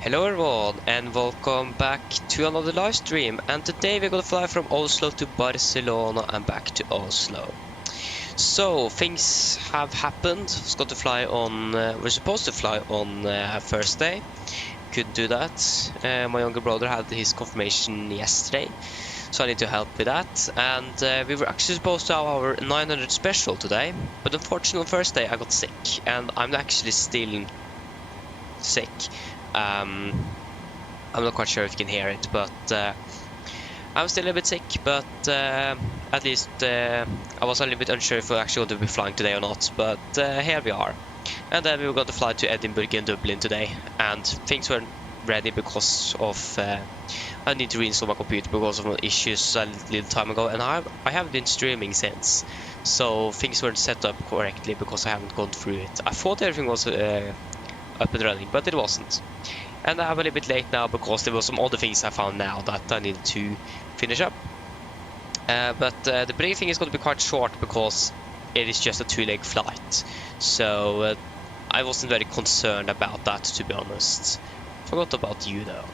Hello everyone and welcome back to another live stream, and today we're gonna fly from Oslo to Barcelona and back to Oslo. So things have happened. We're supposed to fly on Thursday. Couldn't do that. My younger brother had his confirmation yesterday, so I need to help with that. And we were actually supposed to have our 900 special today, but unfortunately on Thursday I got sick, and I'm actually still sick. I'm not quite sure if you can hear it, but I'm still a little bit sick, but at least I was a little bit unsure if we're actually going to be flying today or not, but here we are. And then we were going to fly to Edinburgh and Dublin today, and things weren't ready because of I need to reinstall my computer because of issues a little time ago, and I haven't been streaming since, so things weren't set up correctly because I haven't gone through it. I thought everything was up and running, but it wasn't. And I'm a little bit late now because there were some other things I found now that I needed to finish up. But the briefing is going to be quite short because it is just a 2-leg flight. So I wasn't very concerned about that, to be honest. Forgot about you though.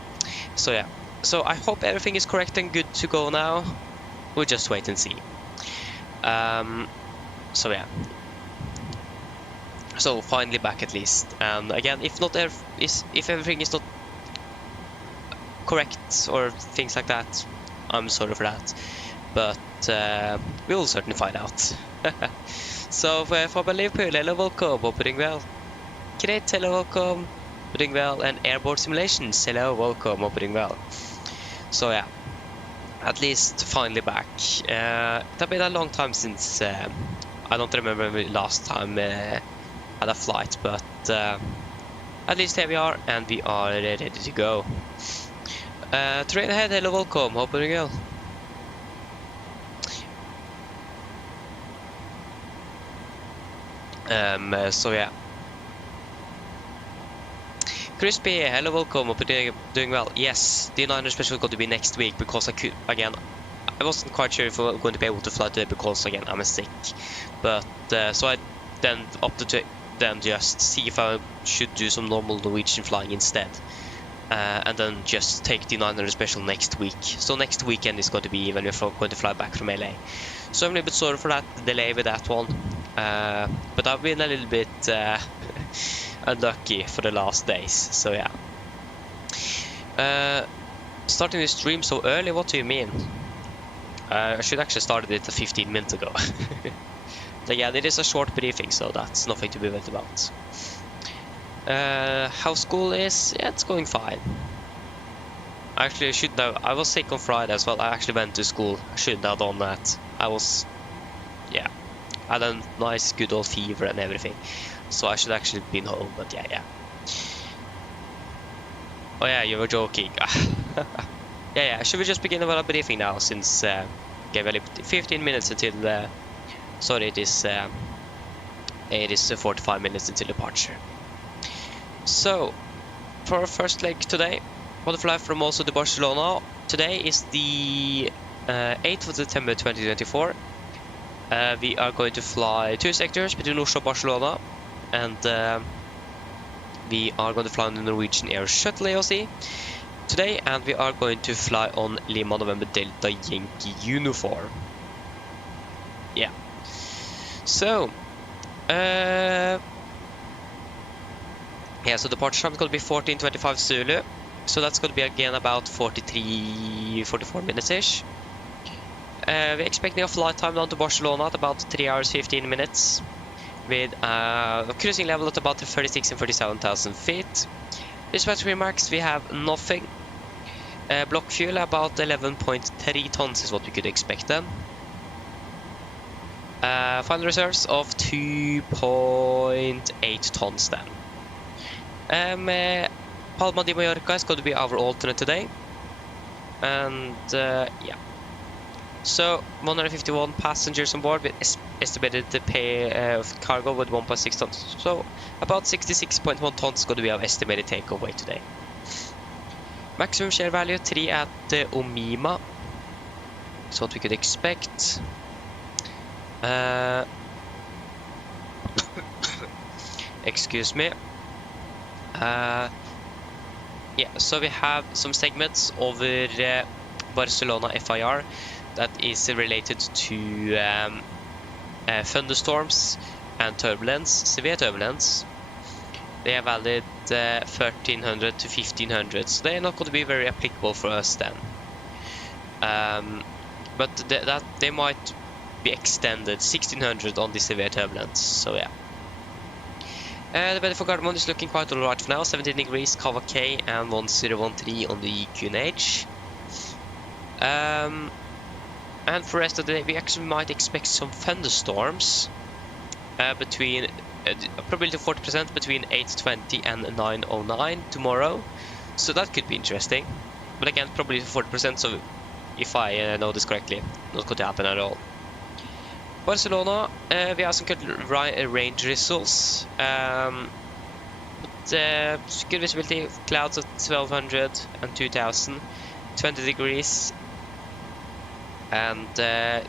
So yeah. So I hope everything is correct and good to go now. We'll just wait and see. So yeah. So finally back at least, and again, if everything is not correct or things like that, I'm sorry for that, but we will certainly find out. So for Liverpool, hello, welcome, hope you're doing well. Great, hello, welcome, doing well, and Airboard Simulations, hello, welcome, hope you're doing well. So yeah, at least finally back. It's been a long time since I don't remember the last time had a flight, but at least here we are, and we are ready to go. Train ahead, hello, welcome, hope you're doing well. So yeah. Crispy, hello, welcome, hope you're doing well. Yes, the 900 special is going to be next week because I wasn't quite sure if we were going to be able to fly today because again I'm sick, but so I then opted to just see if I should do some normal Norwegian flying instead, and then just take the 900 special next week. So next weekend is going to be when we're going to fly back from LA. So I'm a little bit sorry for that delay with that one, but I've been a little bit unlucky for the last days, so yeah. Starting this stream so early, what do you mean? I should actually started it 15 minutes ago. But yeah, it is a short briefing, so that's nothing to be worried about. How school is? Yeah, it's going fine. Actually, I should know. I was sick on Friday as well. I actually went to school. I shouldn't have done that. I had a nice good old fever and everything. So I should actually have been home, but yeah. Oh yeah, you were joking. Yeah, should we just begin with a briefing now, since gave 15 minutes until sorry, it is 45 minutes until departure. So for our first leg today, we're going to fly from Oslo to Barcelona. Today is the 8th of September 2024. We are going to fly 2 sectors between Oslo and Barcelona, and we are going to fly on the Norwegian Air Shuttle AOC today, and we are going to fly on Lima November Delta Yankee uniform. Yeah. So so departure time is going to be 14:25 Zulu, so that's going to be again about 44 minutes ish. We're expecting a flight time down to Barcelona at about 3 hours 15 minutes, with a cruising level at about 36 and 37,000 feet. Dispatch remarks, we have nothing. Block fuel about 11.3 tons is what we could expect then. Final reserves of 2.8 tons then. Palma de Mallorca is going to be our alternate today. And yeah. So 151 passengers on board with estimated pay of cargo with 1.6 tons. So about 66.1 tons is going to be our estimated takeoff weight today. Maximum share value 3 at Omima. That's what we could expect. Excuse me. yeah, so we have some segments over Barcelona FIR that is related to thunderstorms and turbulence, severe turbulence. They are valid 1300 to 1500, so they are not going to be very applicable for us then. But that they might be extended 1600 on the severe turbulence, so yeah. The weather for Gardermoen is looking quite alright for now. 17 degrees, Kava K, and 1013 on the QNH. And for the rest of the day, we actually might expect some thunderstorms. Between probability 40% between 8:20 and 9:09 tomorrow. So that could be interesting. But again, probably 40%. So if I know this correctly, not going to happen at all. Barcelona, we have some good range results. Good visibility, clouds at 1200 and 2000, 20 degrees. And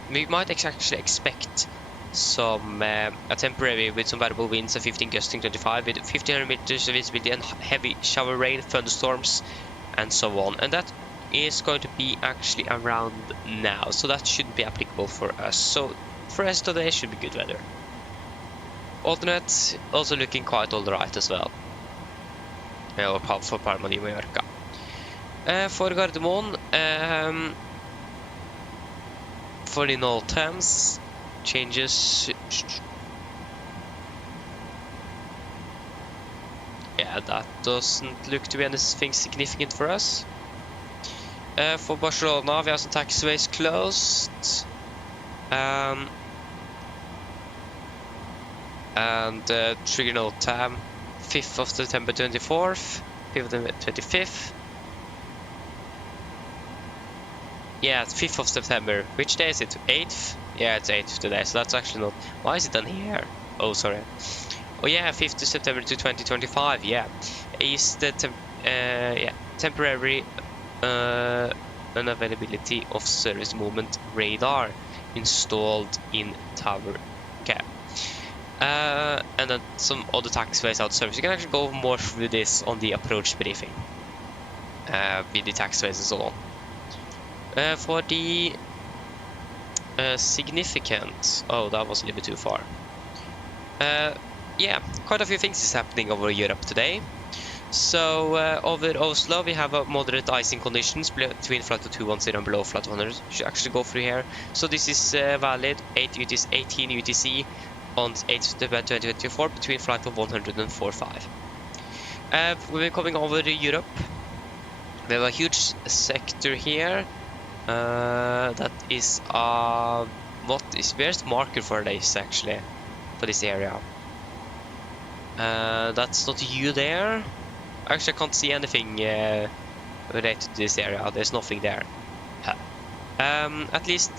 we might actually expect some a temporary with some variable winds at 15 gusting 25 with 1500 meters of visibility and heavy shower rain, thunderstorms, and so on. And that is going to be actually around now, so that shouldn't be applicable for us. So for the rest of the day should be good weather. Alternate also looking quite alright as well. For Palma de Mallorca. For Gardermoen, for the North Thames, changes. Yeah, that doesn't look to be anything significant for us. For Barcelona, we have some taxiways closed. And trigger note time 5th of September 24th, 5th of the 25th. Yeah, it's 5th of September. Which day is it? 8th? Yeah, it's 8th today, so that's actually not... Why is it done here? Oh, sorry. Oh yeah, 5th of September to 2025, yeah. Is the temporary unavailability of service movement radar installed in tower. Okay. And then some other taxiways out of service. You can actually go more through this on the approach briefing. With the taxiways and so on. For the significant... Oh, that was a little bit too far. Yeah, quite a few things is happening over Europe today. So over Oslo we have moderate icing conditions between flight 210 and below flight 100. Should actually go through here. So this is valid 18 UTC on 8th September 2024 between flight of 100 and 45. We're coming over to Europe. We have a huge sector here. That is where's the marker for this actually, for this area? That's not you there. Actually, I can't see anything related to this area. There's nothing there. At least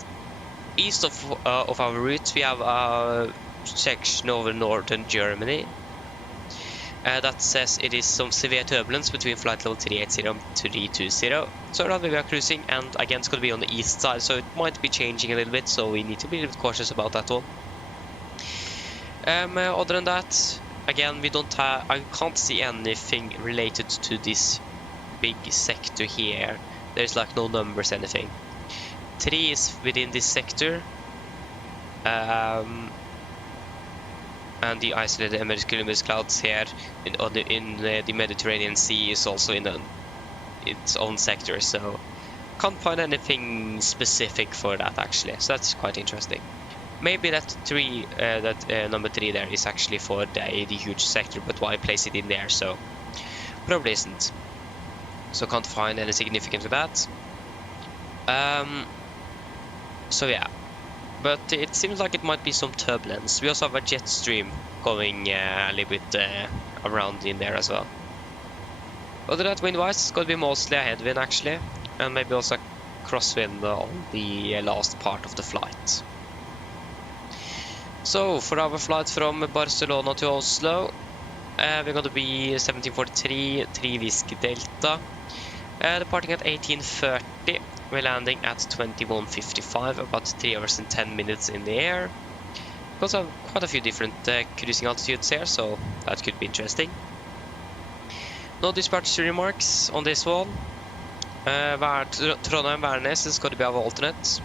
east of our route, we have a section over northern Germany. That says it is some severe turbulence between flight level 380 and 320. So around where we are cruising, and again it's going to be on the east side, so it might be changing a little bit, so we need to be a little bit cautious about that one. Other than that, again, I can't see anything related to this big sector here. There's like no numbers, anything. 3 is within this sector. And the isolated cumulus clouds here in the Mediterranean Sea is also in its own sector, so can't find anything specific for that actually. So that's quite interesting. Maybe that number 3 there is actually for the huge sector, but why place it in there? So probably isn't. So can't find any significance with that. So yeah. But it seems like it might be some turbulence. We also have a jet stream going a little bit around in there as well. Other than that, wind-wise, it's going to be mostly a headwind actually, and maybe also a crosswind on the last part of the flight. So for our flight from Barcelona to Oslo, we're going to be 1743, 3 Whiskey Delta, departing at 18:30. We're landing at 21:55, about 3 hours and 10 minutes in the air. We also have quite a few different cruising altitudes here, so that could be interesting. No departure remarks on this one. Trondheim-Værnes is going to be our alternate.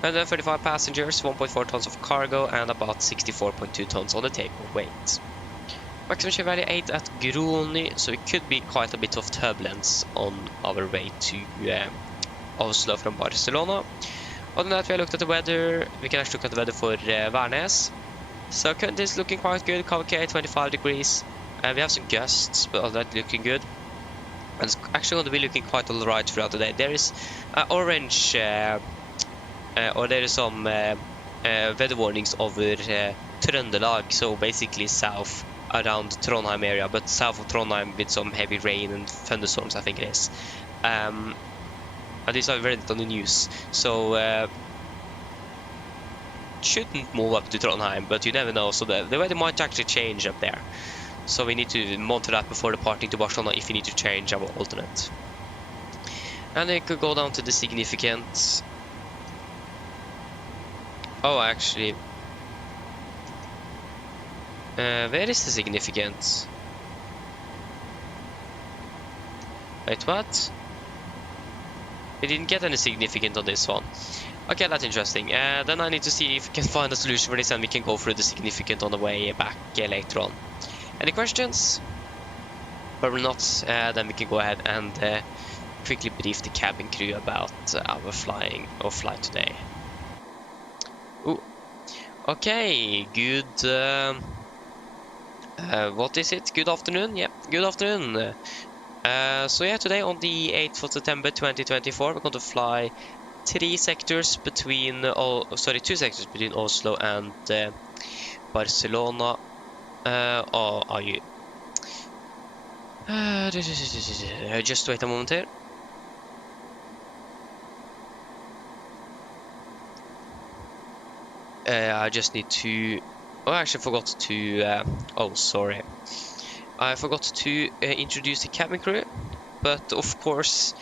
135 passengers, 1.4 tons of cargo, and about 64.2 tons on the takeoff weight. Maximum ship value 8 at Groni, so it could be quite a bit of turbulence on our way to Oslo from Barcelona. Other than that, we have looked at the weather. We can actually look at the weather for Værnes. So currently it's looking quite good. KVK 25 degrees. We have some gusts, but other than that, looking good. And it's actually going to be looking quite alright throughout the day. There is orange, or there is some weather warnings over Trøndelag, so basically south around Trondheim area, but south of Trondheim with some heavy rain and thunderstorms, I think it is. And these are read on the news, so shouldn't move up to Trondheim, but you never know, so the weather might actually change up there. So we need to monitor that before departing to Barcelona if we need to change our alternate. And then we could go down to the significant. Oh, actually, where is the significant? Wait, what? We didn't get any significant on this one. Okay, that's interesting. Then I need to see if we can find a solution for this, and we can go through the significant on the way back later on. Any questions? Probably not. Then we can go ahead and quickly brief the cabin crew about our flight today. Ooh. Okay, good. What is it? Good afternoon? Yeah, good afternoon. So yeah, today on the 8th of September 2024, we're going to fly two sectors between Oslo and Barcelona. Or are you? Just wait a moment here. I just need to. Oh, I actually forgot to. Oh, sorry. I forgot to introduce the cabin crew, but of course,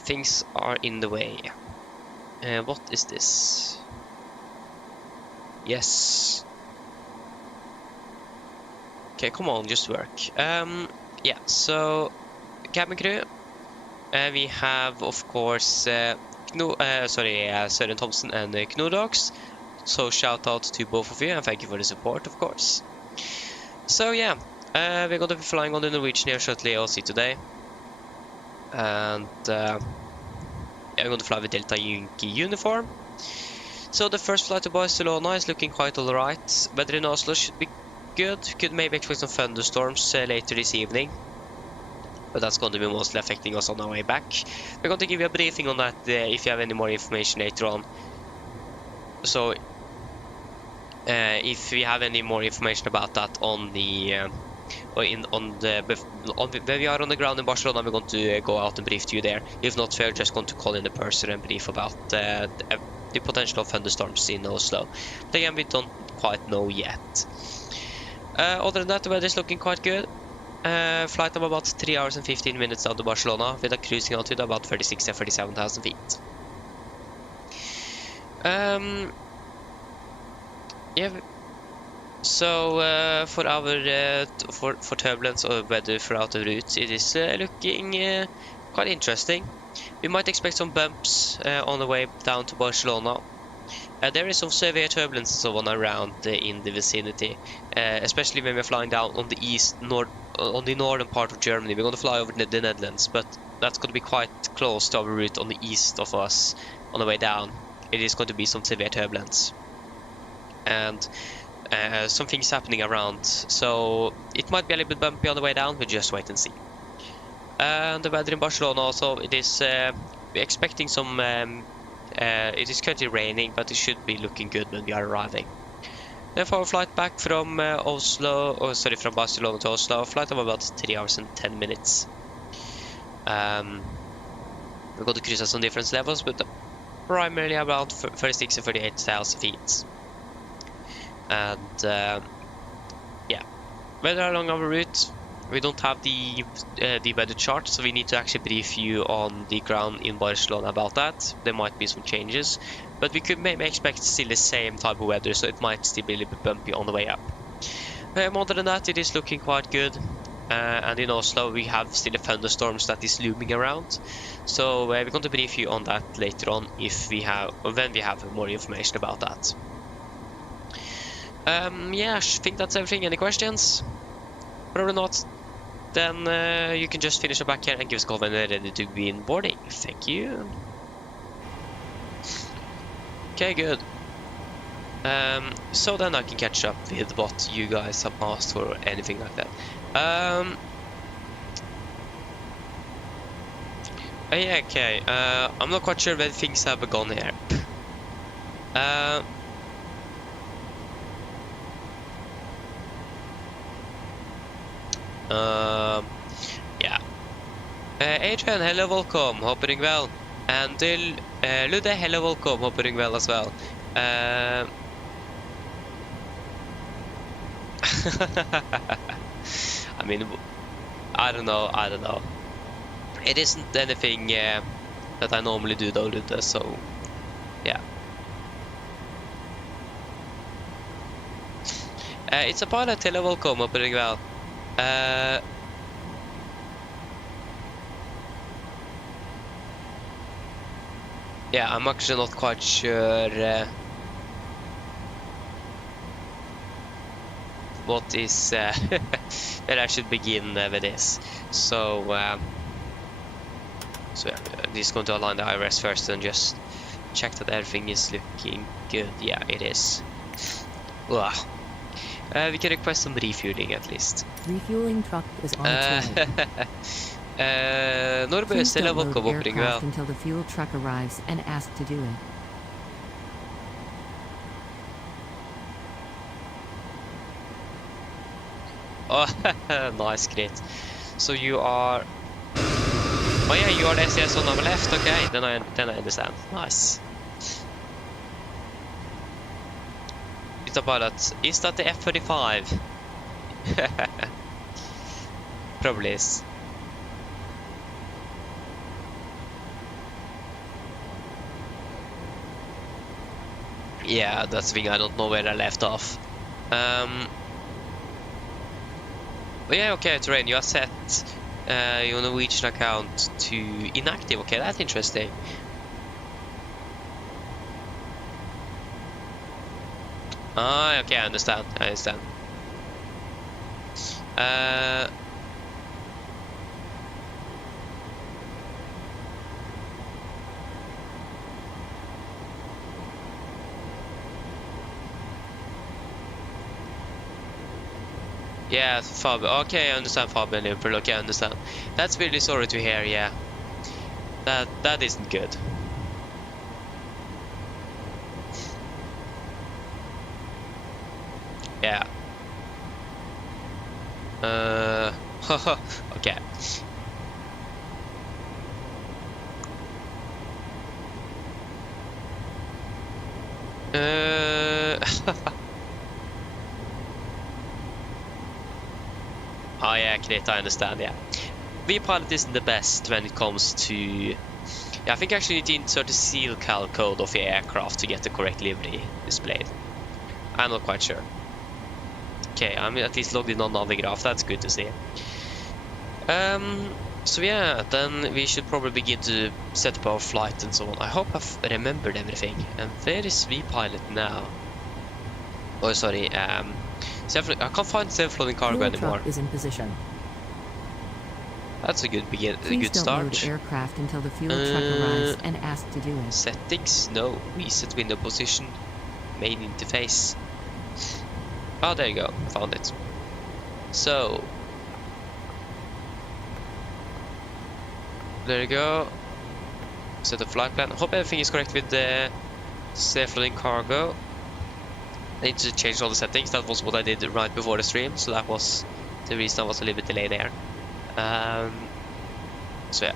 things are in the way. What is this? Yes. Okay, come on, just work. Yeah, so cabin crew. We have, of course, Søren Thompson and Knodox. So shout out to both of you and thank you for the support, of course. So yeah, we're going to be flying on the Norwegian Air Shuttle AOC today, and I'm going to fly with Delta Yankee uniform. So the first flight to Barcelona is looking quite alright. Weather in Oslo should be good. Could maybe expect some thunderstorms later this evening, but that's going to be mostly affecting us on our way back. We're going to give you a briefing on that if you have any more information later on. So if we have any more information about that on the when we are on the ground in Barcelona, we're going to go out and brief to you there. If not, we're just going to call in the purser and brief about the potential of thunderstorms in Oslo. But again, we don't quite know yet. Other than that, the weather is looking quite good. Flight of about 3 hours and 15 minutes out to Barcelona with a cruising altitude about 36 and 37,000 feet. Yeah. So for our for turbulence or weather throughout the route, it is looking quite interesting. We might expect some bumps on the way down to Barcelona. There is some severe turbulence and so on around in the vicinity, especially when we're flying down on the northern part of Germany. We're going to fly over the Netherlands, but that's going to be quite close to our route on the east of us on the way down. It is going to be some severe turbulence and some things happening around, so it might be a little bit bumpy on the way down. We'll just wait and see. And the weather in Barcelona also, it is we're expecting some it is currently raining, but it should be looking good when we are arriving. Then for our flight back from from Barcelona to Oslo, a flight of about 3 hours and 10 minutes. We're going to cruise at some different levels, but primarily around 36 and 38,000 feet. And yeah, weather along our route, we don't have the weather chart, so we need to actually brief you on the ground in Barcelona about that. There might be some changes, but we could maybe expect still the same type of weather, so it might still be a little bit bumpy on the way up. Other than that, it is looking quite good. and in Oslo we have still a thunderstorms that is looming around. So we're going to brief you on that later on if we have, or when we have more information about that. Yeah, I think that's everything. Any questions? Probably not. Then you can just finish up back here and give us a call when you're ready to begin boarding. Thank you. Okay, good. So then I can catch up with what you guys have asked for or anything like that. Yeah, okay. I'm not quite sure where things have gone here. Yeah. Adrian, hello, welcome. Hope you're doing well. And Lude, hello, welcome. Hope you're doing well as well. I mean, I don't know. It isn't anything that I normally do though, Lude, so yeah. It's a pilot, hello, welcome. Hope you're doing well. Yeah, I'm actually not quite sure what is where I should begin with this. So yeah, I'm just going to align the IRS first and just check that everything is looking good. Yeah, it is. Ugh. We can request some refueling at least. Refueling truck is on its way. Norbe, still welcome, opening well. Until the fuel truck arrives and ask to do it. Oh, nice, great. So you are... Oh yeah, you are the SES on our left, okay, then I understand. Nice. Beta pilot, is that the F-35? Probably is. Yeah, that's the thing, I don't know where I left off. But yeah, okay, Terrain, you are set your Norwegian account to inactive. Okay, that's interesting. Ah, okay, I understand. Yeah, Fabian. Okay, I understand, Fabian Liverpool. Okay, I understand. That's really sorry to hear. Yeah, that isn't good. Yeah. Okay. Oh yeah, great, I understand, yeah. V-Pilot isn't the best when it comes to... Yeah, I think actually you need to insert the seal cal code of your aircraft to get the correct livery displayed. I'm not quite sure. Okay, I'm at least logged in on Navigraph, that's good to see. So yeah, then we should probably begin to set up our flight and so on. I hope I've remembered everything. And where is V-Pilot now? Oh, sorry, I can't find self-loading cargo anymore. Truck is in position. That's a good Please good start. Load aircraft until the fuel truck arrives and ask to do it. Settings, no. Reset window position. Main interface. Oh, there you go. Found it. So there you go. Set a flight plan. Hope everything is correct with the self-loading cargo. I need to change all the settings. That was what I did right before the stream, so that was the reason I was a little bit delayed there. So yeah.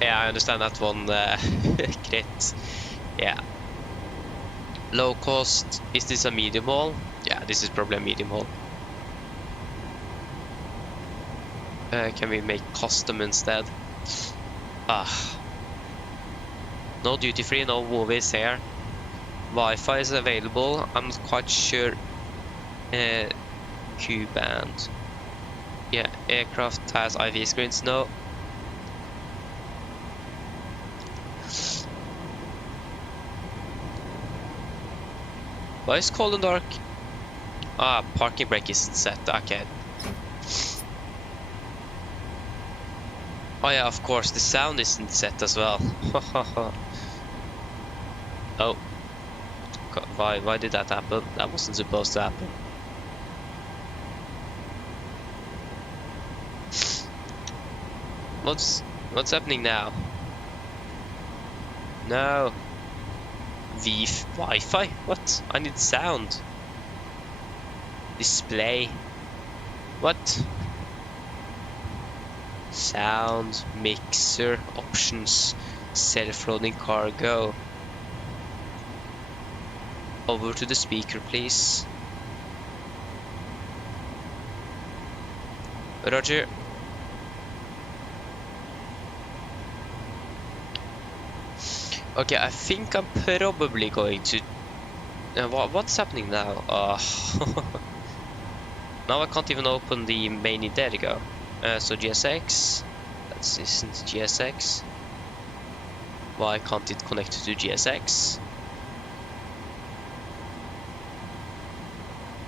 Yeah, I understand that one. Great. Yeah. Low cost. Is this a medium haul? Yeah, this is probably a medium haul. Can we make custom instead? No duty free, no movies here. Wi-Fi is available. I'm not quite sure Q band. Yeah, aircraft has IV screens. No. Why is cold and dark? Ah, parking brake isn't set. Okay. Oh yeah, of course, the sound isn't set as well. Oh. Why did that happen? That wasn't supposed to happen. What's happening now? No. Wi-Fi? What? I need sound. Display. What? Sound, mixer, options, self-loading cargo. Over to the speaker, please. Roger. Okay, I think I'm probably going to... what's happening now? Now I can't even open the main... There you go. So GSX. That isn't GSX. Why can't it connect to GSX?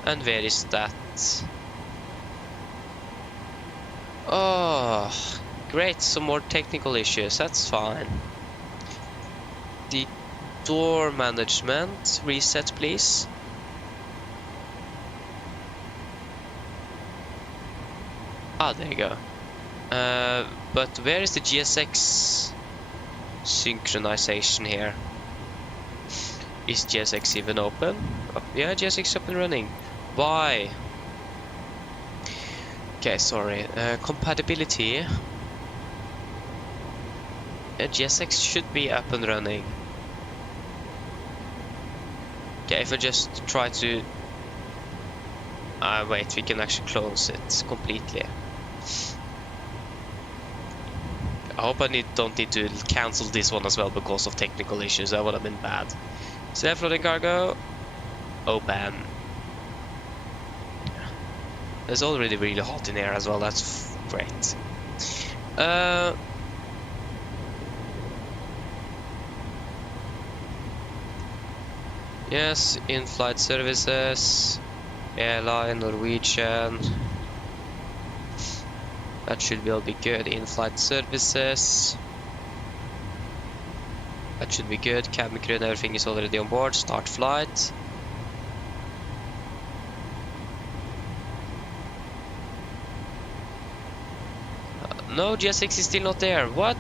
And where is that? Oh, great, some more technical issues, that's fine. The door management, reset please. Ah, there you go. But where is the GSX synchronization here? Is GSX even open? Oh, yeah, GSX up and running. Why? Okay, sorry. Compatibility. GSX should be up and running. Okay, if I just try to... wait, we can actually close it completely. I hope I don't need to cancel this one as well because of technical issues. That would have been bad. Self-loading cargo. Open. It's already really hot in here as well. That's great. Yes, in-flight services. Airline, Norwegian. That should be all be good. In-flight services. That should be good. Cabin crew and everything is already on board. Start flight. No, GSX is still not there. What?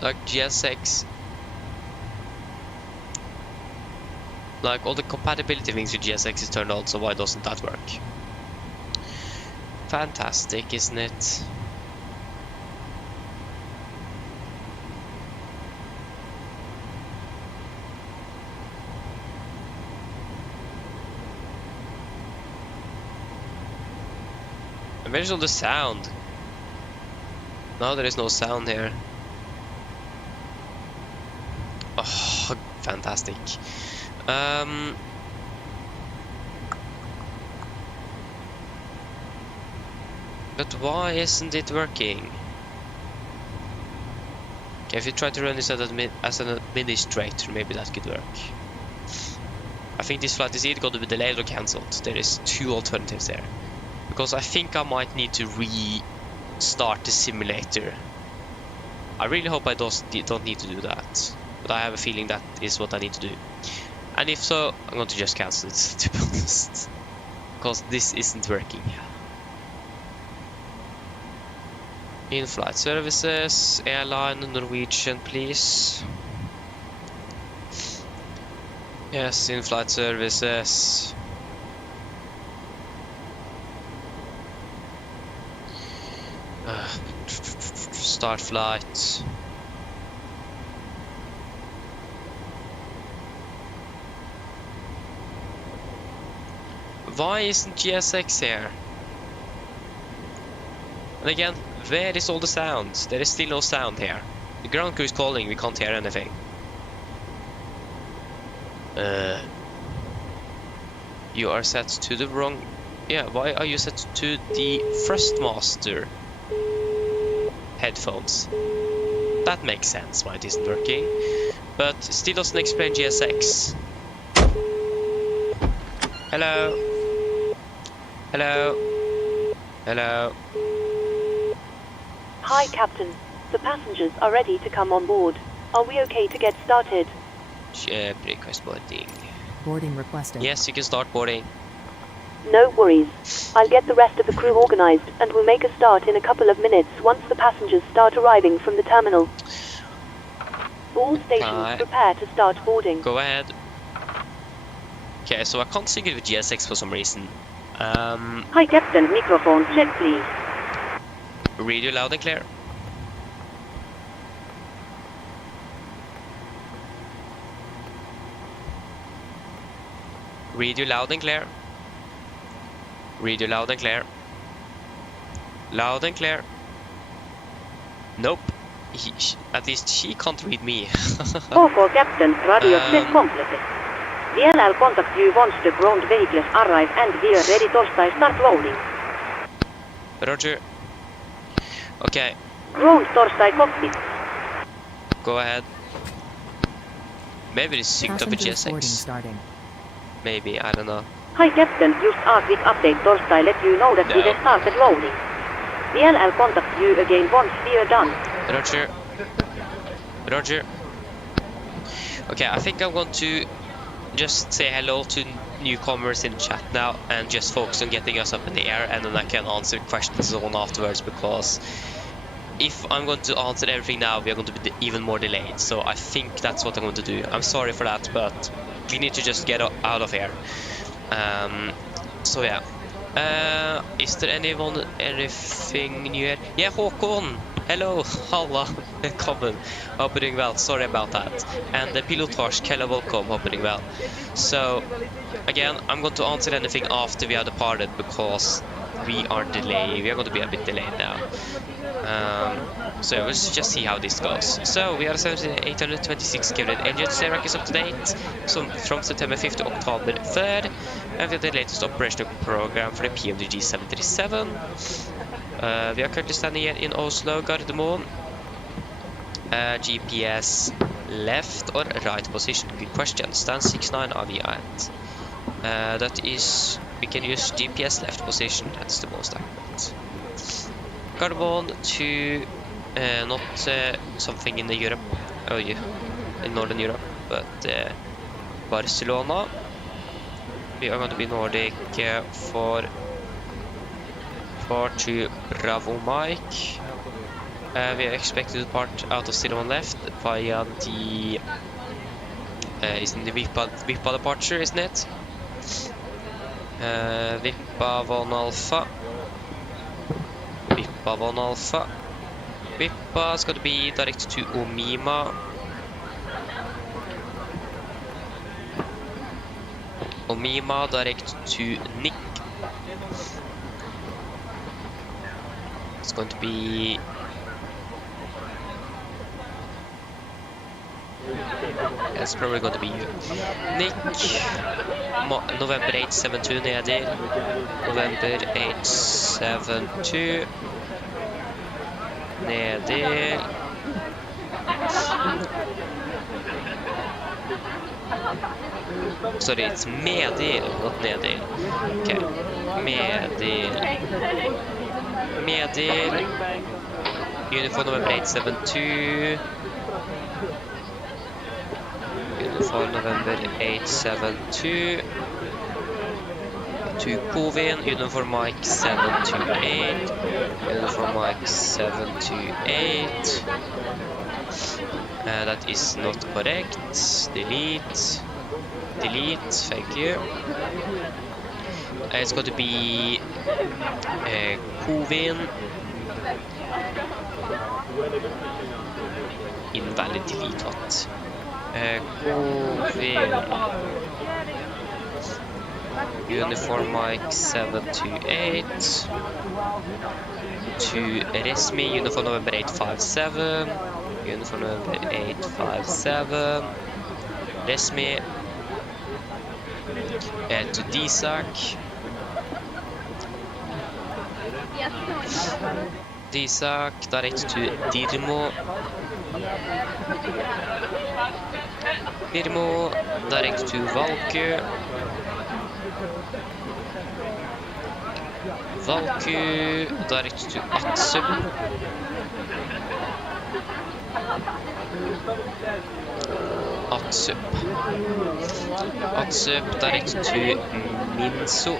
Like GSX. Like all the compatibility things with GSX is turned on, so why doesn't that work? Fantastic, isn't it? And where's all the sound? No, there is no sound here. Oh, fantastic. But why isn't it working? Okay, if you try to run this as an administrator, maybe that could work. I think this flight is either going to be delayed or cancelled. There is two alternatives there. Because I think I might need to restart the simulator. I really hope I don't need to do that. But I have a feeling that is what I need to do. And if so, I'm going to just cancel it, to be honest. Because this isn't working. In-flight services, airline, Norwegian, please. Yes, in-flight services. Start flight. Why isn't GSX here? And again, where is all the sound? There is still no sound here. The ground crew is calling, we can't hear anything. You are set to the wrong... Yeah, why are you set to the Thrustmaster headphones? That makes sense why it isn't working, but still doesn't explain GSX. Hello? Hello? Hello? Hi, Captain. The passengers are ready to come on board. Are we okay to get started? Request boarding. Boarding requested. Yes, you can start boarding. No worries. I'll get the rest of the crew organized and we'll make a start in a couple of minutes once the passengers start arriving from the terminal. All stations prepare to start boarding. Go ahead. Okay, so I can't sync it with GSX for some reason. Hi, Captain. Microphone check, please. Read you loud and clear. Read you loud and clear. Read you loud and clear. Loud and clear. Nope. At least she can't read me. OK, Captain. Radio set completed. VLL contact you once the ground vehicles arrive and we are ready to start rolling. Roger. Okay. Ground Torstai cockpit. Go ahead. Maybe it's synced up with Passengers boarding GSX. starting. Maybe, I don't know. Hi, Captain. Just a quick update. Torstai let you know that we have started rolling. VLL contact you again once we are done. Roger. Roger. Okay, I think I'm going to just say hello to newcomers in the chat now and just focus on getting us up in the air, and then I can answer questions on afterwards, because if I'm going to answer everything now, we are going to be even more delayed. So I think that's what I'm going to do. I'm sorry for that, but we need to just get out of here. So yeah. Is there anything new here? Yeah, Håkon! Hello! Halla! Velkommen! Hope you're doing well. Sorry about that. And the pilotage, Kella, welcome. Hope you're doing well. So, again, I'm going to answer anything after we are departed, because we are delayed. We are going to be a bit delayed now. So let's just see how this goes. So we are 826 given engines. The rack is up to date. So from September 5th to October 3rd. And we have the latest operational program for the PMDG 737. We are currently standing here in Oslo, Gardermoen. GPS left or right position? Good question. Stand 69 are we at? That is, we can use GPS left position. That's the most accurate. Gardermoen to not something in Europe, in Northern Europe, but Barcelona. We are going to be Nordic for 2 Bravo Mike. We are expected to depart out of 01 left via the isn't the Vippa departure, isn't it? Vippa 1 Alpha. Vippa 1 Alpha. Vippa is going to be direct to Omima. Omima direct to Nick. It's going to be... It's probably going to be Nick. November 872 nedi. November 872 nedi. Sorry, it's Medil, not Nedil. Okay, Medil. Uniform November 872. Uniform November 872. To Kovin, Uniform Mike 728. Uniform Mike 728. That is not correct. Delete. Delete, thank you. It's going to be Kovin. Invalid delete what? Kovin. Uniform Mike 728. To Resmi, Uniform November 857. Uniform number 857. Resmi. To DSAC. DSAC, direct to Dirmo. Dirmo, direct to Valku. Valku, direct to Atsup. Atsup, direct to Minso.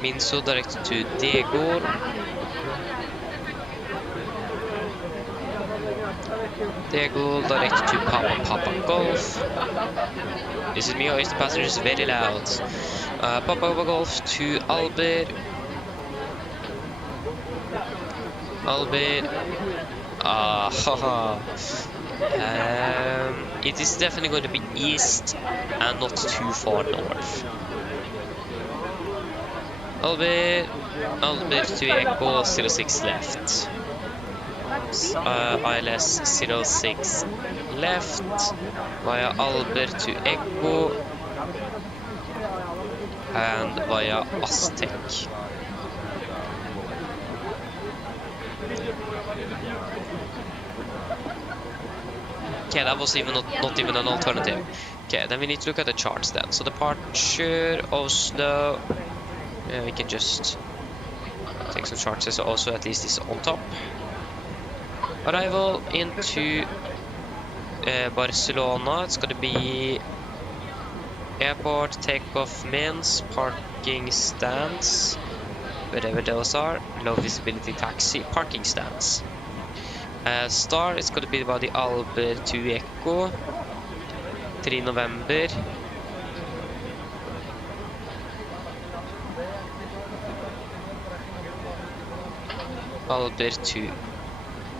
Minso, direct to Degor. Degor, direct to Papa Golf. Is it me or is the passengers very loud? Papa Golf to Albert. Haha. It is definitely going to be east and not too far north. Albert to Echo 06 left. ILS 06 left via Albert to Echo and via Aztec. Okay, that was even not even an alternative. Okay, then we need to look at the charts then. So departure, Oslo. We can just take some charts so also at least is on top. Arrival into Barcelona. It's going to be airport, takeoff means, parking stands, wherever those are, low visibility taxi, parking stands. Star is going to be about the Albert to Echo, 3 November. Albert to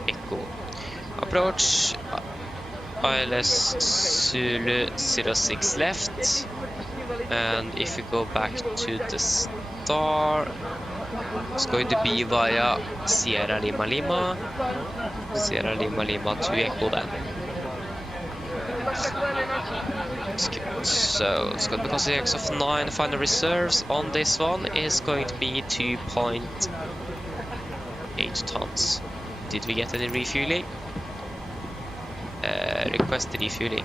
Echo. Approach ILS Zulu 06 left. And if you go back to the Star, it's going to be via Sierra Lima Lima to Echo then. So it's going to be considered X of 9. Final reserves on this one is going to be 2.8 tons. Did we get any refueling? Request refueling.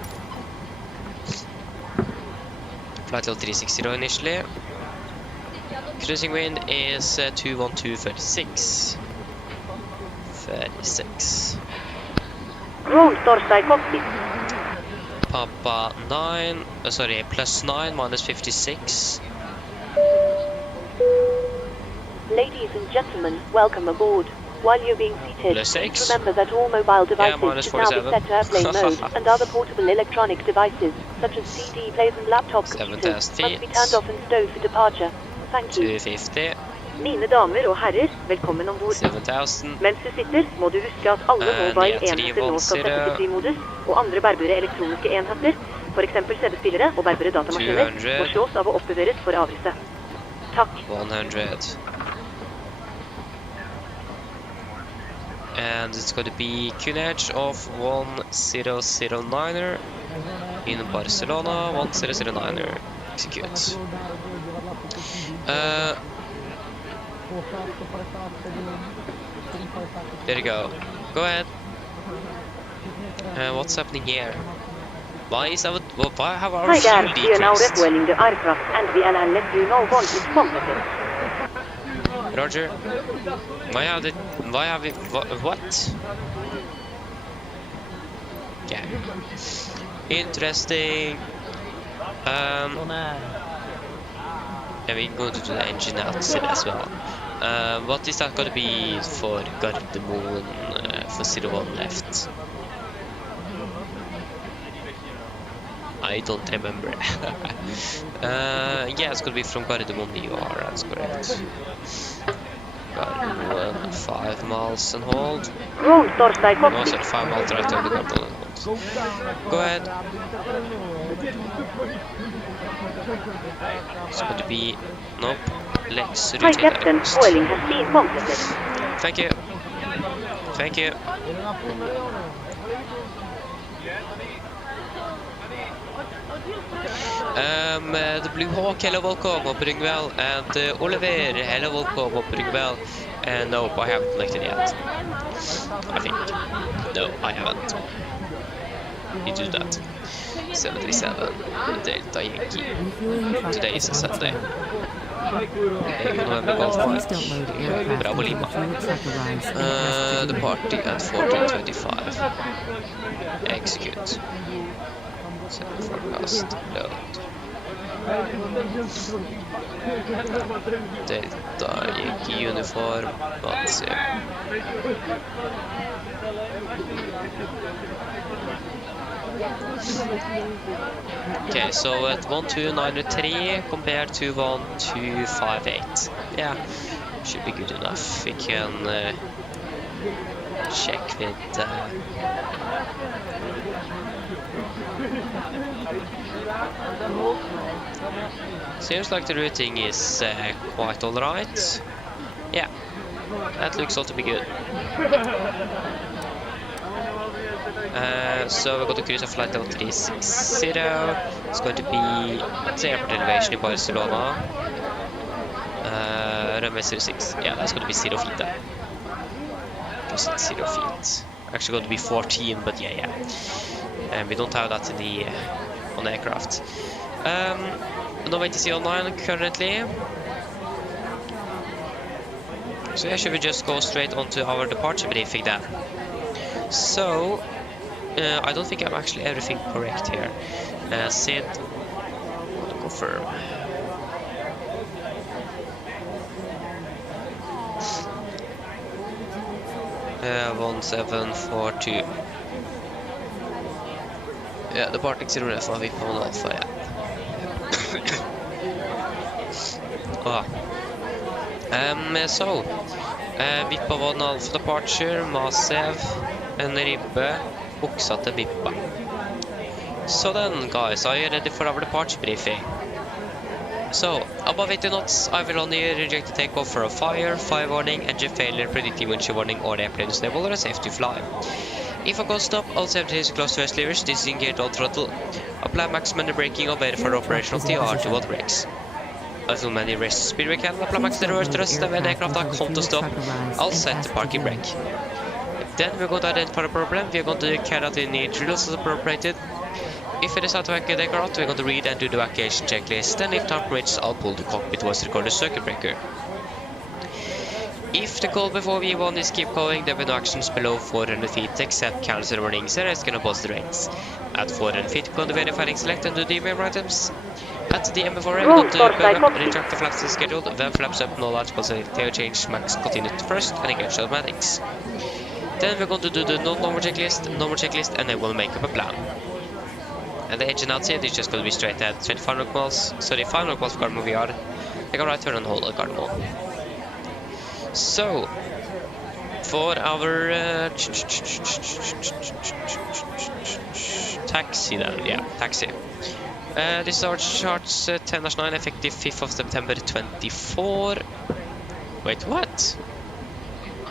Flight level 360 initially. Cruising wind is 212.36. 36. Roll Torsai Cockpit. Papa 9, sorry, plus 9 minus 56. Ladies and gentlemen, welcome aboard. While you're being seated, Plus 6. remember that all mobile devices should now be 47. set to airplane mode, and other portable electronic devices, such as CD players and laptop 7,000 computers, must be feet. turned off and stowed for departure. Thank you. 250. Mine damer og herrer, velkommen ombord. 7,000. Mens du sitter, må du huske at alle mobile enheter nå skal settes i flymodus, og andre bærbare elektroniske enheter, for eksempel CD-spillere og bærbare datamaskiner, 200. må slås av og oppbevares for avriste. Takk. 100. And it's going to be QNH of 1009er in Barcelona. 1009er. Execute. There you go. Go ahead. What's happening here? Why have our Hi there, fuel we are now decreased? refueling the aircraft and we will let you know once it's completed. Roger. Why have we what? Okay. Interesting. And we go to do the engine outside as well. What is that going to be for Gardermoen for 01 left? I don't remember. Yeah, it's going to be from Gardermoen you are, that's correct. Gardermoen, 5 miles and hold. Roll Torsai No, Cockpit. sorry, 5 miles right over Gardermoen and hold. Go ahead. It's going to be... Nope. let's Hi rotate Captain, first. foiling has been completed. Thank you. Thank you. The Blue Hawk, hello, welcome, hope well. And Oliver, hello, welcome, hope well. And nope, I haven't connected yet. I think. No, I haven't. You do that. 737 Delta Yankee. Refueling truck Today is is a on its Sunday. way. November Golf Please don't 5. load aircraft Bravo until Lima. the fuel truck arrives and ask to The do it. party at 14:25. Execute. Send forecast. Load. Delta Yankee uniform. Let's see. Okay, so at 1293 compared to 1258. Yeah, should be good enough. We can check with seems like the routing is quite alright. Yeah, that looks all to be good. So we're going to cruise a flight level 360. It's going to be the airport elevation in Barcelona. Runway 06. Yeah, that's going to be 0 feet then. Because it's 0 feet. Actually going to be 14, but yeah. And we don't have that in the on the aircraft. No ATC online currently. So yeah, should we just go straight onto our departure briefing then? So, I don't think I'm actually everything correct here. Sid, confirm. Uh, 1742. Yeah, departing 0 Alpha, VIP on Alpha, yeah. VIP of 1 Alpha departure, Masev, en ribbe, oksa til vippa. So then, guys, are you ready for our departure briefing? So, above 80 knots, I will only reject the takeoff for a fire warning, engine failure, predictive windshield warning, or airplane is stable or safe to fly. If I can't stop, all safety is close to rest levers, disengage all throttle. Apply maximum braking or wait for operation of the R2 brakes. As many rest speed brake and apply max the reverse thrust and when aircraft are come to stop, I'll set the parking brake. Then we're going to identify the problem, we're going to carry out any drills as appropriated. If it is out to evacuate the aircraft, we're going to read and do the evacuation checklist, and if time permits, I'll pull the cockpit voice recorder circuit breaker. If the call before V1 is keep calling, there will be no actions below 400 feet except cancel warnings and it's gonna bust the reins. At 400 feet, go to verifying select and do the email items. At the DM before go to burn up, retract the flaps as scheduled, then flaps up, no large tail change, max continue to first, and engage automatics. Then we're going to do the normal checklist, and then we'll make up a plan. And the engine outside is just going to be straight ahead, 25 knots miles, so the 5 knots miles for Gardermoen VR. Take a right turn and hold at Gardermoen. So, for our taxi then, yeah, taxi. This is our charge 10-9, effective 5th of September 24. Wait, what?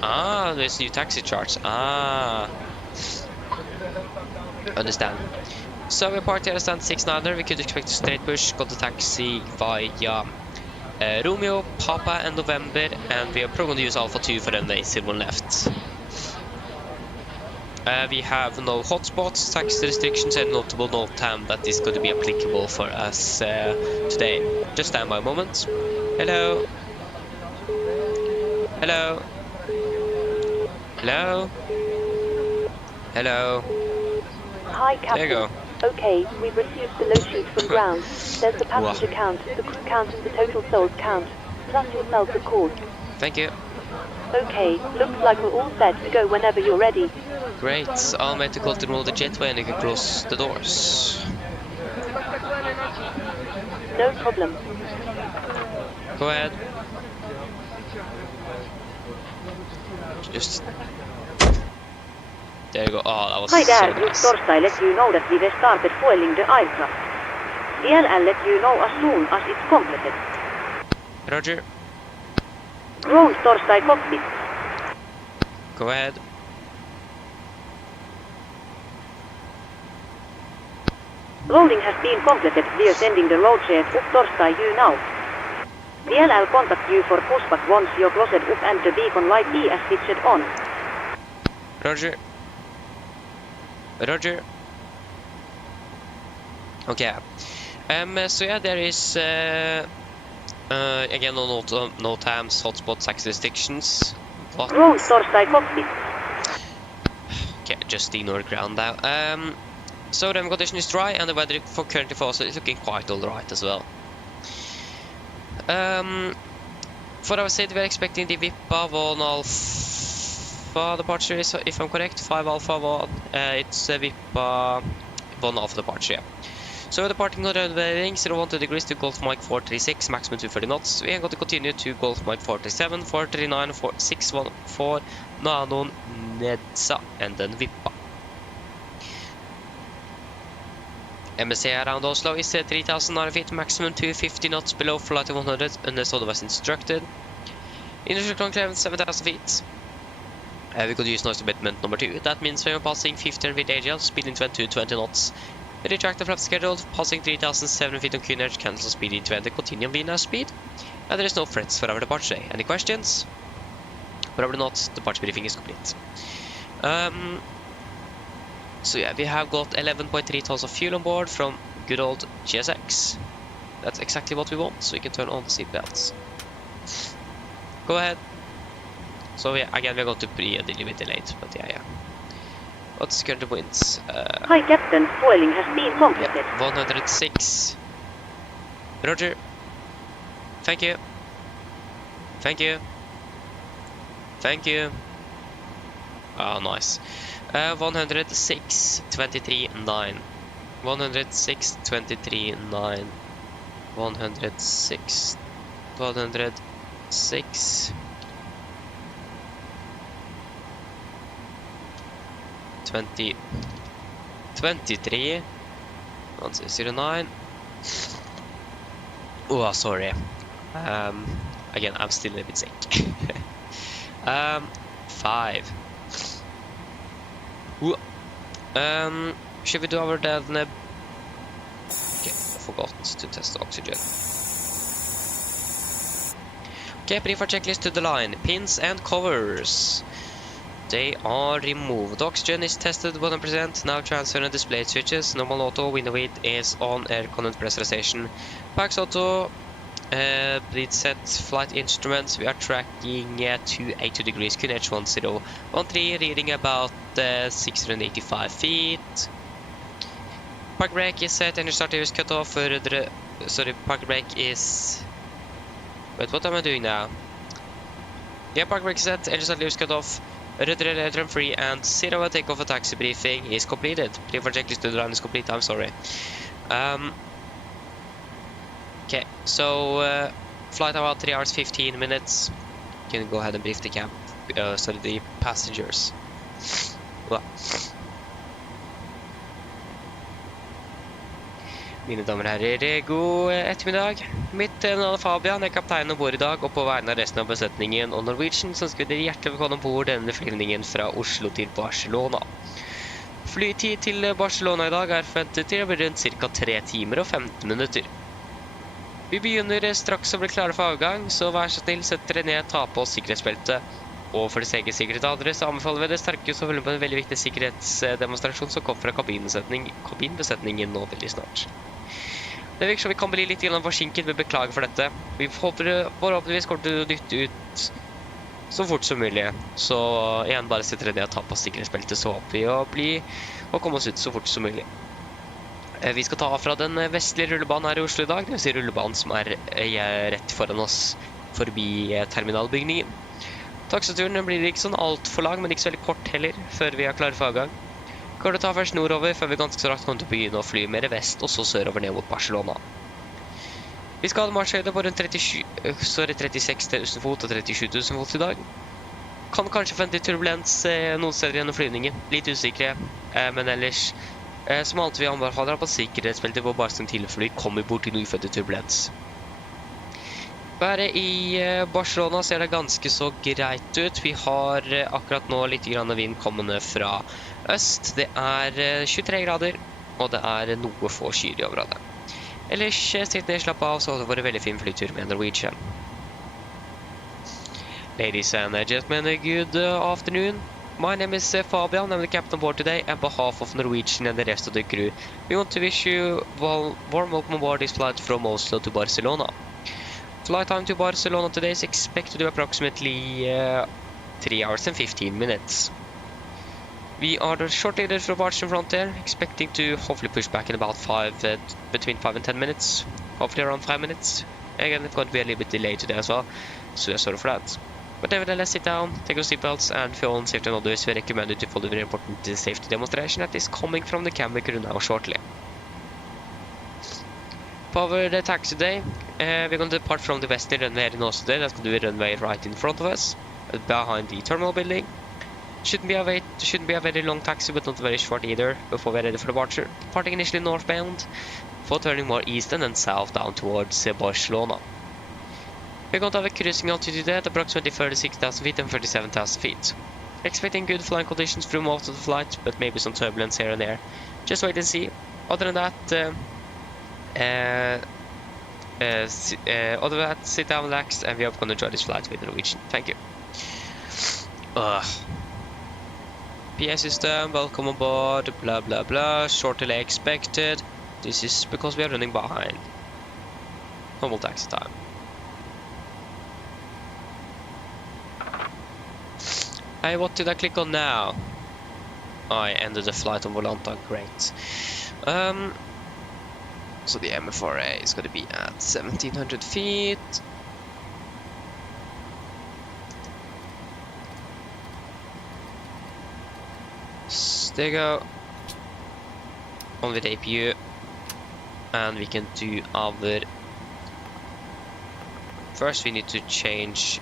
Ah, there's new taxi charge. Ah, understand. So we parked here at stand 69er. We could expect a straight push, got the taxi via Romeo, Papa and November, and we are probably going to use Alpha 2 for them days in one left. We have no hotspots, taxi restrictions, and notable note time that is going to be applicable for us today. Just stand by a moment. Hello. Hello. Hello. Hello. Hi, Captain. There you go. Okay, we've received the low shoot from ground. There's the passenger count, the crew count, and the total souls count, plus yourself, of course. Thank you. Okay, looks like we're all set to go whenever you're ready. Great. I'll make the call to roll the jetway and you can close the doors. No problem. Go ahead. Just... There you go. Oh, that was Hi there, so Group nice. Torstai let you know that we have started foiling the aircraft. DLL let you know as soon as it's completed. Roger. Roll torstai cockpit. Go ahead. Loading has been completed. We are sending the load set up torstai you now. I'll contact you for pushback once you're closed up and the beacon light is switched on. Roger. Roger. Okay. So yeah, there is again no times, hotspots, access restrictions. What? Roll torstai cockpit. Okay, just ignore ground now. So the condition is dry and the weather for currently for Oslo is looking quite alright as well. For our side, we're expecting the Vippa 1 Alpha departure, if I'm correct. 5 Alpha 1. It's Vippa 1 Alpha departure. Yeah. So we're departing on the bearing 012 degrees to Gulf Mike 436, maximum 230 knots. We are going to continue to Gulf Mike 437, 439, 614, Nanon, Nedsa, and then Vippa. MSA around Oslo is 3,900 feet, maximum 250 knots below flight of 100, unless otherwise instructed. Initial clearance 7,000 feet. We could use noise abatement number 2. That means we are passing 1500 feet AGL, speeding 20 knots. Retract the flap scheduled, passing 3,700 feet on QNH, cancel speed in 20, continue on VNAV speed. And there is no threats for our departure today. Any questions? Probably not. Departure briefing is complete. So yeah, we have got 11.3 tons of fuel on board from good old GSX. That's exactly what we want, so we can turn on the seatbelts. Go ahead. So yeah, again we're going to be a little bit delayed, but yeah. What's current winds? Hi Captain, fueling has been completed. Yeah, 106. Roger. Thank you. Thank you. Thank you. Oh, nice. 106, 23, 9. 106, 23, 9. 106, 106. 20, 23, 109. Oh, sorry. Again, I'm still a bit sick. 5. Should we do our then? Okay, I forgot to test the oxygen. Okay, pre-fire checklist to the line. Pins and covers. They are removed. The oxygen is tested 100%. Now transfer and display switches. Normal auto. Window weight is on. Air content pressurization. Pax auto. Bleed set. Flight instruments. We are tracking to 80 degrees. QNH 1013. Reading about 685 feet. Park brake is set. Engine starter is cut off. Sorry, park brake is... Wait, what am I doing now? Yeah, park brake is set. Engine starter is cut off. Rudder free and 0 takeoff and taxi briefing is completed. Pre-fire checklist to the line is complete. I'm sorry. Okay, so flight about 3 hours 15 minutes. You can go ahead and brief the the passengers. Wow. Mine damer og herrer, god ettermiddag. Mitt navn Fabian, kaptein ombord I dag, og på vegne av resten av besetningen og Norwegian, så ønsker dere hjertelig velkommen ombord denne flyvningen fra Oslo til Barcelona. Flytid til Barcelona I dag forventet til å bli rundt ca. 3 timer og 15 minutter. Vi begynner straks å bli klare for avgang, så vær så snill, sett dere ned, ta på sikkerhetsbeltet. Og for deres egen sikkerhet andre, så anbefaler vi dere sterkest å følge på en veldig viktig sikkerhetsdemonstrasjon som kom fra kabinbesetningen nå veldig snart. Det virker som vi kan bli litt forsinket, men beklager for dette. Vi forhåpentligvis kommer til å dytte ut så fort som mulig. Så igjen bare sett dere ned og ta på sikkerhetsbeltet, så håper vi å komme oss ut så fort som mulig. Vi skal ta av fra den vestlige rullebanen her I Oslo I dag, det vil si rullebanen som rett foran oss forbi terminalbygningen. Taksaturen blir ikke sånn alt for lang, men ikke så veldig kort heller, før vi klare for avgang. Går det ta først nordover, før vi ganske strakt kommer til å begynne å fly mer vest, og så sørover ned mot Barcelona. Vi skal ha en marsjhøyde på rundt 36 000 fot og 37 000 fot I dag. Kan kanskje forvente turbulens noen steder gjennom flyvningen, litt usikre, men ellers, som alltid vi anbefaler på sikkerhetsbeltet hvor bare som tilfly kommer bort I noe uførte turbulens. Været i Barcelona ser det ganske så greit ut. Vi har akkurat nå litt grann vind kommende fra øst. Det er 23 grader, og det er noe få skyer i området. Ellers sitt ned, slapp av, så har det vært veldig fin flytur med Norwegian. Ladies and gentlemen, good afternoon. My name is Fabian. I'm the captain on board today on behalf of Norwegian and the rest of the crew. We want to wish you warm welcome aboard this flight from Oslo to Barcelona. Flight time to Barcelona today is expected to be approximately 3 hours and 15 minutes. We are the short leader from Barcelona Frontier, expecting to hopefully push back in about between 5 and 10 minutes. Hopefully around 5 minutes. Again, it's going to be a little bit delayed today as well, so sorry for that. But nevertheless, sit down, take your seatbelts, and for all safety and others, we recommend you to follow the important safety demonstration that is coming from the camera crew now shortly. Power the taxi today. We're going to depart from the western runway in Oslo today. That's going to be a runway right in front of us, behind the terminal building. Shouldn't be a very long taxi, but not very short either, before we're ready for departure. Departing initially northbound, for turning more east and then south down towards Barcelona. We're going to have a cruising altitude at approximately 36,000 feet and 37,000 feet. Expecting good flying conditions through most of the flight, but maybe some turbulence here and there. Just wait and see. Other than that, sit down, relax, and we hope you can enjoy this flight with Norwegian. Thank you. PA system, welcome aboard, blah blah blah, short delay expected. This is because we are running behind. Normal taxi time. Hey, what did I click on now? Oh, I ended the flight on Volanta, great. So the MFRA is going to be at 1700 feet. There you go. On with APU. And we can do our... First we need to change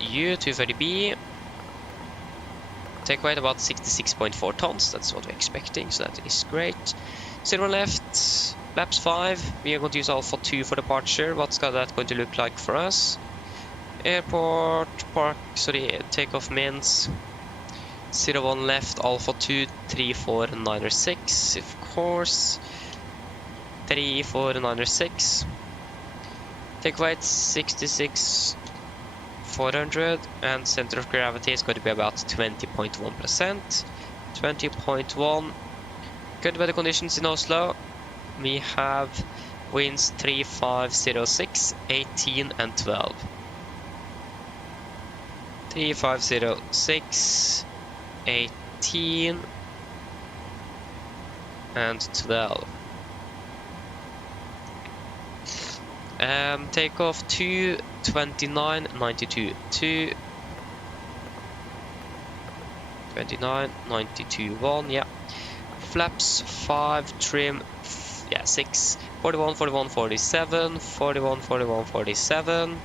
U to 30B. Take weight about 66.4 tons. That's what we're expecting, so that is great. 0 left. Laps 5, we are going to use Alpha 2 for departure. What's that going to look like for us? Airport, takeoff means 01 left, Alpha 2, 34906, of course. 34906. Take weight 66,400, and center of gravity is going to be about 20.1%. 20.1. Good weather conditions in Oslo. We have winds 3506, 18 and 12. 3506, 18 and 12. Takeoff 22992. 22992.1, yeah. Flaps 5, trim 6, 41, 41, 47, 41, 41, 47.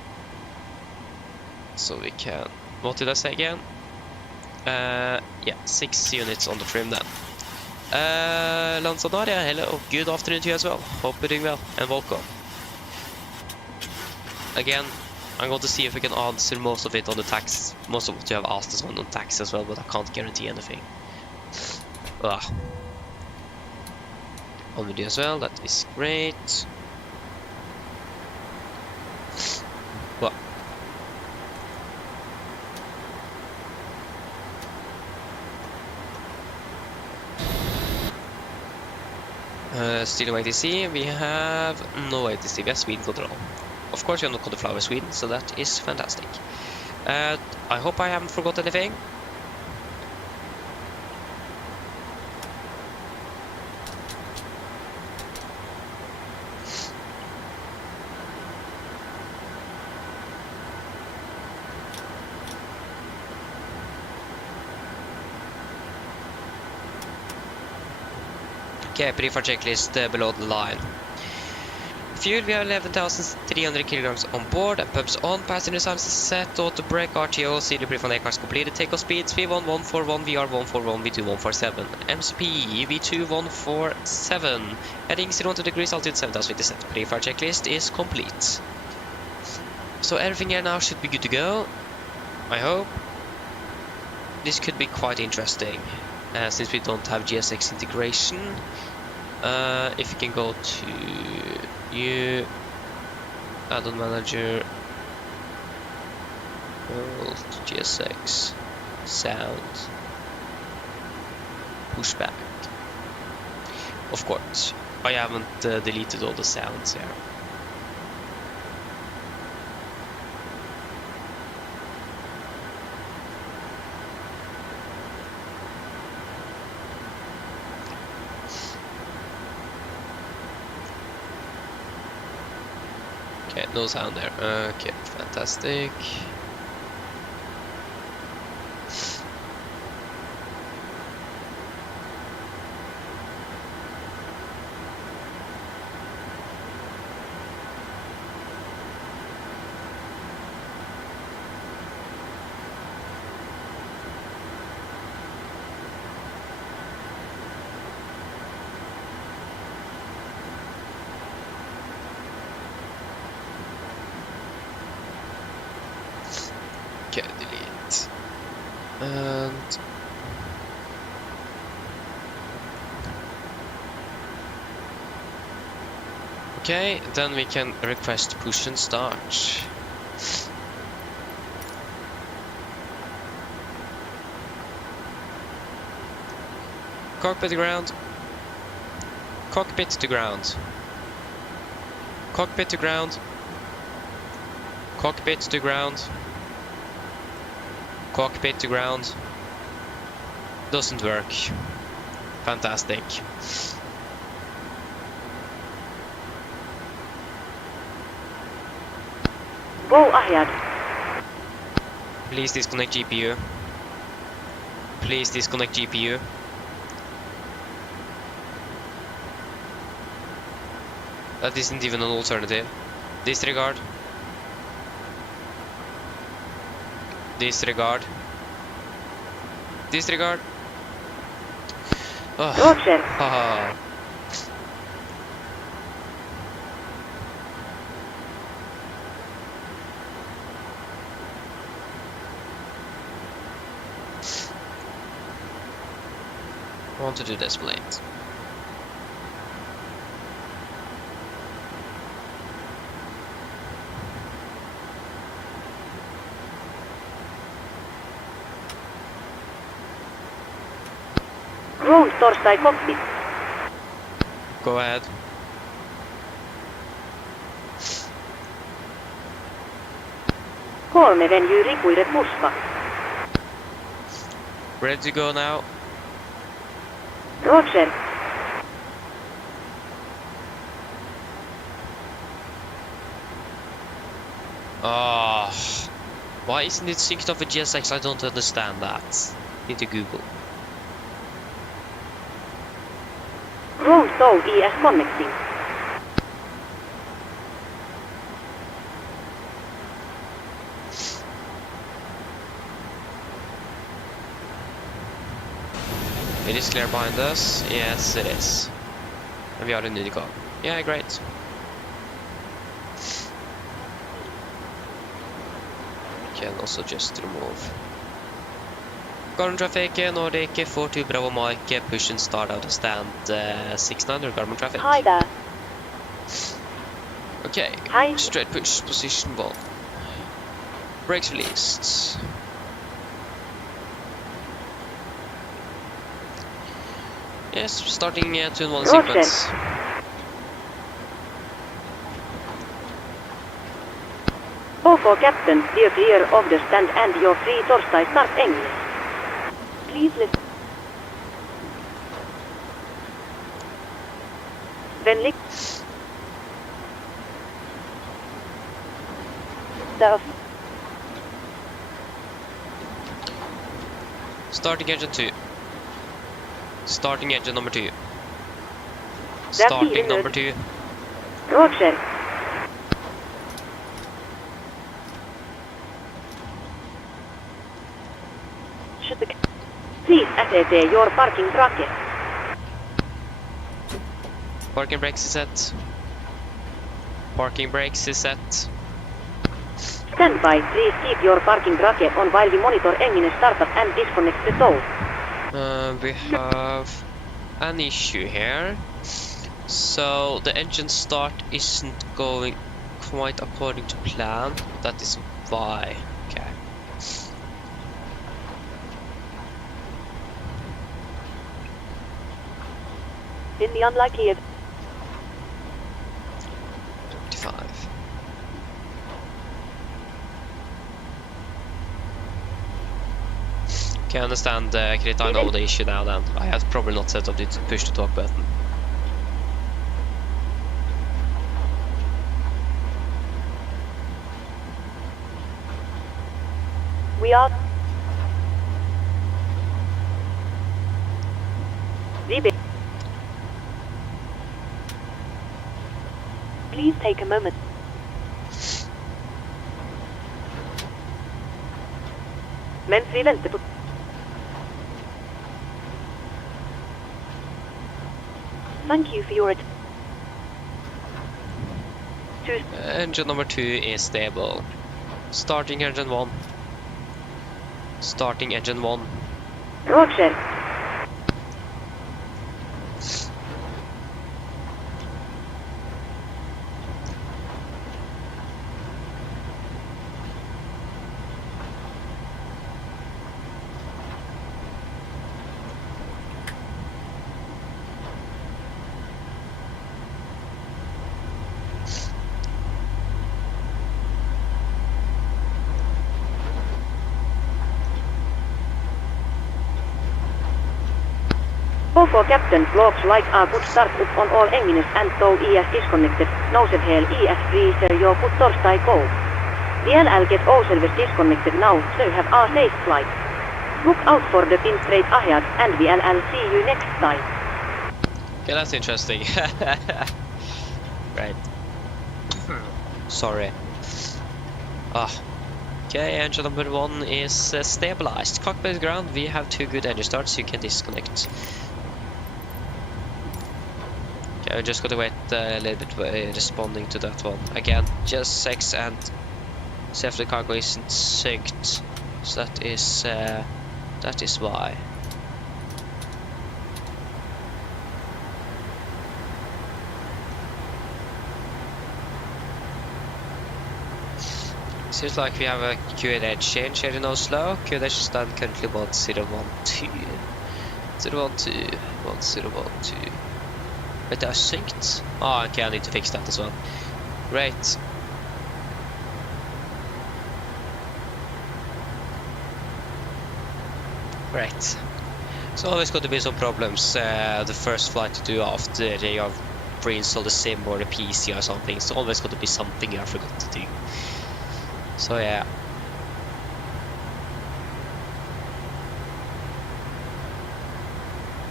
So we can, what did I say again? 6 units on the trim then. Lanzaria, hello, good afternoon to you as well. Hope you're doing well and welcome. Again, I'm going to see if we can answer most of it on the tax. Most of what you have asked is on tax as well, but I can't guarantee anything. On video as well, that is great. Well, still ATC, we have no ATC, we have Sweden control. Of course you're not going to fly over Sweden, so that is fantastic. I hope I haven't forgot anything. Okay, pre-flight checklist below the line. Fuel, we have 11,300 kilograms on board and pumps on. Passenger signs set, auto brake, RTO, CD brief on aircraft completed. Takeoff speeds V1141, VR141, V2147, MSP V2147. Heading 0 degrees, altitude 7,000 feet descent. Pre-flight checklist is complete. So everything here now should be good to go. I hope. This could be quite interesting, since we don't have GSX integration. If you can go to new add-on manager, GSX, sound, pushback. Of course, I haven't deleted all the sounds here. Okay, no sound there. Okay, fantastic. Okay, delete. And okay, then we can request push and start. Cockpit to ground. Cockpit to ground. Cockpit to ground. Cockpit to ground. Cockpit to ground. Doesn't work. Fantastic. Go ahead. Please disconnect GPU. Please disconnect GPU. That isn't even an alternative. Disregard. Disregard. Disregard. Oh. Roger. Haha. I want to do this plate. Ground torstai cockpit. Go ahead. Kolme venue rikuiret musta. Ready to go now? Roger. Oh, why isn't it synced up with GSX? I don't understand that. Need to Google. Ground tow ES connecting. It is clear behind us. Yes, it is. And we are in Unico. Yeah, great. Can also just remove Garmin traffic, Nordic 42 Bravo Mike, push and start out of stand 69 Garmin traffic. Hi there. Okay, Hi. straight push, position 1. Brakes released. Yes, starting to in one Roger. sequence. OK Captain, steer clear of the stand and your free torstai start English. Please listen. Vänlig. Stuff. Starting engine 2. Starting engine number 2. That's Starting even number good. 2. Roger. Should the... Please assess your parking bracket. Parking brakes is set. Parking brakes is set. Stand by. Please keep your parking bracket on while we monitor engine startup and disconnect the tow. We have an issue here. So the engine start isn't going quite according to plan. That is why. Okay. In the unlikely event. 25. Okay, I understand, Krit, I know the issue now then. I had probably not set up the push to talk button. We are. Please take a moment. Mens vi venter på. Thank you for your Engine number 2 is stable. Starting engine 1. Starting engine 1. Roger. For captain, looks like a good start up on all engines and tow ES disconnected. Noused hel ES freezer jo put torstai go. DLL get all service disconnected now, so have a safe flight. Look out for the pin straight ahead and VLL see you next time. Okay, that's interesting. Right. Sorry. Okay, engine number 1 is stabilized. Cockpit ground, we have 2 good engine starts, you can disconnect. Okay, I just gotta wait a little bit responding to that one. Again, just 6 and see if the cargo isn't synced. So that is why. Seems like we have a QNH change here in Oslo. QNH stand currently 1012. 012, 1012. But they are synced. Oh, okay, I need to fix that as well. Right. Right. So always got to be some problems the first flight to do after they have pre-installed the sim or the PC or something. So always got to be something you forgot to do. So yeah.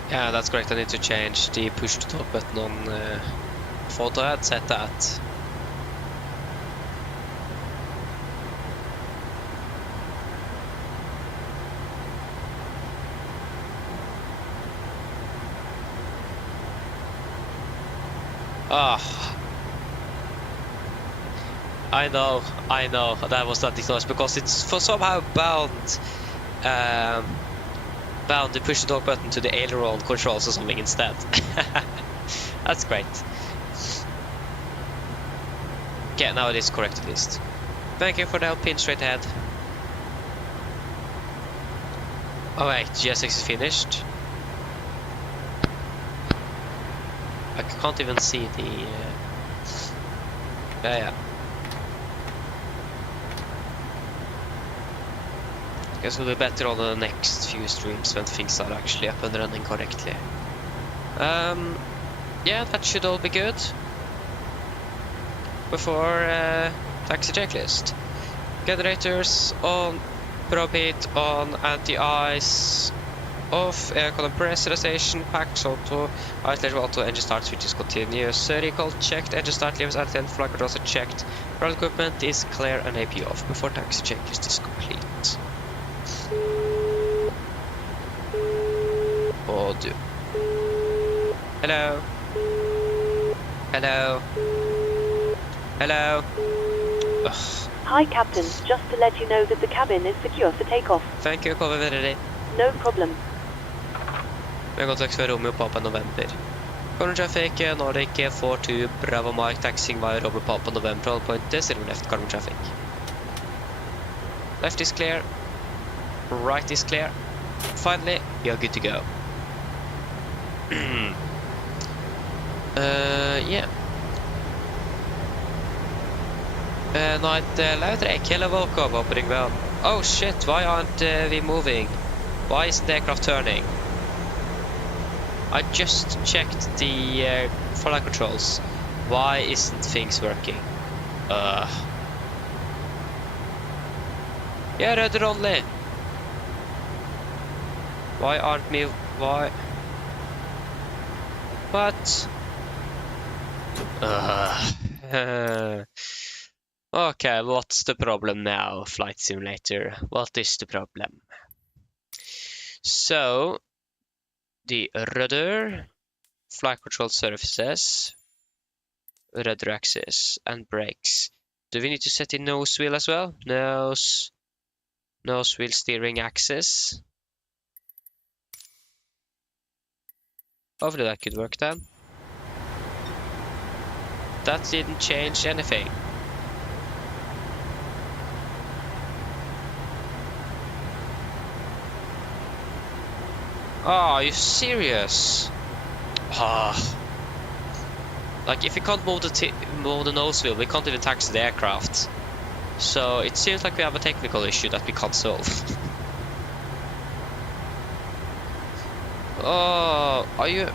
Yeah, that's correct. I need to change the push to talk button on photo. I had set that. I know, that was not close because it's for somehow bound the push to talk button to the aileron controls or something instead. That's great. Okay, now it is correct at least. Thank you for the help, pin straight ahead. Oh wait, GS6 is finished. I can't even see the... yeah. Guess we'll be better on the next few streams when things are actually up and running correctly. Yeah, that should all be good. Before taxi checklist. Generators on, probe heat on, anti-ice off, air column pressurization, packs auto, isolate auto, engine start switch is continuous, recall checked, engine start levers anti-tail flag controls are checked, ground equipment is clear and AP off before taxi checklist is complete. Audio. Hello. Hello. Hello. Ugh. Hi, Captain. Just to let you know that the cabin is secure for takeoff. Thank you, kommer videre dit. No problem. Vi har gått vekk fra Romeo Papa November. Current traffic, Nordic 42, Bravo Mike, taxiing via Romeo Papa November, all point is zero left, current traffic. Left is clear, right is clear. Finally, you're good to go. Yeah. Night Lautrek, hello, welcome, opening well. Oh shit, why aren't we moving? Why isn't the aircraft turning? I just checked the flight controls. Why isn't things working? Yeah, rudder only. Why aren't me? Why? What? Okay, what's the problem now, Flight Simulator? What is the problem? So, the rudder, flight control surfaces, rudder axis, and brakes. Do we need to set in nose wheel as well? Nose wheel steering axis. Hopefully that could work then. That didn't change anything. Oh, are you serious? Like, if we can't move the nose wheel, we can't even taxi the aircraft. So it seems like we have a technical issue that we can't solve. Oh, are you?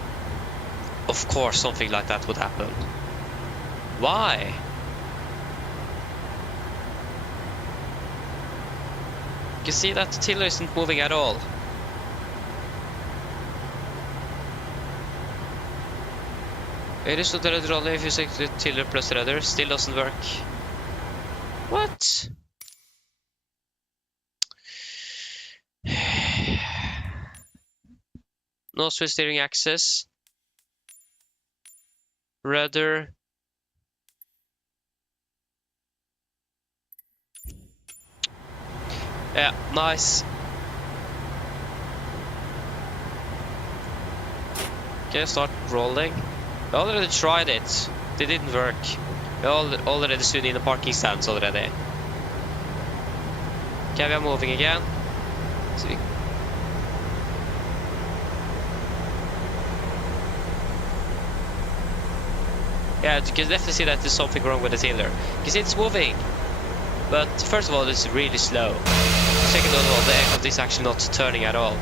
Of course, something like that would happen. Why? You see that the tiller isn't moving at all. It is not the rudder only if you select the tiller plus rudder, still doesn't work. What? Nose wheel steering axis. Rudder. Yeah, nice. Okay, start rolling. We already tried it. They didn't work. We already stood in the parking stands already. Okay, we are moving again. See. Yeah, you can definitely see that there's something wrong with the tiller. You can see it's moving. But first of all, it's really slow. Second of all, the aircraft is actually not turning at all.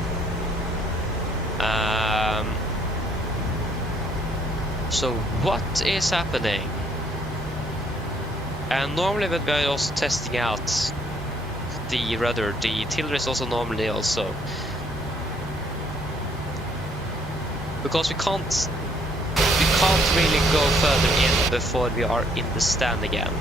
So what is happening? And normally when we are also testing out the rudder, the tiller is also normally also, because we can't really go further in before we are in the stand again.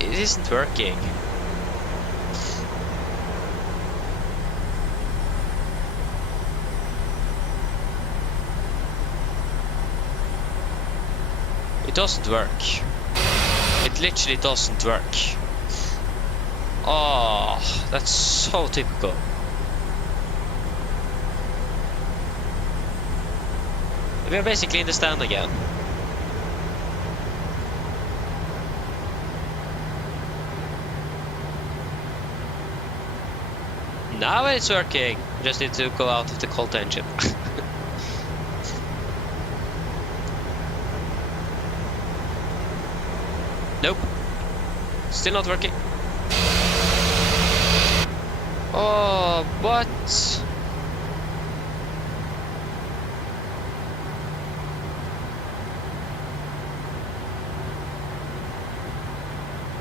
It isn't working. It doesn't work. It literally doesn't work. Oh, that's so typical. We are basically in the stand again. Now it's working. Just need to go out of the cold engine. Nope. Still not working. Oh, what?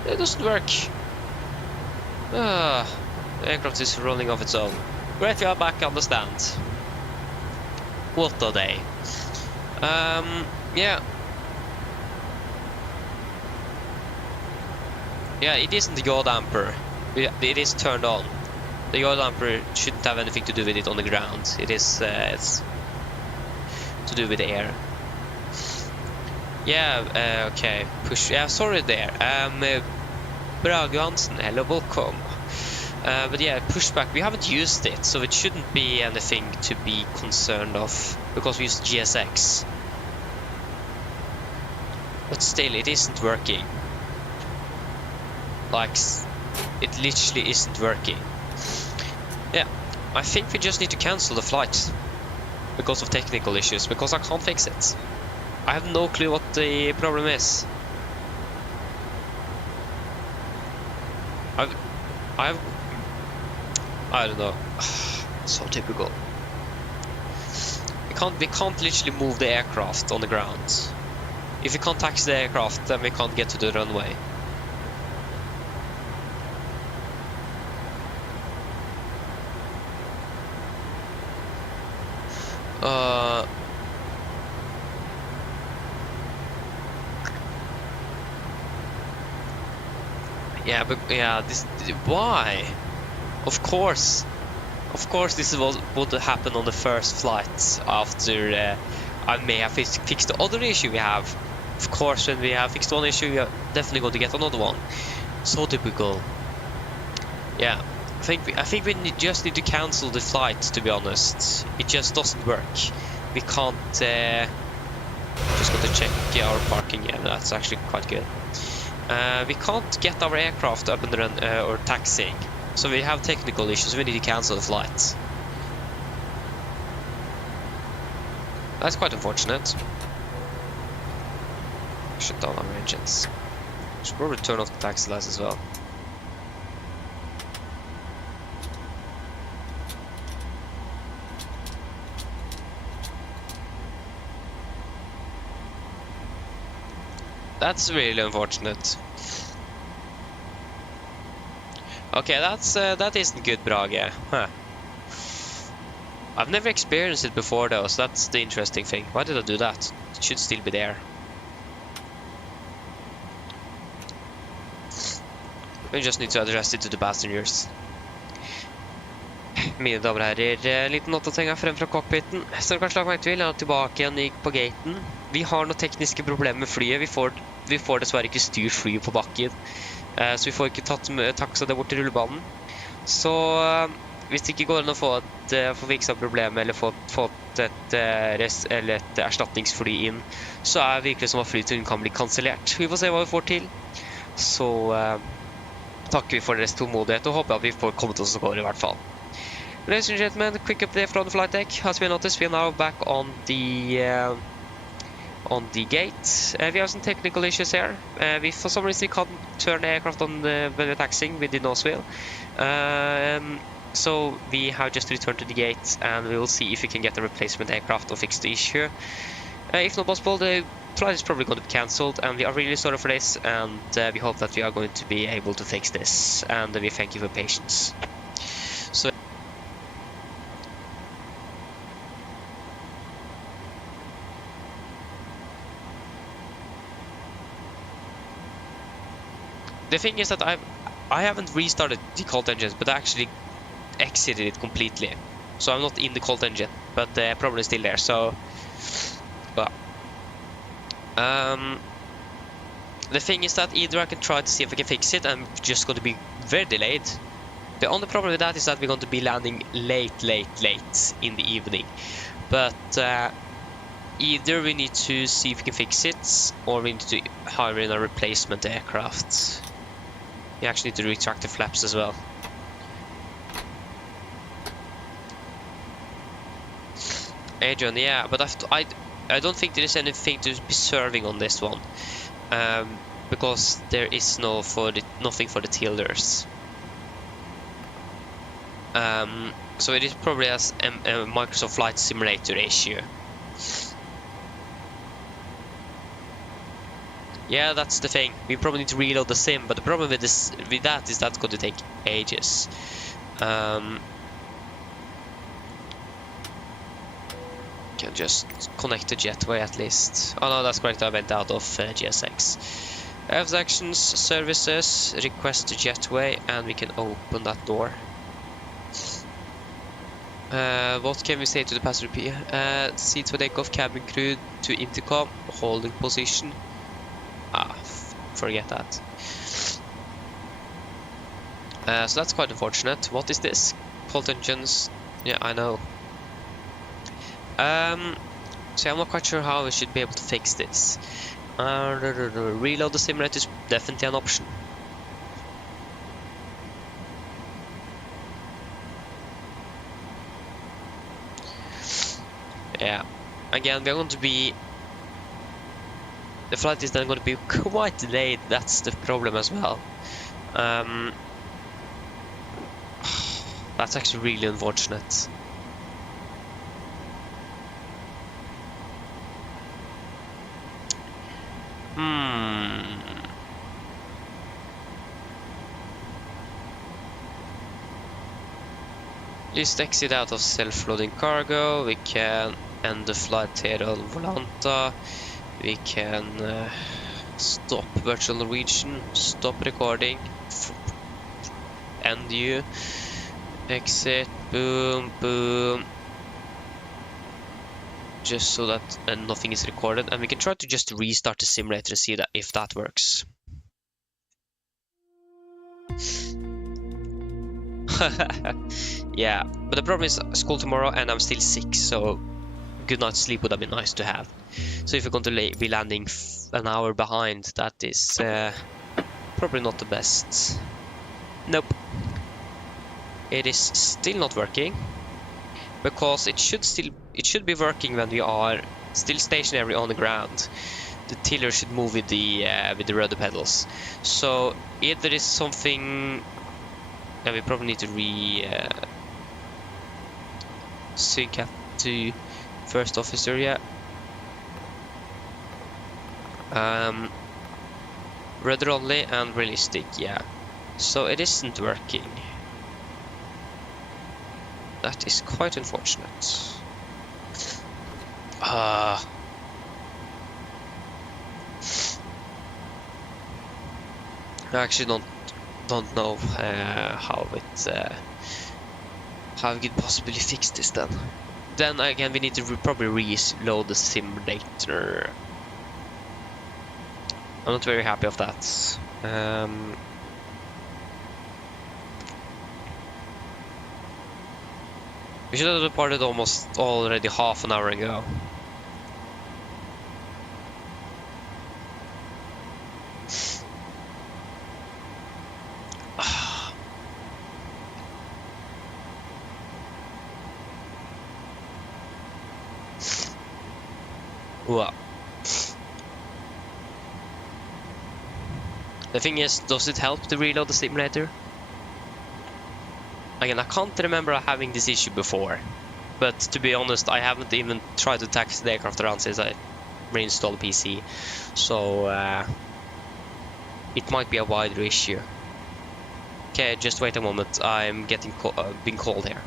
It doesn't work. The aircraft is rolling off its own. Great, we are back on the stand. What a day. Yeah. Yeah, it isn't the yaw damper. It is turned on. The oil damper shouldn't have anything to do with it on the ground. It is it's to do with the air. Yeah, okay. Push. Yeah, sorry there. Brage Johansen, hello, welcome. But yeah, pushback, we haven't used it, so it shouldn't be anything to be concerned of, because we used GSX. But still, it isn't working. Like, it literally isn't working. Yeah, I think we just need to cancel the flight because of technical issues, because I can't fix it. I have no clue what the problem is. I don't know. So typical. We can't literally move the aircraft on the ground. If we can't taxi the aircraft, then we can't get to the runway. Yeah, but yeah, this why? Of course, this is what would happen on the first flight after I may have fixed the other issue we have. Of course, when we have fixed one issue, we are definitely going to get another one. So typical. Yeah, I think we just need to cancel the flight. To be honest, it just doesn't work. We can't. Just got to check our parking. Yeah, that's actually quite good. We can't get our aircraft up and run or taxiing. So we have technical issues, we need to cancel the flight. That's quite unfortunate. Shut down our engines. Should probably turn off the taxi lights as well. That's really unfortunate. Okay, that isn't good, Brage. Huh. I've never experienced it before though, so that's the interesting thing. Why did I do that? It should still be there. We just need to address it to the passengers. Mine damer og herrer, liten oppdatering her frem fra cockpiten. Så kanskje lagt merke til, jeg er tilbake igjen på gaten. Vi har noen tekniske problemer med flyet. Vi får dessverre ikke styrt flyet på bakken. Så vi får ikke taxa det bort til rullebanen. Så hvis det ikke går an å få fikset problemet eller fått et erstatningsfly inn, så virker det som at flyturen kan bli kansellert. Vi får se hva vi får til. Så takker vi for deres tålmodighet og håper at vi får kommet oss og går i hvert fall. Ladies and gentlemen, quick update from the flight deck. As we noticed, we are now back on the gate. We have some technical issues here. We for some reason can't turn the aircraft on when we're taxiing with the nose wheel. So we have just returned to the gate and we will see if we can get a replacement aircraft or fix the issue. If not possible, the flight is probably going to be cancelled, and we are really sorry for this, and we hope that we are going to be able to fix this, and we thank you for patience. So the thing is that I haven't restarted the cold engines, but I actually exited it completely. So I'm not in the cold engine, but the problem is still there. So, well, the thing is that either I can try to see if I can fix it, and I'm just going to be very delayed. The only problem with that is that we're going to be landing late in the evening. But either we need to see if we can fix it, or we need to hire in a replacement aircraft. You actually need to retract the flaps as well. Adrian, yeah, but I don't think there is anything to be serving on this one, because there is nothing for the tilters. So it is probably a Microsoft Flight Simulator issue. Yeah, that's the thing. We probably need to reload the sim, but the problem with that is that's going to take ages. Can just connect to Jetway at least. Oh no, that's correct. I went out of GSX. F actions, services, request to Jetway, and we can open that door. What can we say to the passenger? Seats for takeoff, cabin crew to intercom, holding position. Forget that. So that's quite unfortunate. What is this? Fault engines. Yeah, I know. So I'm not quite sure how we should be able to fix this. Reload the simulator is definitely an option. Yeah. Again, we're going to be... The flight is then going to be quite delayed. That's the problem as well. That's actually really unfortunate. Please exit out of self-loading cargo. We can end the flight here on Volanta. We can stop virtual Norwegian, stop recording, end you, exit, boom, boom. Just so that nothing is recorded, and we can try to just restart the simulator and see that if that works. Yeah, but the problem is school tomorrow and I'm still sick, so good night's sleep would have been nice to have. So if we're going to be landing an hour behind, that is probably not the best. Nope. It is still not working, because it should be working when we are still stationary on the ground. The tiller should move with the rudder pedals. So either is something. Yeah, we probably need to sync up to first officer. Yeah. Rudder only and realistic. Yeah. So it isn't working. That is quite unfortunate. I actually don't know how we could possibly fix this then. Then again, we need to probably reload the simulator. I'm not very happy of that. We should have departed almost already half an hour ago. Wow. The thing is, does it help to reload the simulator? Again, I can't remember having this issue before, but to be honest, I haven't even tried to taxi the aircraft around since I reinstalled the PC, so it might be a wider issue. Okay, just wait a moment, I'm getting being called here.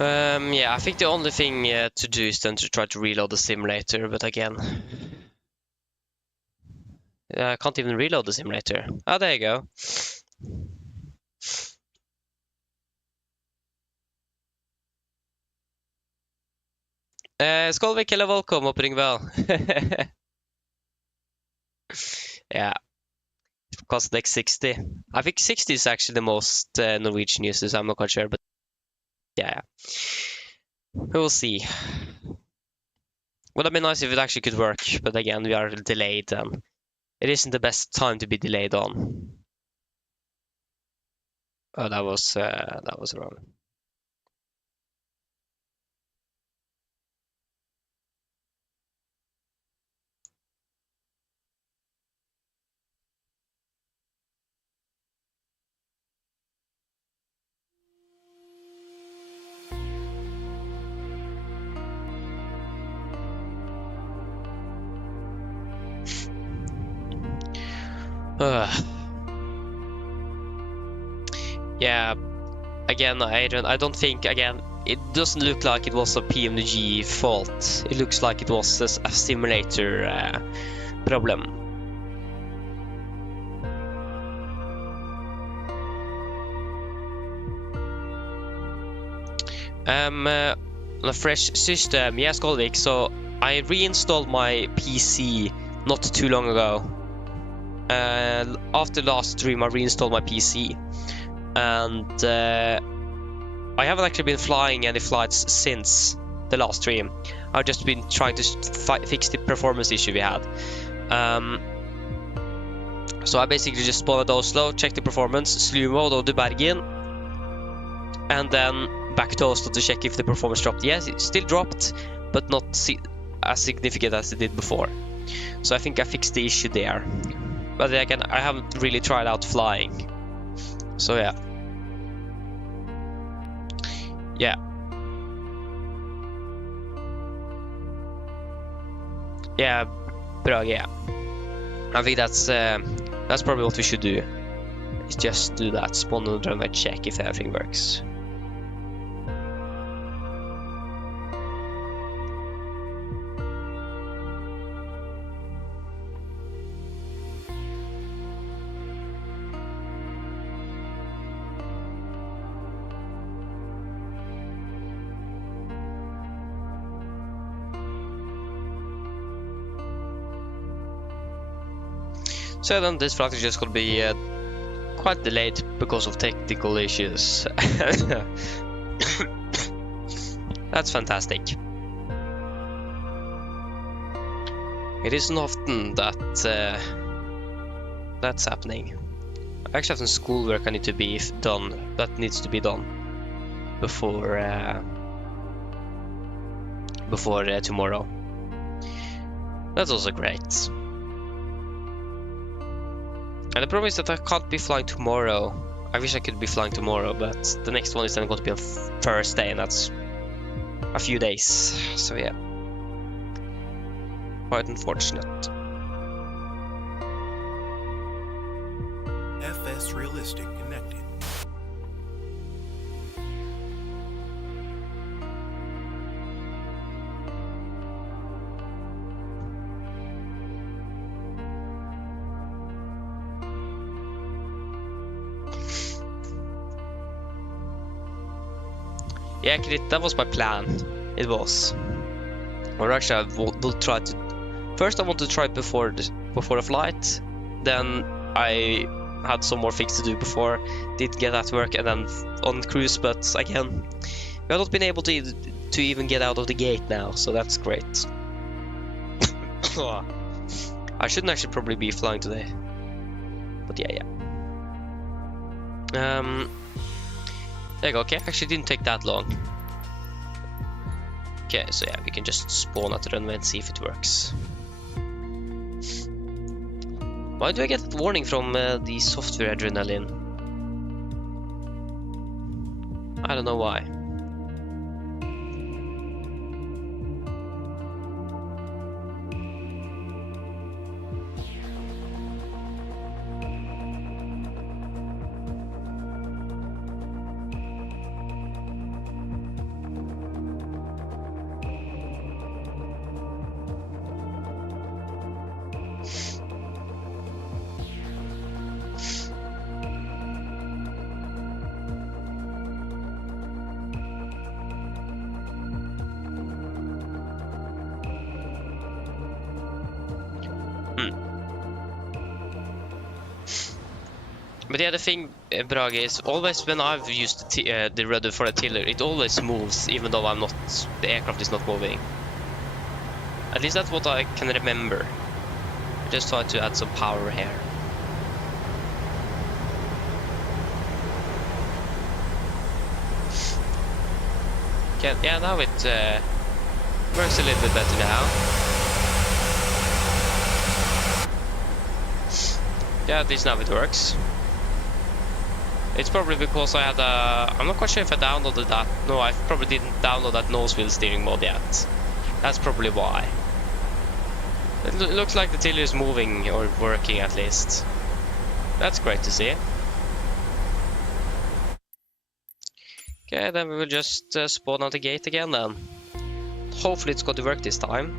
Yeah, I think the only thing to do is then to try to reload the simulator, but again, I can't even reload the simulator. Oh, there you go. Skolvik, eller welcome, opening bell. Yeah, cost next 60. I think 60 is actually the most Norwegian uses. I'm not quite sure, but yeah, we'll see. Would have been nice if it actually could work, but again, we are delayed, and it isn't the best time to be delayed on. Oh, that was wrong. Yeah, again, I don't think, again, it doesn't look like it was a PMDG fault. It looks like it was a simulator problem. A fresh system, yes, Golvik. So I reinstalled my PC not too long ago. After last stream, I reinstalled my PC, and I haven't actually been flying any flights since the last stream. I've just been trying to fix the performance issue we had. So I basically just spawned at Oslo, checked the performance, slew mode of the Bergen, and then back to Oslo to check if the performance dropped. Yes, it still dropped, but not as significant as it did before. So I think I fixed the issue there. But again, I haven't really tried out flying. So yeah. Yeah. Yeah, Prague, yeah. I think that's probably what we should do. Is just do that, spawn and run and check if everything works. So then this flight is just going to be quite delayed because of technical issues. That's fantastic. It isn't often that that's happening. I actually have some schoolwork I need to be done. That needs to be done before tomorrow. That's also great. And the problem is that I can't be flying tomorrow. I wish I could be flying tomorrow, but the next one is then going to be on Thursday, and that's a few days. So yeah, quite unfortunate. FS Realistic connected. Yeah, that was my plan. It was. Or actually, I will try to. First, I want to try it before the flight. Then I had some more things to do before. Did get that work, and then on cruise. But again, we have not been able to even get out of the gate now, so that's great. I shouldn't actually probably be flying today. But yeah. There you go. Okay, actually didn't take that long. Okay, so yeah, we can just spawn at the runway and see if it works. Why do I get that warning from the software adrenaline? I don't know why. But the other thing, Brage, is always when I've used the rudder for a tiller, it always moves, even though the aircraft is not moving. At least that's what I can remember. I just try to add some power here. Okay, yeah, now it works a little bit better now. Yeah, at least now it works. It's probably because I had I'm not quite sure if I downloaded that. No, I probably didn't download that nose wheel steering mode yet. That's probably why. It looks like the tiller is moving, or working at least. That's great to see. Okay, then we will just spawn out the gate again then. Hopefully it's going to work this time.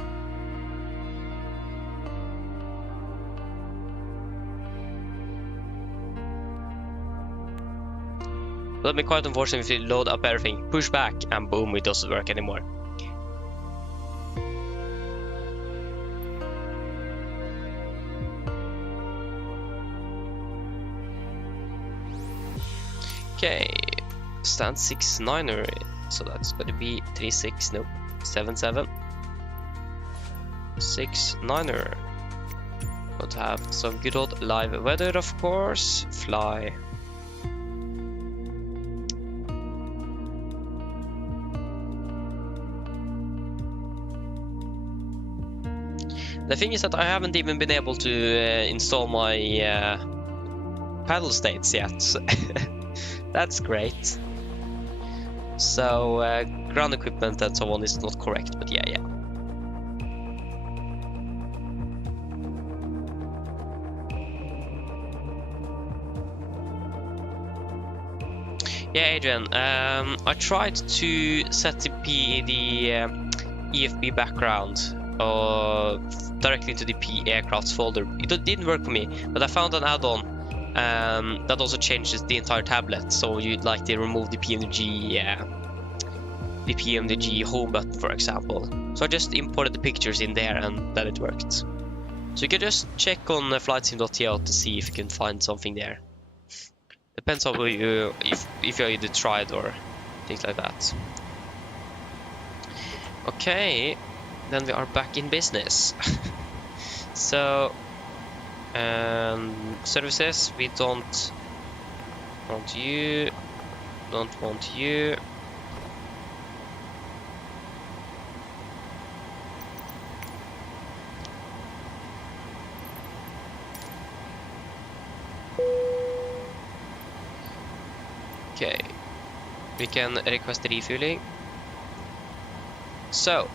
That'll be quite unfortunate if you load up everything, push back, and boom, it doesn't work anymore. Okay, stand 6-9er, so that's going to be 3-6, nope, 7-7. 6-9er. Got to have some good old live weather, of course. Fly. The thing is that I haven't even been able to install my paddle states yet. That's great. So ground equipment and so on is not correct, but yeah. Yeah, Adrian, I tried to set the EFB background directly into the P aircrafts folder. It didn't work for me, but I found an add-on that also changes the entire tablet. So you'd like to remove the PMDG home button, for example. So I just imported the pictures in there, and then it worked. So you can just check on flightsim.to to see if you can find something there. Depends on if you either tried or things like that. Okay, then we are back in business. So services, we don't want you, don't want you. Okay, we can request refueling. So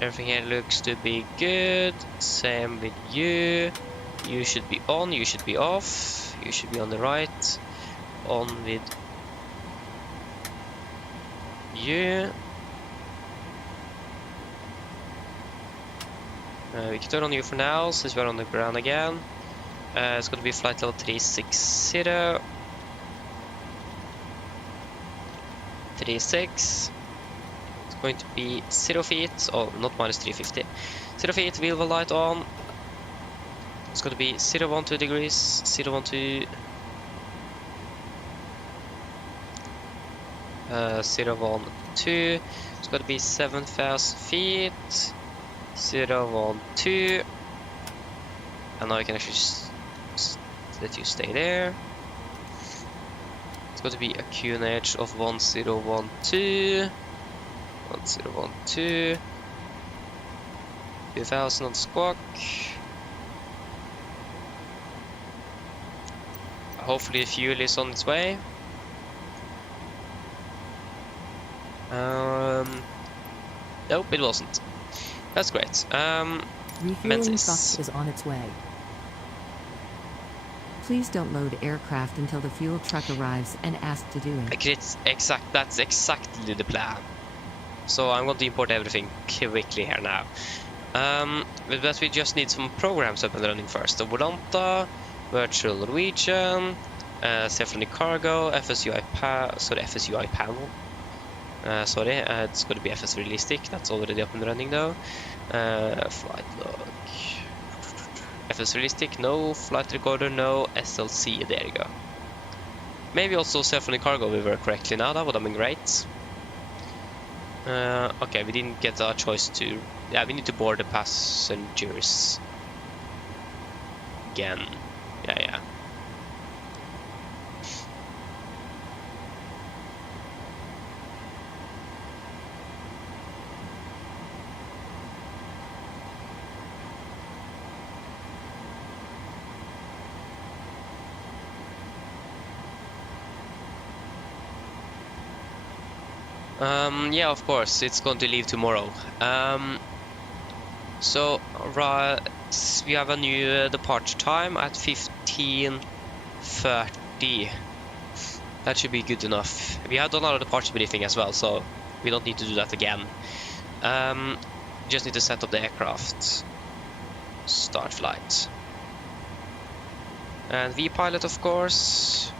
everything here looks to be good. Same with you. You should be on, you should be off, you should be on the right. On with you. We can turn on you for now, since we're on the ground again. It's going to be flight level 360. 36. It's going to be 0 feet, oh, not minus 350. 0 feet, wheel well light on. It's going to be 012 degrees, 012. 012. It's going to be 7,000 feet. 012. And now I can actually let you stay there. It's going to be a QNH of 1012. 1012. 2000 on squawk. Hopefully the fuel is on its way. Nope, it wasn't. That's great. Refueling truck is on its way. Please don't load aircraft until the fuel truck arrives and ask to do it. That's exactly the plan. So I'm going to import everything quickly here now. But we just need some programs up and running first. So Volanta, Virtual Norwegian, Symphony Cargo, FSUI panel. Sorry, it's going to be FS realistic. That's already up and running though. Flight log. FS realistic, no. Flight recorder, no. SLC, there you go. Maybe also self-running cargo will work correctly now. That would have been great. Okay, we didn't get our choice to... Yeah, we need to board the passengers. Again. Yeah. Yeah, of course, it's going to leave tomorrow. So we have a new departure time at 15:30. That should be good enough. We have done our departure briefing as well, so we don't need to do that again. Just need to set up the aircraft. Start flight. And V-pilot, of course.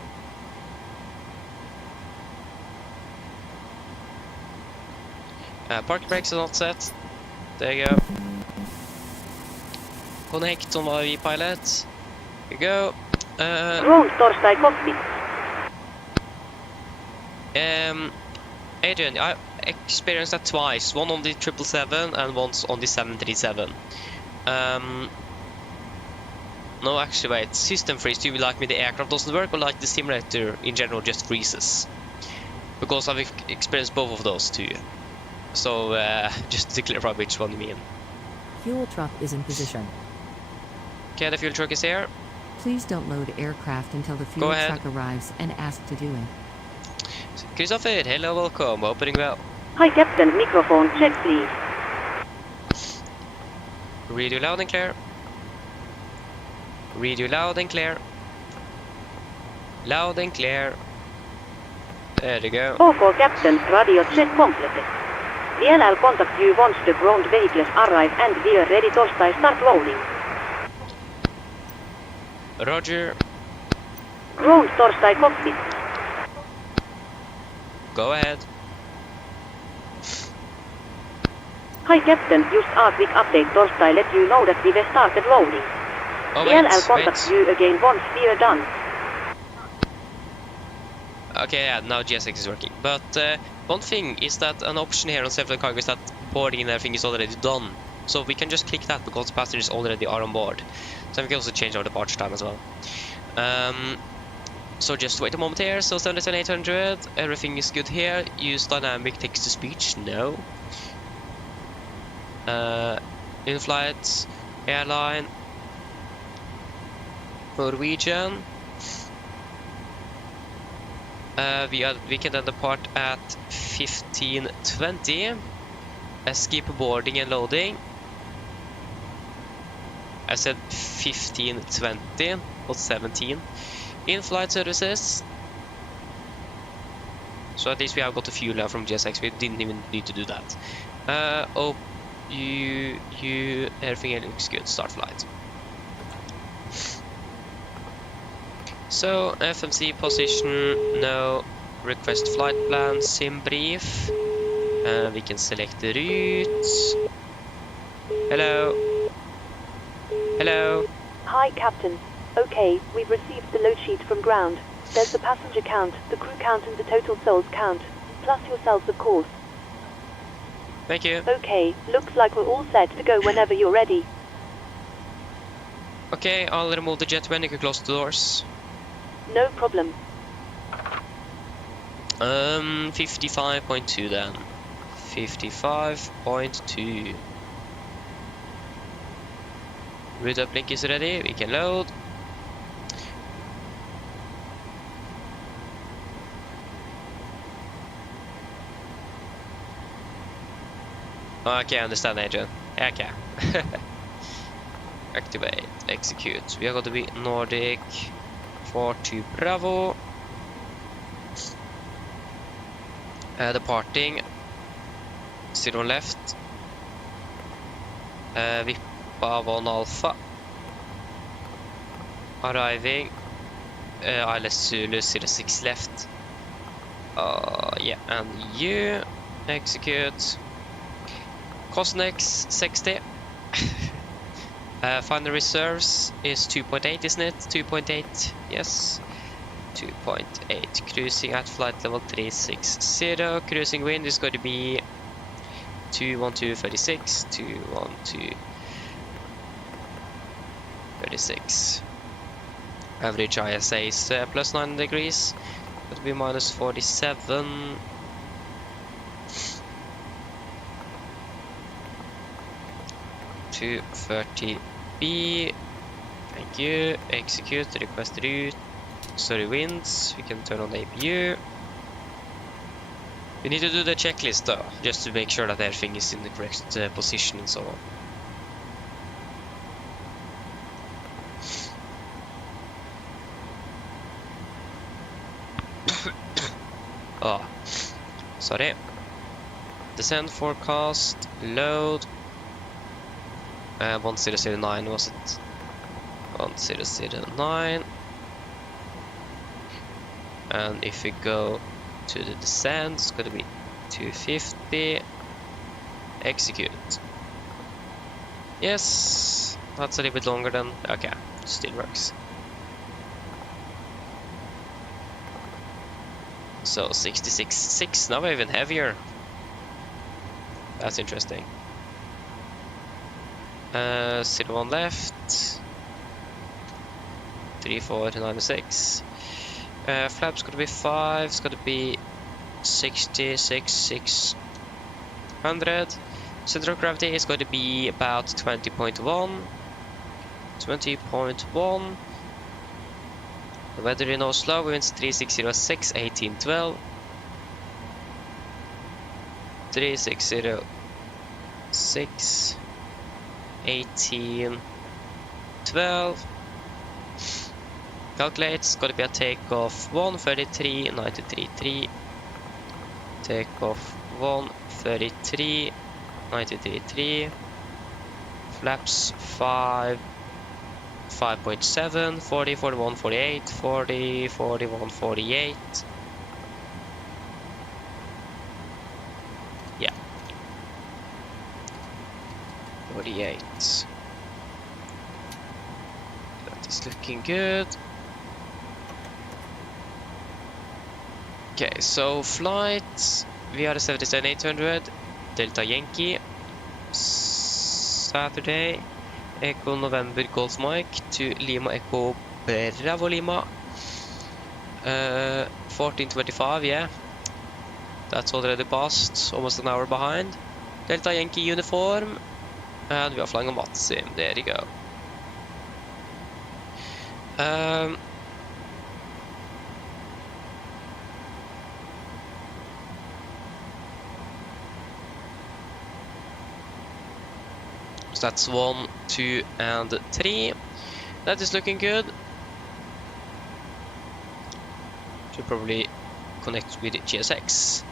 Park brakes are not set. There you go. Connect on my V-pilot. Here you go. Drone Torstai cockpit. Adrian, I experienced that twice. One on the 777 and once on the 737. No, actually, wait. System freeze. Do you like me the aircraft doesn't work, or like the simulator in general just freezes? Because I've experienced both of those too. So, just to clarify which one you mean. Fuel truck is in position. Okay, the fuel truck is here. Please don't load aircraft until the fuel truck arrives and ask to do it. Christopher, hello, welcome. Opening well. Hi Captain, microphone check please. Read you loud and clear. Read you loud and clear. Loud and clear. There you go. OK Captain, radio check completed. DLL contact you once the ground vehicles arrive and we are ready to start loading. Roger. Ground Torstai cockpit. Go ahead. Hi Captain, just a quick update. Torstai let you know that we have started loading. Oh, DLL contact you again once we are done. Okay, yeah, now GSX is working. But one thing is that an option here on self-flight cargo is that boarding and everything is already done. So we can just click that because passengers already are on board. So we can also change our departure time as well. So just wait a moment here. So 77800, everything is good here. Use dynamic text-to-speech, no. In-flight, airline, Norwegian. We can then depart at 15:20. Skip boarding and loading. I said 15:20, not 17. In-flight services. So at least we have got the fuel now from GSX. We didn't even need to do that. Everything looks good. Start flight. So FMC position, no. Request flight plan, sim brief. We can select the route. Hello. Hello. Hi Captain. Okay, we've received the load sheet from ground. There's the passenger count, the crew count and the total souls count. Plus yourselves of course. Thank you. Okay, looks like we're all set to go whenever you're ready. Okay, I'll remove the jet when you can close the doors. No problem. 55.2 then. 55.2. Route uplink is ready, we can load. Okay, I understand, Agent. Okay. Activate, execute. We are going to be Nordic 42 Bravo. Departing. 0 left. Vippa 1 Alpha. Arriving. ILS Zulu 06 left. Yeah, and you. Execute. Cosnex 60. Final reserves is 2.8, isn't it? 2.8, yes. 2.8. Cruising at flight level 360. Cruising wind is going to be 212.36. 212.36. Average ISA is plus 9 degrees. Going to be minus 47. To 30B. Thank you. Execute. Request route. Sorry, winds. We can turn on the APU. We need to do the checklist though, just to make sure that everything is in the correct position and so on. Oh, sorry. Descent forecast. Load. 1009 was it? 1009. And if we go to the descent, it's going to be 250. Execute. Yes, that's a little bit longer than. Okay, still works. So 66.6. Now even heavier. That's interesting. 01 left. 3496. Flaps gonna be 5. It's gonna be 66,600. Center of gravity is going to be about 20.1. 20.1. The weather in Oslo, winds 3606, 1812. 3606, 1812. Calculate, it's going to be a takeoff 133, 933. Takeoff 133, 933. Flaps 5. 5.7, 40, 41, 48, 40, 41, 48. Yeah. 48. That is looking good. Okay, so flight, we are 77800, Delta Yankee, Saturday. Echo November Golf Mike to Lima Echo Bravo Lima. 1425, yeah. That's already passed, almost an hour behind. Delta Yankee uniform. And we are flying on Matsim, there you go. So that's 1, 2, and 3. That is looking good. Should probably connect with GSX.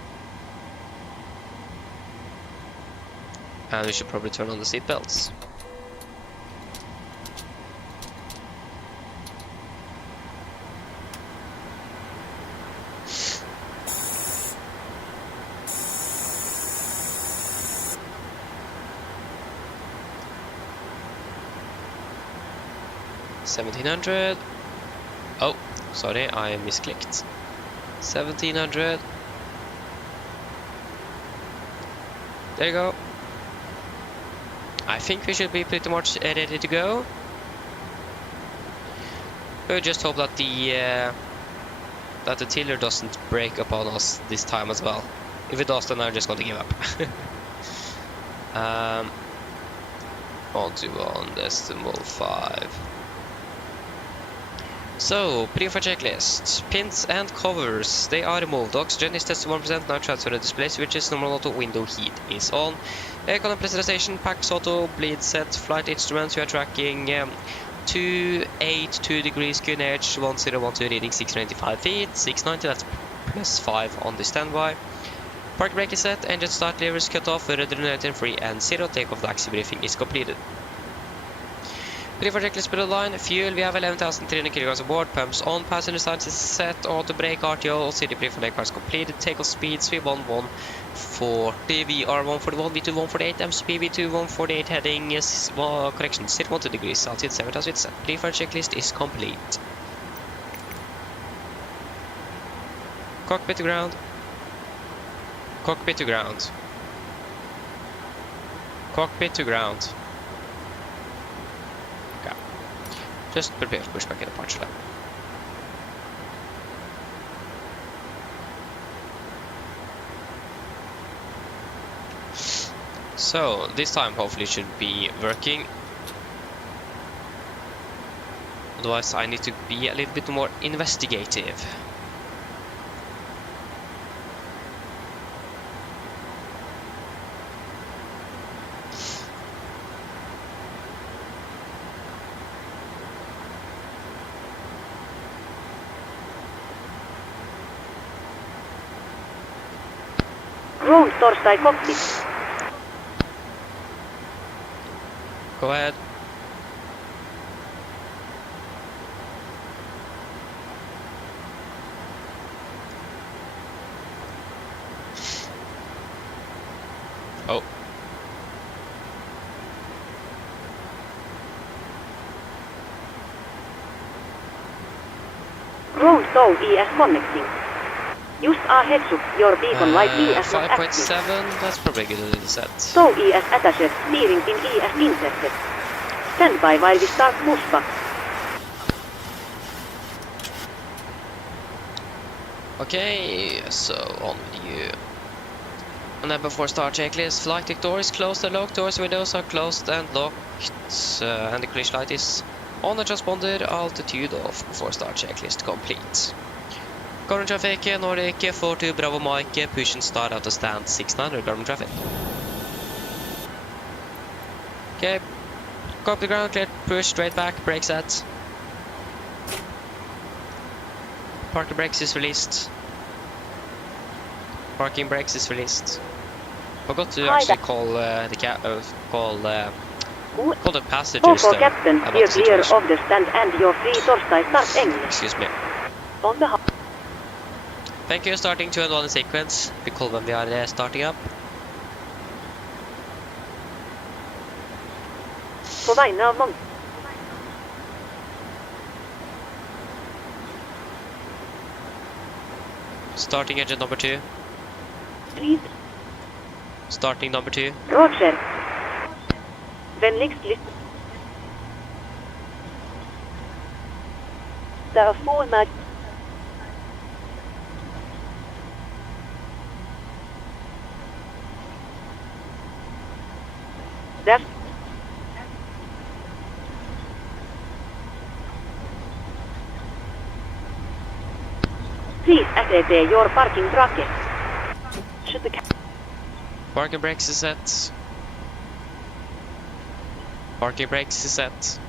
And we should probably turn on the seat belts. $1,700. Oh, sorry, I misclicked. 1,700. There you go. I think we should be pretty much ready to go. We just hope that the tiller doesn't break upon us this time as well. If it does, then I'm just going to give up. 121.5. So, pre-fire checklist. Pins and covers, they are removed. Oxygen is tested 1%, now transfer the display switches, normal auto, window heat is on. Aircon and pressurization, packs auto, bleed set, flight instruments, we are tracking 282 degrees QNH, 1012 reading 695 feet, 690, that's plus 5 on the standby. Park brake is set, engine start, levers cut off, rudder and free, and 0 takeoff taxi briefing is completed. Brief for checklist below the line. Fuel, we have 11,300 kilograms aboard. Pumps on. Passenger signs is set. Auto brake, RTO. City brief for lake cars completed. Takeoff speeds, V1 140, VR 141, V2 148, MSP V2 148, heading is, correction, 12 degrees, altitude 7,000 set. Brief for checklist is complete. Cockpit to ground. Cockpit to ground. Cockpit to ground. Okay. Just prepare for pushback in departure lane. So, this time hopefully it should be working. Otherwise I need to be a little bit more investigative. Roll torstai cockpit. Go ahead. Oh. Roll tow ES connecting. Just a heads up, your beacon light ES not 5.7, active. that's probably good to set. Tow ES attached, steering pin ES inserted. Stand by while we start pushback. Okay, so on with you. And then before start checklist, flight deck door is closed and locked, doors windows are closed and locked, and the collision light is on the transponder, altitude off before start checklist complete. Current traffic, Nordic 42 Bravo Mike, push and start out of stand 6900 Garmin traffic. Okay, go up the ground, clear, push straight back, brake set. Parking brakes is released. Parking brakes is released. Forgot to actually call call the passengers For though, captain, about steer the clear of situation. the stand and your free torstai start engine. Excuse me. On the Thank you, starting 2 and 1 in sequence. Be called when we are starting up. På vegne av mange. Starting engine number 2. Please, Starting number 2. Roger. Vänligst lyssna. There are 4 mag. That's Please activate your parking bracket. Should the Parking brakes is set. Parking brakes is set.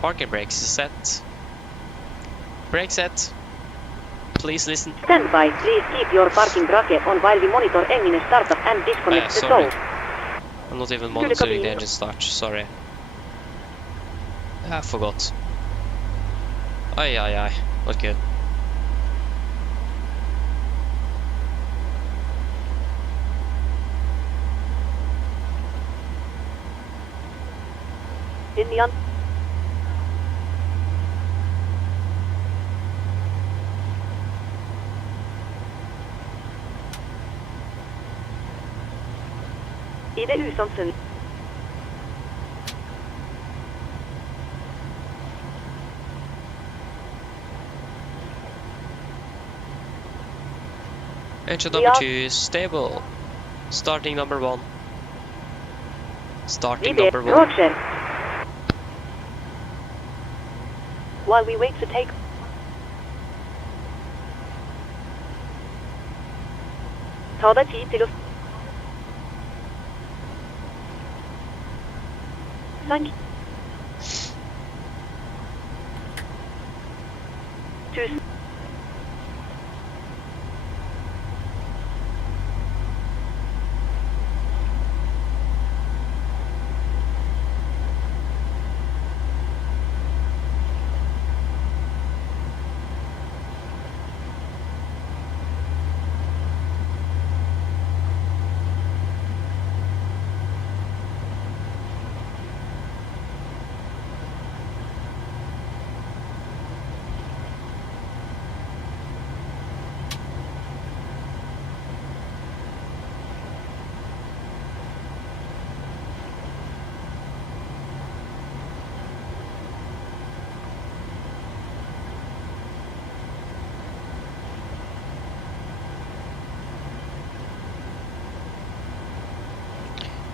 Parking brakes is set. Brake set. Please listen. stand by, please keep your parking bracket on while we monitor engine startup and disconnect the sorry. tow. I'm not even Skulle monitoring the kabinen. engine start, sorry. I forgot. Aye. Not good. In the I det usannsynlig. Engine number 2 is stable. Starting number 1. Starting number 1. Roger. While we wait for take. Ta deg tid til å Thank. Tusen.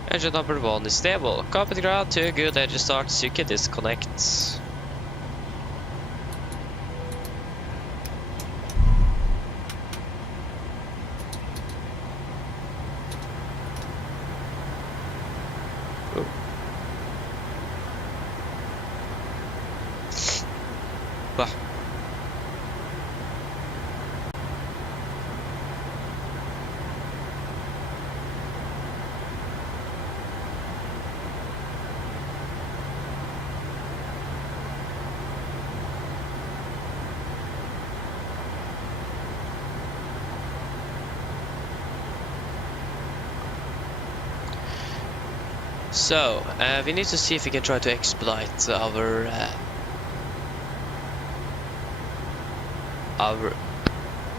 Engine number 1 is stable. Cockpit ground 2, good. Engine start. Suki disconnect. Bah. So, we need to see if we can try to exploit our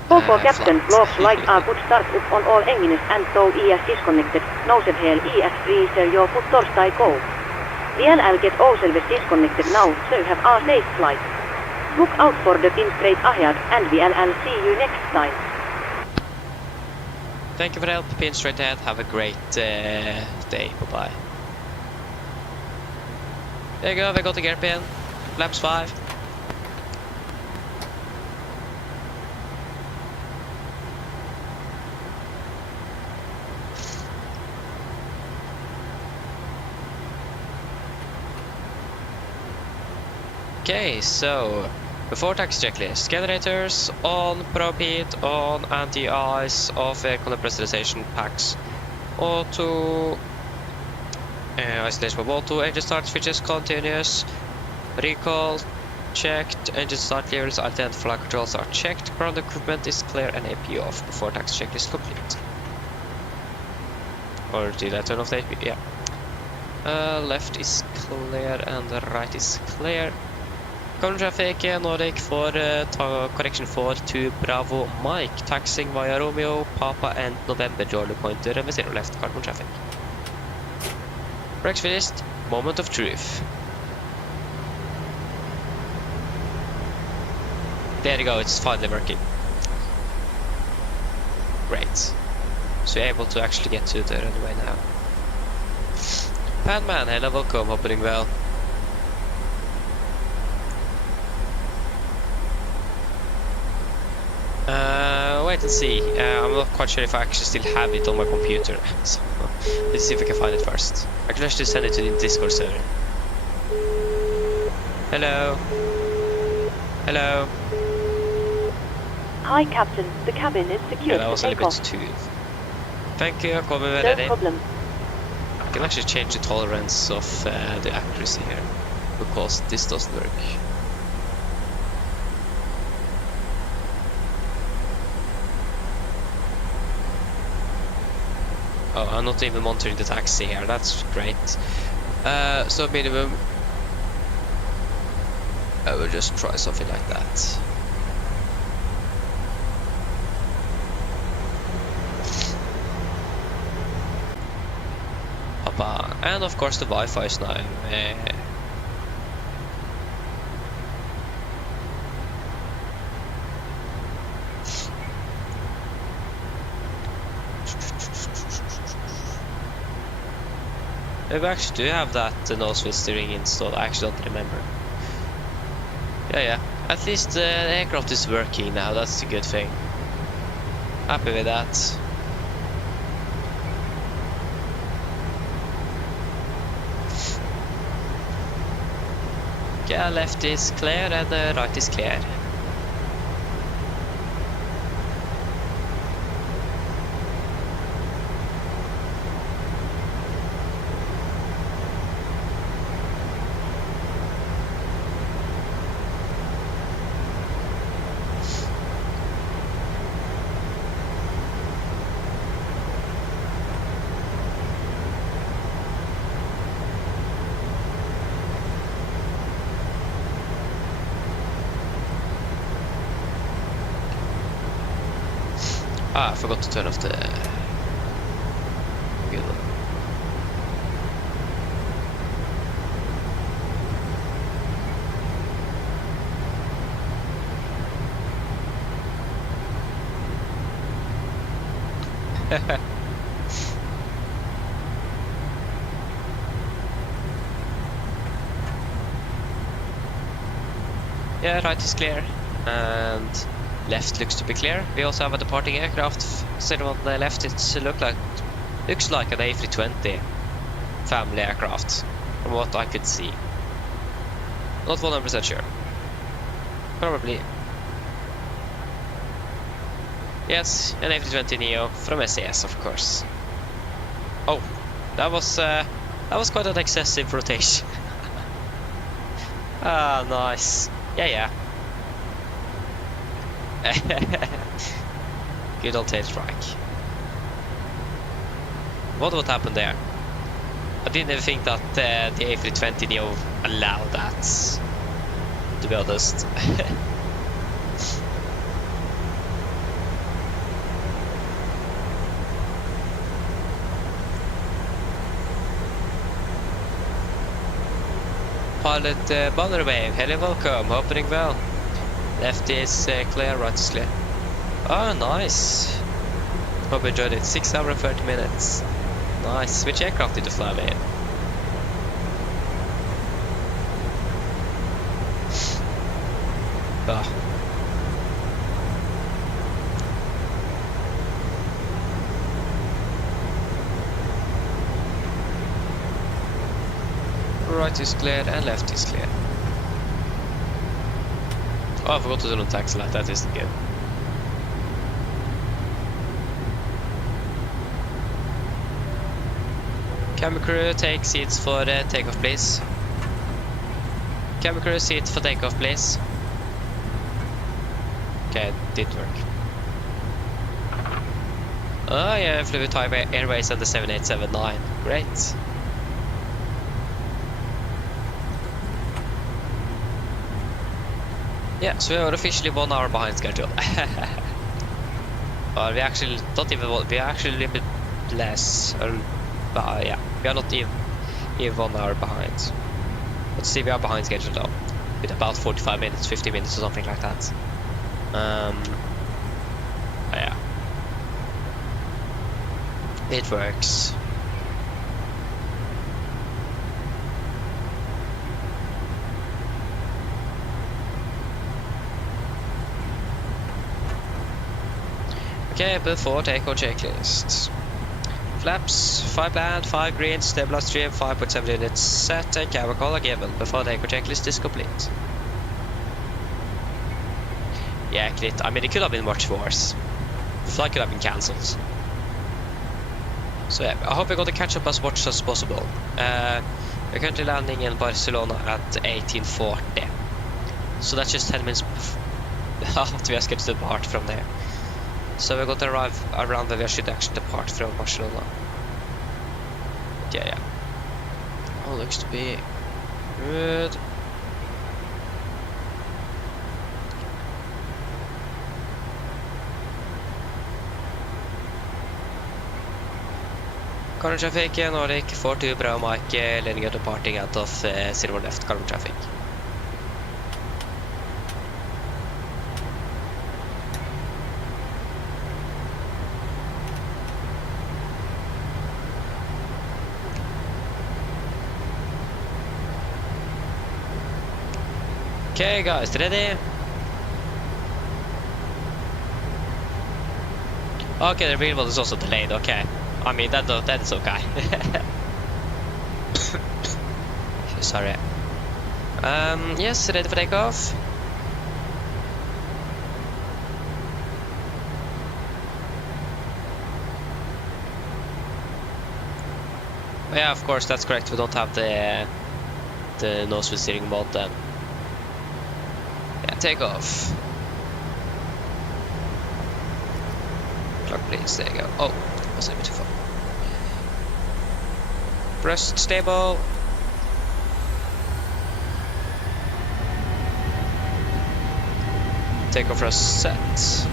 Focal captain, flight. looks like I put start up on all engines and so ES disconnected. Nousev hel ES freezer your put torstai go. VLL get all service disconnected now, so have a safe flight. Look out for the pin straight ahead and VLL see you next time. Thank you for the help, pin straight ahead. Have a great day. Bye-bye. There you go, we got the gear pin. Laps 5. Okay, so before taxi checklist, generators on, probe heat on, anti-ice, off aircon and pressurization packs, auto, isolation of auto, engine start switches continuous, recall checked, engine start levels, alternate flight controls are checked, ground equipment is clear and AP off before taxi checklist complete. Or did I turn off the AP? Yeah. Left is clear and the right is clear. Common traffic, Nordic for correction for to Bravo Mike, taxiing via Romeo, Papa and November, Charlie Pointer and 0 left, carbon traffic. Brakes finished, moment of truth. There you go, it's finally working. Great. So you're able to actually get to the runway now. Panman, hello, welcome, hope you're doing well. Wait and see. I'm not quite sure if I actually still have it on my computer. So let's see if I can find it first. I can actually send it to the Discord server. Hello. Hello. Hi Captain, the cabin is secured Yeah, that was for a little takeoff. bit too. Thank you, come No ready. problem. I can actually change the tolerance of the accuracy here, because this doesn't work. Oh, I'm not even monitoring the taxi here, that's great. So minimum, I will just try something like that. Papa. And of course the Wi-Fi is now maybe I actually do have that nose wheel steering installed. I actually don't remember. Yeah. At least the aircraft is working now. That's a good thing. Happy with that. Yeah, left is clear and the right is clear. Ah, I forgot to turn off the good one. Yeah, right is clear. And left looks to be clear. We also have a departing aircraft. Instead on the left, it looks like an A320 family aircraft, from what I could see. Not 100% sure. Probably. Yes, an A320 Neo from SAS, of course. Oh, that was quite an excessive rotation. Ah, nice. Yeah. Good old tail strike. What would happen there? I didn't even think that the A320 Neo allowed that, to be honest. Pilot Banner Wave, hello, welcome, opening well. Left is clear, right is clear. Oh, nice. Hope you enjoyed it. 6 hours and 30 minutes. Nice. Which aircraft did you fly with? Oh. Right is clear and left is clear. Oh, I forgot to do on taxi light. That isn't good. Camera crew, take seats for takeoff, please. Camera crew, seat for takeoff, please. Okay, it did work. Oh yeah, flew with Thai Airways and the 7879. Great. Yeah, so we are officially 1 hour behind schedule. But we actually not even. We are actually a little bit less. Yeah, we are not even 1 hour behind. But still, we are behind schedule though, with about 45 minutes, 50 minutes, or something like that. Yeah, it works. Okay, before takeoff checklist. Flaps, 5 land, 5 green, stabilized stream, 5.7 units set, and camera color given. Before takeoff checklist is complete. Yeah, I mean, it could have been much worse. The flight could have been cancelled. So yeah, I hope we got to catch up as much as possible. We're currently landing in Barcelona at 1840. So that's just 10 minutes after we are scheduled to depart from there. So we're going to arrive around where we should actually depart from Barcelona. Yeah. Oh, looks to be good. Current traffic, Nordic 42 Bravo Mike, linear departing out of silver left current traffic. Okay guys, ready? Okay, the real one is also delayed, okay. I mean, that is okay. Sorry. Yes, ready for takeoff? Yeah, of course, that's correct. We don't have the nose with steering mode then. Yeah, take off. Clock please, there you go. Oh, that was a bit too far. Press stable. Take off for a set.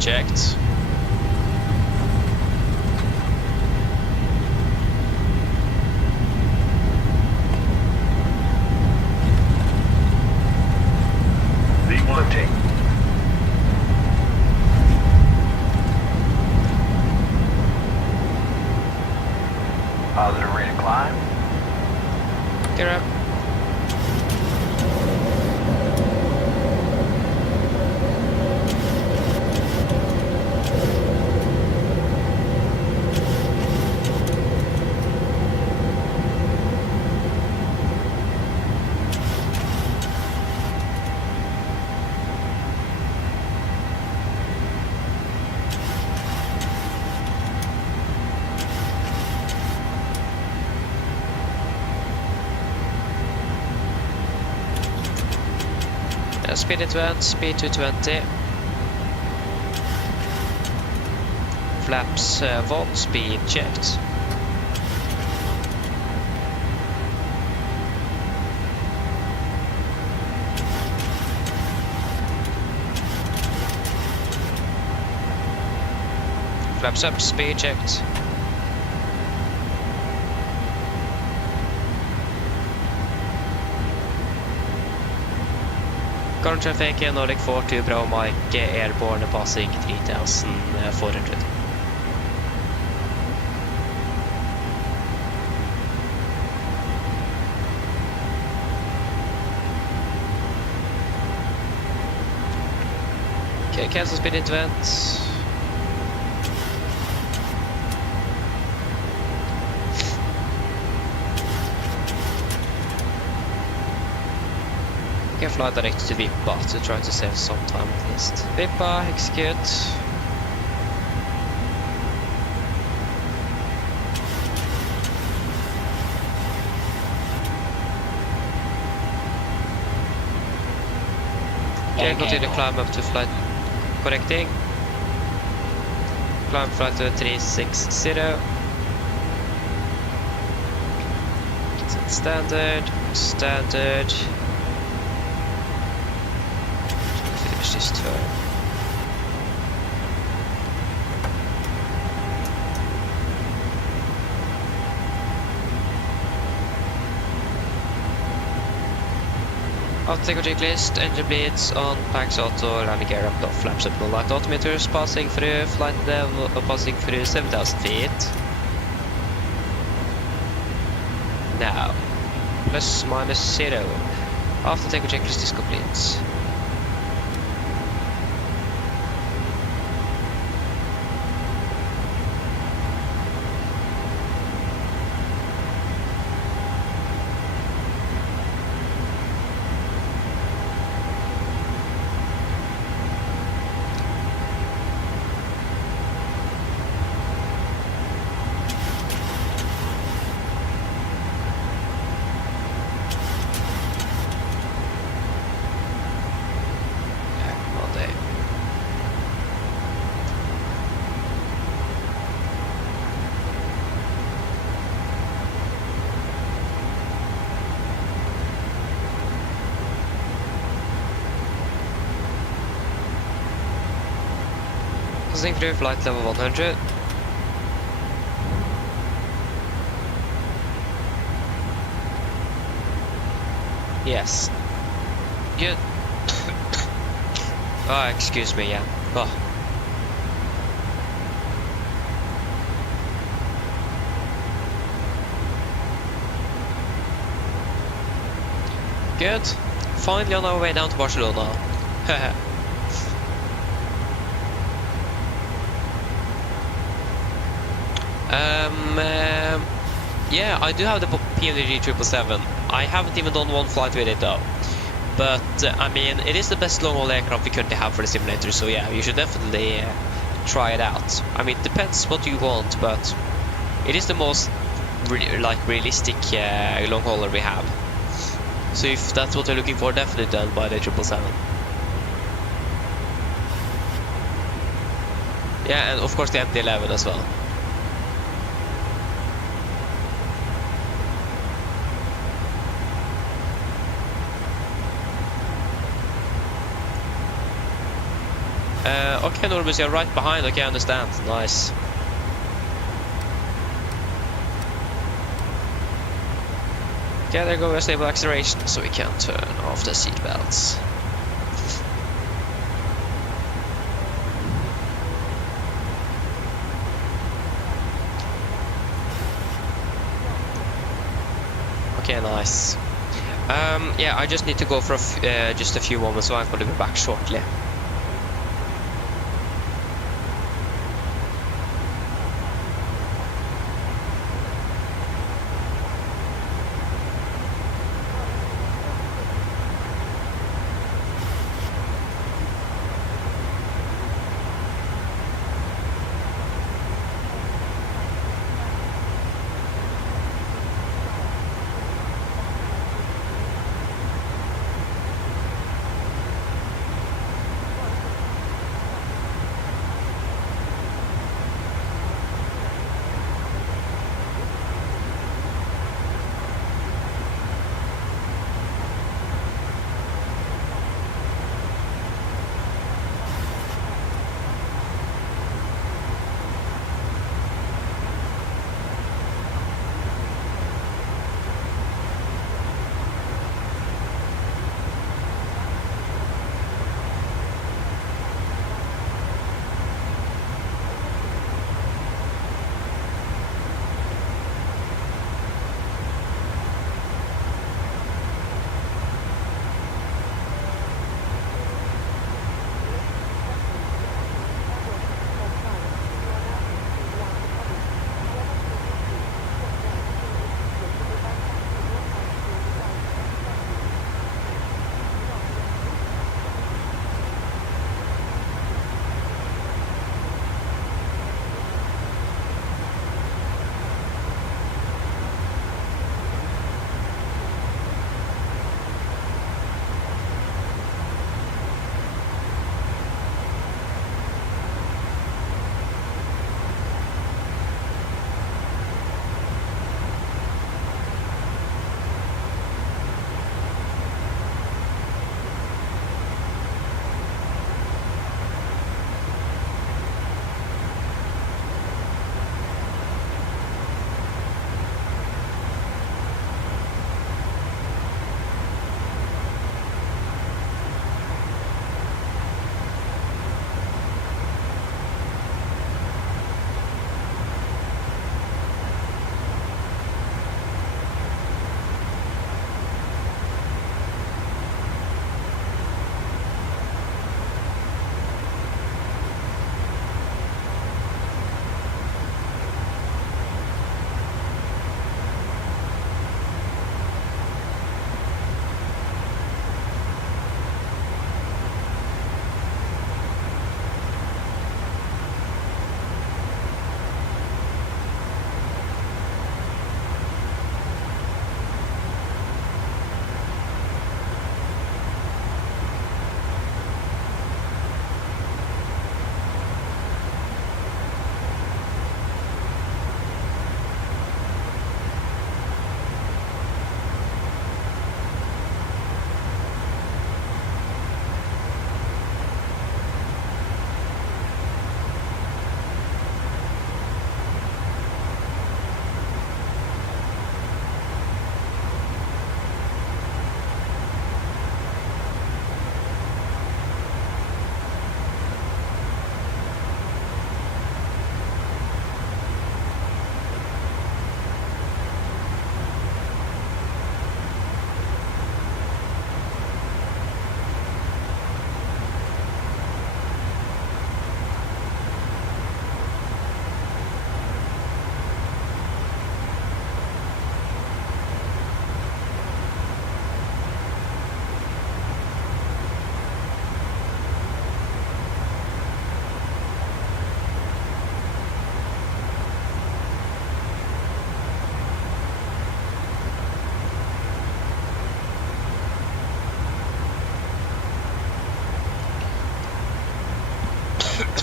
Checked. speed into end, speed 220. Flaps volt speed checked. Flaps up, speed checked. Current traffic in Nordic 42 Bravo Mike, airborne passing 3400. Okay, cancel speed into vent. Can fly direct to Vippa to try to save some time at least. Vippa, execute. Okay, continue climb up to flight correcting. Climb flight to 360. Set standard. This turn. After checklist, engine bleeds on, packs auto, landing gear up, off, flaps up, no light altimeters, passing through flight level, passing through 7,000 feet. Now, plus minus 0. After takeoff checklist is complete. Passing through flight level 100. Yes. Good. Oh, excuse me, yeah. Oh. Good. Finally on our way down to Barcelona. Yeah, I do have the PMDG 777. I haven't even done one flight with it though. But I mean, it is the best long-haul aircraft we currently have for the simulator, so yeah, you should definitely try it out. I mean, it depends what you want, but it is the most realistic long hauler we have. So if that's what you're looking for, definitely done by the 777. Yeah, and of course the MD-11 as well. Okay, Norbus, you're right behind. Okay, I understand. Nice. Okay, there go a stable acceleration, so we can turn off the seat belts. Okay, nice. Yeah, I just need to go for just a few moments, so I'm going to be back shortly.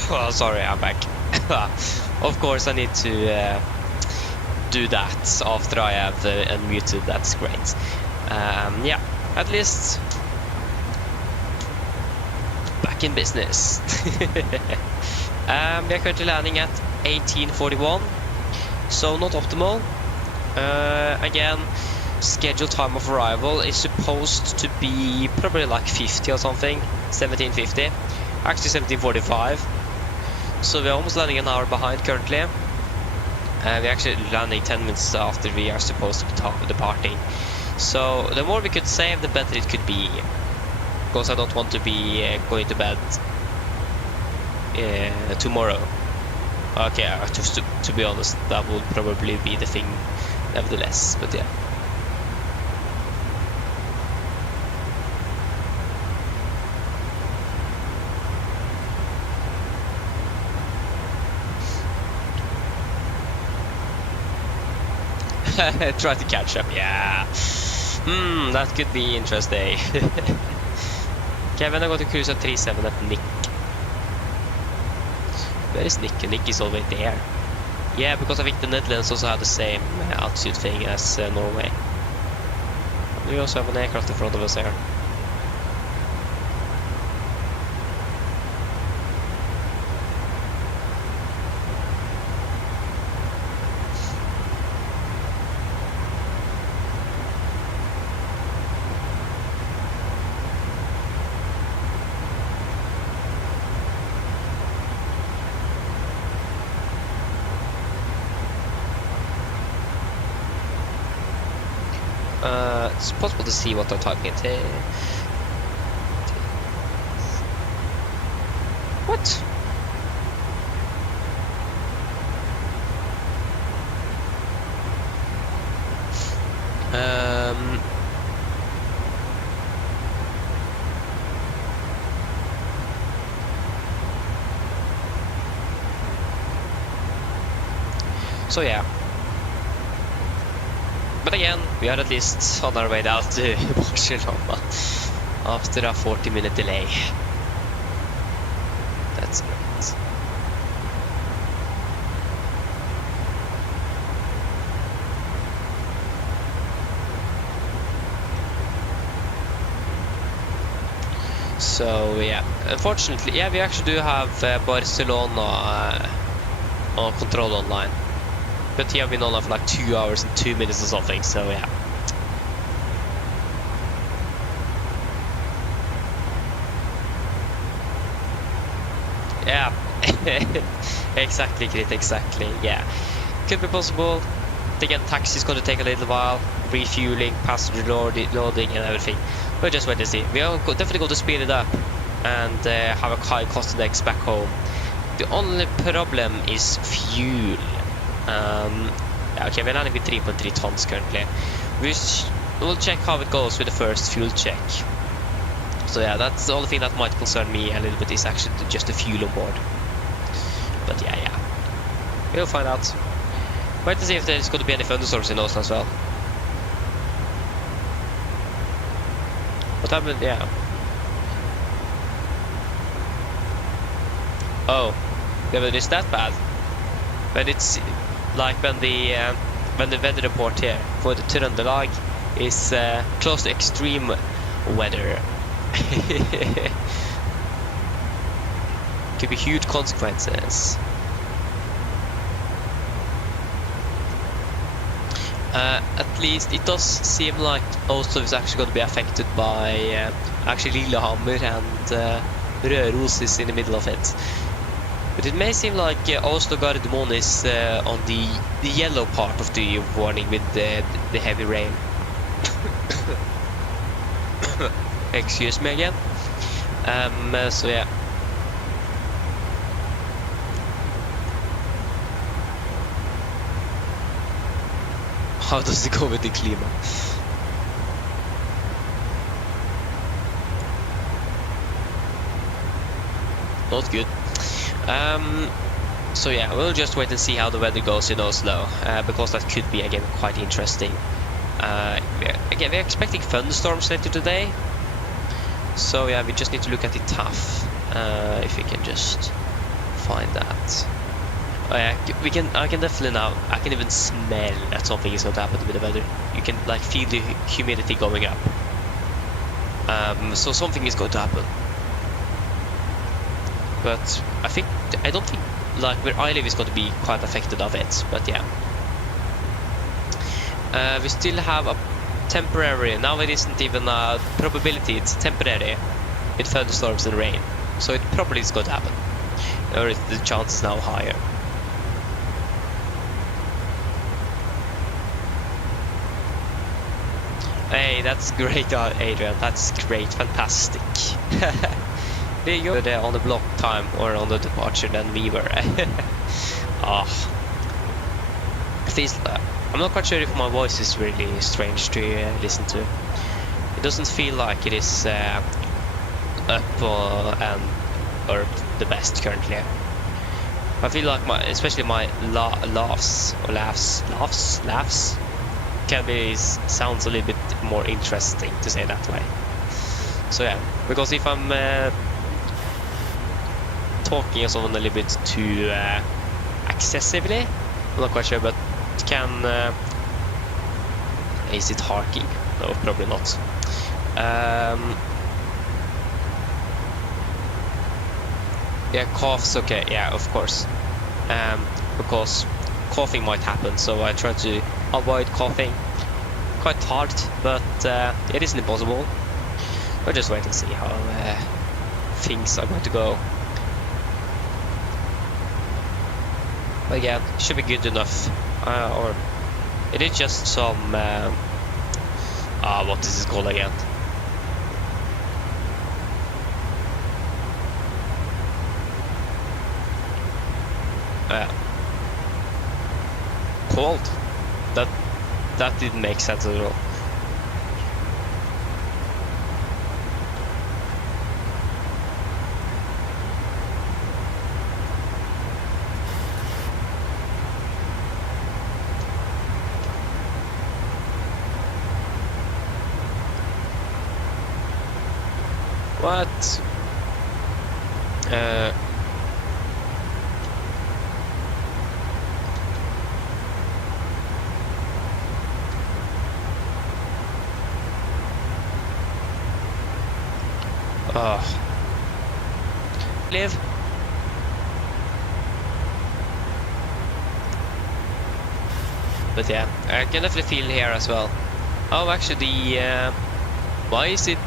Oh, sorry, I'm back. Of course, I need to do that after I have unmuted. That's great. Yeah, at least back in business. We are currently landing at 1841, so not optimal. Again, scheduled time of arrival is supposed to be probably like 50 or something, 1750, actually 1745. So we're almost landing an hour behind currently. We're actually landing 10 minutes after we are supposed to be departing. So the more we could save, the better it could be. Because I don't want to be going to bed tomorrow. Okay, to be honest, that would probably be the thing nevertheless, but yeah. Try to catch up, yeah. That could be interesting. Okay, when I go to cruise at 37 at Nick. Where is Nick? Nick is already there. Yeah, because I think the Netherlands also have the same altitude thing as Norway. We also have an aircraft in front of us here. It's possible to see what they're typing it. What? So yeah. But again, we are at least on our way down to Barcelona after a 40-minute delay. That's great. So yeah, unfortunately, yeah, we actually do have Barcelona on control online. But here we've been on for like 2 hours and 2 minutes or something, so yeah. Yeah, exactly, Krit, exactly, yeah. Could be possible. Again, taxi is going to take a little while, refueling, passenger loading and everything. We'll just wait and see. We are definitely going to speed it up and have a high cost index back home. The only problem is fuel. Yeah, okay, we're landing with 3.3 tons currently. We'll check how it goes with the first fuel check. So yeah, that's the only thing that might concern me a little bit, is actually just the fuel on board. But yeah, we'll find out. Wait to see if there's going to be any thunderstorms in Oslo as well. What happened? Yeah. Oh, yeah, but it's that bad. But it's like when the weather report here for the Trøndelag is close to extreme weather. Could be huge consequences. At least it does seem like Oslo is actually going to be affected by actually Lillehammer and Røros is in the middle of it. But it may seem like Oslo Gardermoen is on the yellow part of the warning with the heavy rain. Excuse me again. So yeah. How does it go with the klima? Not good. So yeah, we'll just wait and see how the weather goes in Oslo, because that could be again quite interesting. We're expecting thunderstorms later today. So yeah, we just need to look at the TAF, if we can just find that. Oh yeah, I can definitely now. I can even smell that something is going to happen with the weather. You can like feel the humidity going up. So something is going to happen. But I don't think like where I live is going to be quite affected of it. But yeah, we still have a temporary. Now it isn't even a probability; it's temporary with thunderstorms and rain. So it probably is going to happen, or the chance is now higher. Hey, that's great, Adrian. That's great, fantastic. You're there on the block time or on the departure than we were. I'm not quite sure if my voice is really strange to listen to. It doesn't feel like it is up or the best currently. I feel like especially my laughs sounds a little bit more interesting, to say that way. So yeah, because if I'm talking or something a little bit too excessively, I'm not quite sure, but is it harking? No, probably not. Yeah, coughs, okay, yeah, of course. Because coughing might happen, so I try to avoid coughing. Quite hard, but it isn't impossible. We'll just wait and see how things are going to go. But again, should be good enough. Or it is just some what is this called again? Cold. That didn't make sense at all. What? Live. But yeah, I can definitely feel here as well. Oh, actually, why is it?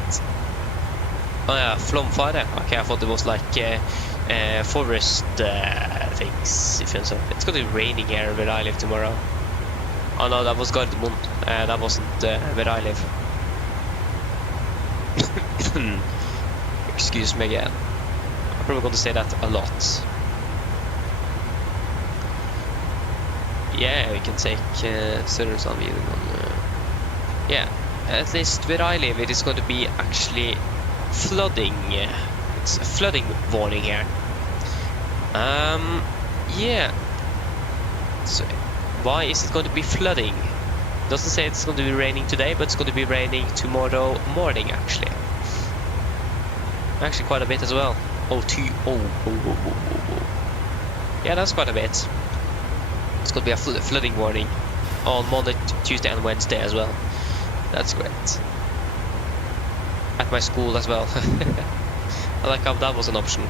Oh yeah, flomfare. Okay, I thought it was like forest things. If you know, it's gonna be raining here where I live tomorrow. Oh no, that was Gardermoen. That wasn't where I live. Excuse me again. I'm probably going to say that a lot. Yeah, we can take Söderhamn view on. Yeah, at least where I live, it is going to be actually flooding. It's a flooding warning here. Yeah. So, why is it going to be flooding? Doesn't say it's going to be raining today, but it's going to be raining tomorrow morning, actually. Actually, quite a bit as well. Yeah, that's quite a bit. It's going to be a flooding warning on Monday, Tuesday, and Wednesday as well. That's great. At my school as well. I like how that was an option.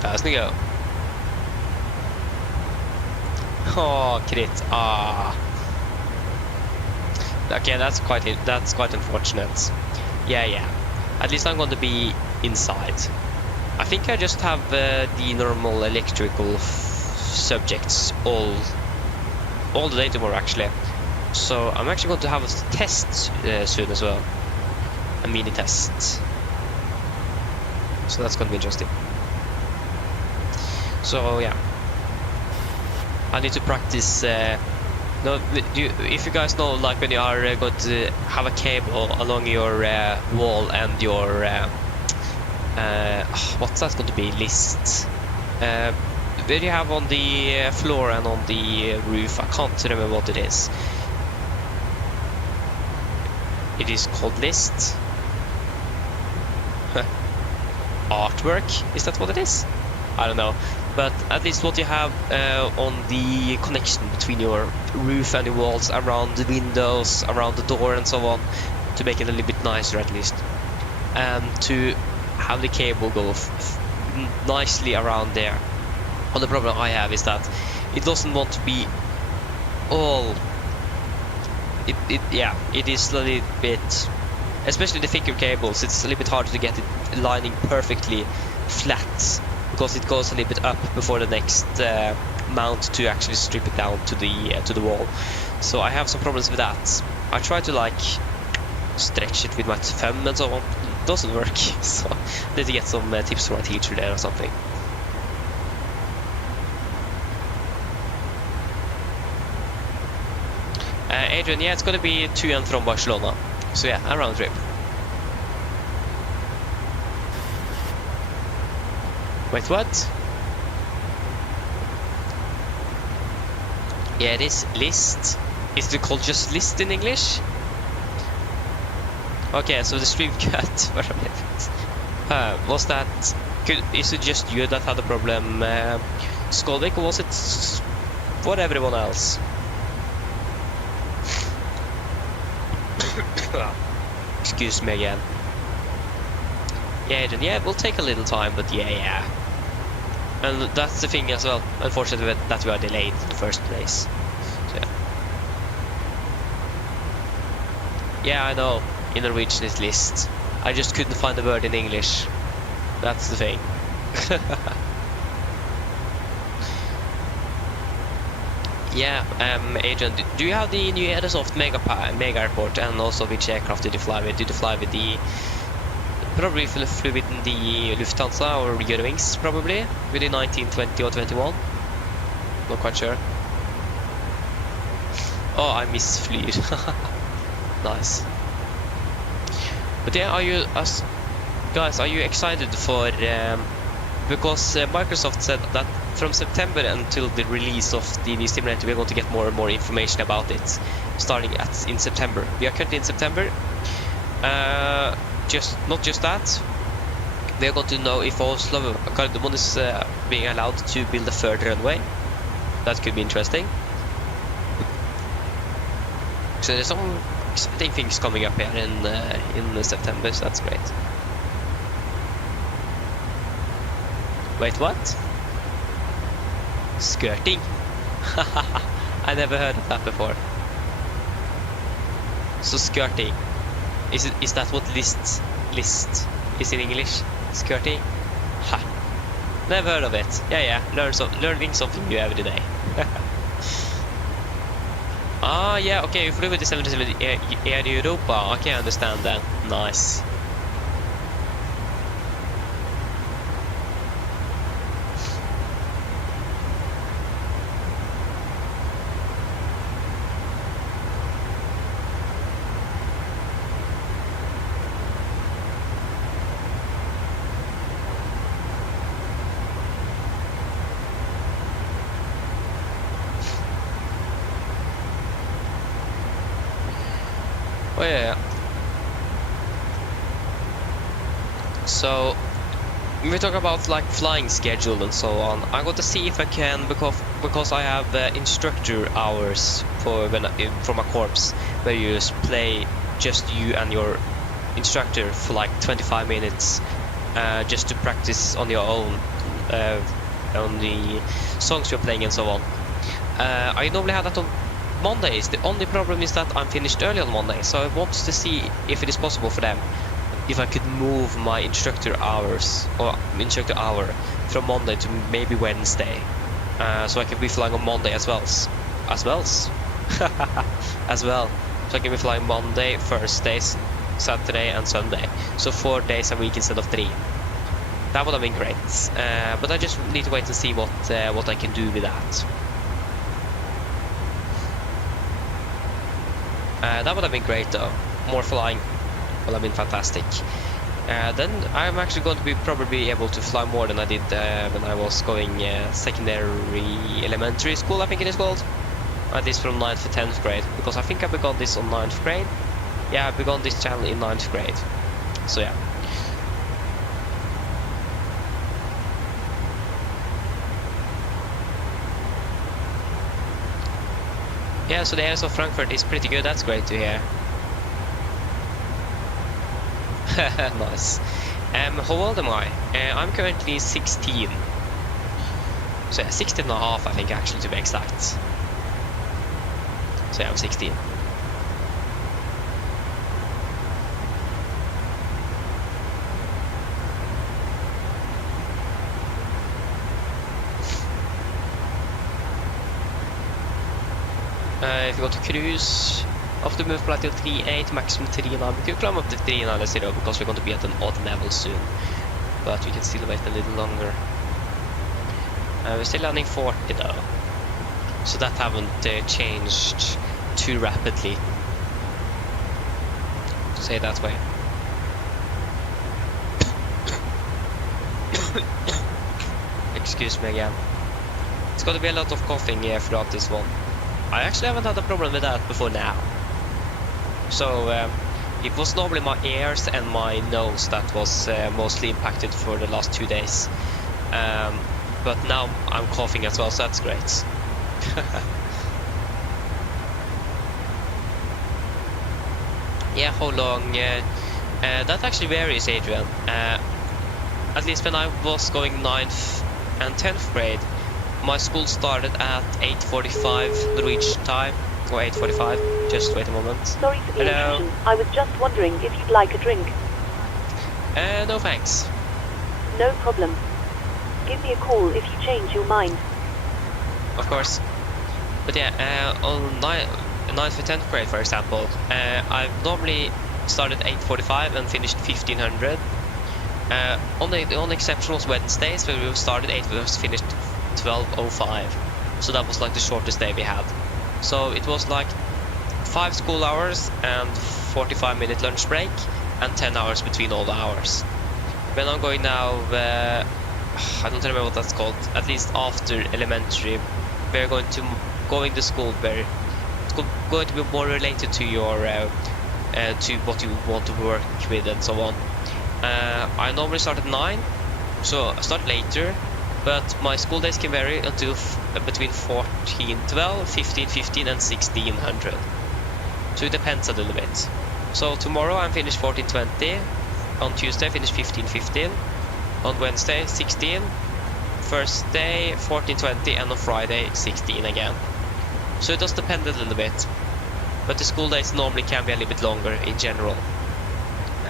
Fast we go. Oh, crit. Okay, that's quite unfortunate. Yeah. At least I'm going to be inside. I think I just have the normal electrical subjects all the day tomorrow, actually. So I'm actually going to have a test soon as well. A mini test. So that's going to be interesting. So yeah, I need to practice No, if you guys know, like when you are going to have a cable along your wall and your what's that going to be? List. Where you have on the floor and on the roof. I can't remember what it is. It is called list. Artwork, is that what it is? I don't know, but at least what you have on the connection between your roof and the walls, around the windows, around the door and so on, to make it a little bit nicer at least, and to have the cable go nicely around there. Well, the problem I have is that it doesn't want to be all it is a little bit, especially the thicker cables, it's a little bit hard to get it lining perfectly flat, because it goes a little bit up before the next mount to actually strip it down to the wall. So I have some problems with that. I try to like stretch it with my thumb and so on. It doesn't work, so I need to get some tips from my teacher there or something. Adrian, yeah, it's gonna be to and from Barcelona. So yeah, a round trip. Wait, what? Yeah, it is list. Is it called just list in English? Okay, so the stream cut for a minute. Was that... is it just you that had the problem, Skolvik, or was it for everyone else? Excuse me again. Yeah, then, yeah, it will take a little time, but yeah. And that's the thing as well, unfortunately, that we are delayed in the first place. So, yeah, I know, in Norwegian is list. I just couldn't find the word in English. That's the thing. Yeah, Agent, do you have the new Airsoft Mega Airport, and also which aircraft did you fly with? Did you fly with the... Probably flew with the Lufthansa or Eurowings, probably, with the 1920 or 21? Not quite sure. Oh, I misflew. Nice. But yeah, guys, are you excited for... because Microsoft said that from September until the release of the new simulator, we're going to get more and more information about it, starting in September. We are currently in September. Not just that, we are going to know if Oslo one is being allowed to build a third runway. That could be interesting. So there's some exciting things coming up here in September, so that's great. Wait, what? Skirting? I never heard of that before. So skirting, is that what list is in English? Skirting? Ha! Never heard of it. Yeah. Learning something new every day. Ah, yeah. Okay, you flew with the 77 Air Europa. Okay, I understand that. Nice. Oh yeah. So when we talk about like flying schedule and so on, I'm going to see if I can, because I have instructor hours for my corps, where you just play just you and your instructor for like 25 minutes, just to practice on your own on the songs you're playing and so on. I normally have that on Mondays. The only problem is that I'm finished early on Monday, so I want to see if it is possible for them, if I could move my instructor hour from Monday to maybe Wednesday, so I can be flying on Monday as well. So I can be flying Monday, Thursday, Saturday and Sunday, so 4 days a week instead of 3. That would have been great, but I just need to wait and see what I can do with that. That would have been great though. More flying would have been fantastic. Then I'm actually going to be probably able to fly more than I did when I was going elementary school, I think it is called. At least from 9th to 10th grade, because I think I began this on 9th grade. Yeah, I began this channel in 9th grade. So yeah. Yeah, so the airs of Frankfurt is pretty good, that's great to hear. Nice. How old am I? I'm currently 16. So yeah, 16 and a half I think actually to be exact. So yeah, I'm 16. If you go to cruise, after move flight to 3.8, maximum 3.9. We could climb up to 3.90 because we're going to be at an odd level soon. But we can still wait a little longer. We're still landing 40 though. So that haven't changed too rapidly, to say that way. Excuse me again. It's going to be a lot of coughing here throughout this one. I actually haven't had a problem with that before now. So it was normally my ears and my nose that was mostly impacted for the last 2 days. But now I'm coughing as well, so that's great. Yeah, how long? That actually varies, Adrian. At least when I was going 9th and 10th grade, my school started at 8:45 Norwegian time, or 8:45. Just wait a moment. Sorry for the Hello. intrusion. I was just wondering if you'd like a drink. No thanks. No problem. Give me a call if you change your mind. Of course. But yeah, on 9th and 10th grade, for example, I've normally started 8:45 and finished 1500. The only exception was Wednesdays, where we started 8, we finished 12:05. So that was like the shortest day we had. So it was like 5 school hours and 45-minute lunch break, and 10 hours between all the hours. When I'm going now, I don't remember what that's called. At least after elementary, we're going to school where it's going to be more related to your to what you want to work with and so on. I normally start at 9, so I start later, but my school days can vary until between 14:12, 15:15 and 1600. So it depends a little bit. So tomorrow I'm finished 14:20, on Tuesday I finish 15:15, on Wednesday 16, Thursday 14:20, and on Friday 16 again. So it does depend a little bit, but the school days normally can be a little bit longer in general,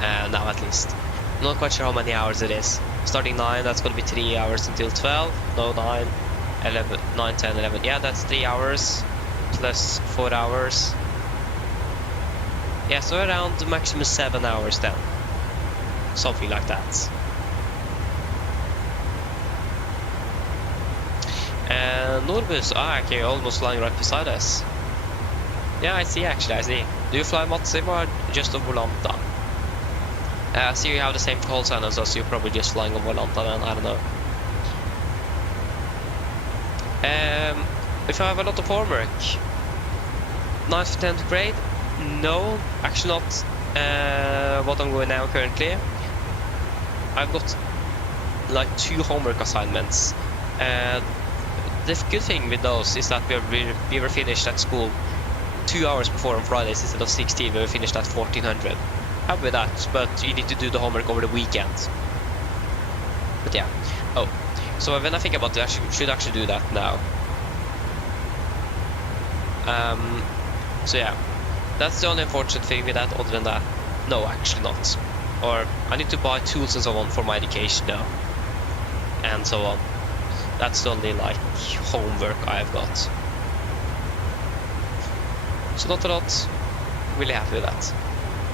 now at least. I'm not quite sure how many hours it is. Starting 9, that's going to be 3 hours until 12, no 9, 11, 9, 10, 11, yeah that's 3 hours, plus 4 hours. Yeah, so around the maximum 7 hours then. Something like that. And Norbus, okay, almost flying right beside us. Yeah, I see actually, I see. Do you fly Matsim or just a Volanta? I see you have the same call sign as us, so you're probably just flying a Volanta then, I don't know. If I have a lot of homework, 9th, 10th grade? No, actually not what I'm going now currently. I've got like 2 homework assignments. The good thing with those is that we were finished at school 2 hours before on Fridays instead of 16. We were finished at 1400. Happy with that, but you need to do the homework over the weekend. But yeah. Oh, so when I think about it, I should actually do that now. So yeah, that's the only unfortunate thing with that. Other than that, no, actually not. Or I need to buy tools and so on for my education now, and so on. That's the only like homework I've got. So not a lot. Really happy with that.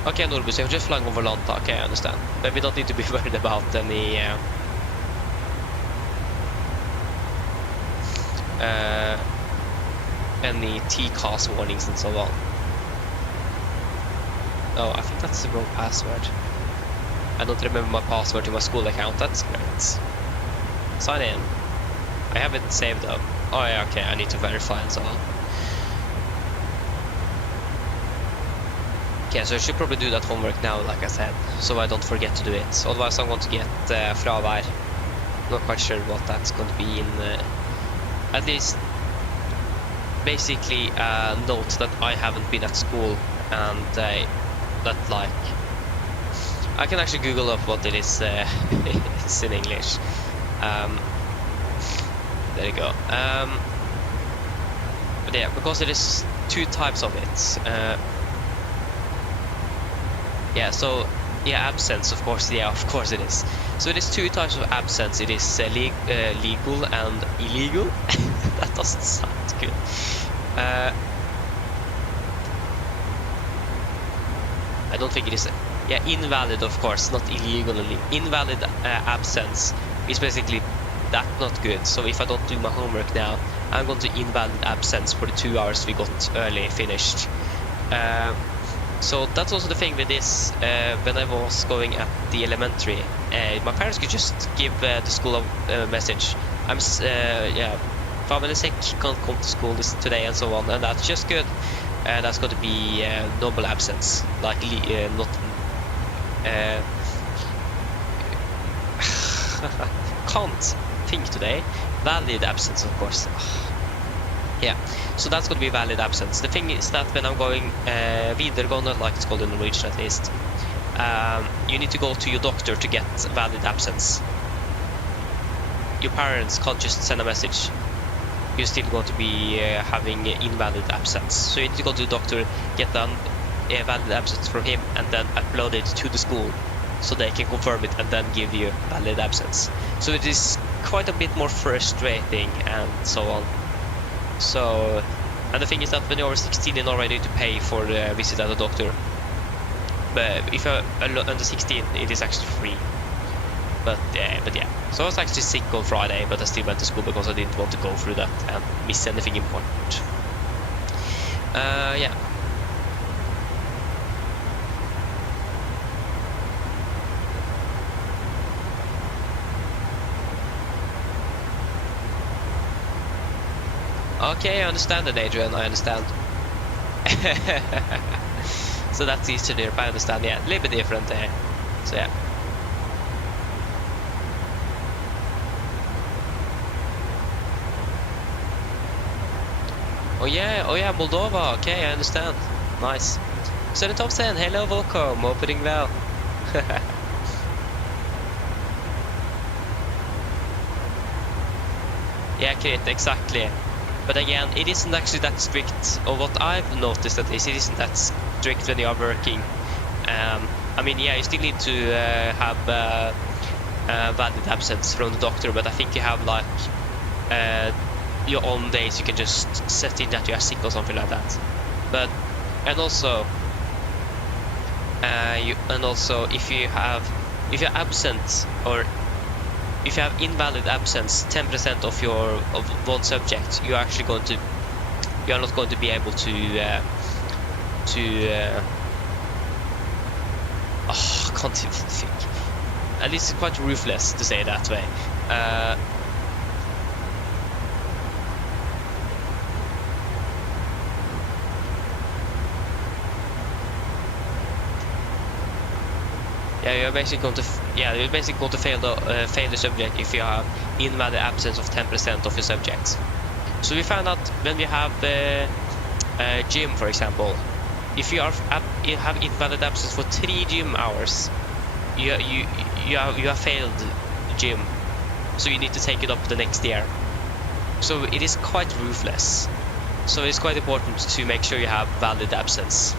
Okay, Norbus, you're just flying over Lanta. Okay, I understand. But we don't need to be worried about any TCAS warnings and so on. Oh, I think that's the wrong password. I don't remember my password to my school account. That's great. Sign in. I have it saved up. Oh yeah, okay, I need to verify and so on. Okay, so I should probably do that homework now, like I said, so I don't forget to do it. Otherwise I'm going to get fravær. Not quite sure what that's going to be in... at least, basically note that I haven't been at school, and that, like... I can actually Google up what it is it's in English. There you go. But yeah, because it is two types of it. Yeah, so yeah, absence, of course. Yeah, of course it is. So it is two types of absence. It is legal and illegal. That doesn't sound good. I don't think it is. Yeah, invalid, of course, not illegal. Invalid absence is basically that not good. So if I don't do my homework now, I'm going to invalid absence for the 2 hours we got early finished. So that's also the thing with this. When I was going at the elementary, my parents could just give the school a message. I'm yeah, family sick, can't come to school today and so on, and that's just good. That's going to be normal absence, like not. Can't think today. Valid absence, of course. Yeah, so that's going to be valid absence. The thing is that when I'm going videregående, like it's called in Norwegian at least, you need to go to your doctor to get valid absence. Your parents can't just send a message. You're still going to be having invalid absence. So you need to go to the doctor, get a valid absence from him, and then upload it to the school so they can confirm it and then give you valid absence. So it is quite a bit more frustrating and so on. So, and the thing is that when you're over 16 in Norway, you need to pay for the visit at the doctor. But if you're under 16, it is actually free. But yeah. So I was actually sick on Friday, but I still went to school because I didn't want to go through that and miss anything important. Yeah. Okay, I understand that, Adrian, I understand. So that's Eastern Europe, I understand, yeah, a little bit different there. So yeah. Oh yeah, Moldova, okay, I understand. Nice. So the top 10, hello, welcome, opening well. Yeah, Krit, exactly. But again, it isn't actually that strict, or what I've noticed at least, it isn't that strict when you are working. I mean, yeah, you still need to have valid absence from the doctor, but I think you have like your own days you can just set in that you are sick or something like that. But and also if you're absent, or if you have invalid absence, 10% of one subject, you are not going to be able to I can't even think. At least it's quite ruthless to say it that way. Yeah, you're basically going to fail the subject if you have invalid absence of 10% of your subjects. So we found out when we have gym, for example, if you have invalid absence for 3 gym hours, you have failed gym, so you need to take it up the next year. So it is quite ruthless. So it's quite important to make sure you have valid absence.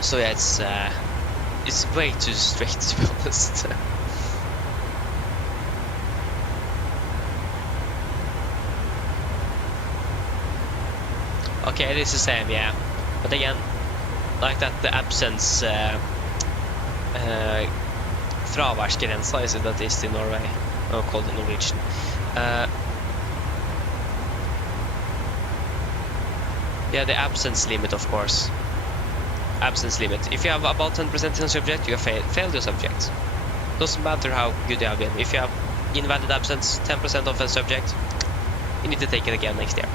So yeah, it's way too strict, to be honest. Okay, it is the same, yeah. But again, like that, the absence fraværsgrensa, is it that is in Norway? Or called in Norwegian. Yeah, the absence limit, of course. absence limit. If you have about 10% in subject, you have failed your subject. Doesn't matter how good you have been. If you have invalid absence, 10% of a subject, you need to take it again next year.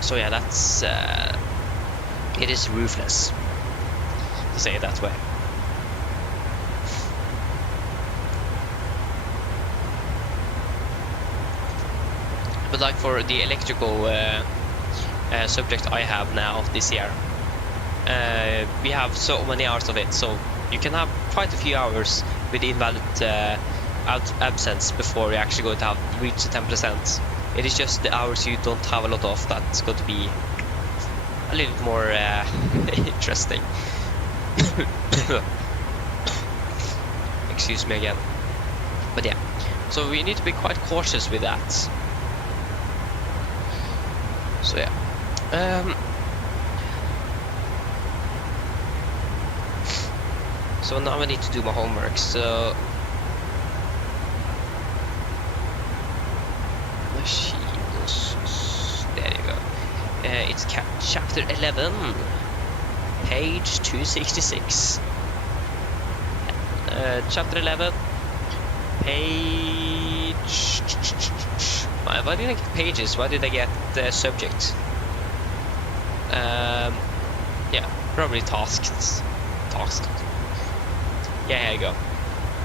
So yeah, that's it is ruthless, to say it that way. But like for the electrical subject I have now this year, we have so many hours of it, so you can have quite a few hours with invalid absence before you actually go to have reach the 10%. It is just the hours you don't have a lot of that's going to be a little bit more interesting. Excuse me again. But yeah, so we need to be quite cautious with that. So yeah. So now I need to do my homework. So machines. There you go. It's chapter 11, page 266. Chapter 11, page. Why did I get pages? Why did I get the subject? Yeah, probably tasks. Yeah, here you go.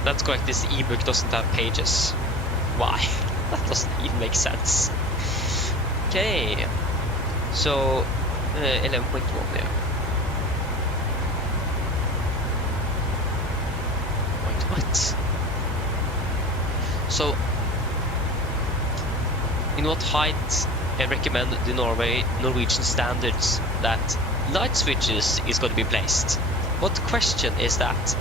That's correct. This ebook doesn't have pages. Why? That doesn't even make sense. Okay. So 11.1, yeah. Wait, what? So in what height I recommend the Norwegian standards that light switches is going to be placed? What question is that?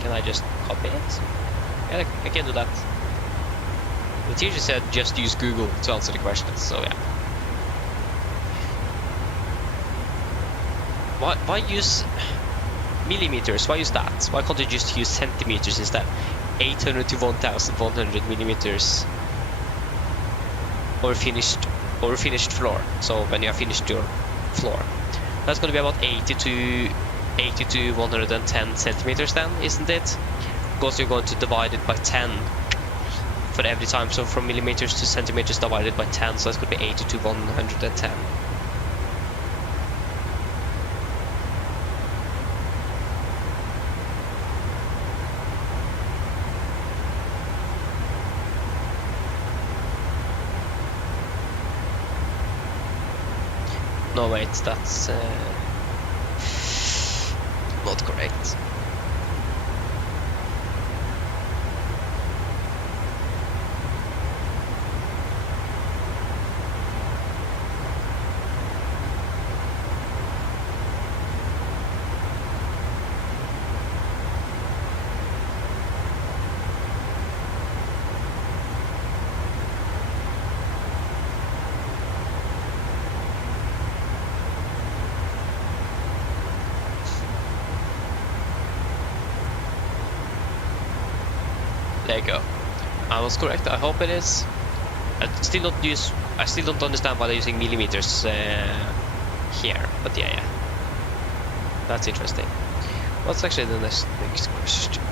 Can I just copy it? Yeah, I can do that. The teacher said just use Google to answer the questions, so yeah. Why use millimeters? Why use that? Why can't you just use centimeters instead? 800 to 1100 millimeters over finished floor. So when you have finished your floor, that's going to be about 80 to 110 centimeters then, isn't it? Because you're going to divide it by 10 for every time. So from millimeters to centimeters divided by 10, so that's going to be 80 to 110. No, wait, that's not correct. There you go. I was correct. I hope it is. I still don't understand why they're using millimeters here. But yeah. That's interesting. What's actually the next question?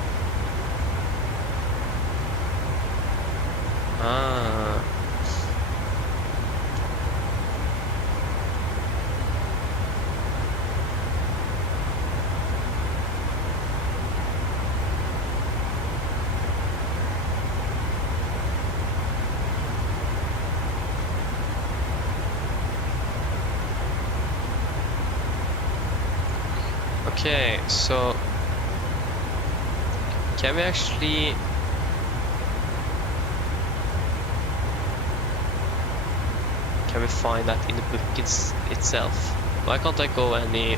Okay, so can we actually find that in the book itself? Why can't I go any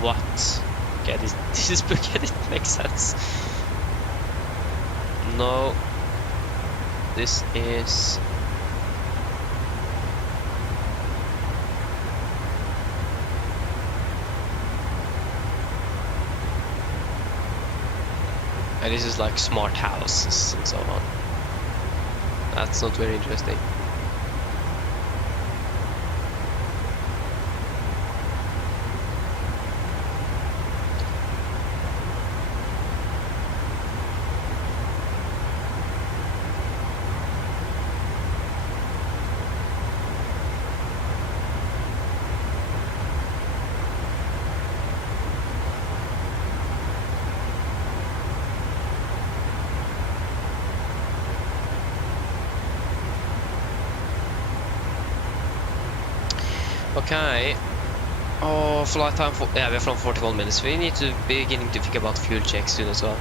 what? Okay, this book didn't make sense. No, this is and this is like smart houses and so on. That's not very interesting. Okay. Oh, flight time for... Yeah, we're from 41 minutes. We need to be beginning to think about fuel checks soon as well.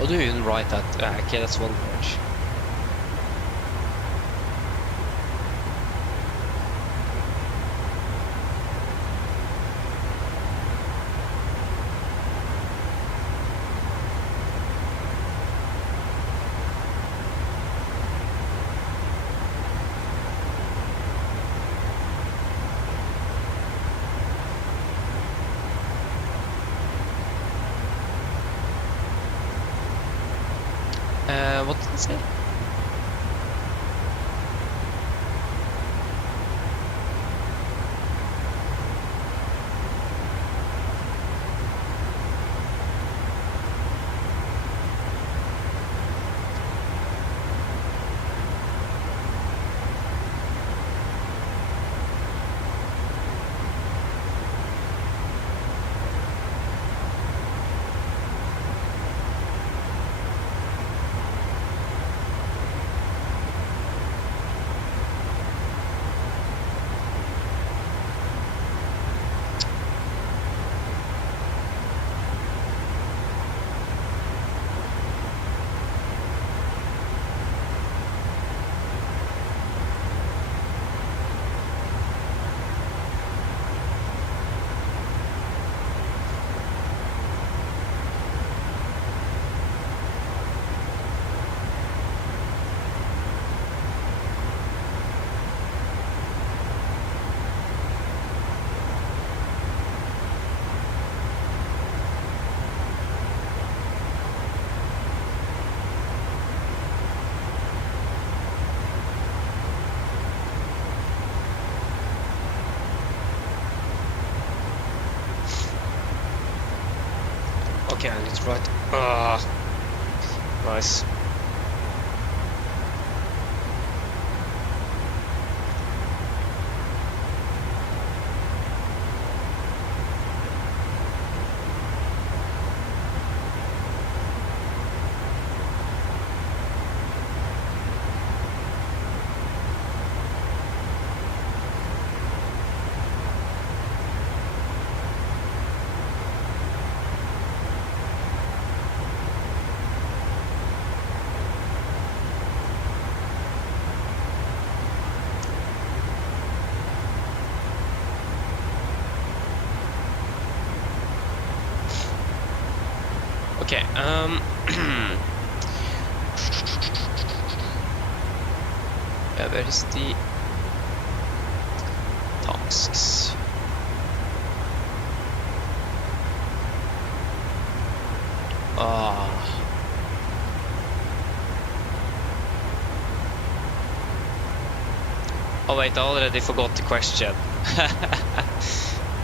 Or do you even write that? Okay, that's one word. What did it say? Okay, I need to write. Nice. Okay, yeah, where is the tasks? Oh wait, I already forgot the question.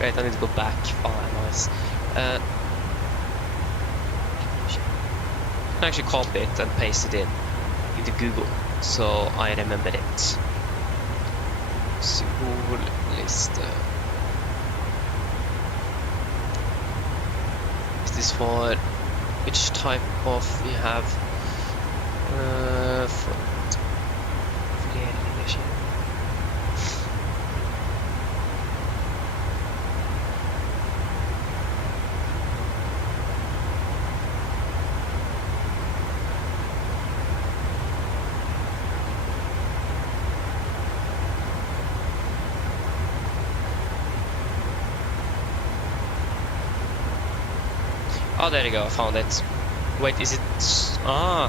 Wait, I need to go back. Oh, nice. I can actually copy it and paste it in into Google, so I remember it. Symbolliste. Is this for which type of we have? shit. Oh, there you go, I found it. Wait, is it... Ah!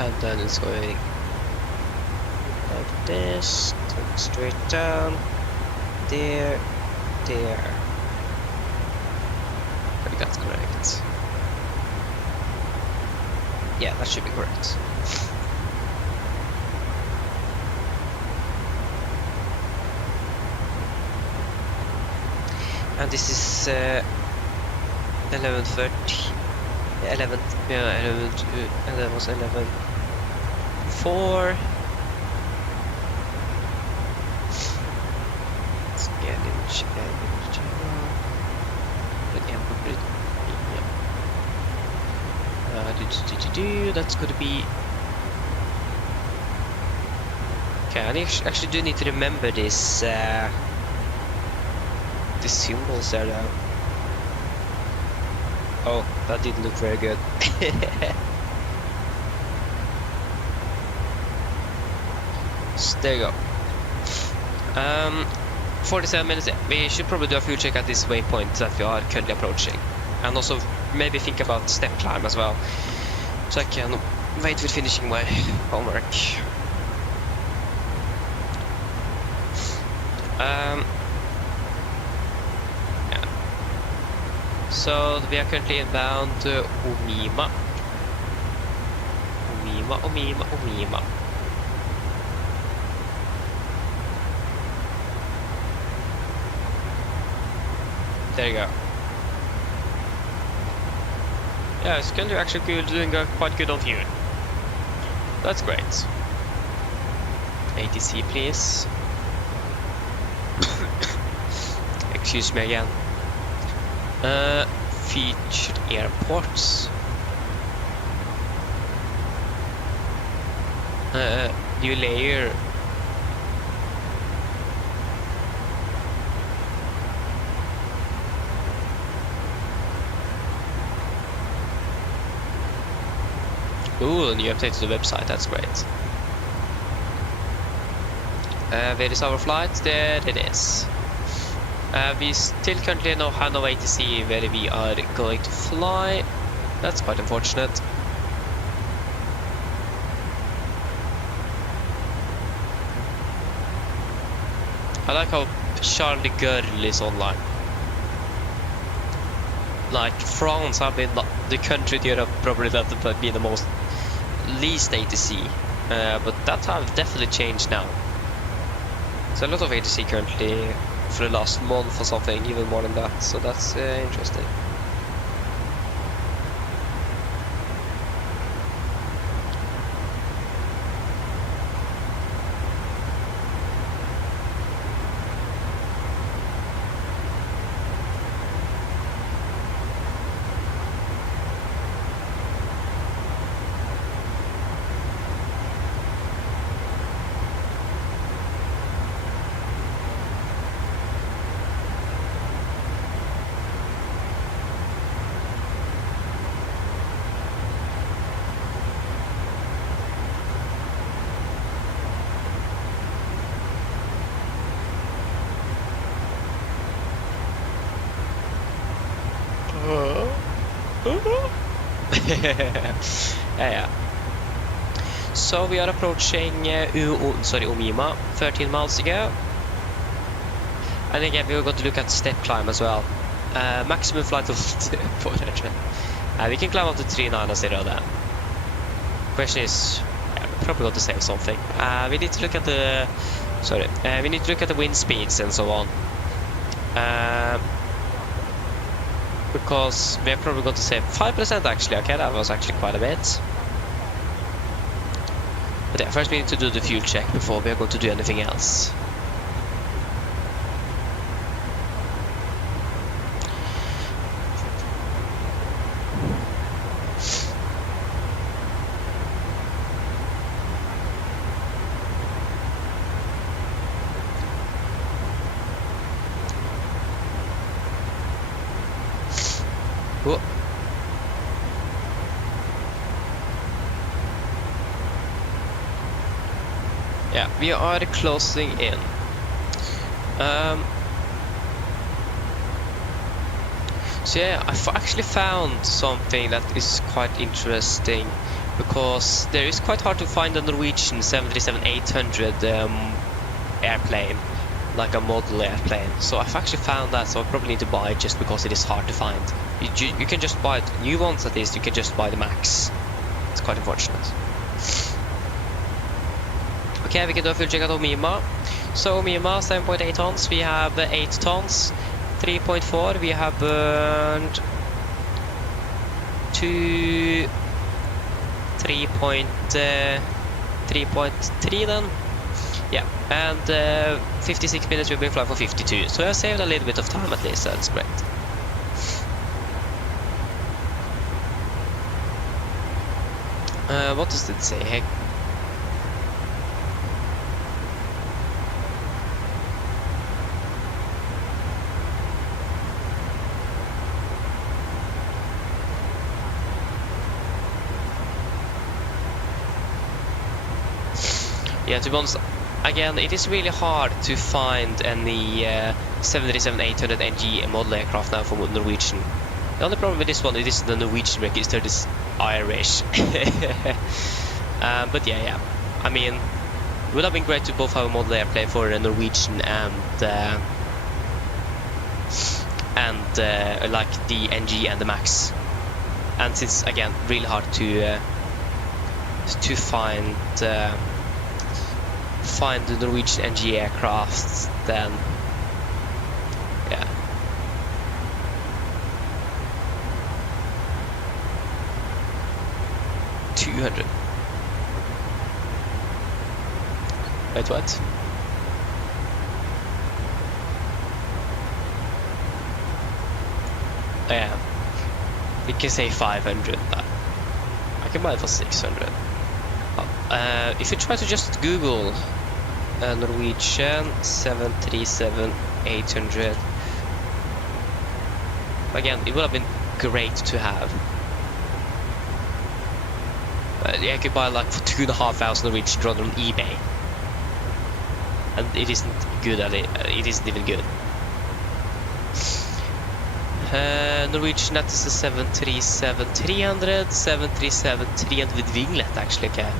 And then it's going like this, then straight down, there, there. I think that's correct. Yeah, that should be correct. And this is 11:30. 11. Yeah, 11. And that was 11:04. That's gonna be. Okay, I actually do need to remember this. The symbols there though. Oh, that didn't look very good. So there you go. 47 minutes. We should probably do a fuel check at this waypoint that we are currently approaching, and also maybe think about step climb as well, so I can wait with finishing my homework. Yeah. So we are currently inbound Omima. Omima. There you go. Yeah, it's kind of actually good, doing quite good on fuel. That's great. ATC, please. Excuse me again. Featured airports. New layer. Ooh, new update to the website, that's great. Where is our flight? There it is. We still currently have no way to see where we are going to fly. That's quite unfortunate. I like how Charlie Girl is online. Like, France have been the country in Europe probably that have been the most least ATC, but that have definitely changed now. So a lot of ATC currently for the last month or something, even more than that, so that's interesting. Yeah. So we are approaching Omima, 13 miles to go. And again, we're going to look at step climb as well. Maximum flight of 400. We can climb up to 390 then. Question is, we're probably going to save something. We need to look at the we need to look at the wind speeds and so on. Because we're probably going to save 5% actually. Okay, that was actually quite a bit. But yeah, first we need to do the fuel check before we are going to do anything else. Whoa. Yeah, we are closing in. So yeah, I've actually found something that is quite interesting, because there is quite hard to find a Norwegian 737-800 airplane, like a model airplane. So I've actually found that, so I probably need to buy it just because it is hard to find. You can just buy it, new ones at least, you can just buy the Max. It's quite unfortunate. Okay, we can do a full check out of Mima. So Mima, 7.8 tons, we have 8 tons. 3.4, we have burned 3.3 then. Yeah, and 56 minutes we've been flying for 52. So I saved a little bit of time at least, so that's great. What does it say here? Yeah, to be honest, again, it is really hard to find any 737-800 NG model aircraft now from Norwegian. The only problem with this one, it is the Norwegian registered is Irish. But yeah, I mean, it would have been great to both have a model airplane for a Norwegian and like the NG and the Max. And since again, really hard to find the Norwegian NG aircraft, then yeah. $200. Wait, what? Oh, yeah, we can say 500. I can buy it for 600. If you try to just Google Norwegian 737-800, again, it would have been great to have. Yeah, I could buy like for 2,500 Norwegian kroner on eBay, and it isn't good at it. It isn't even good. Norwegian, that is the 737-300, 737-300 with winglet actually. Okay,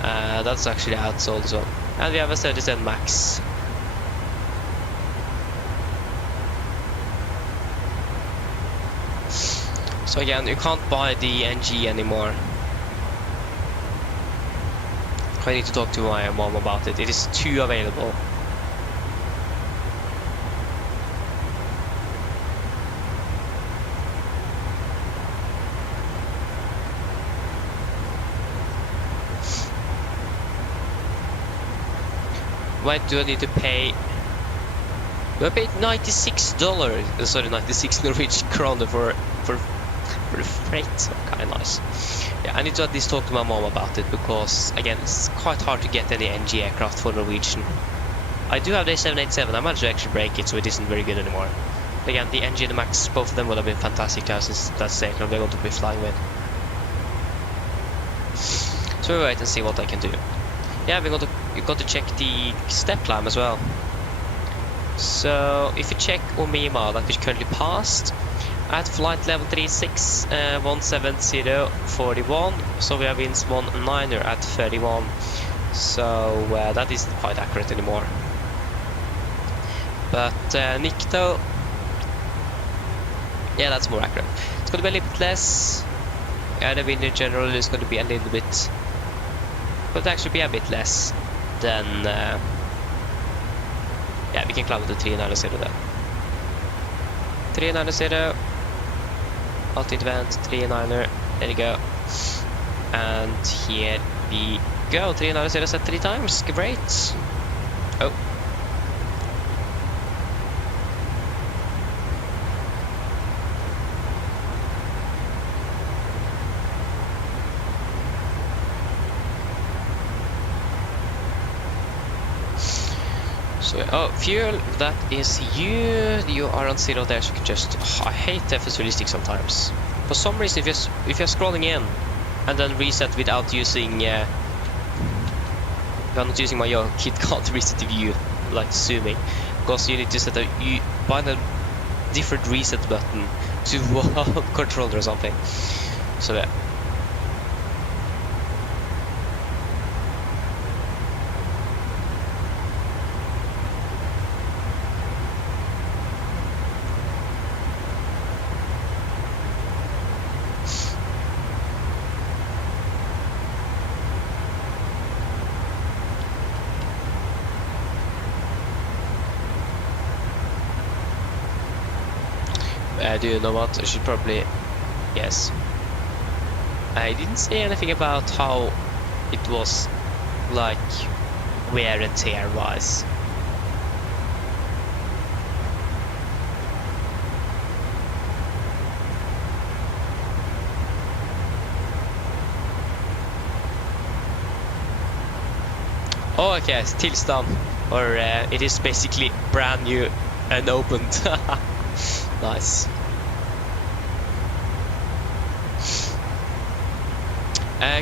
that's actually outsold as well. And we have a 37 Max. So again, you can't buy the NG anymore. I need to talk to my mom about it. It is 2 available. Why do I need to pay? Do I paid $96? Sorry, 96 Norwegian kroner for the freight. Okay, nice. Yeah, I need to at least talk to my mom about it, because again, it's quite hard to get any NG aircraft for Norwegian. I do have the 787. I managed to actually break it, so it isn't very good anymore. But again, the NG and the Max, both of them would have been fantastic to have, since that's the aircraft they're going to be flying with. So we'll wait and see what I can do. Yeah, we're going to check the step climb as well. So if you check Omima that we currently passed at flight level 36, 170.41, so we have winds 19er at 31. So that isn't quite accurate anymore. But Nikto, yeah, that's more accurate. It's going to be a little bit less. Yeah, the wind in general is going to be a little bit, but actually be a bit less than. Yeah, we can climb to 390 then. 390, altitude vent, 39er, there you go. And here we go. 390 set 3 times. Great. Oh. So, oh, fuel, that is you. You are on 0 there, so you can just... Oh, I hate FS stick sometimes. For some reason, if you're scrolling in and then reset without using... if I'm not using my kit can't reset the view, like zooming. Because you need to set find a different reset button to one controller or something. So yeah. Do you know what? I should probably... Yes. I didn't say anything about how it was, like, wear and tear wise. Oh, okay, still done. Or it is basically brand new and opened. Nice.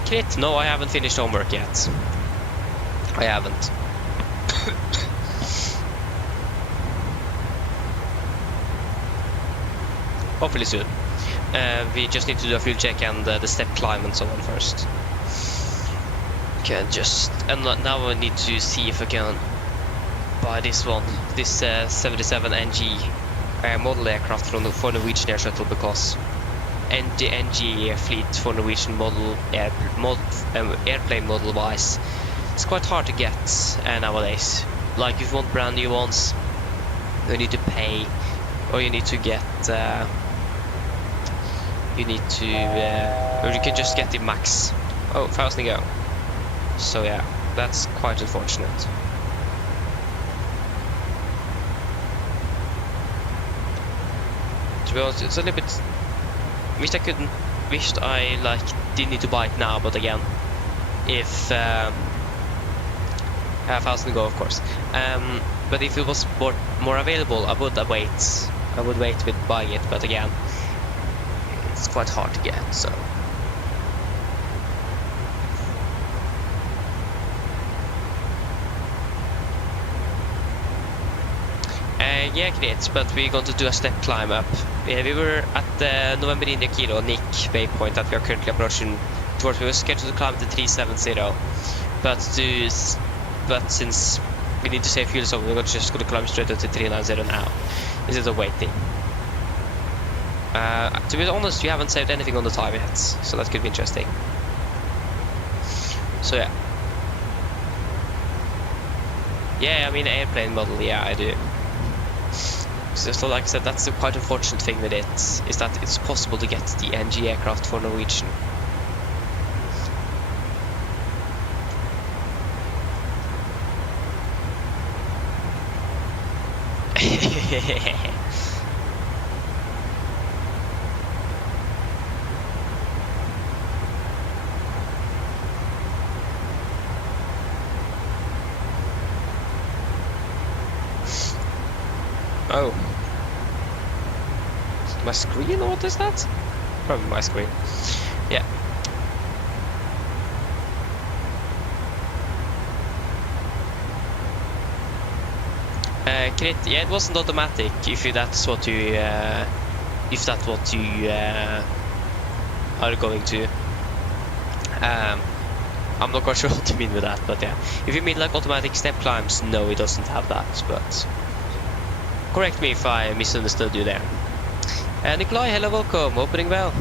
Crit, no, I haven't finished homework yet. I haven't. Hopefully soon. We just need to do a fuel check and the step climb and so on first. Okay, and now I need to see if I can buy this one, this 77 NG model aircraft for Norwegian Air Shuttle, because the NG fleet for Norwegian model airplane model wise, it's quite hard to get nowadays. Like if you want brand new ones, you need to pay, or you need to get or you can just get the max. Oh, 1,000 to go. So yeah, that's quite unfortunate. To be honest, it's a little bit... Wished I like didn't need to buy it now, but again, if 1,000 to go, of course. But if it was more available, I would wait. I would wait with buying it, but again, it's quite hard to get. So. Yeah, great, but we're going to do a step climb up. We were at the November India Kilo Nick waypoint that we are currently approaching towards. We were scheduled to climb to 370, but since we need to save fuel, so we're just going to climb straight up to 390 now instead of waiting. To be honest, we haven't saved anything on the time yet, so that could be interesting. So yeah. Yeah, I mean airplane model, yeah, I do. So like I said, that's the quite unfortunate thing with it, is that it's possible to get the NG aircraft for Norwegian. Oh. My screen, or what is that? Probably my screen. Yeah. Crit, yeah, it wasn't automatic. If that's what you are going to. I'm not quite sure what you mean with that, but yeah. If you mean like automatic step climbs, no, it doesn't have that. But correct me if I misunderstood you there. Nikolai, hello, welcome. Opening bell.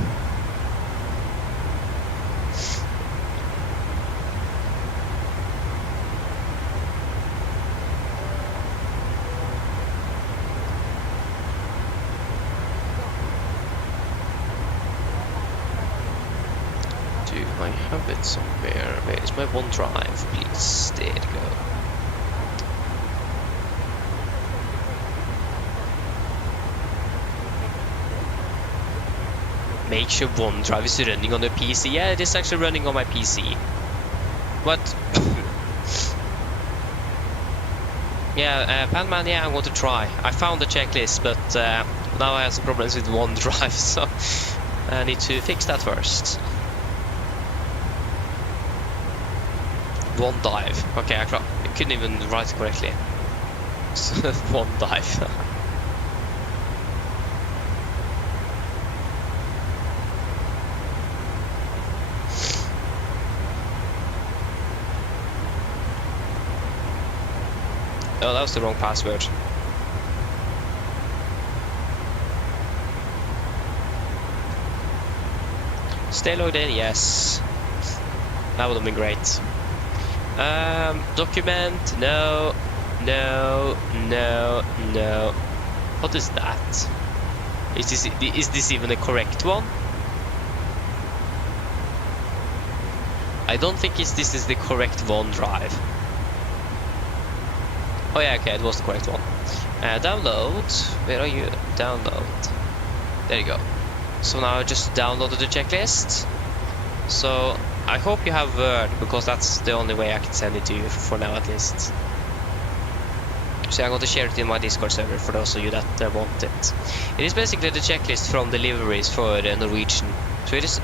do I have it somewhere? Where is my OneDrive, please? There you go. Make sure OneDrive is running on the PC. Yeah, it is actually running on my PC. What? Yeah, Panman, yeah, I'm going to try. I found the checklist, but now I have some problems with OneDrive, so I need to fix that first. OneDrive. Okay, I couldn't even write it correctly. OneDrive. Oh, that was the wrong password. Stay logged in, yes. That would have been great. Document, no. What is that? Is this even a correct one? I don't think this is the correct OneDrive. Oh yeah, okay, it was the correct one. Download. Where are you? Download. There you go. So now I just downloaded the checklist. So I hope you have Word, because that's the only way I can send it to you for now, at least. So I'm going to share it in my Discord server for those of you that want it. It is basically the checklist from deliveries for Norwegian. So it is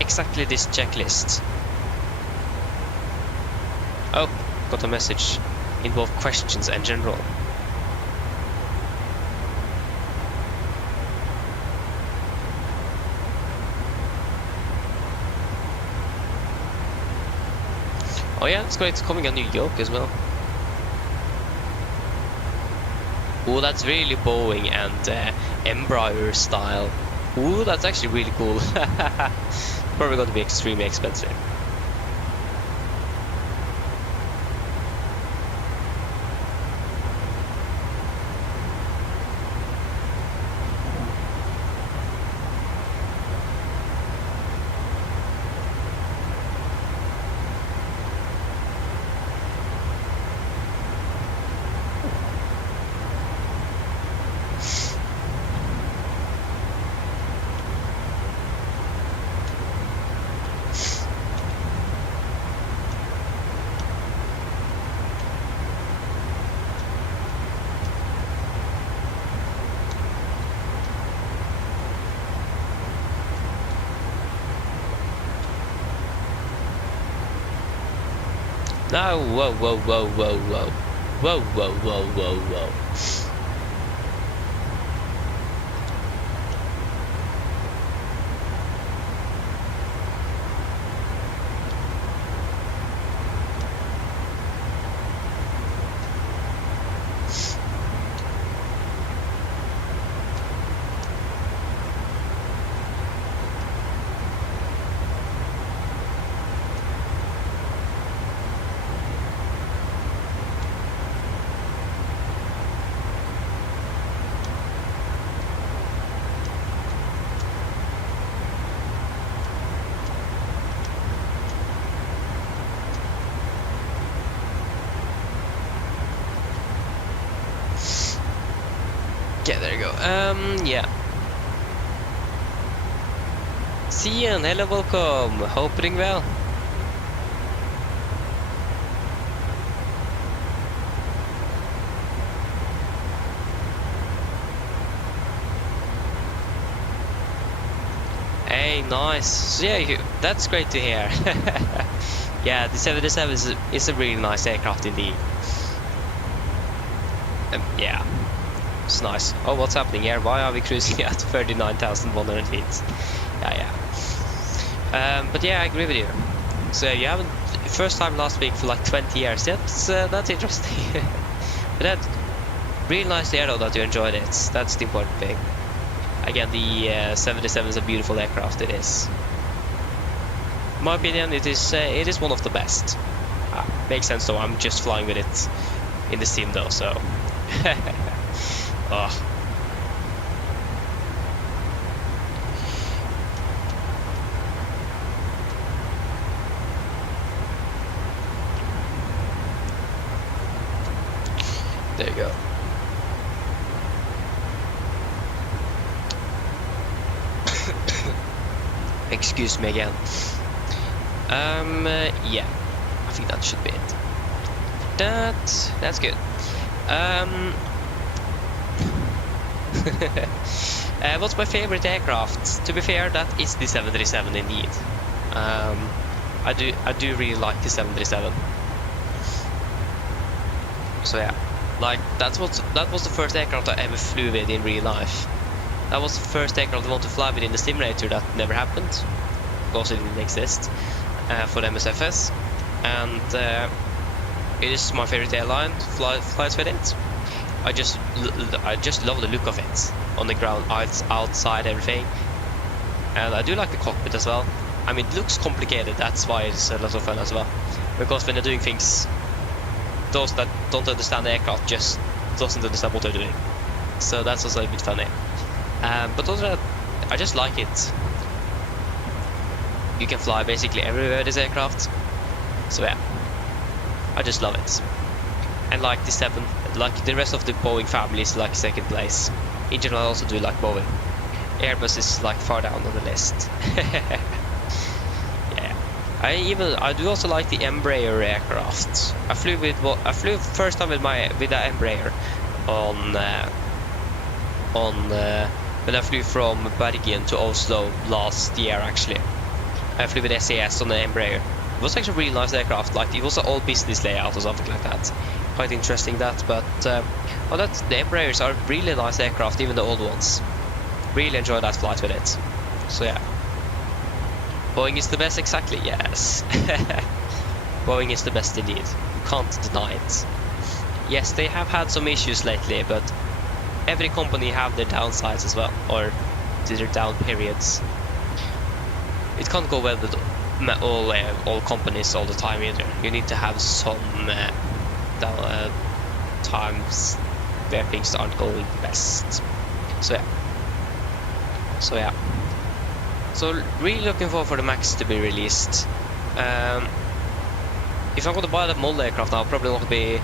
exactly this checklist. Oh, got a message. Involve questions and general. Oh yeah, it's great. It's coming a new yoke as well. Oh, that's really Boeing and Embraer style. Oh, that's actually really cool. Probably going to be extremely expensive. No, whoa. Okay, there you go. Yeah. Sian, hello, welcome. Hope you're doing well. Hey, nice. So yeah, that's great to hear. Yeah, the 77 is a really nice aircraft indeed. Yeah. It's nice. Oh, what's happening here? Why are we cruising at 39,100 feet? Yeah. But yeah, I agree with you. So you haven't first time last week for like 20 years. That's interesting. But that's really nice to hear though that you enjoyed it. That's the important thing. Again, the 77 is a beautiful aircraft. It is. In my opinion, it is one of the best. Makes sense though. I'm just flying with it in the sim though, so. Oh. There you go. Excuse me again. Yeah, I think that should be it. That's good. What's my favorite aircraft? To be fair, that is the 737 indeed. I do really like the 737. So yeah, like that was the first aircraft I ever flew with in real life. That was the first aircraft I wanted to fly with in the simulator. That never happened because it didn't exist for the MSFS, and it is my favorite airline. Flies with it. I just love the look of it on the ground, outside, everything, and I do like the cockpit as well. I mean, it looks complicated. That's why it's a lot of fun as well. Because when they're doing things, those that don't understand the aircraft just doesn't understand what they're doing. So that's also a bit funny. But also, I just like it. You can fly basically everywhere with this aircraft. So yeah, I just love it. And like the the rest of the Boeing family is like second place. In general, I also do like Boeing. Airbus is like far down on the list. Yeah, I do also like the Embraer aircraft. I flew first time with the Embraer when I flew from Bergen to Oslo last year. Actually, I flew with SAS on the Embraer. It was actually a really nice aircraft. Like it was an all business layout or something like that. Quite interesting that, but the Embraers are really nice aircraft, even the old ones. Really enjoy that flight with it. So yeah, Boeing is the best, exactly. Yes, Boeing is the best indeed. You can't deny it. Yes, they have had some issues lately, but every company have their downsides as well, or their down periods. It can't go well with all companies all the time either. You need to have some times where things aren't going best. So yeah. So really looking forward for the Max to be released. If I'm going to buy that model aircraft now, probably not be.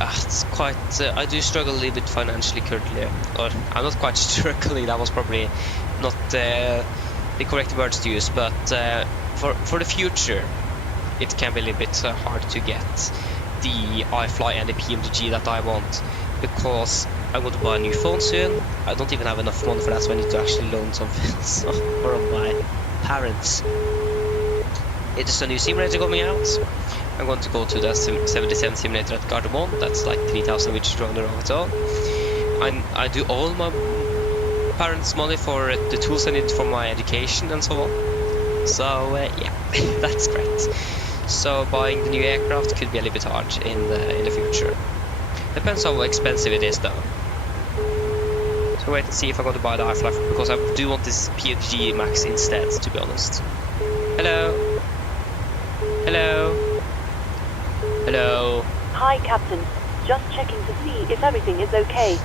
It's quite. I do struggle a little bit financially currently, or I'm not quite struggling. That was probably not the correct words to use, but for the future, it can be a little bit hard to get the iFly and the PMDG that I want, because I'm going to buy a new phone soon. I don't even have enough money for that, so I need to actually loan something from my parents. It is a new simulator coming out. I'm going to go to the 77 simulator at Gardermoen. That's like 3,000 Norwegian kroner on its own. I do all my parents' money for the tools I need for my education and so on. So yeah, that's great. So buying the new aircraft could be a little bit hard in the future. Depends how expensive it is though. So wait and see if I'm going to buy the iFly, because I do want this PMDG Max instead, to be honest. Hello? Hello? Hello? Hi, Captain. Just checking to see if everything is okay.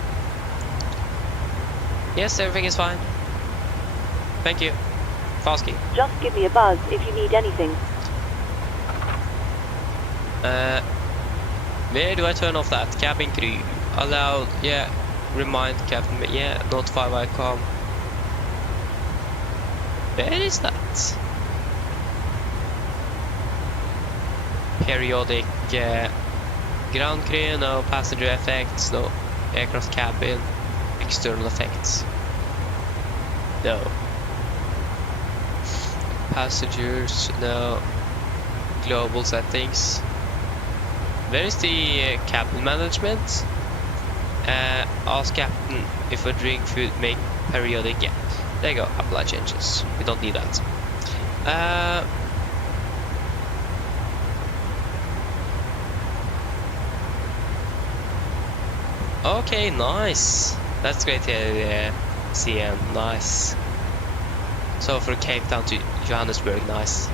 Yes, everything is fine. Thank you. Fasky. Just give me a buzz if you need anything. Where do I turn off that? Cabin crew. Allow, yeah. Remind captain, yeah. Notify when I come. Where is that? Periodic ground crew, no passenger effects, no aircraft cabin, external effects. No. Passengers, no. Global settings. Where is the cabin management? Ask captain if a drink food make periodic. Yeah, there you go. Apply changes. We don't need that. Okay, nice. That's great to see. Nice. So from Cape Town to Johannesburg, nice.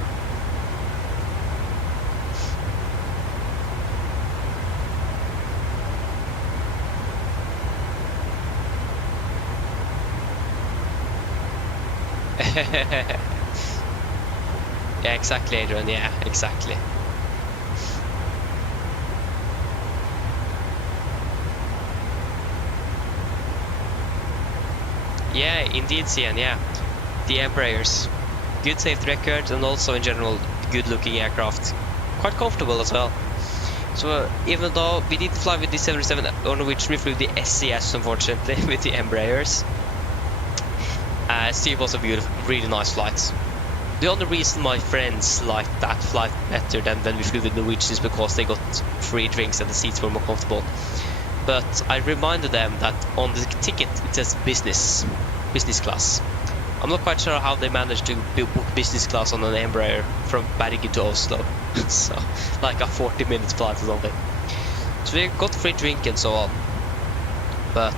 Yeah, exactly, Adrian. Yeah, exactly. Yeah, indeed, Cian, yeah. The Embraers. Good safety record and also in general good looking aircraft. Quite comfortable as well. So even though we didn't fly with the 737 or Norwegian, we flew the SCS unfortunately with the Embraers. Still was a beautiful, really nice flight. The only reason my friends liked that flight better than when we flew with Norwegian is because they got free drinks and the seats were more comfortable. But I reminded them that on the ticket it says business class. I'm not quite sure how they managed to book business class on an Embraer from Bergen to Oslo. So, like a 40-minute flight or something. So we got free drink and so on. But,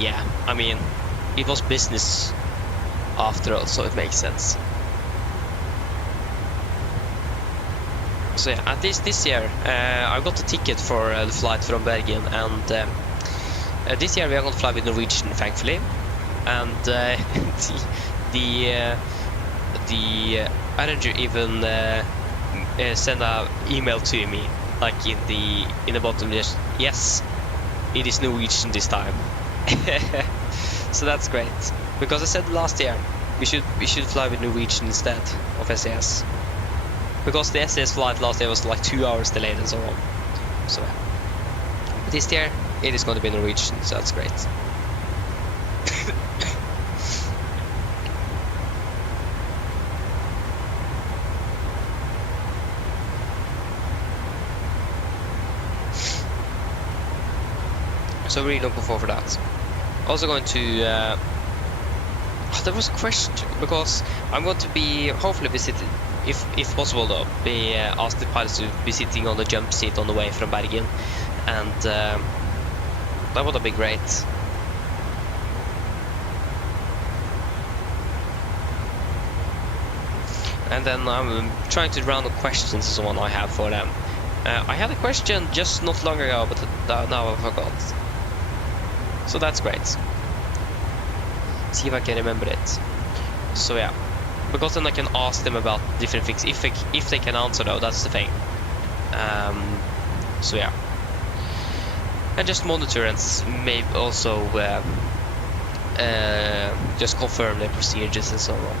yeah, I mean, it was business after all, so it makes sense. So yeah, at least this year, I got a ticket for the flight from Bergen, and this year we are going to fly with Norwegian, thankfully. And the arranger even sent an email to me, like in the bottom, just yes, it is Norwegian this time. So that's great, because I said last year we should fly with Norwegian instead of SAS, because the SAS flight last year was like 2 hours delayed and so on. So this year it is going to be Norwegian, so that's great. So really looking forward for that. Also going to there was a question, because I'm going to be hopefully visiting, if possible though, be asked the pilots to be sitting on the jump seat on the way from Bergen, and that would have been great. And then I'm trying to round the questions and so on I have for them. I had a question just not long ago, but now I forgot. So that's great. See if I can remember it. So yeah, because then I can ask them about different things if they can answer though. That's the thing. So yeah, and just monitor and maybe also just confirm the procedures and so on.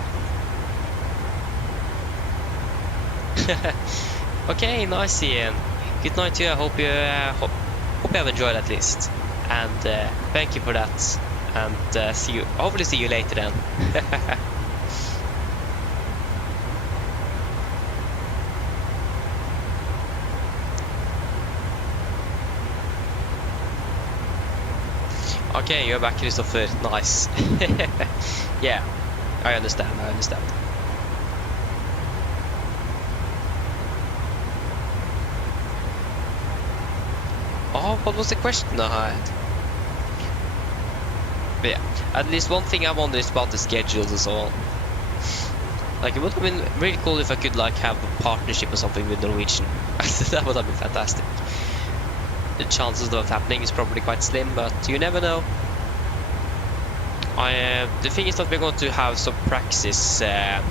Okay, nice, Ian. Good night to you. I hope you hope you have enjoyed at least. And thank you for that. And hopefully see you later then. Okay, you're back, Christopher. Nice. Yeah, I understand. Oh, what was the question I had? But yeah, at least one thing I wonder is about the schedules and so on. Like, it would have been really cool if I could like have a partnership or something with Norwegian. That would have been fantastic. The chances of it happening is probably quite slim, but you never know. The thing is that we're going to have some praxis a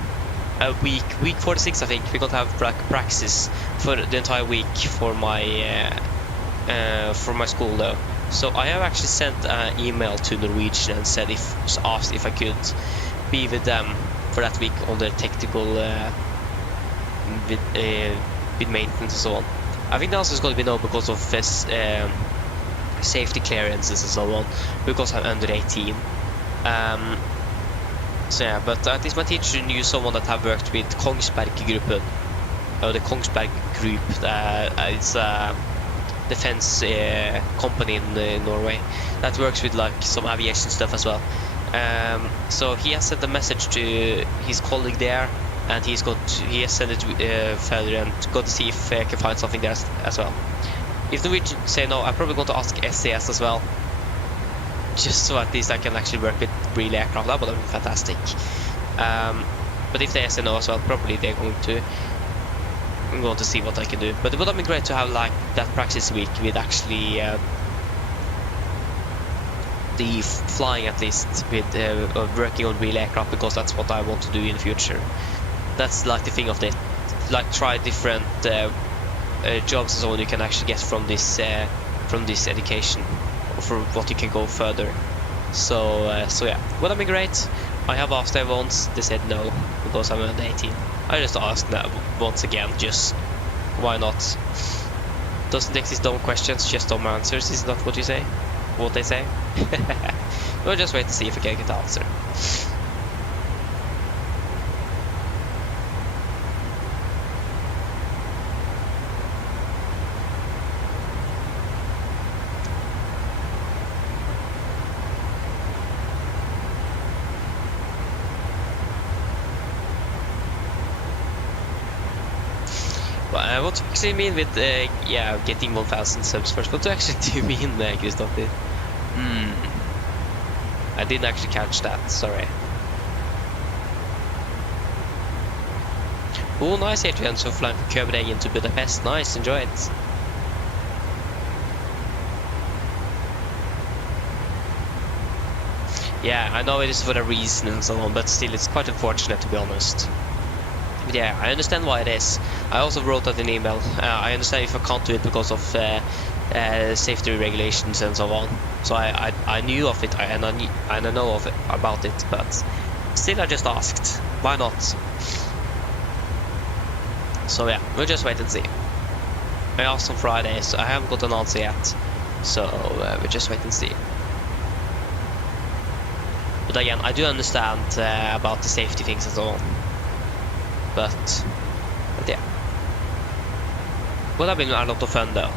week 46, I think. We're going to have praxis for the entire week for my school though. So I have actually sent an email to Norwegian and asked if I could be with them for that week on their technical with maintenance and so on. I think the answer is going to be no because of this, safety clearances and so on, because I'm under 18. So yeah, but at least my teacher knew someone that have worked with Kongsberg-gruppen, or the Kongsberg Group. It's a defense company in Norway that works with like some aviation stuff as well. So he has sent a message to his colleague there, and he has sent it further and got to see if I can find something there as well. If Norwegian say no, I'm probably going to ask SAS as well, just so at least I can actually work with real aircraft. That would have been fantastic. But if they say no as well, probably they're going to. I'm going to see what I can do. But it would have been great to have like that practice week with actually the flying at least with working on real aircraft, because that's what I want to do in the future. That's like the thing of it. Like try different jobs and so on you can actually get from this education, or for what you can go further. So yeah, would have been great. I have asked them once, they said no, because I'm under 18. I just asked them once again, just why not? Doesn't exist dumb questions, just dumb answers, is that what you say? What they say? We'll just wait to see if I can get the answer. What do you actually mean with yeah, getting 1,000 subs first? What do you actually do you mean, Christopher? I didn't actually catch that, sorry. Oh, nice, Adrian, so flying from Copenhagen to Budapest. Nice, enjoy it. Yeah, I know it is for a reason and so on, but still, it's quite unfortunate, to be honest. But yeah, I understand why it is. I also wrote that in email. I understand if I can't do it because of safety regulations and so on. So I knew of it and I know of it about it, but still I just asked. Why not? So yeah, we'll just wait and see. I asked on Friday, so I haven't got an answer yet. So we'll just wait and see. But again, I do understand about the safety things and so on. But yeah, would have been a lot of fun though,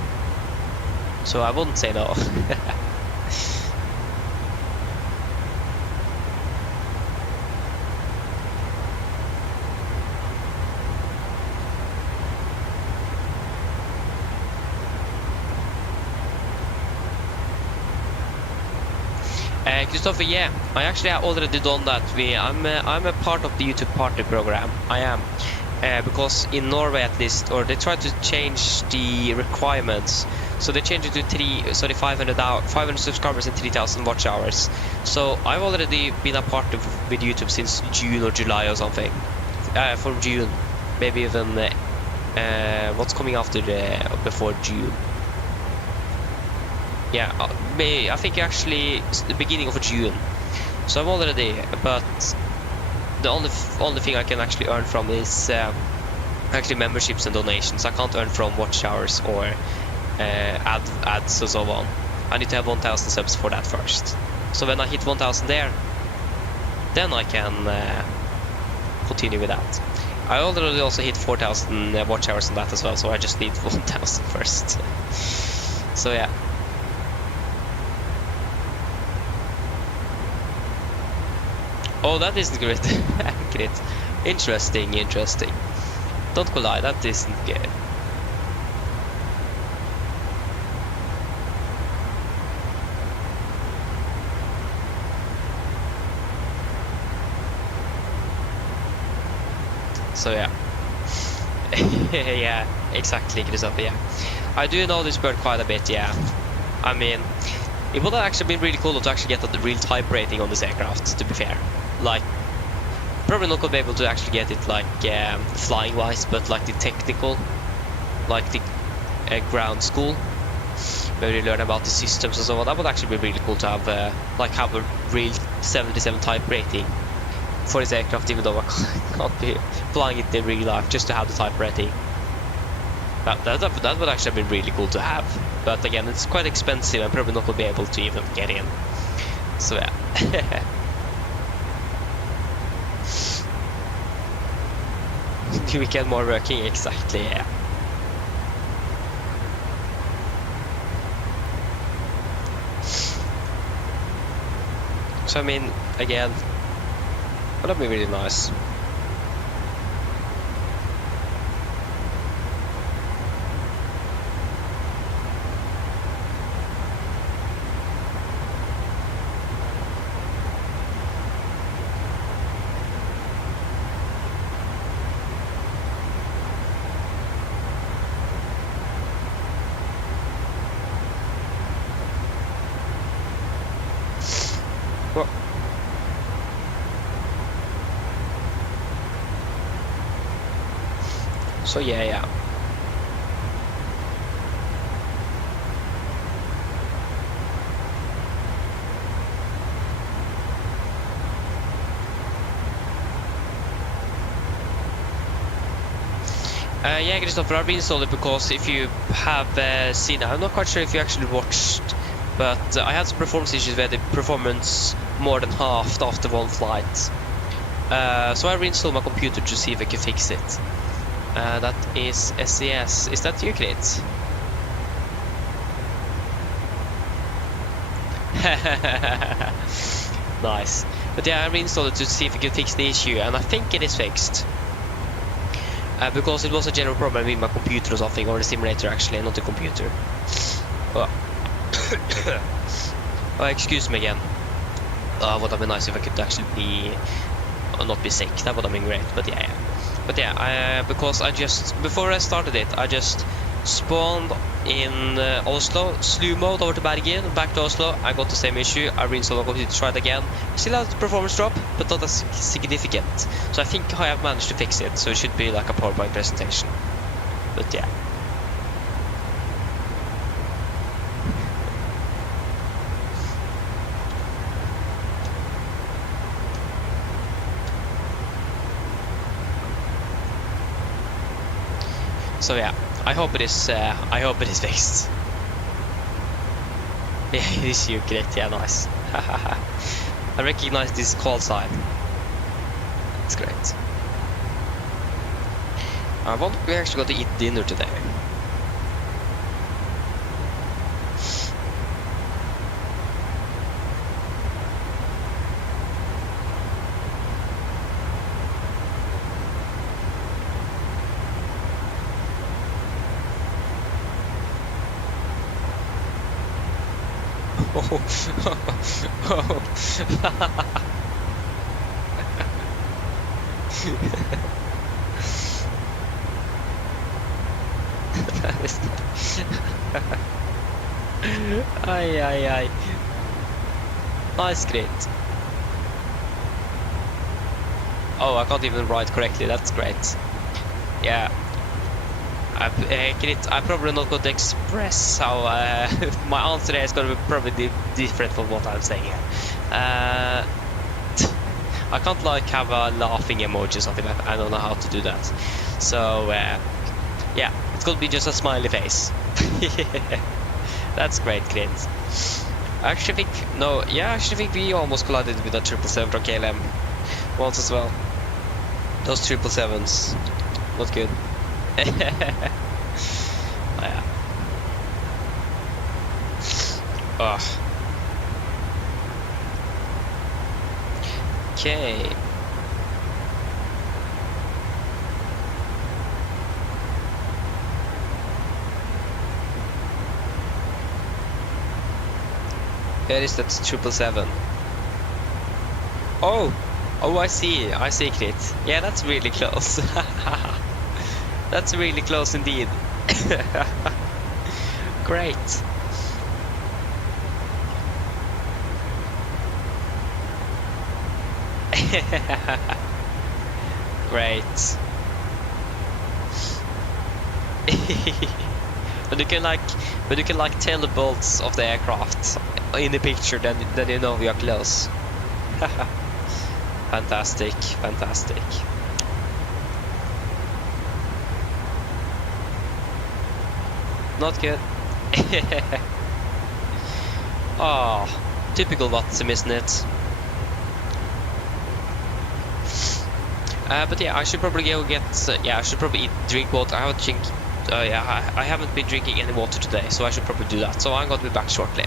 so I wouldn't say no. Christopher, yeah, I actually have already done that. I'm a part of the YouTube partner program. I am. Because in Norway at least, or they try to change the requirements, so they changed it to 500 subscribers and 3,000 watch hours. So I've already been a part of with YouTube since June or July or something. From June, maybe even what's coming after before June. Yeah, I think actually it's the beginning of June. So I'm already, but the only thing I can actually earn from is actually memberships and donations. I can't earn from watch hours or ads and so on. I need to have 1,000 subs for that first. So when I hit 1,000 there, then I can continue with that. I already also hit 4,000 watch hours on that as well, so I just need 1,000 first. So yeah. Oh, that isn't great. Great. Interesting. Don't go lie, that isn't good. So yeah. Yeah, exactly, Christopher, yeah. I do know this bird quite a bit, yeah. I mean, it would have actually been really cool to actually get the real type rating on this aircraft, to be fair. Like, probably not gonna be able to actually get it like flying wise, but like the technical, like the ground school, where you learn about the systems and so on. That would actually be really cool to have have a real 77 type rating for this aircraft, even though I can't be flying it in real life, just to have the type rating. That would actually have been really cool to have, but again, it's quite expensive and probably not gonna be able to even get in. So yeah. Weekend more working, exactly, yeah. So I mean, again, that'd be really nice. So yeah. Yeah, Christopher, I reinstalled it because if you have seen, I'm not quite sure if you actually watched, but I had some performance issues where the performance more than halved after one flight. So I reinstalled my computer to see if I could fix it. That is SES. Is that you, Crit? Nice. But yeah, I reinstalled it to see if I could fix the issue, and I think it is fixed. Because it was a general problem with my computer or something, or the simulator actually, not the computer. Oh, oh excuse me again. Would have been nice if I could actually be, not be sick. That would have been great. But yeah. But yeah, because I just, before I started it, I just spawned in Oslo, slew mode over to Bergen, back to Oslo. I got the same issue. I reinstalled my computer, tried again. Still had the performance drop, but not as significant. So I think I have managed to fix it. So it should be like a PowerPoint presentation. But yeah. So yeah, I hope it is fixed. Yeah, it is you, great. Yeah, nice. I recognize this call sign. It's great. I wonder if we actually got to eat dinner today. Ay. Nice, great. Oh, I can't even write correctly. That's great. Yeah. I'm probably not going to express how my answer is going to be probably different from what I'm saying here. I can't like have a laughing emoji or something like that. I don't know how to do that. So yeah, it's going to be just a smiley face. That's great, Clint. I actually think we almost collided with a 777 from KLM once as well. Those 777s, not good. Yeah. Ugh. Okay. Where is that 777? Oh, I see Crit. Yeah, that's really close. That's really close indeed. Great. Great. But you can like tell the bolts of the aircraft in the picture, then you know we are close. Fantastic. Not good. Oh, typical Watson, isn't it? But yeah, I should probably go get. I should probably drink water. I haven't been drinking any water today, so I should probably do that. So I'm going to be back shortly.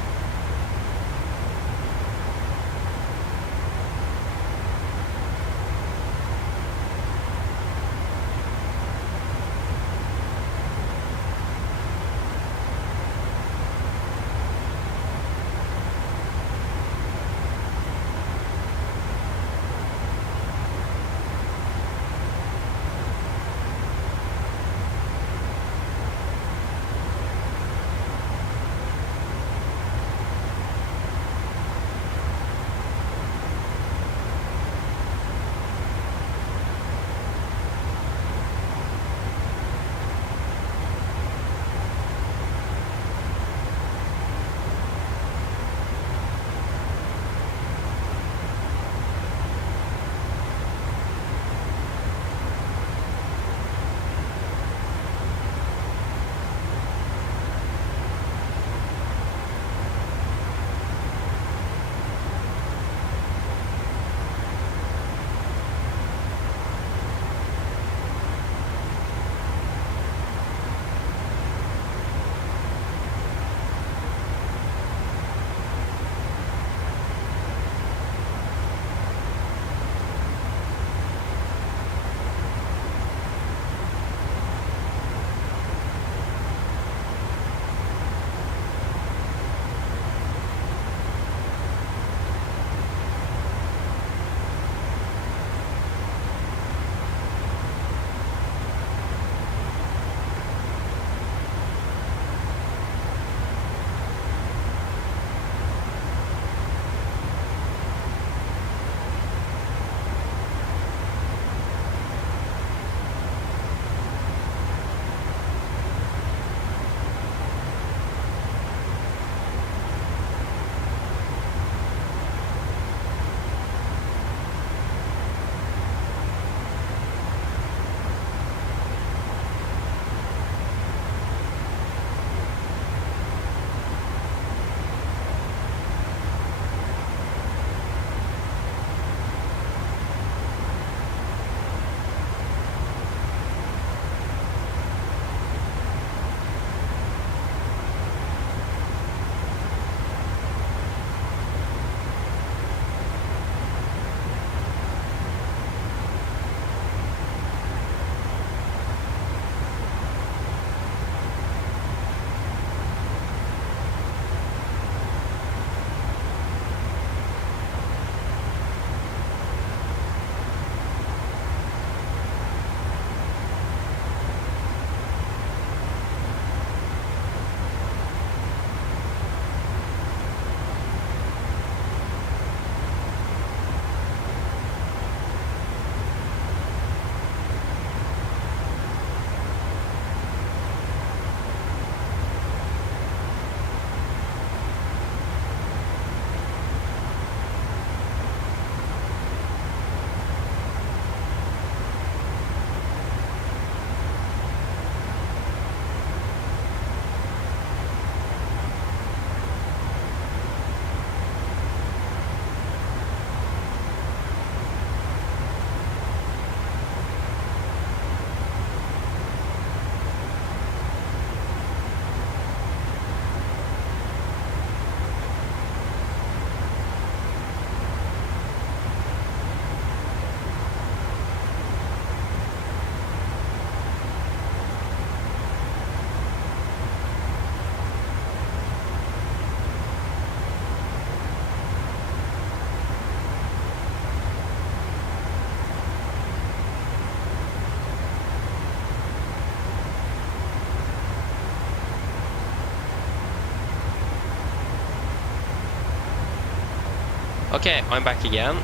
Okay, I'm back again.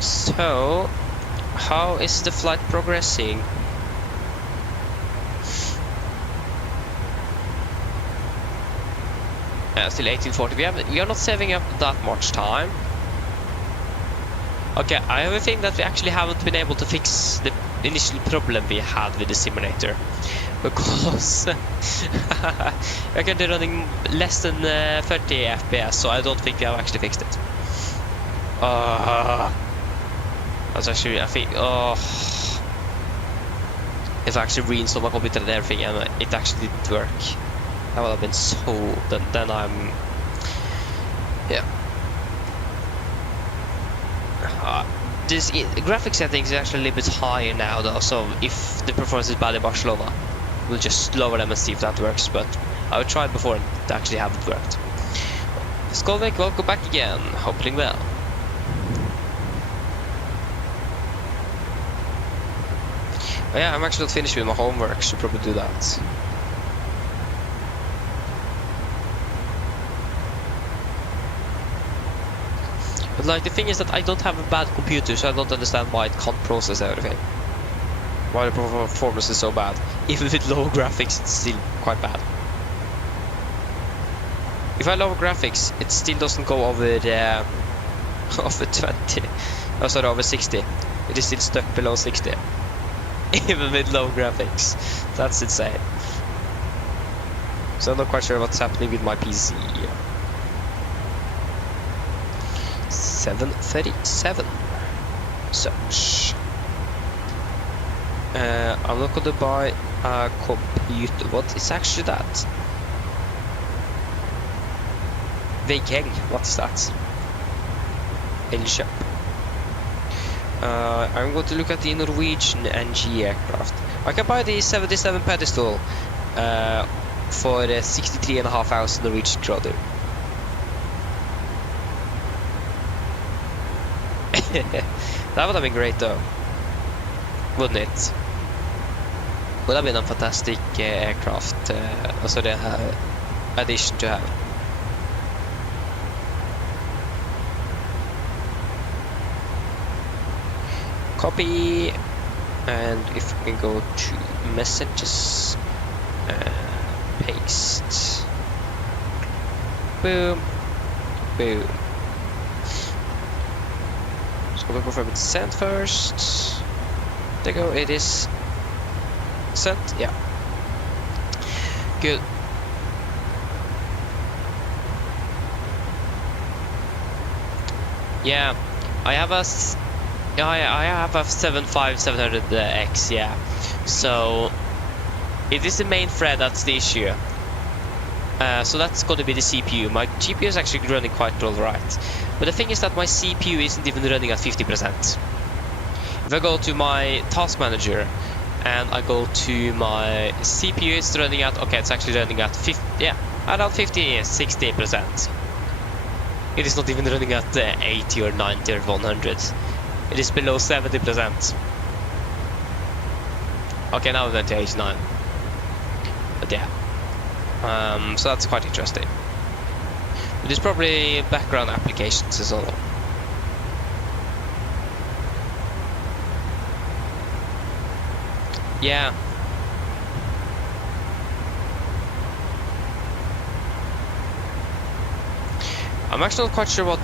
So, how is the flight progressing? Still 1840. We are not saving up that much time. Okay, I have a thing that we actually haven't been able to fix the initial problem we had with the simulator. Because we're currently running less than 30 FPS, so I don't think we have actually fixed it. That's actually, I think, if I actually reinstalled my computer and everything and it actually didn't work, that would have been so, then I'm, yeah. This graphic settings is actually a little bit higher now though, so if the performance is bad in Barcelona, we'll just lower them and see if that works, but I tried before and it actually haven't worked. Skolvik, welcome back again, hoping well. Oh yeah, I'm actually not finished with my homework, should probably do that. But like the thing is that I don't have a bad computer, so I don't understand why it can't process everything. Why the performance is so bad. Even with low graphics, it's still quite bad. If I lower graphics, it still doesn't go over over 20. Oh, sorry, over 60. It is still stuck below 60. Even with low graphics. That's insane. So I'm not quite sure what's happening with my PC. 737. Such. I'm not gonna buy a computer. What is actually that? Viking. What is that? Elkjøp. I'm going to look at the Norwegian NG aircraft. I can buy the 77 pedestal for 63,500 Norwegian kroner. That would have been great though, wouldn't it? Would have been a fantastic aircraft, also the addition to have. Copy, and if we can go to messages, paste, boom, boom. So we'll confirm it's sent first. There you go, it is sent, yeah. Good. Yeah, I have a 75700X, yeah. So it is the main thread that's the issue. So that's going to be the CPU. My GPU is actually running quite alright. But the thing is that my CPU isn't even running at 50%. If I go to my task manager and I go to my CPU, it's running at, okay, it's actually running at 50, yeah, around 50-60%. It is not even running at 80 or 90 or 100. It is below 70%. Okay, now we went to 89. But yeah. So that's quite interesting. But there's probably background applications as well. Yeah. I'm actually not quite sure what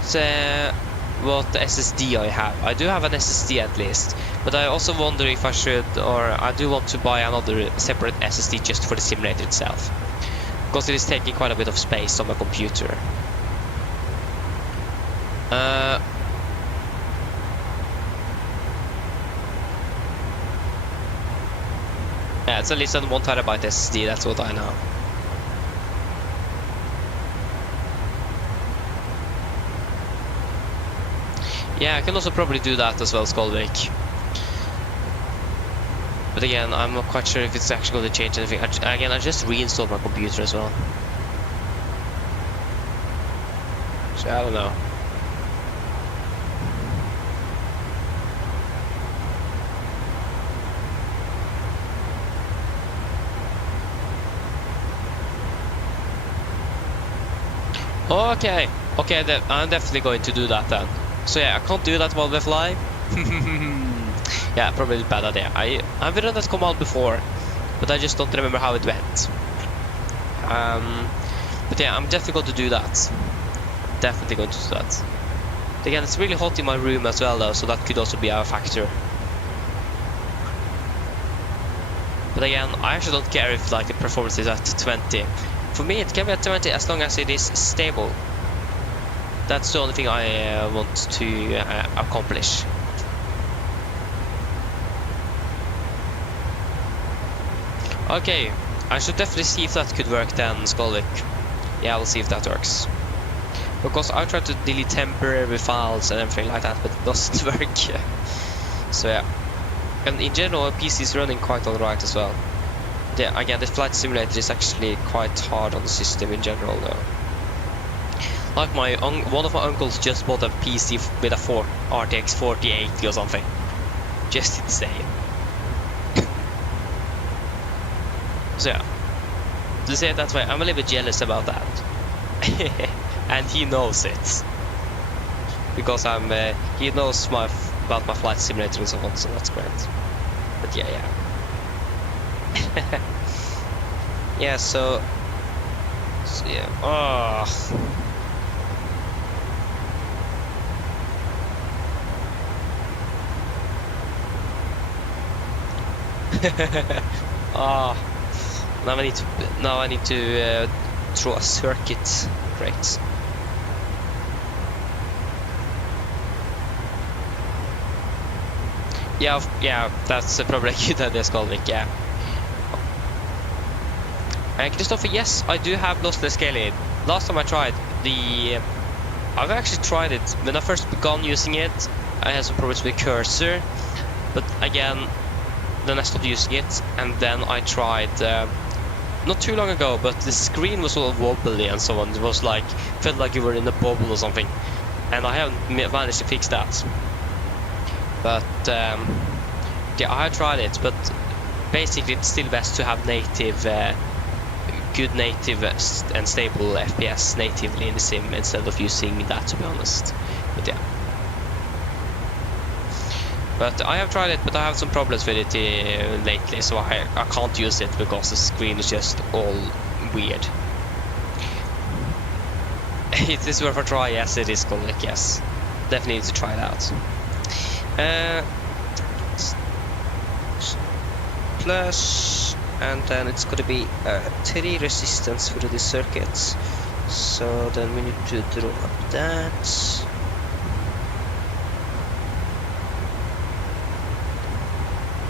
SSD I have. I do have an SSD at least, but I also wonder if I should, or I do want to buy another separate SSD just for the simulator itself, because it is taking quite a bit of space on my computer. Yeah, it's at least a 1 terabyte SSD, that's what I know. Yeah, I can also probably do that as well, Skolvik. But again, I'm not quite sure if it's actually going to change anything. Again, I just reinstalled my computer as well. So I don't know. Okay, I'm definitely going to do that then. So yeah, I can't do that while we fly. Yeah, probably a bad idea. I've done that command before, but I just don't remember how it went. But yeah, I'm definitely going to do that. Definitely going to do that. Again, it's really hot in my room as well though, so that could also be a factor. But again, I actually don't care if like the performance is at 20. For me, it can be at 20 as long as it is stable. That's the only thing I want to accomplish. Okay, I should definitely see if that could work then, Skolvik. Yeah, we'll see if that works. Because I tried to delete temporary files and everything like that, but it doesn't work. So yeah. And in general, PC is running quite alright as well. Yeah, again, the flight simulator is actually quite hard on the system in general though. Like one of my uncles just bought a PC with a RTX 4080 or something. Just insane. So yeah, to say it that way, I'm a little bit jealous about that. And he knows it. Because he knows about my flight simulator and so on, so that's great. But yeah. Yeah, so yeah. Oh. Oh. Now I need to throw a circuit. Great. Yeah, that's probably a good idea, Skolvik, yeah. Christopher, yes, I do have lossless scaling. Last time I tried, I've actually tried it. When I first began using it, I had some problems with cursor. But again, then I stopped using it, and then I tried, not too long ago, but the screen was all wobbly and so on. It was like, felt like you were in a bubble or something. And I haven't managed to fix that. But yeah, I have tried it, but basically it's still best to have good native and stable FPS natively in the sim instead of using that, to be honest. But yeah. But I have tried it, but I have some problems with it lately, so I can't use it because the screen is just all weird. It is worth a try, yes, it is, Colin, yes. Definitely need to try that. Plus, and then it's going to be 3 resistance for the circuits. So then we need to draw up that.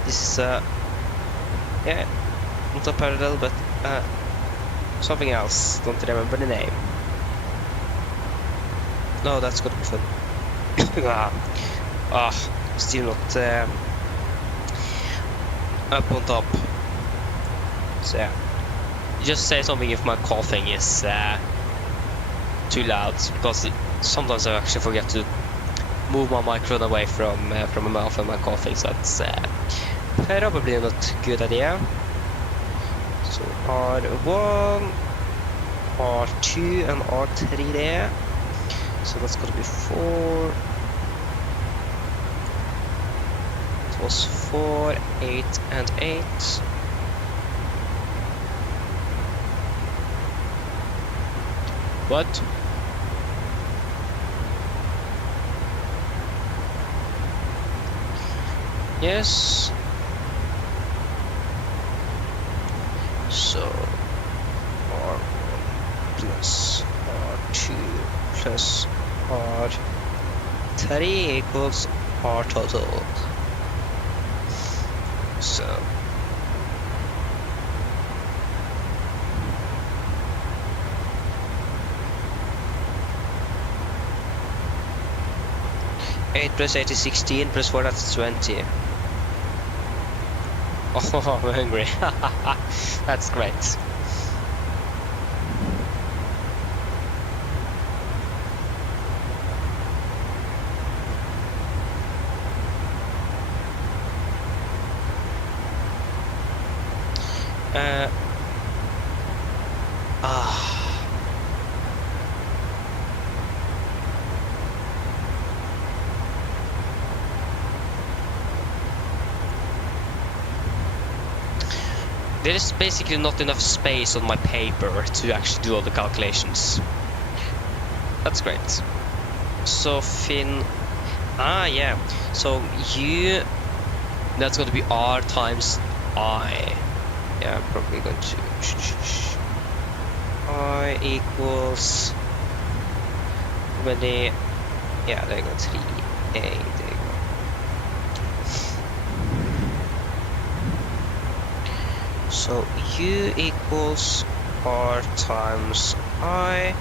This is yeah, not a parallel, but something else. Don't remember the name. No, that's gonna be fun. Still not up on top. So yeah, just say something if my coughing is too loud, because sometimes I actually forget to move my microphone away from my mouth and my coughing, so that's probably not a good idea. So R1, R2 and R3 there. So that's gonna be 4. It was 4, 8 and 8. What? Yes. So R1 plus R2 plus R3 equals R total. So eight plus 8 is 16, plus 4, that's 20. Oh, I'm hungry. That's great. There is basically not enough space on my paper to actually do all the calculations. That's great. So Finn, yeah. So U, that's going to be R times I. Yeah, I'm probably going to I equals 20. Yeah, there you go, 3A. There you go. So U equals R times I,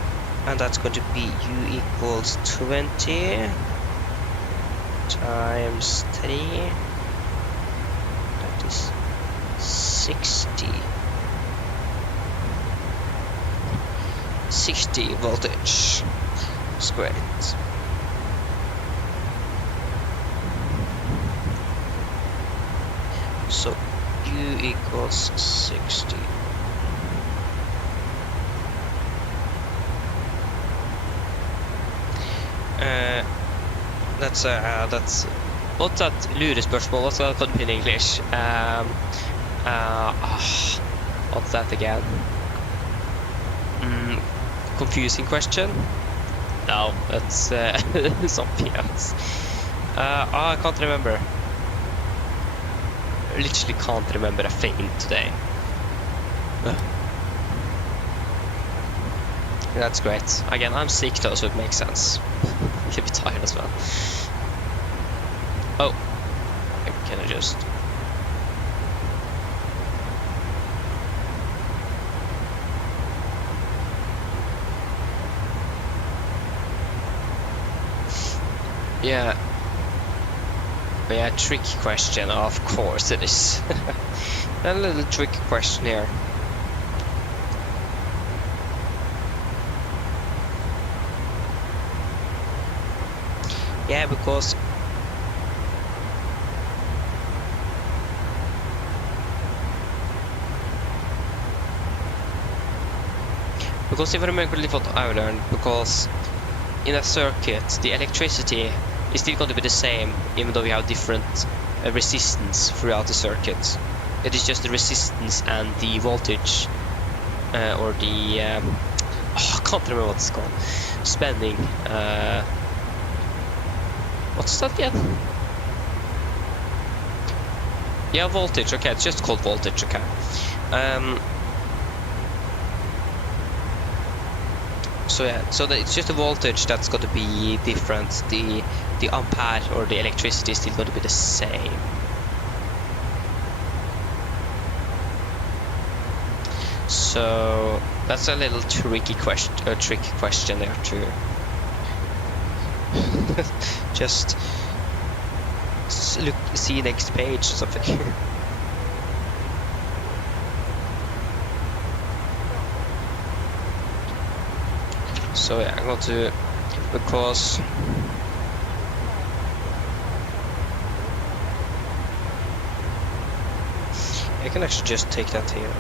and that's going to be U equals 20 times 3. That is 60. 60 voltage. That's great. So U equals 60. That's what's that lurespørsmål? What's that called in English? What's that again? Confusing question? No, that's something else. I can't remember. Literally can't remember a thing today. That's great. Again, I'm sick though, so it makes sense. A bit tired as well. Oh, can I just... Yeah. Yeah, tricky question. Of course it is. A little tricky question here. Yeah, because if I remember what I learned, because in a circuit the electricity is still going to be the same, even though we have different resistance throughout the circuit. It is just the resistance and the voltage, or the I can't remember what it's called. Spending. What's that again? Yeah, voltage. Okay, it's just called voltage. Okay. So yeah, so it's just the voltage that's got to be different. The ampere or the electricity is still going to be the same. So that's a little tricky question. There too. Just see next page or something. So yeah, I'm going to, because I can actually just take that here.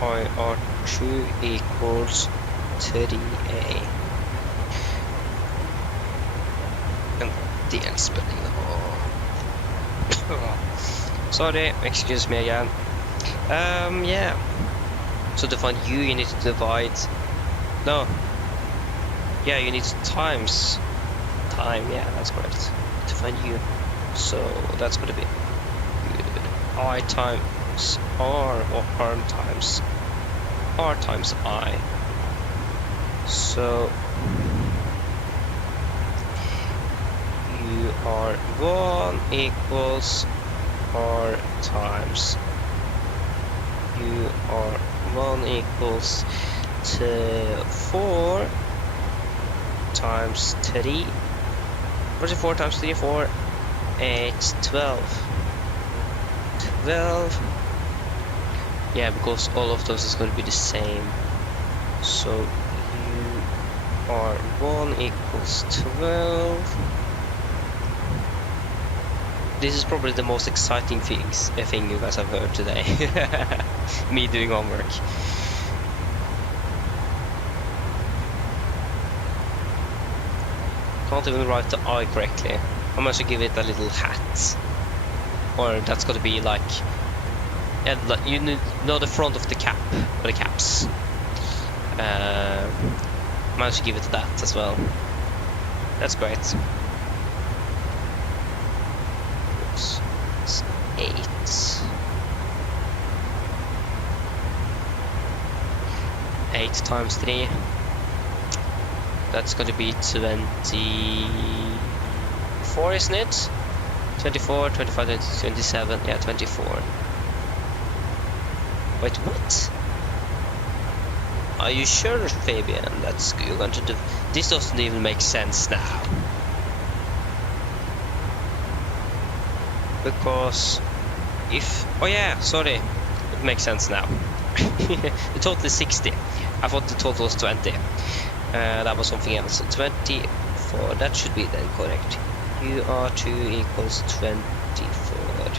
IR2 equals 3A. And delspelling. Sorry, excuse me again. Yeah. So to find U, you need to divide. No. Yeah, you need times time. Yeah, that's correct. To find U. So that's going to be I times R, or R times I. So UR1 equals R times UR1 equals to 4 times 3. What's it? 4 times 3? 4, 8, 12. 12. Yeah, because all of those is going to be the same. So UR1 equals 12. This is probably the most exciting thing you guys have heard today. Me doing homework. Can't even write the I correctly. I must give it a little hat. Or that's gonna be like and you know the front of the cap, or the caps. Managed to give it that as well. That's great. Oops. It's 8. 8 times 3. That's going to be 24, isn't it? 24, 25, 27. Yeah, 24. Wait, what? Are you sure, Fabian? That's you're going to do. This doesn't even make sense now. Because if oh yeah, sorry, it makes sense now. The total is 60. I thought the total was 20. That was something else. 24. That should be then correct. UR2 equals 24.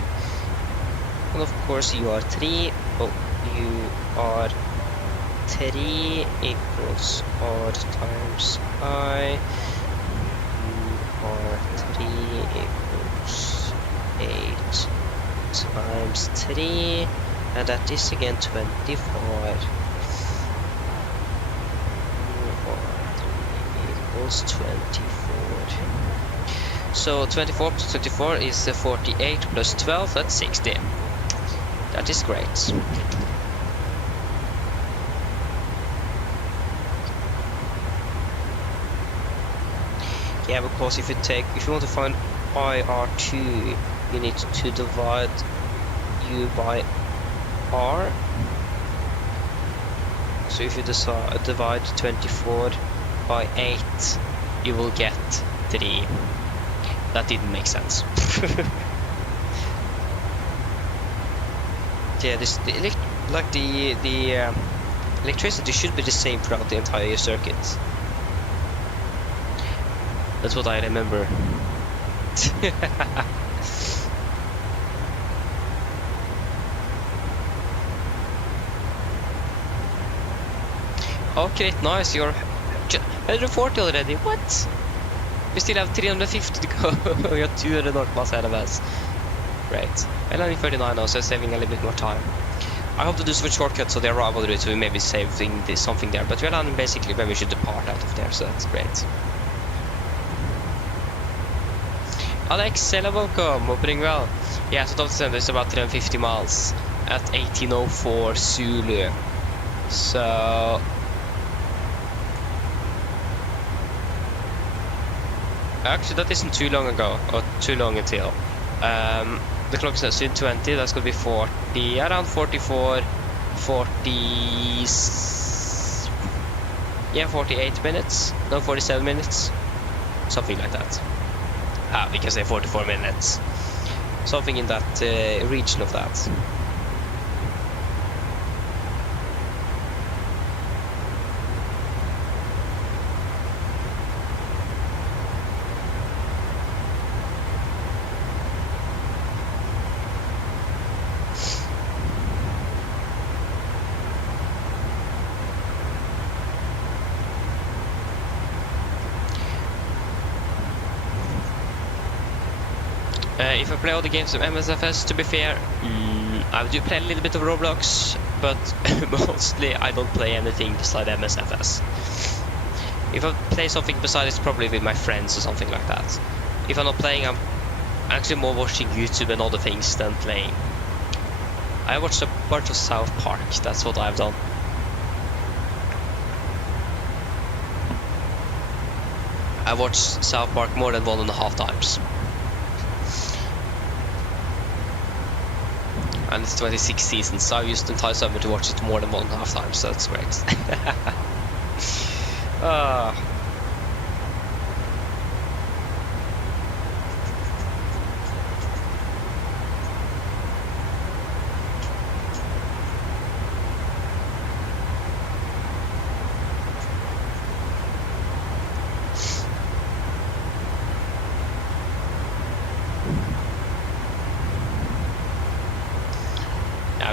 And of course UR3. Oh, UR3 equals odd times I. UR3 equals 8 times 3. And that is again 24. Equals 24. So 24 plus 24 is 48 plus 12, that's 60. That is great. Yeah, because if you want to find IR2, you need to divide U by R. So if you divide 24 by 8, you will get 3. That didn't make sense. Yeah, the electricity should be the same throughout the entire circuit. That's what I remember. Okay, nice. You're 140 already. What? We still have 350 to go. We got 200 north miles ahead of us. Great. I'm landing 39 now, so saving a little bit more time. I hope to do some shortcuts so they arrive on the route, so we may be saving something there. But we're landing basically where we should depart out of there, so that's great. Alex, hello, welcome. Opening well. Yeah, so Dr. Center is about 350 miles at 1804 Zulu. So actually, that isn't too long ago, or too long until. The clock is at 20, that's going to be 40, around 44, 40, yeah, 48 minutes, no, 47 minutes, something like that. We can say 44 minutes, something in that region of that. If I play all the games of MSFS, to be fair, I do play a little bit of Roblox, but mostly I don't play anything beside MSFS. If I play something beside, it's probably with my friends or something like that. If I'm not playing, I'm actually more watching YouTube and other things than playing. I watched a bunch of South Park, that's what I've done. I watched South Park more than 1.5 times. And it's 26 seasons, so I've used the entire summer to watch it more than 1.5 times, so that's great.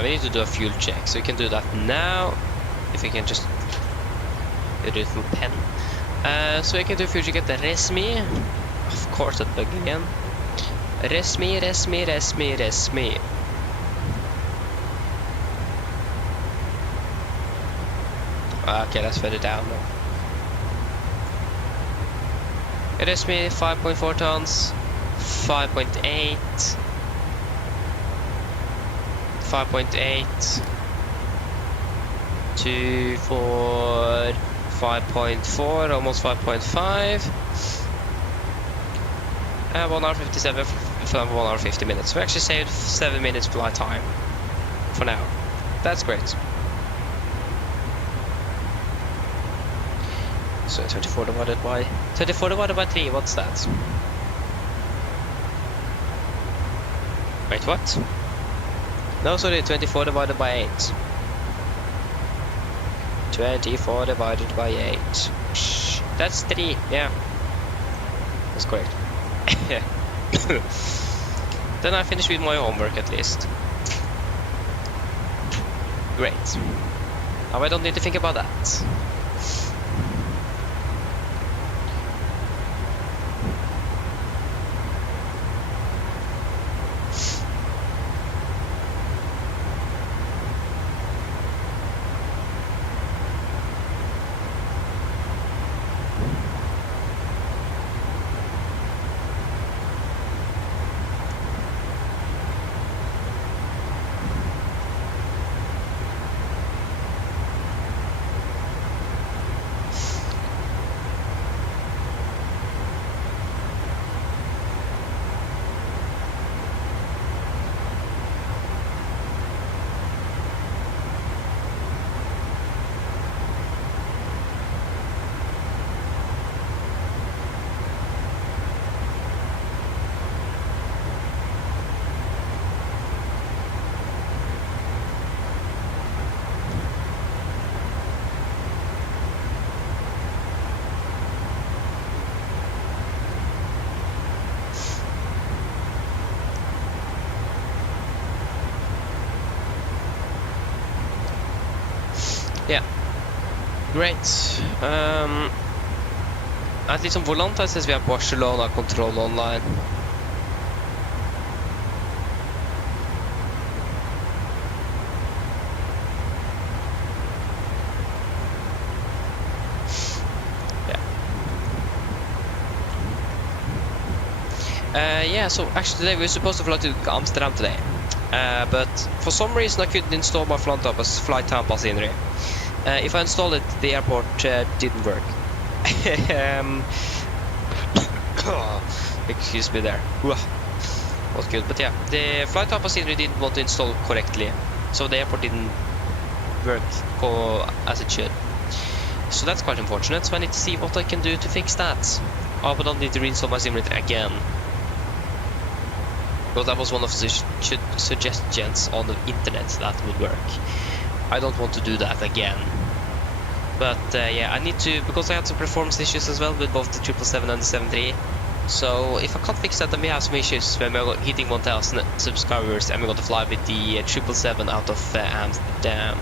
We need to do a fuel check, so we can do that now. If we can just do it with pen. So we can do a fuel check at the Resmi. Of course, that bug again. Resmi. Okay, that's further down now. It is me 5.4 tons, 5.8, 5.8, 2, 4, 5.4, almost 5.5. 1 hour 57 from 1 hour 50 minutes. We actually saved 7 minutes flight time for now. That's great. So 24 divided by 3, what's that? Wait, what? No, sorry, 24 divided by 8. 24 divided by 8. That's 3, yeah. That's correct. Then I finished with my homework at least. Great. Now I don't need to think about that. Yeah, great. At liksom volant her syns vi er Barcelona kontroll online. Yeah, so actually today we were supposed to fly to Amsterdam today. But for some reason I couldn't install my flight time scenery. If I installed it, the airport didn't work. Excuse me there. Was good, but yeah, the flight time scenery didn't want to install correctly, so the airport didn't work as it should. So that's quite unfortunate. So I need to see what I can do to fix that. I hope I don't need to reinstall my simulator again. Because that was one of the suggestions on the internet that would work. I don't want to do that again. But yeah, I need to, because I had some performance issues as well with both the 777 and the 73. So if I can't fix that, then we have some issues when we're hitting 1000 subscribers and we're going to fly with the 777 out of Amsterdam.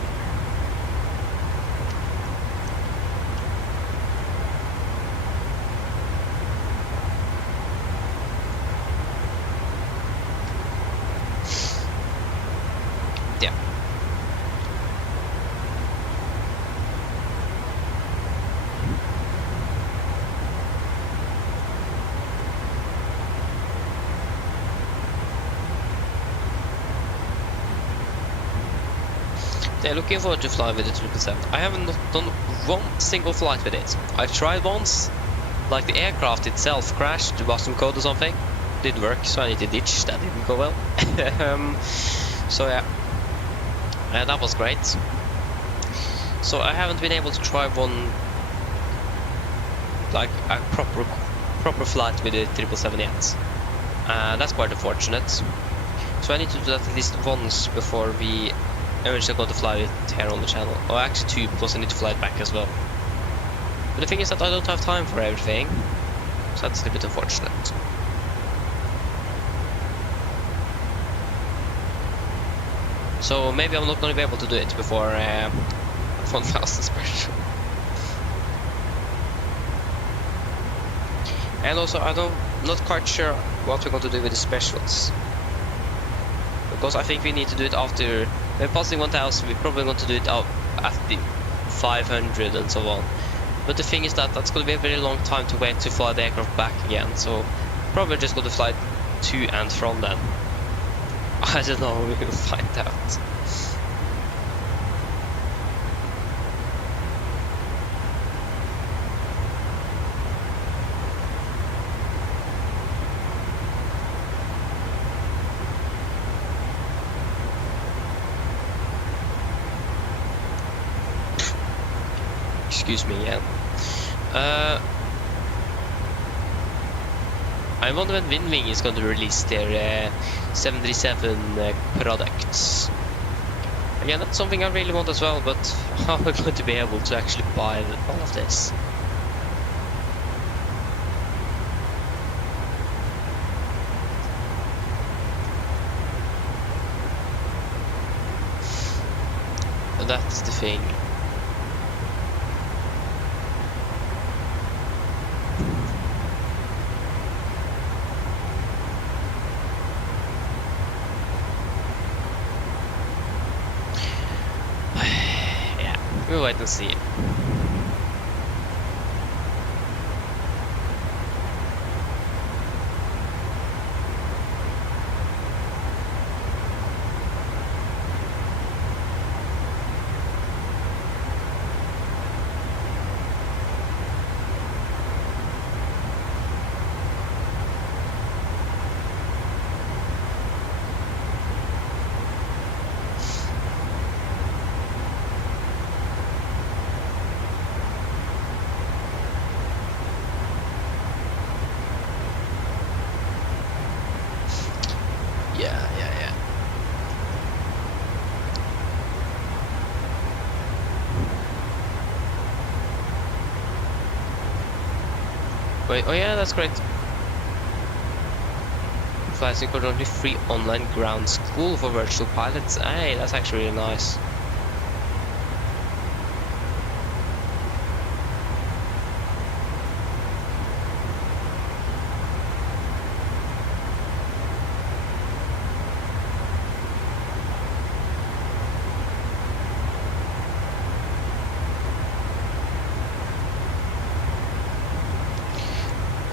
Yeah, looking forward to flying with the 777. I haven't done one single flight with it. I've tried once, like the aircraft itself crashed, the Boston code or something. Didn't work, so I need to ditch. That didn't go well. So yeah, that was great. So I haven't been able to try one, like a proper flight with the 777 yet. That's quite unfortunate. So I need to do that at least once before we eventually going to fly it here on the channel. Or actually 2, because I need to fly it back as well. But the thing is that I don't have time for everything, so that's a bit unfortunate. So maybe I'm not going to be able to do it before 1000 special. And also I'm not quite sure what we're going to do with the specials. Because I think we need to do it after we're passing 1000. We're probably going to do it at the 500 and so on. But the thing is that that's going to be a very long time to wait to fly the aircraft back again, so probably just going to fly to and from then. I don't know, we will find out. Excuse me again. I wonder when Winwing is going to release their 737 products. Again, that's something I really want as well, but how am I going to be able to actually buy all of this? And that's the thing. We'll wait and see. Yeah. Wait, oh yeah, that's great. Flights include only free online ground school for virtual pilots. Hey, that's actually really nice.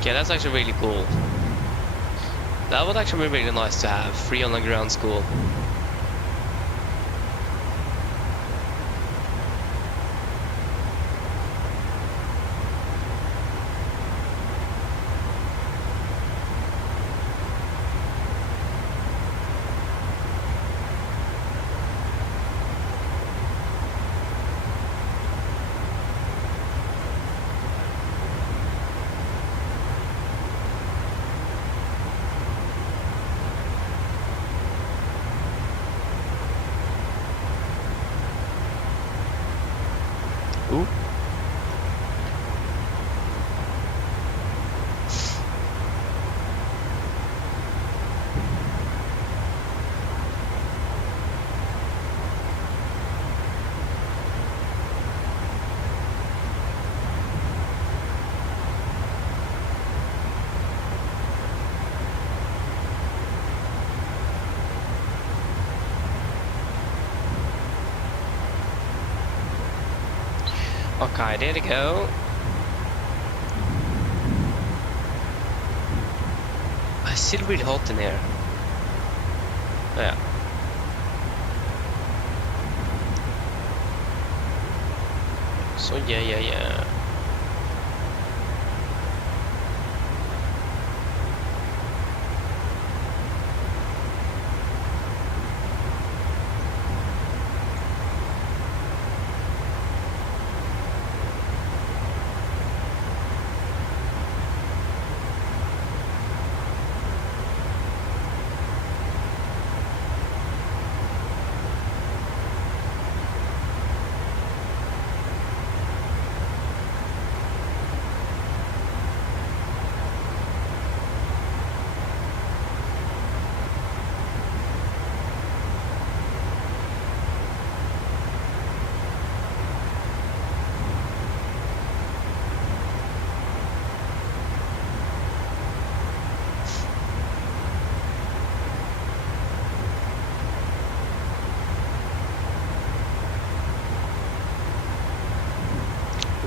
Okay, that's actually really cool. That would actually be really nice to have, free online ground school. Ooh. Okay, there we go. It's still really hot in here. Yeah. So yeah.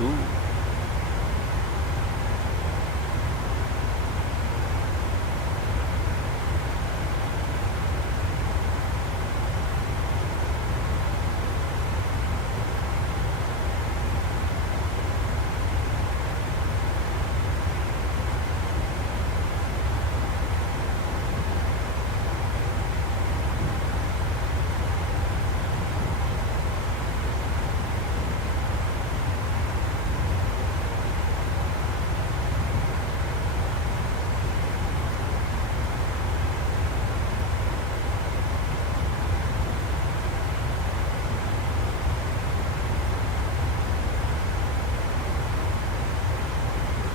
Ooh.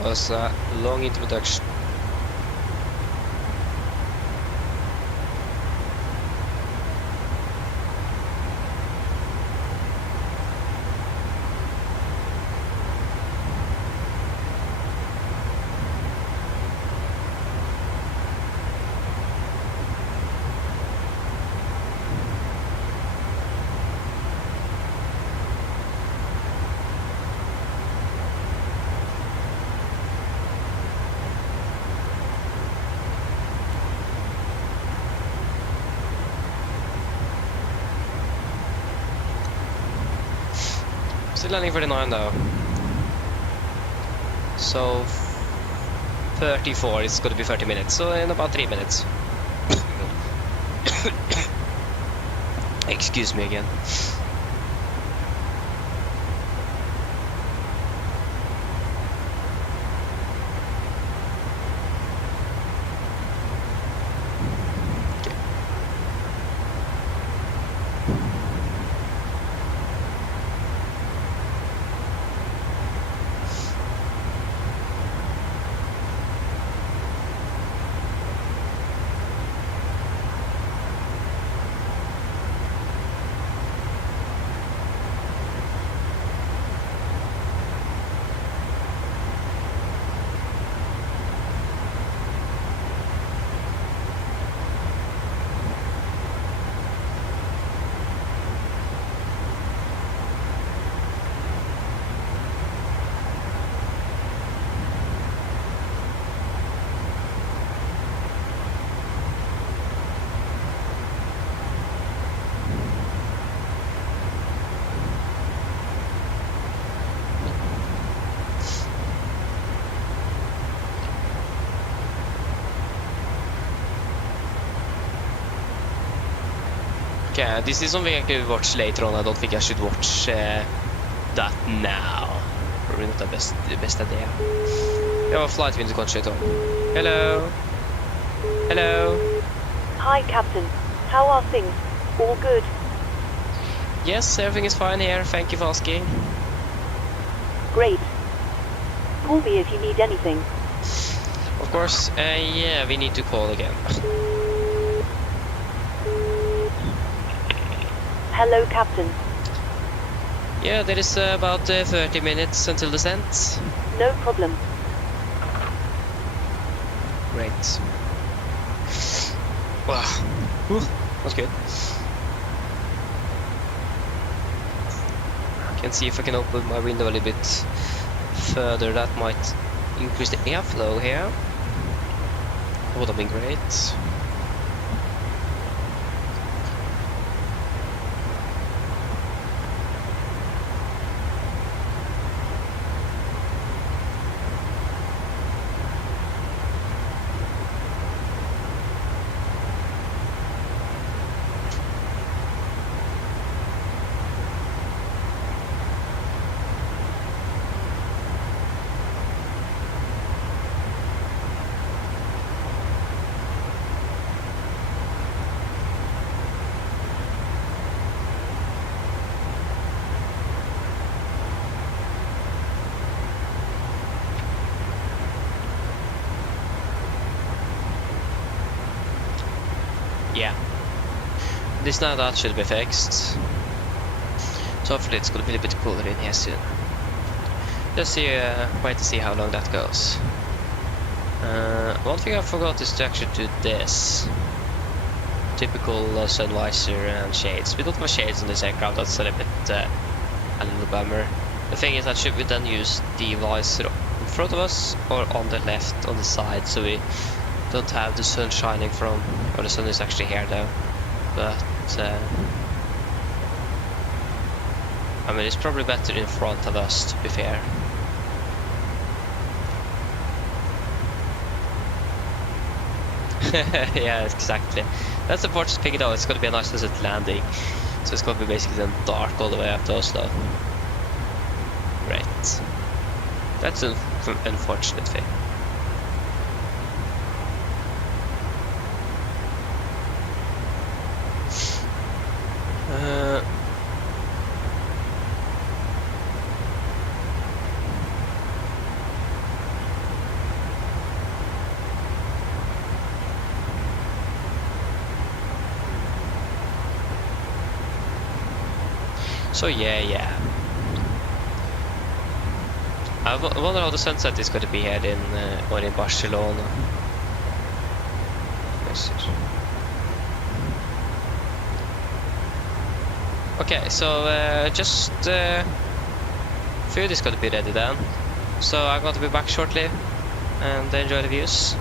Was a long introduction. Still landing 39 though. So 34, it's going to be 30 minutes, so in about 3 minutes. Excuse me again. Okay, this is something I could watch later on. I don't think I should watch that now. Probably not the best idea. We have a flight window control. Hello. Hello. Hi, Captain. How are things? All good? Yes, everything is fine here. Thank you for asking. Great. Call me if you need anything. Of course. Yeah, we need to call again. Hello, Captain. Yeah, there is about 30 minutes until descent. No problem. Great. Wow. Whew, that's good. I can see if I can open my window a little bit further. That might increase the airflow here. Would have been great. Yeah. This now that should be fixed. So hopefully it's gonna be a bit cooler in here soon. Just see, wait to see how long that goes. One thing I forgot is to actually do this. Typical sun visor and shades. We don't have shades on this aircraft, that's a little bit a little bummer. The thing is that should we then use the visor in front of us or on the left, on the side, so we don't have the sun shining from, or the sun is actually here though, but I mean it's probably better in front of us, to be fair. Yeah, exactly. That's the unfortunate thing though, it's gonna be a nice desert landing, so it's gonna be basically then dark all the way up to Oslo. Right. That's an unfortunate thing. So yeah. I wonder how the sunset is going to be here in Barcelona. Okay, so just food is going to be ready then. So I'm going to be back shortly and enjoy the views.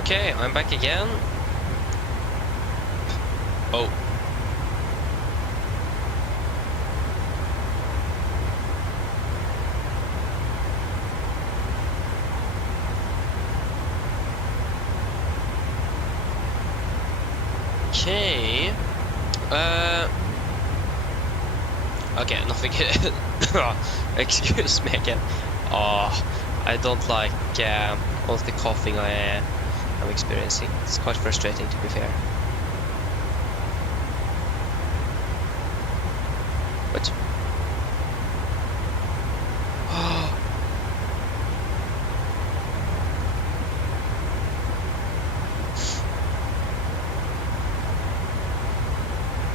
Okay, I'm back again. Oh. Okay. Okay, nothing. Excuse me again. Oh, I don't like all the coughing I'm experiencing. It's quite frustrating, to be fair. What?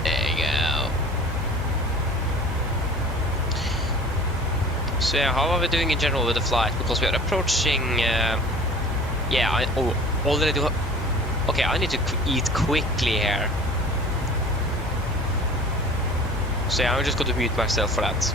There you go. So yeah, how are we doing in general with the flight? Because we are approaching. Yeah, already do. Okay, I need to eat quickly here. So yeah, I'm just going to mute myself for that.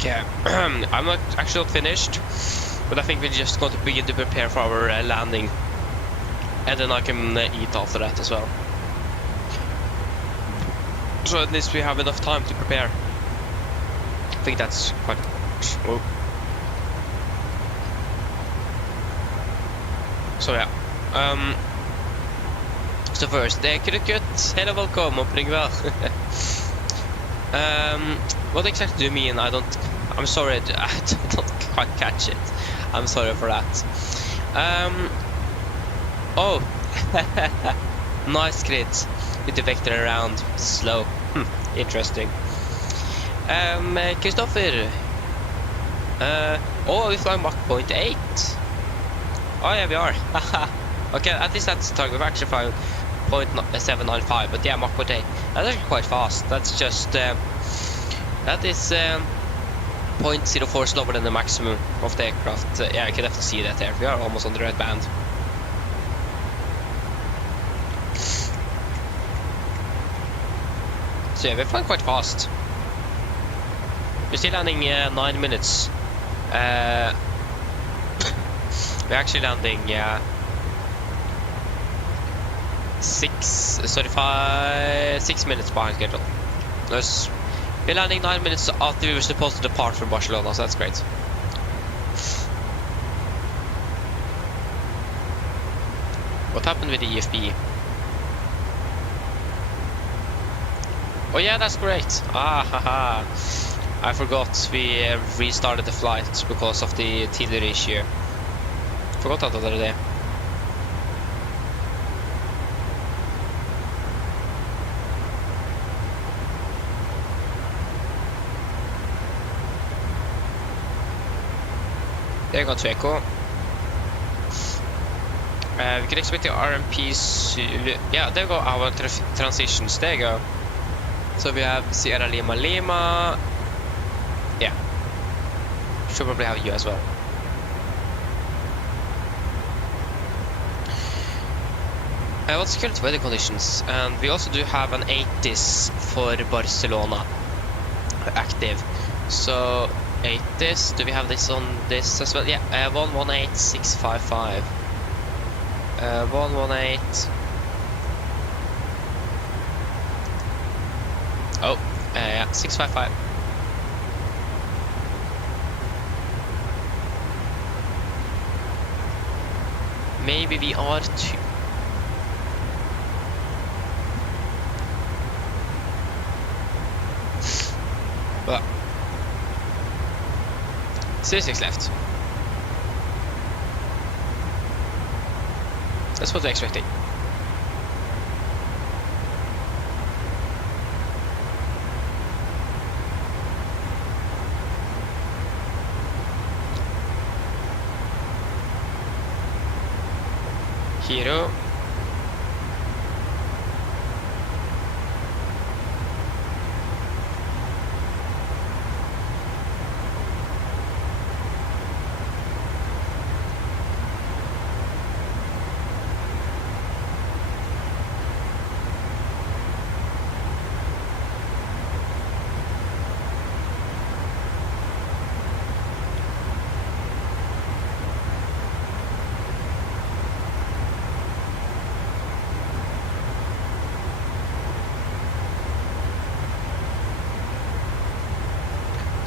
Okay, I'm not actually not finished, but I think we're just going to begin to prepare for our landing, and then I can eat after that as well. So at least we have enough time to prepare. I think that's quite. Oh. Så ja. So first, Krukut. Hello, welcome. Opening well. What exactly do you mean? I'm sorry, I don't quite catch it. I'm sorry for that. Oh. Nice crit. With the vector around. Slow. Interesting. Christopher. Oh, we're flying Mach 0.8. Oh yeah, we are. Okay, at least that's the target. We're actually flying 0.795, but yeah, Mach 0.8. That's actually quite fast. That's just that is 0.04 slower than the maximum of the aircraft. Yeah, I can definitely see that there. We are almost on the red band. So yeah, we're flying quite fast. We're still landing 9 minutes. We're actually landing 6 minutes behind schedule. We're landing 9 minutes after we were supposed to depart from Barcelona, so that's great. What happened with the EFB? Oh yeah, that's great. Ah, haha. I forgot we restarted the flight because of the tidal issue. Forgot that the other day. There you go, Takeoff. We can expect the RMPs. Yeah, there go our transitions. There you go. So we have Sierra Lima Lima. Yeah. Should probably have you as well. What's the current weather conditions? And we also do have an 80s for Barcelona active. So 80s, do we have this on this as well? Yeah, 118655. 118. Oh, yeah, 655. Maybe we are too. Well, 36 left. That's what we're expecting. Hero.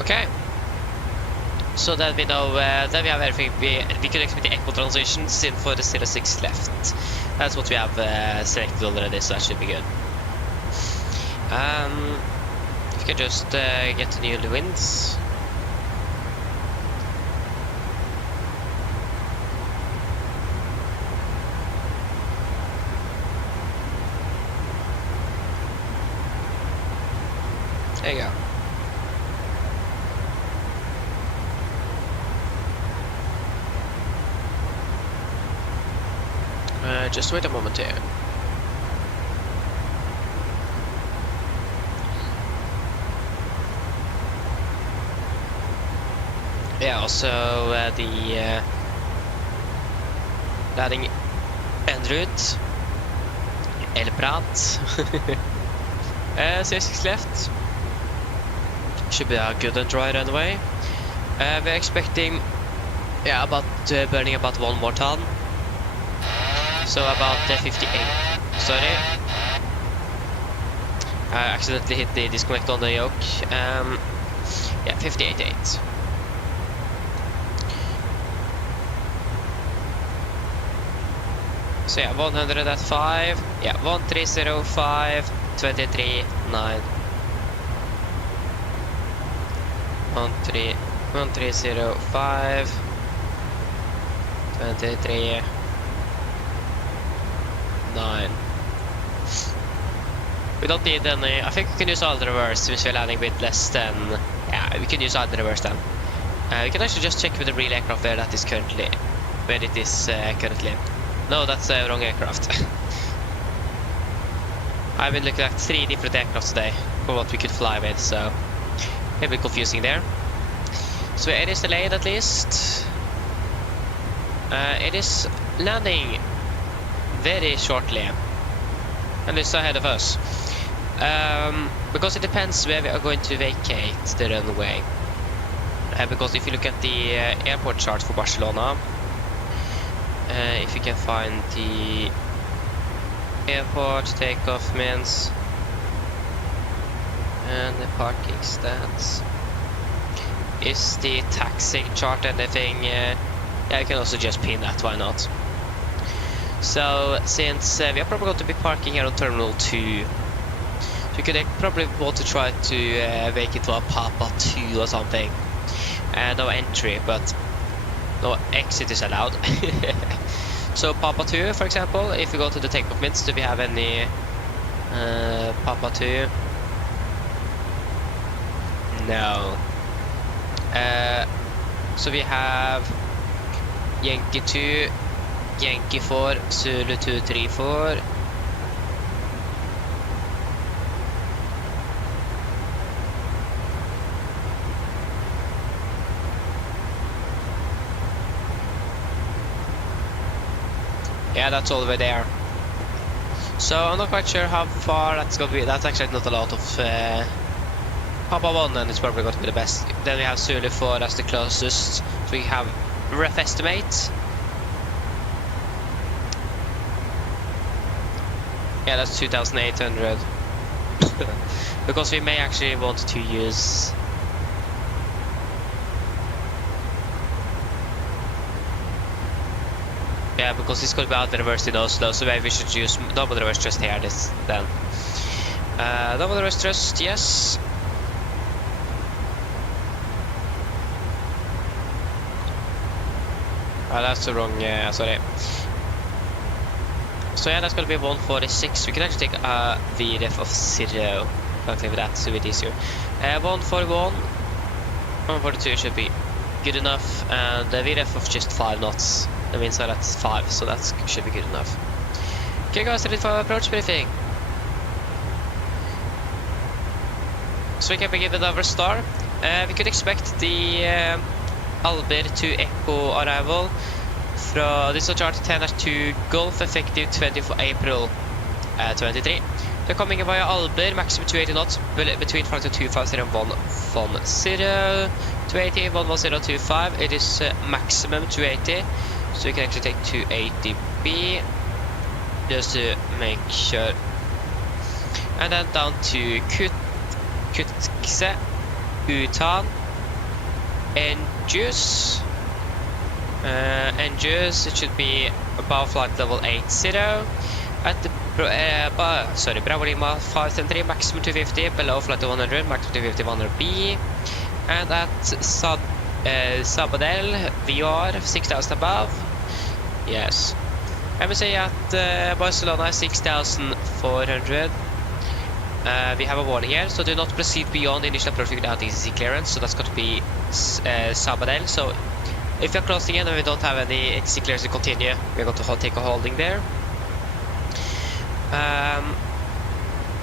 Okay, so that we know that we have everything. We can expect the echo transitions in for the 06 left. That's what we have selected already, so that should be good. We can just get the new winds. There you go. Just wait a moment here. Yeah, also the landing Enroute, El Prat, 6 left. Should be a good and dry runway. We're expecting, yeah, about burning about 1 more ton. So about 58. Sorry. I accidentally hit the disconnect on the yoke. Yeah, 58.8. So yeah, 100 at 5. Yeah, 1305, 23, 9. 1305, 23, 9. We don't need any. I think we can use all the reverse since we're landing with less than. Yeah, we can use all the reverse then. We can actually just check with the real aircraft where that is currently. Where it is currently. No, that's the wrong aircraft. I've been looking at 3 different aircraft today for what we could fly with, so a bit confusing there. So it is delayed at least. It is landing very shortly, and it's ahead of us. Because it depends where we are going to vacate the runway. Because if you look at the airport chart for Barcelona, if you can find the airport takeoff means and the parking stands, is the taxing chart anything? Yeah, you can also just pin that, why not? So since we are probably going to be parking here on Terminal 2, so you could probably want to try to make it to a Papa 2 or something. No entry, but no exit is allowed. So Papa 2, for example, if you go to the takeoff mints, do we have any Papa 2? No. So we have Yankee 2, Yankee 4, Zulu 234. Yeah, that's all the way there. So I'm not quite sure how far that's going to be. That's actually not a lot of Papa 1, and it's probably going to be the best. Then we have Zulu 4 as the closest. So we have rough estimate. Yeah, that's 2,800. Because we may actually want to use. Yeah, because it's going to be out the reverse in Oslo, so maybe we should use double reverse thrust here then. Double reverse thrust, yes. That's the wrong, sorry. So yeah, that's going to be 146. We can actually take a VREF of 0. Can't leave that, so it's easier. 141, 142 should be good enough, and the VREF of just 5 knots. That means that's 5, so that should be good enough. Okay guys, ready for approach briefing. So we can begin with our star. We could expect the Albert to Echo arrival from this is chart 10-2 Golf effective 24 April 23. They're coming via Albert, maximum 280 knots, between flight 250 and 110. 280, 11025, it is maximum 280. So you can actually take 280B just to make sure. And then down to Kutse, Utan, Enjuice. Enjuice, it should be above flight level 80. At the Bravo Lima 573, maximum 250, below flight 100, maximum 250, 100B. And at Sabadell, VR 6000 above. Yes. I would say at Barcelona 6400. We have a warning here, so do not proceed beyond the initial approach without ECC clearance. So that's going to be Sabadell. So if you're crossing in and we don't have any ECC clearance to continue, we're going to take a holding there.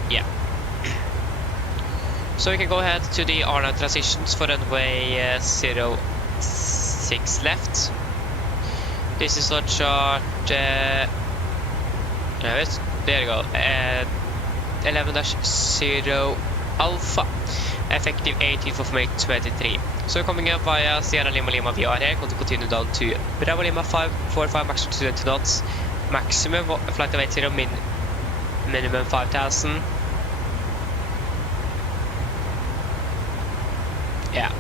Yeah. So we can go ahead to the R9 transitions for runway 06 left. This is on chart. There you go. 11-0 Alpha, effective 18th of May 2023. So coming up via Sierra Lima Lima VR here, going to continue down to Bravo Lima 545 maximum 20 knots, maximum flight of 80, minimum 5,000. Yeah.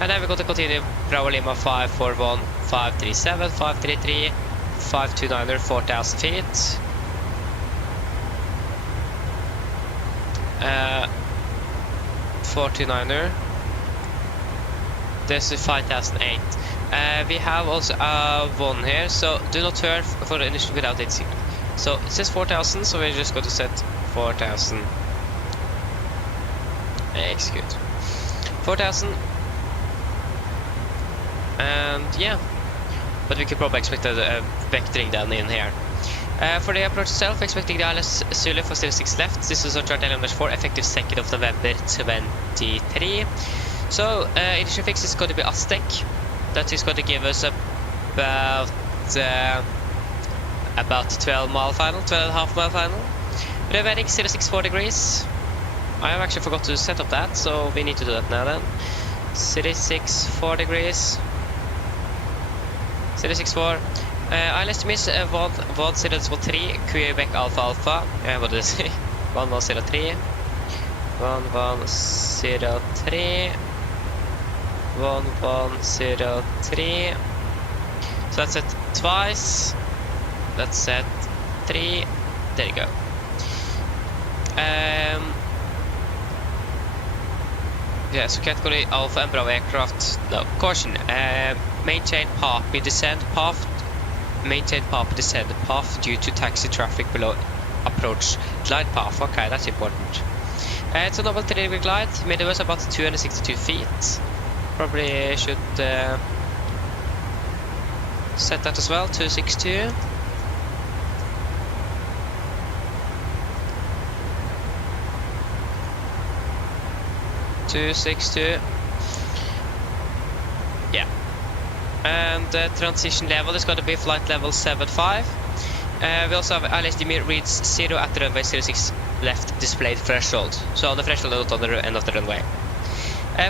And then we're going to continue Bravo Lima 541, 537, 533, 529er, 4,000 feet. 429er. This is 5,008. We have also one here, so do not turn for the initial without it. So it says 4,000, so we're just going to set 4,000. Execute. 4,000. And yeah, but we could probably expect a vectoring down in here. For the approach itself, expecting the ILS Zulu for 06 left. This is on chart element 4, effective 2nd of November 23. So initial fix is going to be Aztec. That is going to give us about 12 mile final, 12.5 mile final. We're heading 064 degrees. I have actually forgot to set up that, so we need to do that now then. 064 degrees. 064. I'll estimate 1003 Quebec Alpha Alpha. What did I say? 1103. 1103. 1103. So that's it twice. That's set 3. There you go. Yeah, so category Alpha and Bravo aircraft. No, caution. Maintain path in descent path. Maintain path descent path due to taxi traffic below approach glide path. Okay, that's important. It's a normal 3-degree glide. Midway was about 262 feet. Probably should set that as well. 262. Yeah. And the transition level is going to be flight level 75. We also have LSD reads 0 at the runway 06 left displayed threshold. So on the threshold, not on the end of the runway.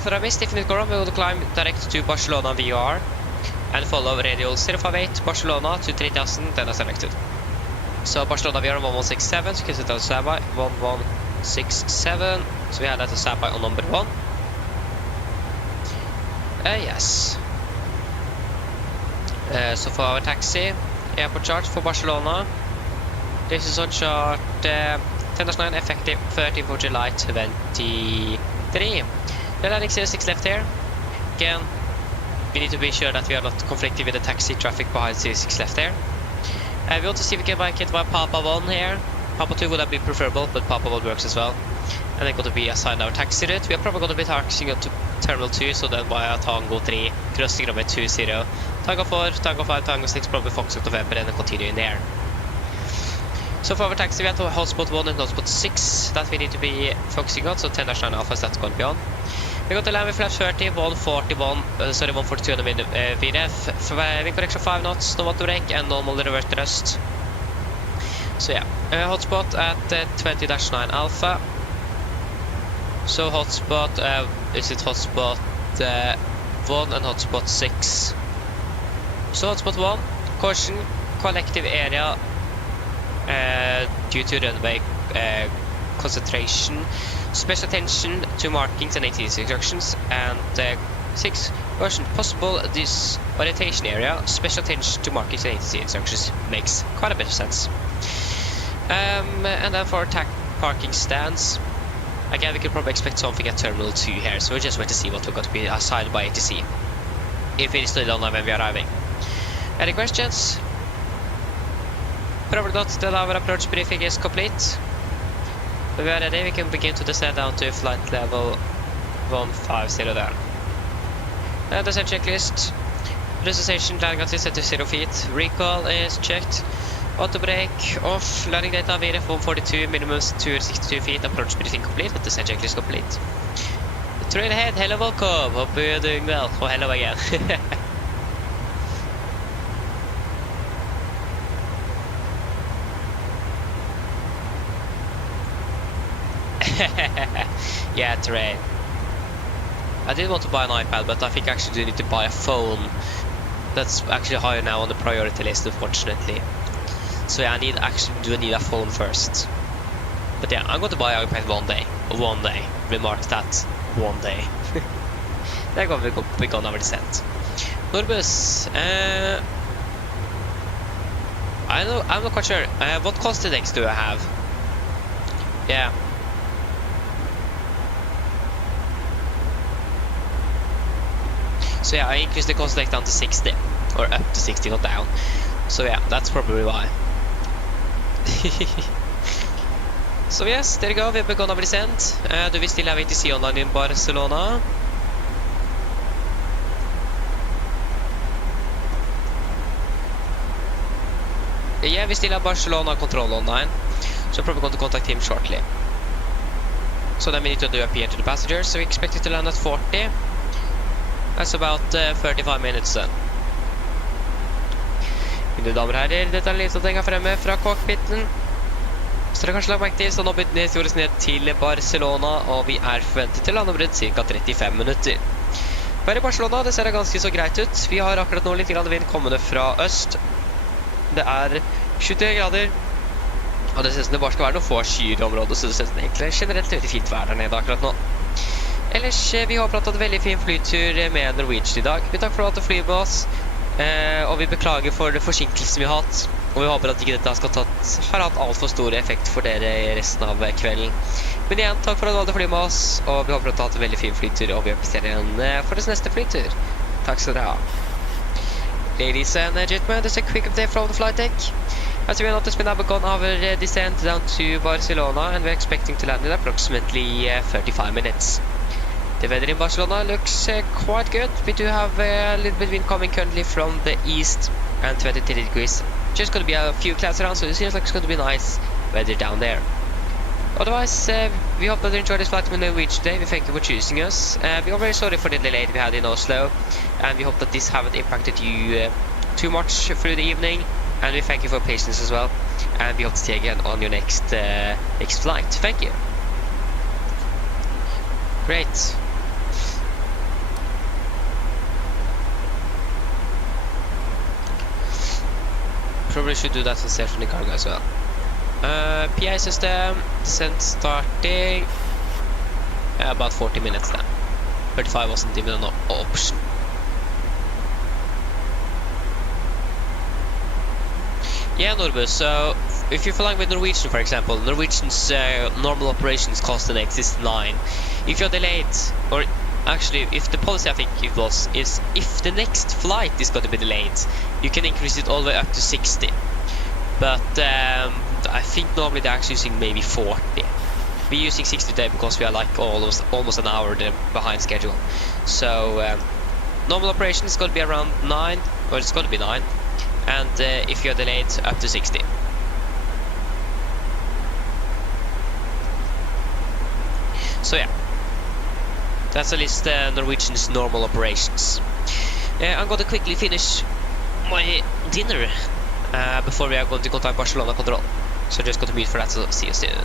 For our missed, if it goes, we will climb direct to Barcelona VR and follow radial 058 Barcelona to 3000, then are selected. So Barcelona VR 1167, so you can set that as standby. 1167, so we have that as standby on number 1. Yes. So for our taxi, airport charge for Barcelona, this is on chart 10-9, effective 13th of July 23. We're landing 06 left here. Again, we need to be sure that we are not conflicting with the taxi traffic behind 06 left there. We want to see if we can make it by Papa 1 here. Papa 2 would have been preferable, but Papa 1 works as well. And then going to be assigned our taxi route. We are probably going to be taxiing up to Terminal 2, so then via Tango 3, crossing runway 20, Tango 4, Tango 5, Tango 6, probably Foxtrot November, and then continue in there. So for our taxi, we have to hotspot 1 and hotspot 6 that we need to be focusing on, so 10-9 alphas, that's going to be on. We're going to land with flap 30, 142 on the VDF, wind correction 5 knots, no water brake, and normal reverse thrust. So yeah, hotspot at 20-9 alpha. So hotspot, is it hotspot 1 and hotspot 6? So hotspot 1, caution, collective area due to runway concentration, special attention to markings and ATC instructions, and 6, caution, possible disorientation area, special attention to markings and ATC instructions. Makes quite a bit of sense. And then for parking stands, again, we can probably expect something at Terminal 2 here, so we'll just wait to see what we're going to be assigned by ATC, if it is still online when we are arriving. Any questions? Probably not. Then our approach briefing is complete. When we are ready, we can begin to descend down to flight level 150 there. And descent checklist. Resolution landing at 0 feet. Recall is checked. Auto brake off. Landing data VRF 142, minimum 262 feet. Approach briefing complete. But descent checklist complete. Trail ahead. Hello, welcome. Hope you're doing well. Oh, hello again. Yeah, terrain. I did want to buy an iPad, but I think I actually do need to buy a phone. That's actually higher now on the priority list, unfortunately. So yeah, I need a phone first. But yeah, I'm going to buy an iPad one day. One day. Remark that. One day. Det kommer vi gonna bli sent. Norbus, I'm not quite sure. What cost index do I have? Yeah. So yeah, I increased the cost index down to 60. Or up to 60, not down. So yeah, that's probably why. So yes, there you go, we're gonna be sent. Do we still have ATC online in Barcelona? Yeah, we still have Barcelona control online, so I'm probably going to contact him shortly. So then we need to do a PR to the passengers, so we expect it to land at 40. That's about 35 minutes then. Mine damer og herrer, dette er lydsopptegn her fremme fra cockpiten. Så dere kanskje lagt merke til, så nå bytter vi historisk ned til Barcelona, og vi er forventet til landområdet ca. 35 minutter. Her i Barcelona, det ser ganske så greit ut. Vi har akkurat nå litt vind kommende fra øst. Det er 23 grader, og det ser ut som det bare skal være noen få skyer i området, så det ser ut som egentlig generelt veldig fint vær der nede akkurat nå. Ellers, vi håper at det er en veldig fin flytur med Norwegian i dag. Vi takker for at du flyr med oss, og vi beklager for forsinkelsen vi har hatt, og vi håper at ikke dette har hatt alt for stor effekt for dere i resten av kvelden. Men igjen, takk for at du valgte å fly med oss, og vi håper at du har hatt en veldig fin flytur, og vi investerer igjen for deres neste flytur. Takk skal dere ha. Ladies and gentlemen, this is a quick update from the flight deck. As we noticed, we now begun our descent down to Barcelona, and we're expecting to land in approximately 35 minutes. The weather in Barcelona looks quite good. We do have a little bit of wind coming currently from the east, and 23 degrees. Just going to be a few clouds around, so it seems like it's going to be nice weather down there. Otherwise, we hope that you enjoyed this flight with Norwegian today. We thank you for choosing us. We are very sorry for the delay we had in Oslo, and we hope that this haven't impacted you too much through the evening. And we thank you for your patience as well. And we hope to see you again on your next flight. Thank you. Great. Probably should do that instead from the cargo as well. PI system, descent starting, about 40 minutes then. 35 wasn't even an option. Yeah, Norbus, so if you're flying with Norwegian, for example, Norwegian's normal operations cost index is 9. If you're delayed, or actually, if the policy I think it was, is if the next flight is going to be delayed, you can increase it all the way up to 60. But I think normally they're actually using maybe 40. We're using 60 today because we are like almost an hour behind schedule. So normal operation is going to be around 9, or it's going to be 9. And if you're delayed, up to 60. So yeah, that's at least Norwegian's normal operations. I'm going to quickly finish my dinner before we are going to contact Barcelona control. So just go to mute for that, so see you soon.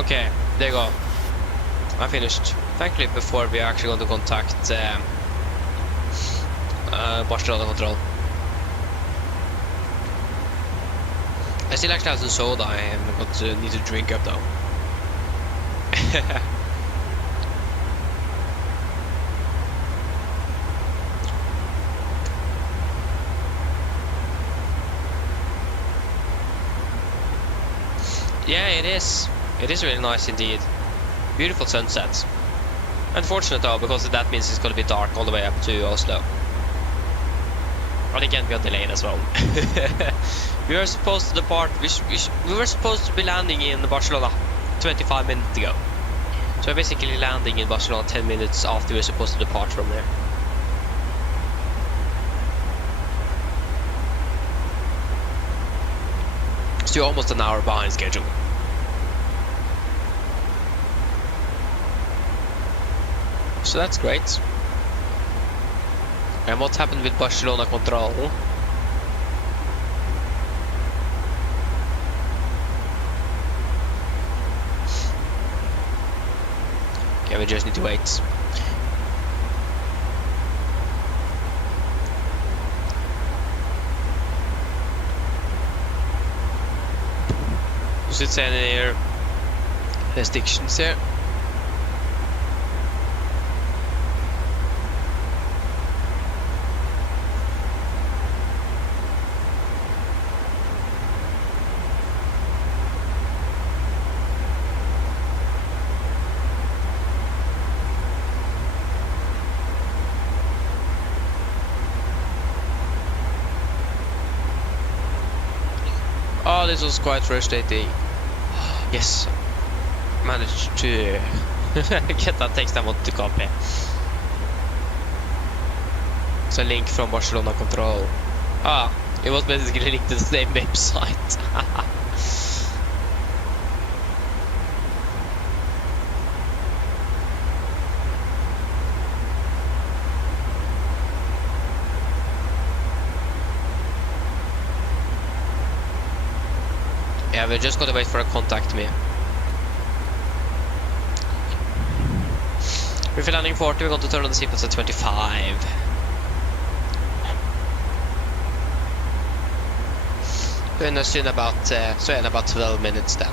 Okay, there you go. I finished. Thankfully, before we are actually going to contact Barcelona control. I still actually have some soda. I am going to need to drink up though. Yeah, it is. It is really nice indeed. Beautiful sunsets. Unfortunate though, because that means it's going to be dark all the way up to Oslo. And again, we are delayed as well. We were supposed to depart. We were supposed to be landing in Barcelona 25 minutes ago. So we're basically landing in Barcelona 10 minutes after we were supposed to depart from there. So you're almost an hour behind schedule. So that's great. And what happened with Barcelona control? Okay, we just need to wait. Does it say any restrictions here? Oh, this was quite frustrating. Yes, managed to get that text I wanted to copy. It's a link from Barcelona Control. Ah, it was basically linked to the same website. Yeah, we're just gonna wait for a contact me. If we're landing 40, we're going to turn on the seatbelts at 25. So in about 12 minutes then.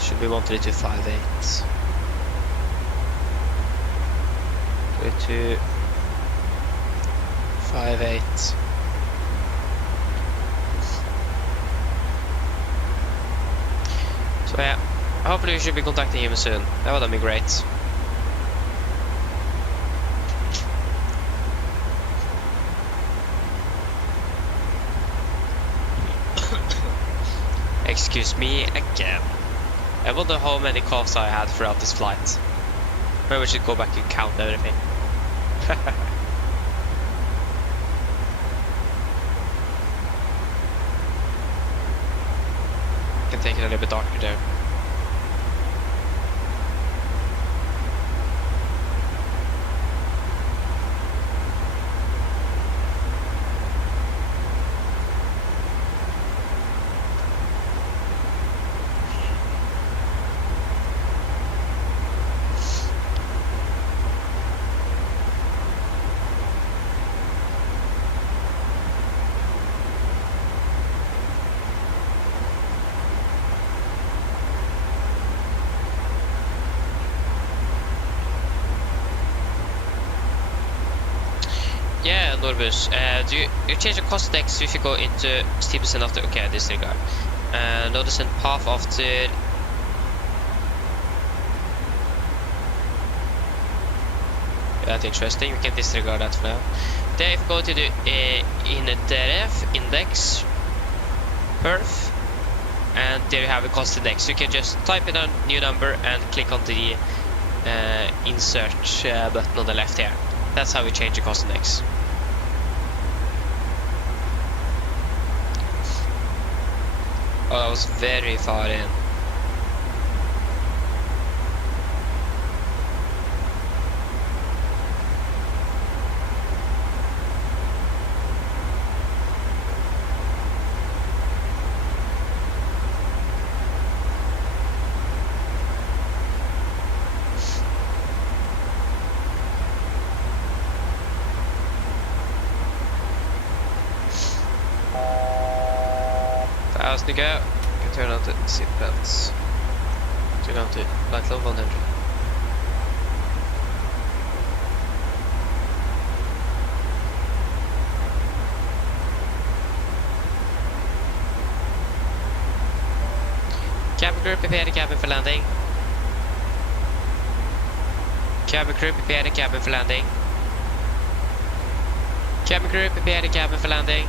Should be 13258. 3258. So yeah, hopefully we should be contacting him soon. That would be great. Excuse me again. I wonder how many coughs I had throughout this flight. Maybe we should go back and count everything. Can take it a little bit darker there. Yeah, Norbus, you change the cost index if you go into steepest after. Okay, disregard. Notice and path after. That's interesting. We can disregard that for now. Then if you go to the inDRF index perf, and there you have a cost index. You can just type in a new number and click on the insert button on the left here. That's how we change the cost index. Oh, that was very far in. Fast to go. You can turn on the seat belts. Turn on to light level 100. Cabin crew, prepare the cabin for landing. Cabin crew, prepare the cabin for landing. Cabin crew, prepare the cabin for landing.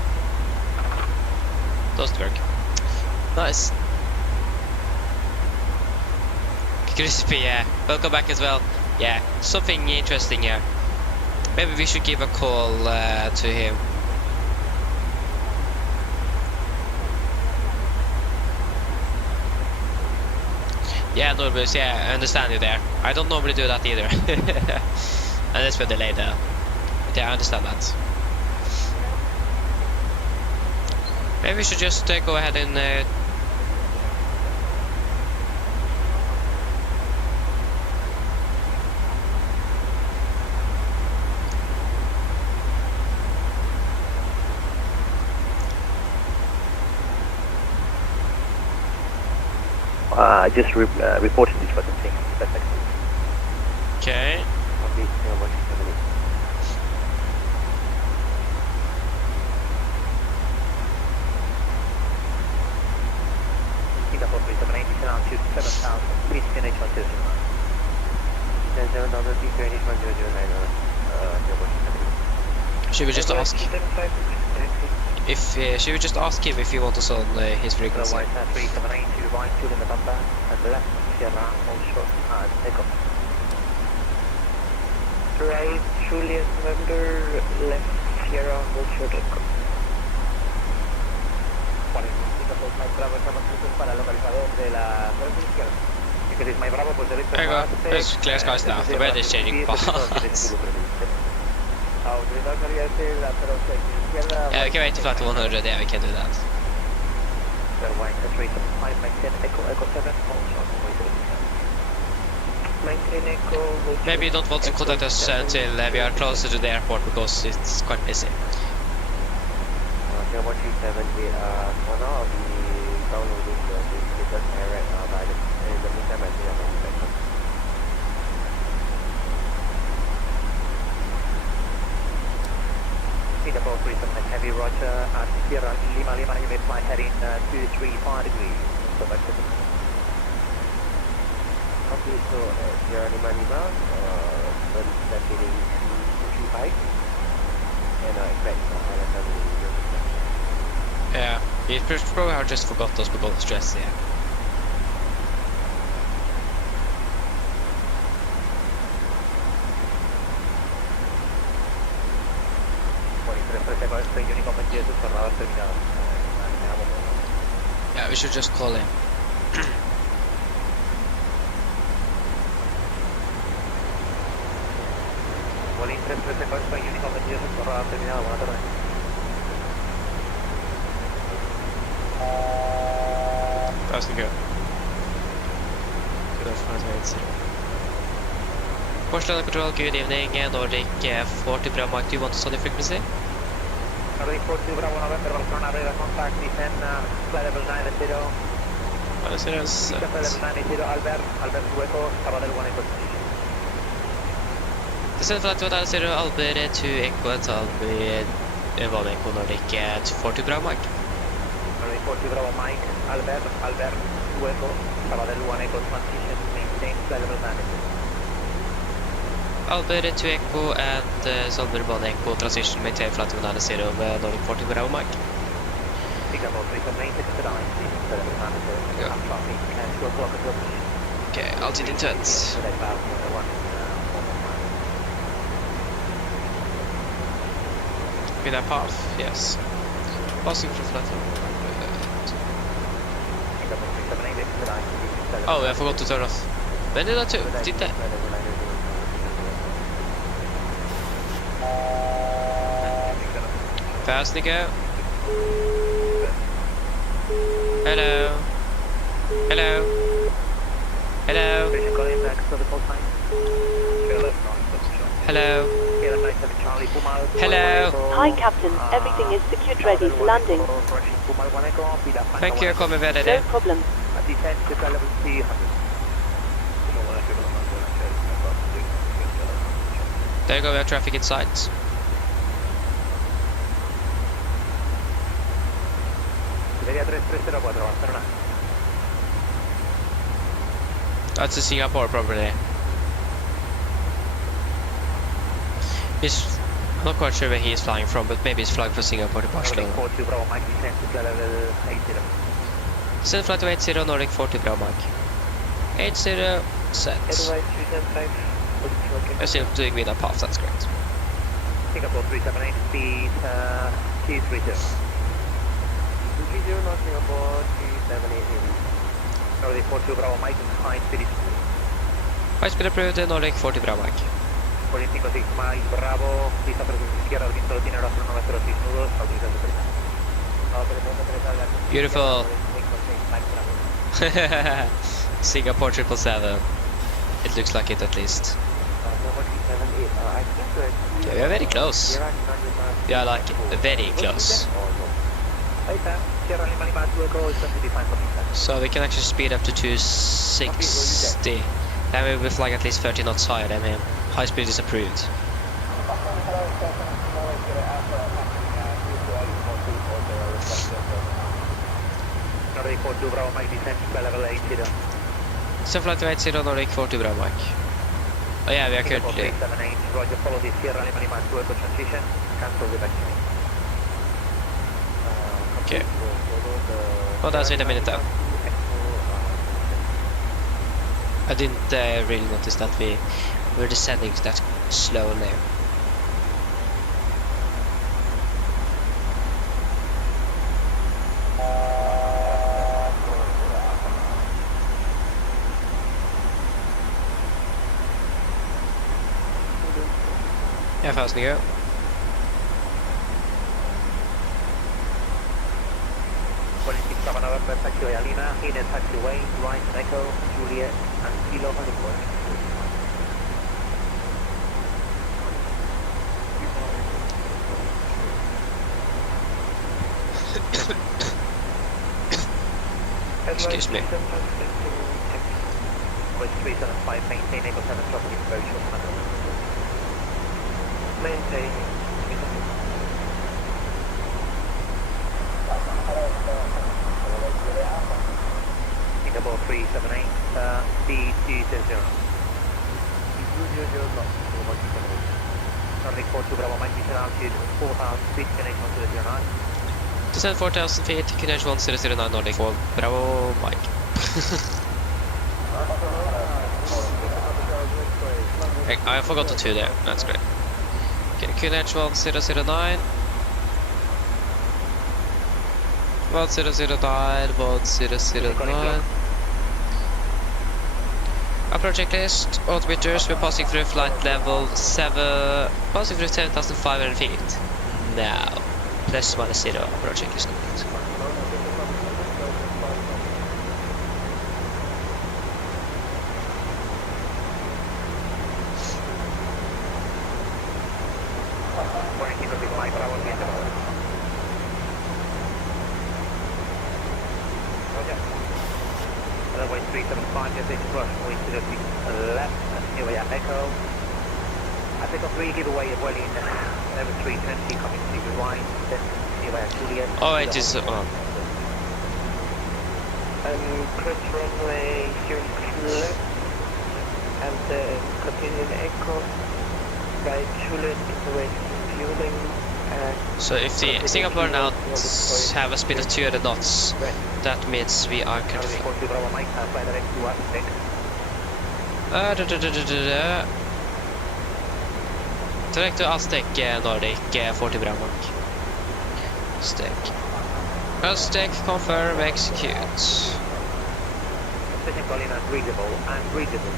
Doesn't work. Nice. Crispy, yeah. Welcome back as well. Yeah, something interesting here. Maybe we should give a call to him. Yeah, Norbus, yeah, I understand you there. I don't normally do that either. And that's where delayed there. But yeah, I understand that. Maybe we should just go ahead and I just reported this fucking thing. Perfect. okay. Singapore 378 altitude 7,000. Please finish 100. There's another B280 Should we just ask if should we just ask him if he wants us on his frequency? White 378 to right, fuel in November, and left Sierra, hold short, takeoff. Right, Juliet November, left Sierra, hold short, takeoff. Para localizador de la izquierda. Because it's my Bravo, pues derecho. There you go. There's clear skies now. The weather's changing fast. Yeah, we can wait to flight to 100. Yeah, we can do that. Maybe you don't want to contact us until we are closer to the airport because it's quite busy. Singapore 378 heavy, roger, at Sierra Lima Lima, you may fly heading 235 degrees. So that's it. Okay, so Sierra Lima Lima, that's heading 235, and I expect Yeah, he probably just forgot us because of stress, yeah. Yeah, we should just call him. That's the go. Barcelona Control, good evening. Nordic 40 Bravo Mike, do you want us on the frequency? Nordic 40 Bravo November, Barcelona radar contact, descend flight level 90. Flight level 90, Albert Hueco, Sabadell 1 Echo. Descend flight 190, Albert to Echo, and Albert 1 Echo, Nordic 40 Bravo Mike. Nordic 40 Bravo Mike, Albert Hueco, Sabadell 1 Echo, transition, maintain flight level 90. Albert to Echo and Solver 1 Echo, transition, maintain flight 190, Nordic 40 Bravo Mike. Singapore 378, Okay, altitude intense. With that path, yes. Passing through flight level. Oh, I forgot to turn off. When did I do? Did that? Fast to go. Hello. Hello. Hello. Hello. Hello. Hi, Captain. Everything is secured, ready for landing. Thank you, kommer VD. No problem. There you go, we have traffic in sight. That's a Singapore property. I'm not quite sure where he is flying from, but maybe he's flying from Singapore to Barcelona. Send flight to 80, Nordic 40 Bravo Mike. 80, set. I'm still doing with a path, that's great. Singapore 378, speed 230. 230, North Singapore 378. Nordic 42 Bravo Mike, high speed is High speed approved, Nordic 40 Bravo Mike. 456 Mike Bravo, pista presión izquierda, el viento lo tiene ahora 906 nudos, autorización presa. Beautiful. Singapore 777. It looks like it at least. Okay, we are very close. We are like very close. So we can actually speed up to 260. Then we will fly at least 30 knots higher than him. High speed is approved. Nordic 42 Bravo Mike descent to level 80. So flight to 80, Nordic 40 Bravo Mike. Oh yeah, we are currently... Roger, follow the Sierra Lima Lima to echo transition. Cancel the back. Okay. Oh, that's wait a minute though. I didn't really notice that we were descending that slow now. Ja, fast ni go. Taxiway Alina, in a taxiway, right Echo, Juliet, and Kilo Honeyport. Excuse me. West 375, maintain Echo 7 traffic in very short manner. Maintain. Singapore 378, speed 200. Nordic 42 Bravo Mike, descent altitude 4,000 feet, connection 1009. Descent 4,000 feet, connection 1009 Nordic 4 Bravo Mike. I forgot the 2 there, that's great. Okay, connection 1009. 1009, 1009. Approach checklist, altimeters, we're passing through flight level 7, passing through 7,500 feet. Now, plus minus 0, approach checklist complete. Runway 375, just into runway 2 left, here we are, Echo. At Takeoff 3, give away at Welling, level 320, coming to the right, then here we are, Juliet. Oh, it is, Cross runway here left, and continue Echo, right, Juliet, into fueling. So if the Singapore now have a speed of 200 knots, that means we are kind of... Direct to Aztec Nordic 40 Bravo Mike. Aztec. Aztec, confirm, execute. Unreadable, unreadable.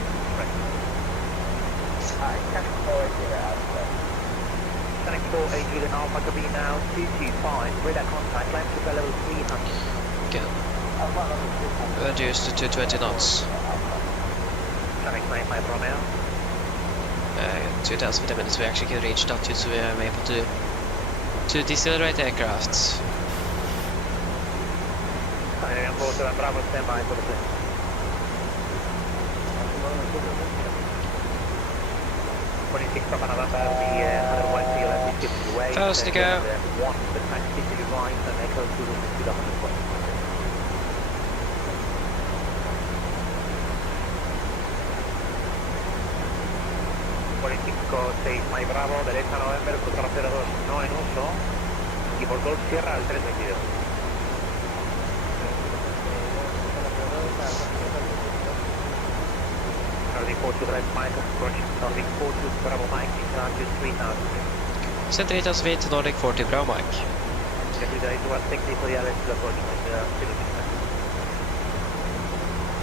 Connect 4, Adrian Alpha, could be now 225, radar contact, land to level 300. Okay. Reduce to 220 knots. Connect 95 Romeo. 2,000 feet a minute, so we actually can reach altitude, so we are able to decelerate the aircraft. Bravo, stand by for the plane. First to go. Mike Bravo, derecha November, control 02 no en uso y por Golf cierra al 322. Nordic 42 Bravo Mike, approaching Nordic 42 Bravo Mike, in charge 3000. Send 3,000 feet to Nordic 40 Bravo Mike. Can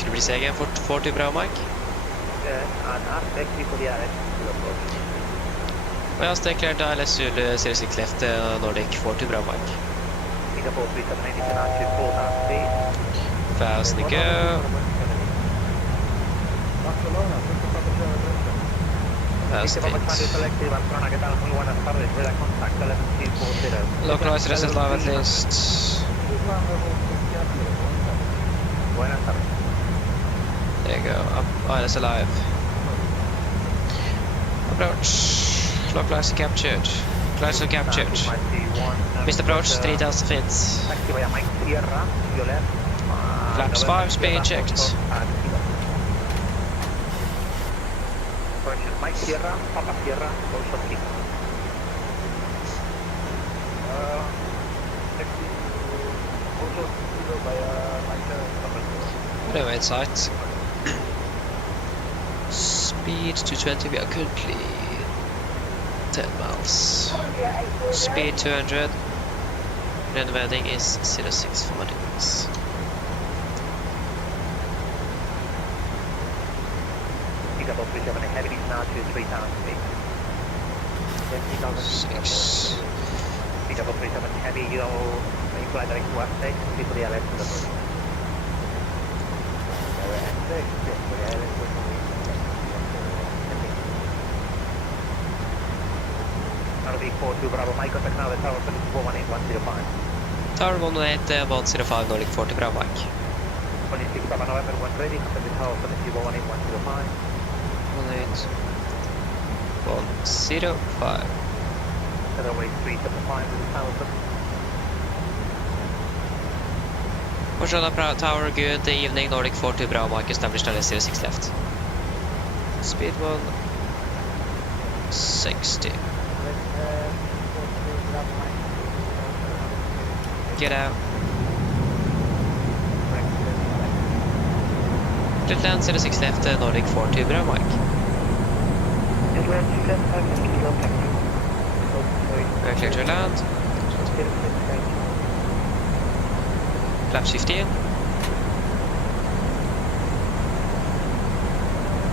you please say again 40 Bravo Mike? We have declared ILS Zulu 06 left Nordic 40 Bravo Mike. Fast to go. Fast to localize reset live at least. There you go, up ILS alive. Approach. Localizer captured. Localizer captured. Missed approach, 3,000 feet. Flaps 5, speed checked. Mike Sierra, Papa Sierra, Whatever in sight. Speed 220, we are currently 10 miles. Speed 200. Then wedding is 06 for my degrees. Double 37 heavy now to 3,000 feet. 6. Double 37 heavy, you'll fly direct to our state, people the LS to the moon. Nordic 42 Bravo Mike, contact now the tower 418-105. Tower 118-105, Nordic 40 Bravo Mike. 26 Bravo November 1 ready, contact the tower 418-105. 118-105. Otherwise 375 with the tower. Barcelona Tower, good evening, Nordic 40 Bravo Mike, established on 06 left. Speed 160. Get out. Clear land 06 left, Nordic 40 Bravo Mike. We're clear to land. Flaps 15.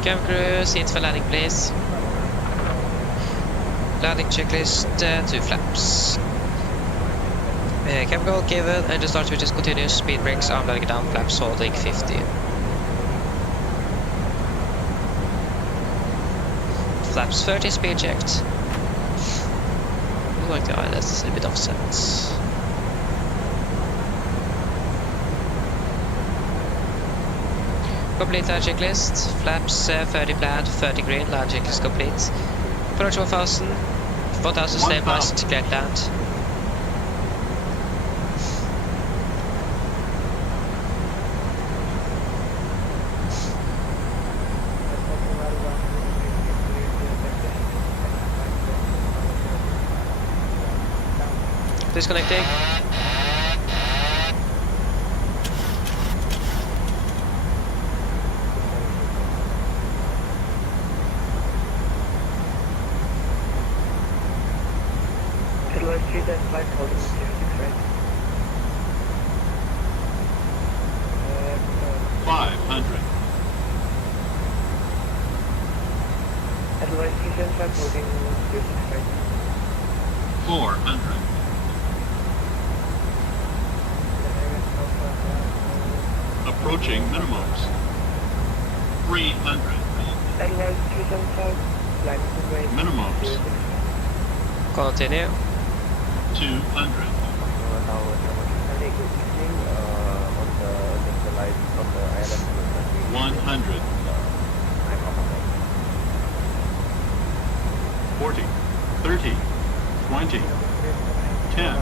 Cam crew, seats for landing please. Landing checklist, 2 flaps. Cam goal given, engine start switches continuous, speed brakes, arm landing down, flaps holding 50. Flaps 30, speed checked. Looks like the ILS is a bit offset. Complete land checklist. Flaps 30 planned, 30 green, land checklist complete. Approach 1000. 4000 stabilized, cleared land. Disconnecting. Adelaide Street and flight holding 06 right. 500. Adelaide Street and flight holding 06 right. 400. Approaching minimums. 300. Adelaide 375, Minimums, Continue. 200. 100. 40, 30, 20, 10.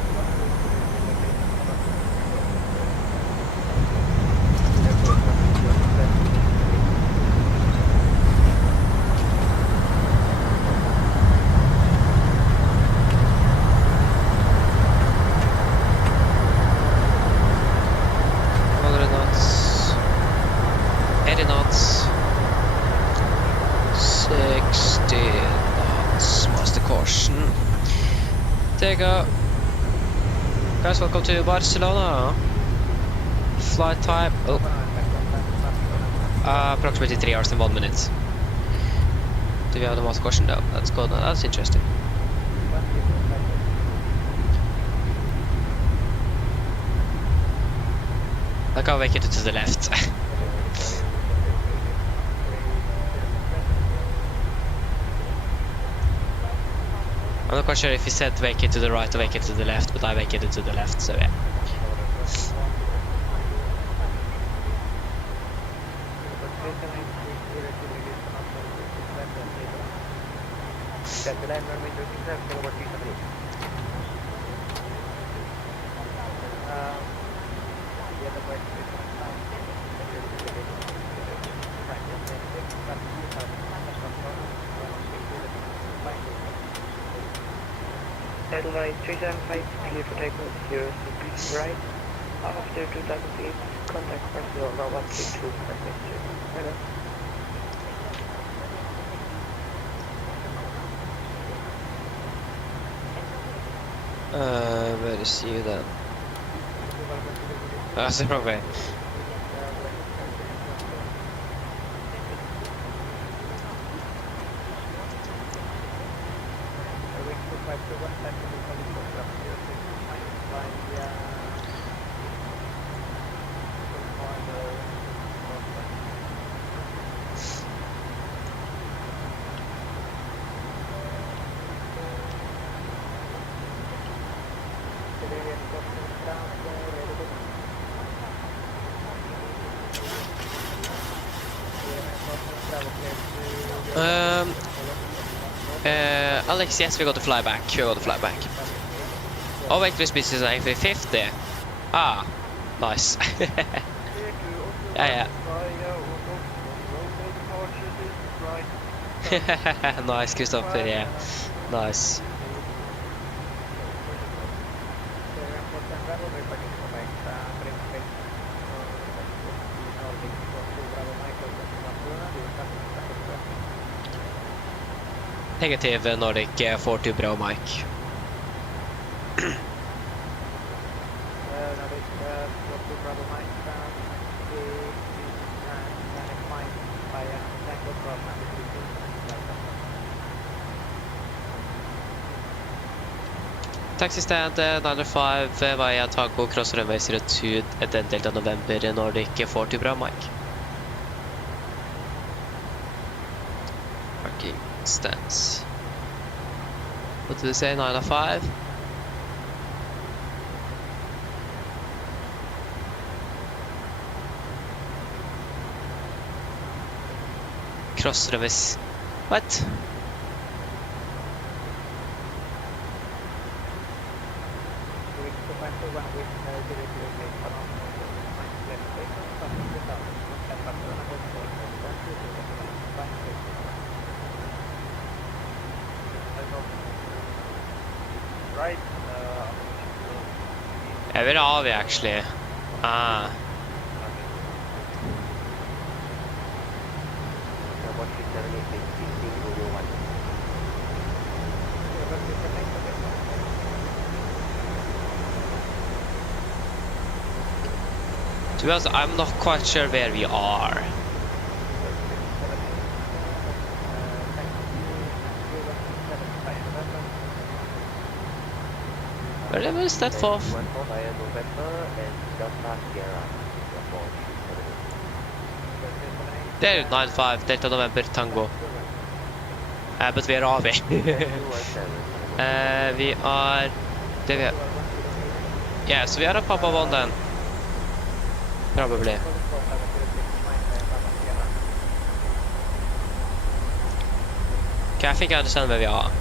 Takeoff. Guys, welcome to Barcelona. Flight time. Oh. Approximately 3 hours and 1 minute. Do we have the master caution? No, that's good. That's interesting. I can't make it to the left. I'm not quite sure if he said vacate to the right or vacate to the left, but I vacated to the left, so yeah. Edelweiss 375, clear for takeoff, 0 right. After 2000 feet, contact Barcelona 132. Hello. Where is you then? Oh, that's the wrong way. Alex, yes, we got to fly back. We got to fly back. Oh wait, this is actually 50. Ah, nice. yeah. Nice, Christopher. Yeah, nice. Negative Nordic 42 bra Mike. Taxi stand 905 via Tango cross runway 02 at then Delta November Nordic 40 bra Mike. Parking stands. What did they say? 905? Cross runway. What? Where are we actually? Ah. To be honest, I'm not quite sure where we are. Where is that for? There, 95 Delta November Tango. But where are we? We are... There we are. Yeah, so we are at Papa 1 then. Probably. Okay, I think I understand where we are.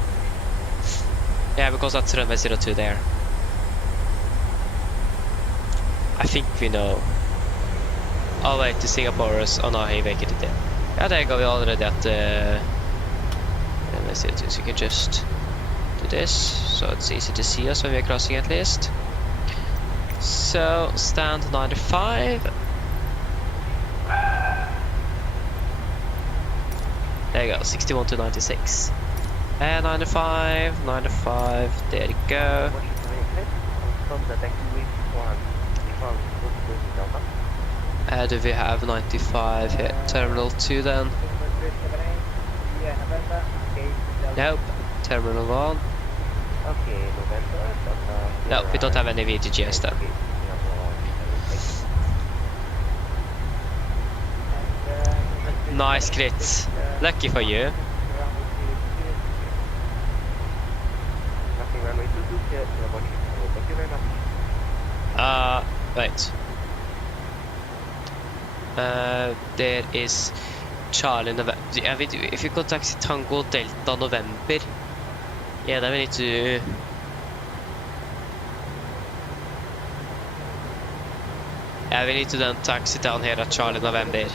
Yeah, because that's runway 02 there. I think we know. Oh wait, the Singapore's... Oh no, he making it in. Yeah, there go, we already at runway 02, so you can just do this. So it's easy to see us when we're crossing at least. So, stand 95. There you go, 61 to 96. And 95, 95, there you go. Do we have 95 here? Terminal 2 then? Nope. Terminal 1. No, we don't have any VTGs then. Nice crit. Lucky for you. Wait. There is Charlie November. If you go taxi Tango Delta November. Yeah, then we need to... Yeah, we need to then taxi down here at Charlie November.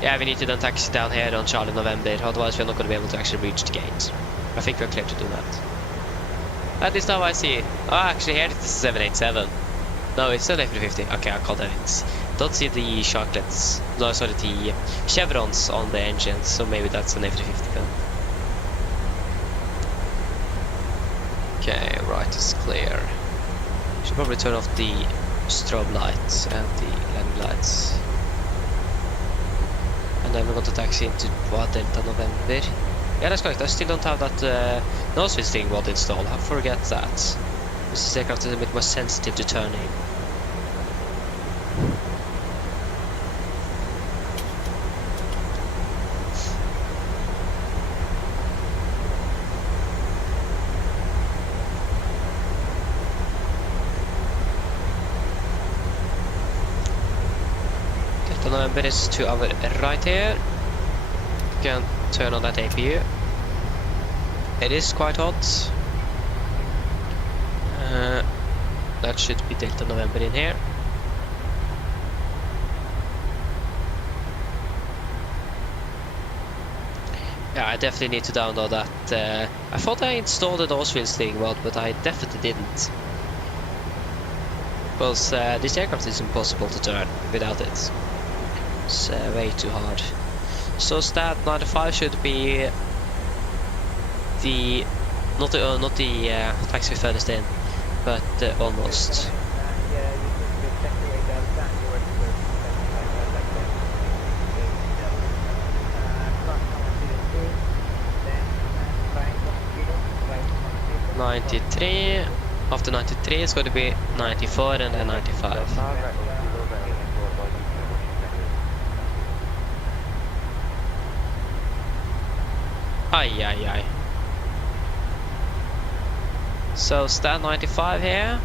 Yeah, we need to then taxi down here on Charlie November, otherwise we're not going to be able to actually reach the gate. I think we're clear to do that. At least now I see. Oh, actually here it's 787. No, it's an A350. Okay, I'll call that it. Don't see the chocolates. No, sorry, the chevrons on the engines, so maybe that's an A350 then. Okay, right is clear. Should probably turn off the strobe lights and the landing lights. And then we're going to taxi into Delta November. Yeah, that's correct. I still don't have that nose wheel steering rod installed. I forget that. This aircraft is a bit more sensitive to turning. Delta November is to our right here. You can turn on that APU. It is quite hot. That should be Delta November in here. Yeah, I definitely need to download that. I thought I installed the nose wheel steering rod, but I definitely didn't. Because this aircraft is impossible to turn without it. It's way too hard. So stat 95 should be the not the taxi furthest in, but almost. $93. After 93, it's going to be 94 and then 95. Aye. So stand 95 here.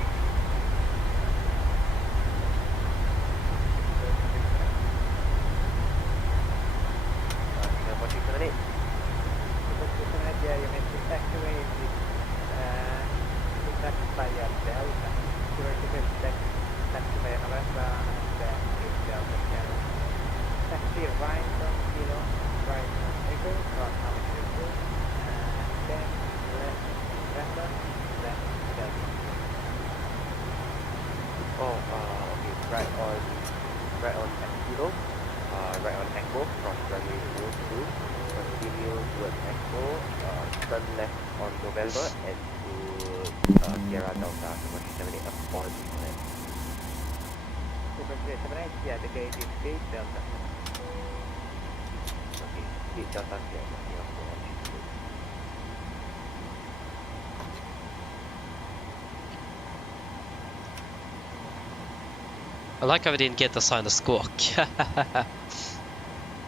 I like how we didn't get assigned a squawk.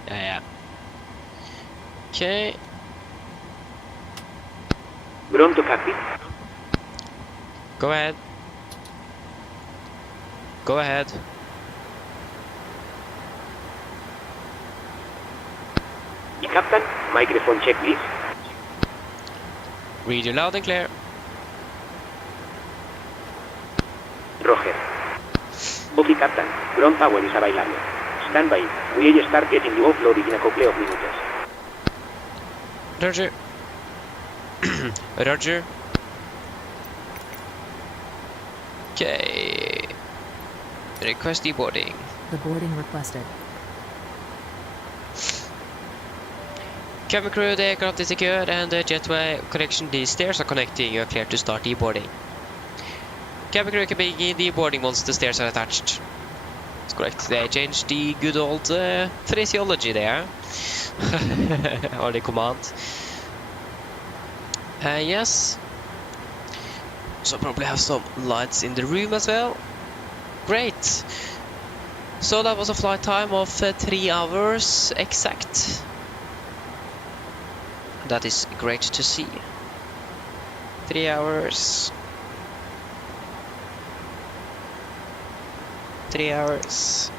Yeah. Okay. Ground to cockpit. Go ahead. Go ahead. Captain, microphone check please. Read you loud and clear. Roger. Okay, Captain. Ground power is available. Stand by. We will start getting you offloaded in a couple of minutes. Roger. Roger. Okay. Request deboarding. The boarding requested. Cabin crew, the aircraft is secured and the jetway connection, the stairs are connecting. You are clear to start deboarding. Cabin crew can begin deboarding once the stairs are attached. That's correct. They changed the good old phraseology there. Or the command. Yes. So probably have some lights in the room as well. Great. So that was a flight time of 3 hours exact. That is great to see. 3 hours. 3 hours.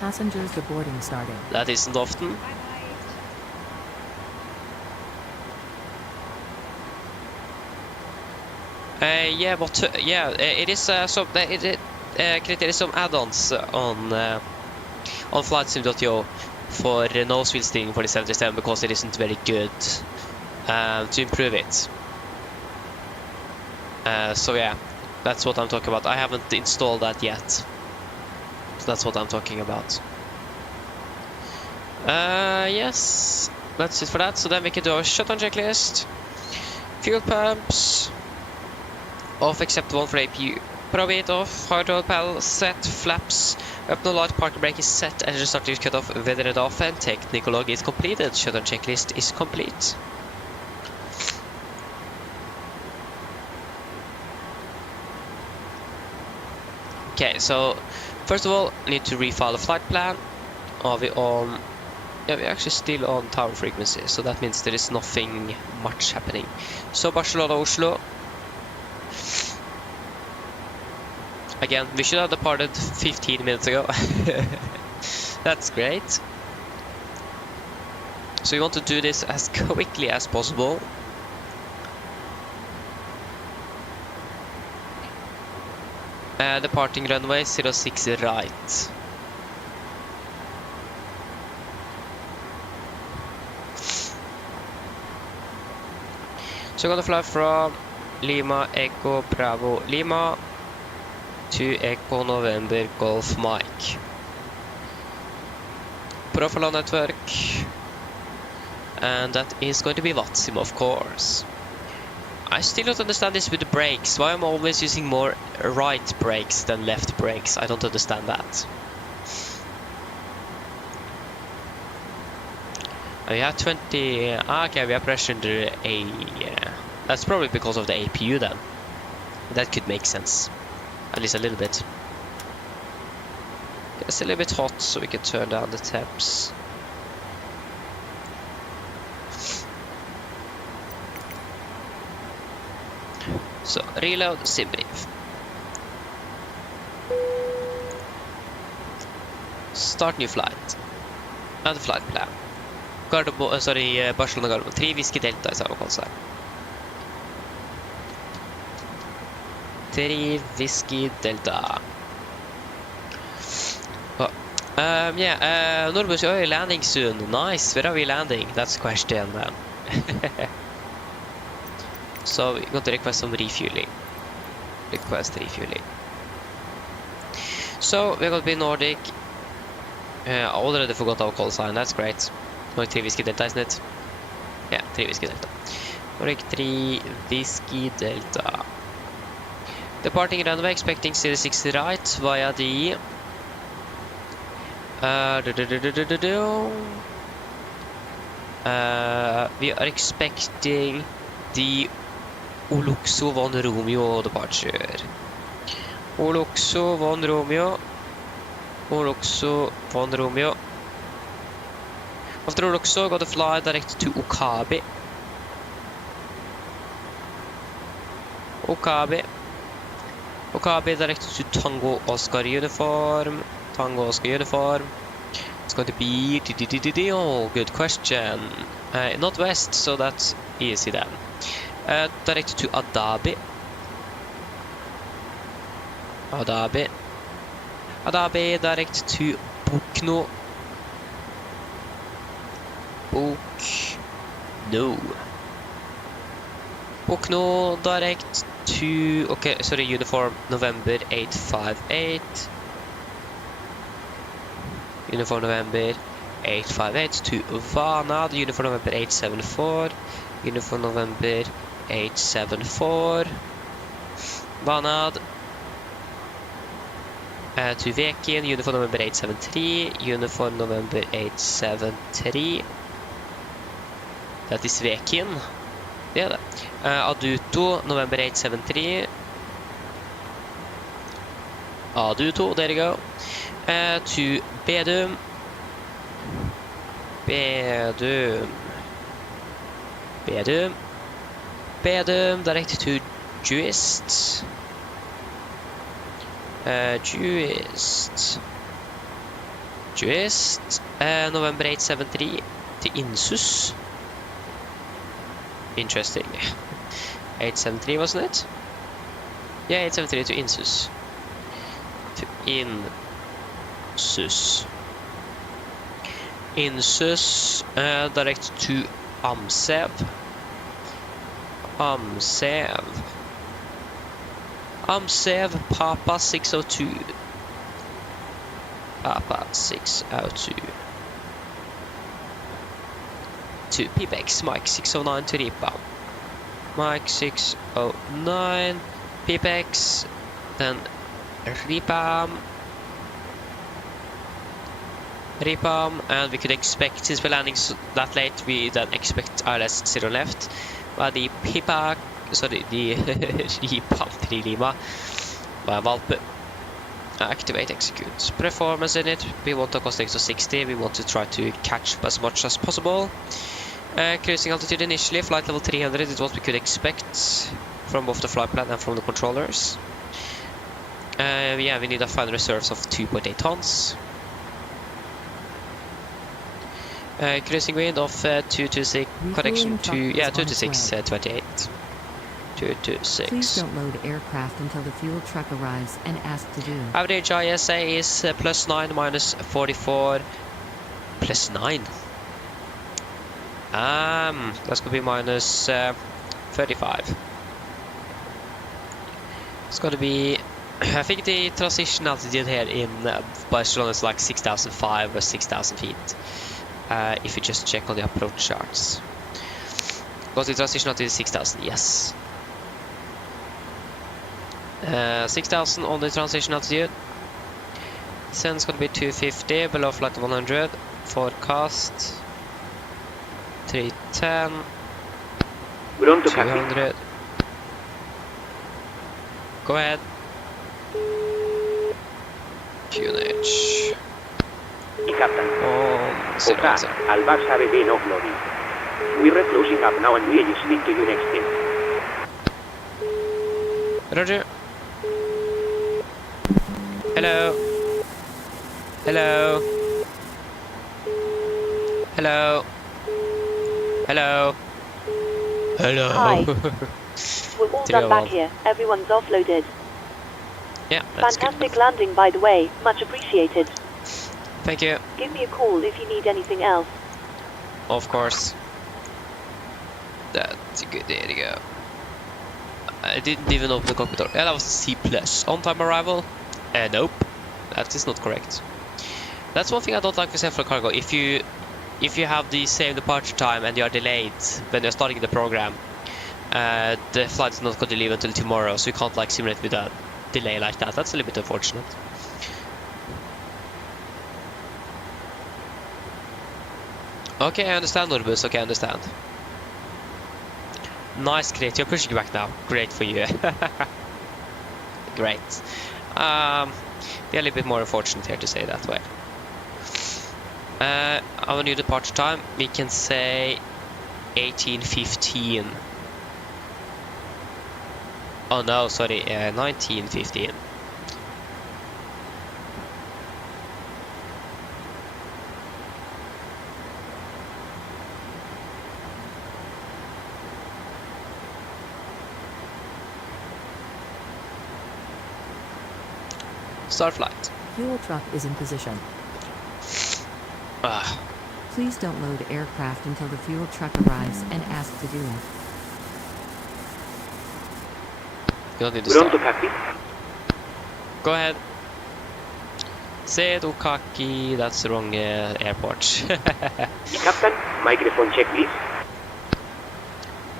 Passengers, the boarding starting. That isn't often. Yeah, but it is some there is some add-ons on Flight Sim.io for nose wheel steering for the 737 because it isn't very good to improve it. So yeah, that's what I'm talking about. I haven't installed that yet, so that's what I'm talking about. Yes, that's it for that. So then we can do our shutdown checklist. Fuel pumps off except one for APU. Probate off, hydro panel set, flaps, up no light, parking brake is set, engine starter is cut off, weathered off, and technical log is completed. Shutdown checklist is complete. Okay, so first of all, I need to refile the flight plan. Are we on? Yeah, we're actually still on tower frequency, so that means there is nothing much happening. So Barcelona, Oslo. Again, we should have departed 15 minutes ago. That's great. So you want to do this as quickly as possible. Departing runway 06 right. So we're gonna fly from Lima Echo Bravo Lima to Echo November Golf Mike. Profile network, and that is going to be Vatsim, of course. I still don't understand this with the brakes. Why am I always using more right brakes than left brakes? I don't understand that. We have 20. Okay, we have pressure under a. That's probably because of the APU then. That could make sense. At least a little bit. It's a little bit hot, so we can turn down the temps. So reload, sim brief. Start new flight. Add flight plan. Barcelona Garbo. 3 Whiskey Delta i samme konsert. 3 Whiskey Delta. Norbus, you're landing soon. Nice. Where are we landing? That's the question then. So we're going to request some refueling. Request refueling. So we're going to be Nordic. I already forgot our call sign. That's great. Nordic 3 Whiskey Delta, isn't it? Yeah, 3 Whiskey Delta. Nordic 3 Whiskey Delta. Departing runway, expecting 06 right via the we are expecting the Oluxo 1 Romeo departure. Oluxo 1 Romeo. Oluxo 1 Romeo. After Roxo, got to fly direct to Okabe. Okabe direct to Tango Oscar uniform. Tango Oscar uniform. It's going to be... Oh, good question. Not west, so that's easy then. Direct to Adabe. Adabe direct to Bokno. Bokno direct to... Okay, sorry, uniform November 858. Uniform November 858 to Vanad. Uniform November 874. Uniform November 874. Vanad. To Vekin. Uniform November 873. Uniform November 873. That is Vekin. Det är det. Aduto, November 873. Aduto, there you go. To Bedum. Bedum, direct to Juist. Juist. November 873 to Insus. Interesting. 873, wasn't it? Yeah, 873 to Insus. Insus, direct to Amsev. Amsev, Papa 602. To Pipex, Mike 609 to Ripa. Mike 609, Pipex, then Ripam, and we could expect, since we're landing that late, we then expect ILS 0 left. But the Pipa, sorry, the Ripam 3 Lima, Valpe. Activate, execute. Performance in it, we want to cost to 60, we want to try to catch up as much as possible. Cruising altitude initially, flight level 300 is what we could expect from both the flight plan and from the controllers. Yeah, we need a final reserves of 2.8 tons. Cruising wind of 226, connection to, yeah, 226, 28. 226. Please don't load aircraft until the fuel truck arrives and ask to do. Average ISA is +9 minus 44. +9. That's gonna be minus 35. It's gonna be... I think the transition altitude here in Barcelona is like 6,005 or 6,000 feet. If you just check on the approach charts. Because the transition altitude is 6,000, yes. 6,000 on the transition altitude. Then it's going to be 250 below flight 100. Forecast 310. 200. Go ahead. QNH. Captain. Oh, Oka, Albax have been offloading. We're closing up now and we'll speak to you next time. Roger. Hello. Hello. Hello. Hello. Hello. Hi. We're all done back here. Everyone's offloaded. Yeah, that's Fantastic good. landing, by the way. Much appreciated. Thank you. Give me a call if you need anything else. Of course. That's a good day to go. I didn't even open the cockpit door. Yeah, that was C+. On-time arrival? Nope. That is not correct. That's one thing I don't like with Zenflow Cargo. If you have the same departure time and you are delayed when you're starting the program, the flight is not going to leave until tomorrow, so you can't like simulate with a delay like that. That's a little bit unfortunate. Okay, I understand, Orbus. Okay, I understand. Nice, great. You're pushing back now. Great for you. Great. Yeah, a little bit more unfortunate here to say that way. Our new departure time, we can say 18:15. Oh no, sorry, 19:15. Start flight. Fuel truck is in position. Ah, Please don't load aircraft until the fuel truck arrives and ask to do it. you don't need to Pronto, start. cockpit. Go ahead. Sedo Kaki, that's the wrong airport. Captain, microphone check, please.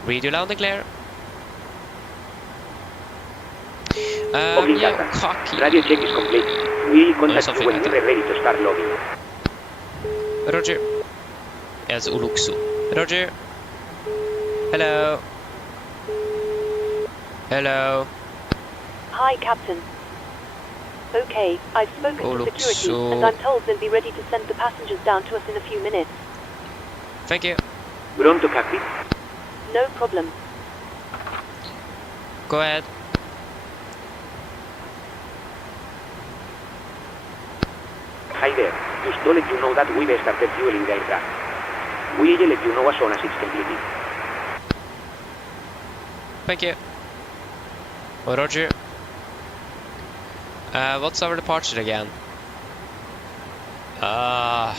Radio loud and clear. Okay, Yeah, Captain. Kaki. Radio check is complete. We will contact something you when like you are ready to start logging. Roger. Yes, Uluksu. Roger. Hello. Hello. Hi, Captain. Okay, I've spoken to security, and I'm told they'll be ready to send the passengers down to us in a few minutes. Thank you. Pronto, cockpit. No problem. Go ahead. Hi there. Just to let you know that we've started fueling the aircraft. We'll let you know as soon as it's completed. Thank you. Roger. What's our departure again? The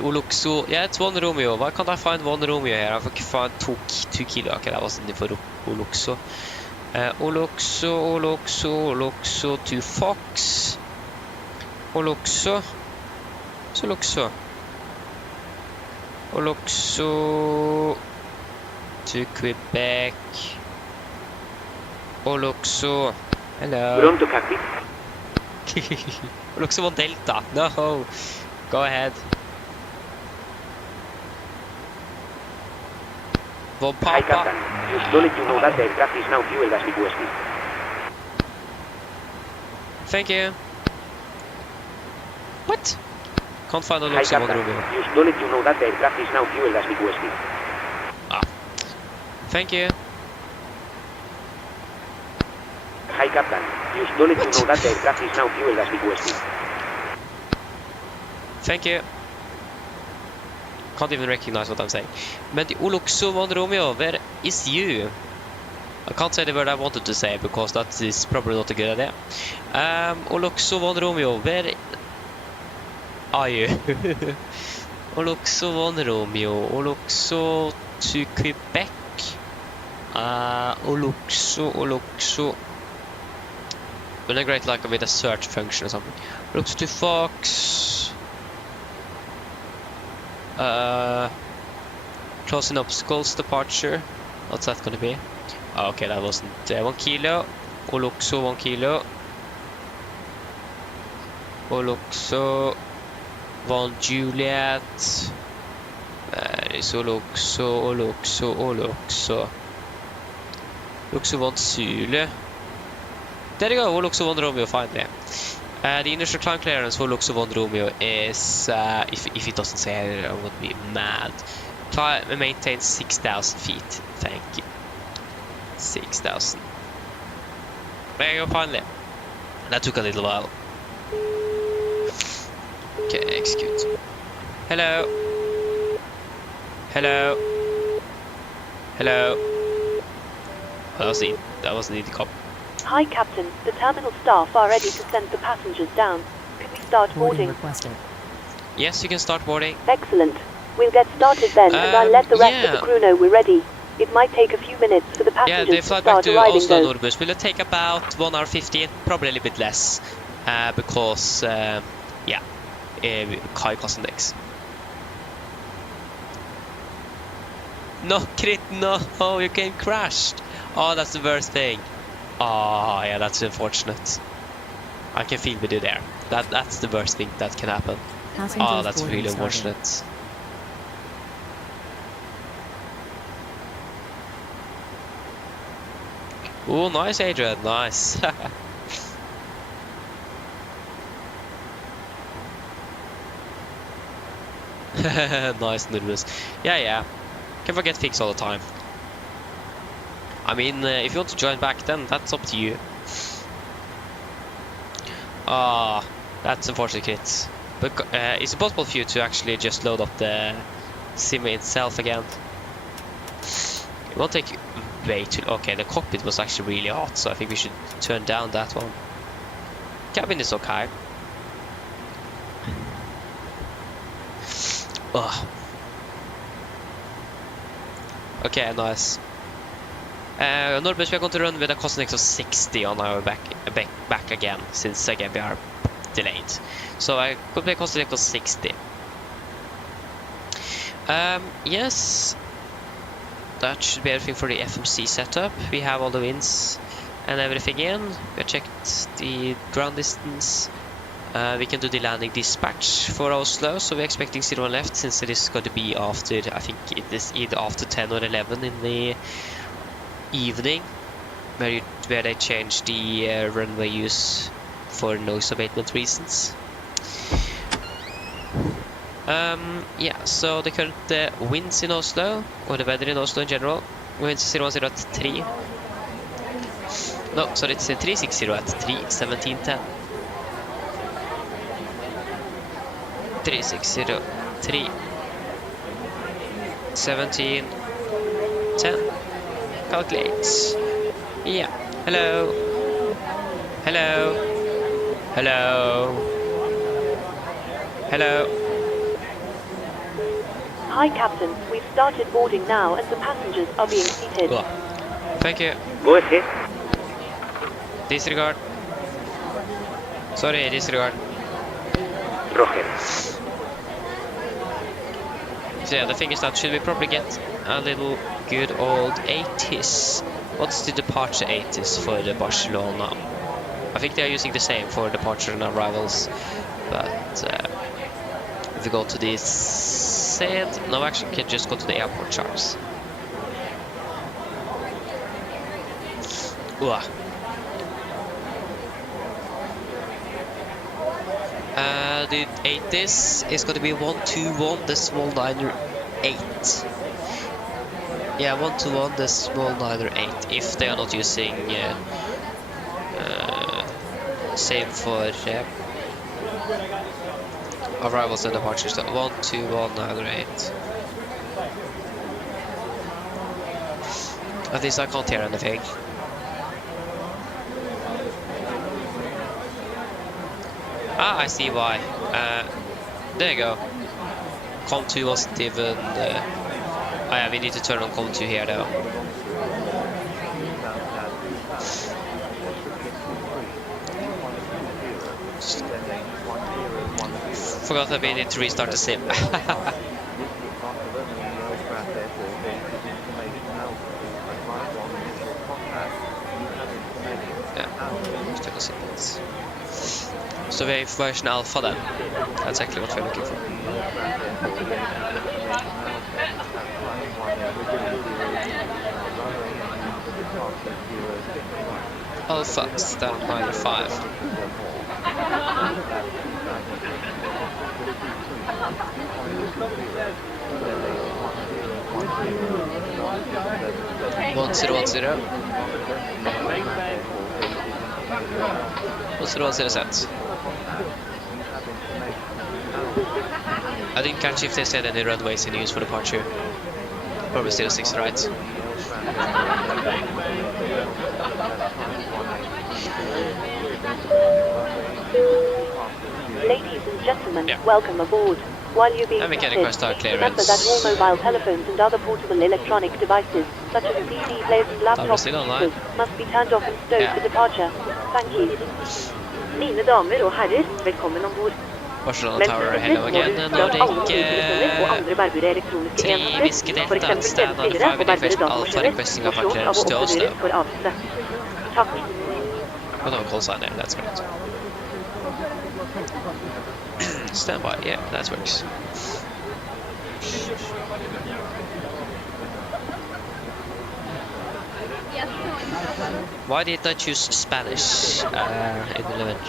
Uluksu. Yeah, it's 1 Romeo. Why can't I find 1 Romeo here? I can find 2 kilo. Okay, that wasn't for Uluksu. Uluksu to Fox. Uluksu to Quebec. Uluksu. Hello. Pronto, cockpit. Uluksu on Delta. No. Go ahead. Von Hi, Papa. Captain. Just to let you know that the aircraft is now fueled as requested. Thank you. What? Can't find Hi, Uluksu on Captain. Romeo. Just to let you know that the aircraft is now fueled as requested. Thank you. Hi, Captain. Just to let you know that the aircraft is now fueled as requested. Thank you. Can't even recognize what I'm saying. Men the Uluksu von Romeo, where is you? I can't say the word I wanted to say because that is probably not a good idea. Uluksu von Romeo, where are you? Uluksu von Romeo, Uluksu to Quebec. Uluksu. Wouldn't it great like with a search function or something? Uluksu to Fox. Closing obstacles departure. What's that gonna be? Oh, okay, that wasn't 1 kilo. Uluksu 1 kilo. Uluksu 1 Juliet. Where is Uluksu? Uluksu 1 Zulu. There you go, Uluksu 1 Romeo finally. The initial climb clearance for Uluksu 1 Romeo is, if it doesn't say it, I would be mad. Climb maintain 6,000 feet. Thank you. 6,000. There you go, finally. That took a little while. Okay, execute. Hello. Hello. Hello. That was the cop. Hi, Captain. The terminal staff are ready to send the passengers down. Can we start Boarding boarding? requested. Yes, you can start boarding. Excellent. We'll get started then, and I'll let the rest of yeah. the crew know we're ready. It might take a few minutes for the Yeah, passengers they to fly back start to arriving Oslo though. Norwegian. Will it take about 1 hour 15? Probably a little bit less. Because, high cost index. No, crit, no, your game crashed. Oh, that's the worst thing. Oh, yeah, that's unfortunate. I can feel with you there. That's the worst thing that can happen. Passengers Oh, that's boarding really started. unfortunate. Oh, nice, Adrian, nice. Nice, nervous. Yeah. Can forget things all the time. I mean, if you want to join back, then that's up to you. Ah, that's unfortunate, kids. But is it possible for you to actually just load up the sim itself again? It won't take way too... Okay, the cockpit was actually really hot, so I think we should turn down that one. Cabin is okay. Ugh. Okay, nice. Norbert, we are going to run with a cost index of 60 on our back again, since again we are delayed. So I could make cost index of 60. Yes, that should be everything for the FMC setup. We have all the wins and everything in. We have checked the ground distance. We can do the landing dispatch for Oslo, so we're expecting 01 left, since it is going to be after, I think it is either after 10 or 11 in the evening, where they change the runway use for noise abatement reasons. Yeah, so the current winds in Oslo, or the weather in Oslo in general, winds 010 at 3. No, sorry, it's 360 at 3:17:10. 360, 3, 17, 10. Calculates. Yeah. Hello. Hello. Hello. Hello. Hi, Captain. We've started boarding now, and the passengers are being seated. Cool. Thank you. Go ahead. Disregard. Sorry, disregard. Roger. So yeah, the thing is that should we probably get a little good old 80s? What's the departure 80s for the Barcelona? I think they are using the same for departure and arrivals, but if we go to the SED, no, actually we can just go to the airport charts. The 80s is going to be 121.908. Yeah, 121.908 if they are not using same for arrivals and departures. 121.908. At least I can't hear anything. Ah, I see why. There you go. COM2 wasn't even... oh yeah, we need to turn on COM2 here though. Forgot that we need to restart the sim. Yeah, just took a sequence. So we have version alpha then. That's actually what we're looking for. Alpha standby 5. One zero 1010 cents. I didn't catch if they said any runways in use for departure. Probably still 6 right. Ladies and gentlemen, welcome aboard. While you're being seated, remember that all mobile telephones and other portable electronic devices, such as PC players and laptop computers, must be turned off and stowed for departure. Thank you. Mine damer og herrer, velkommen ombord. Barcelona Tower, hello again. Nordic 3 Whiskey Delta, stand on the 5 request Alpha requesting of clearance to Oslo. Takk. Oh no, call sign there, that's correct. Standby, yeah, that works. Why did I choose Spanish in the event?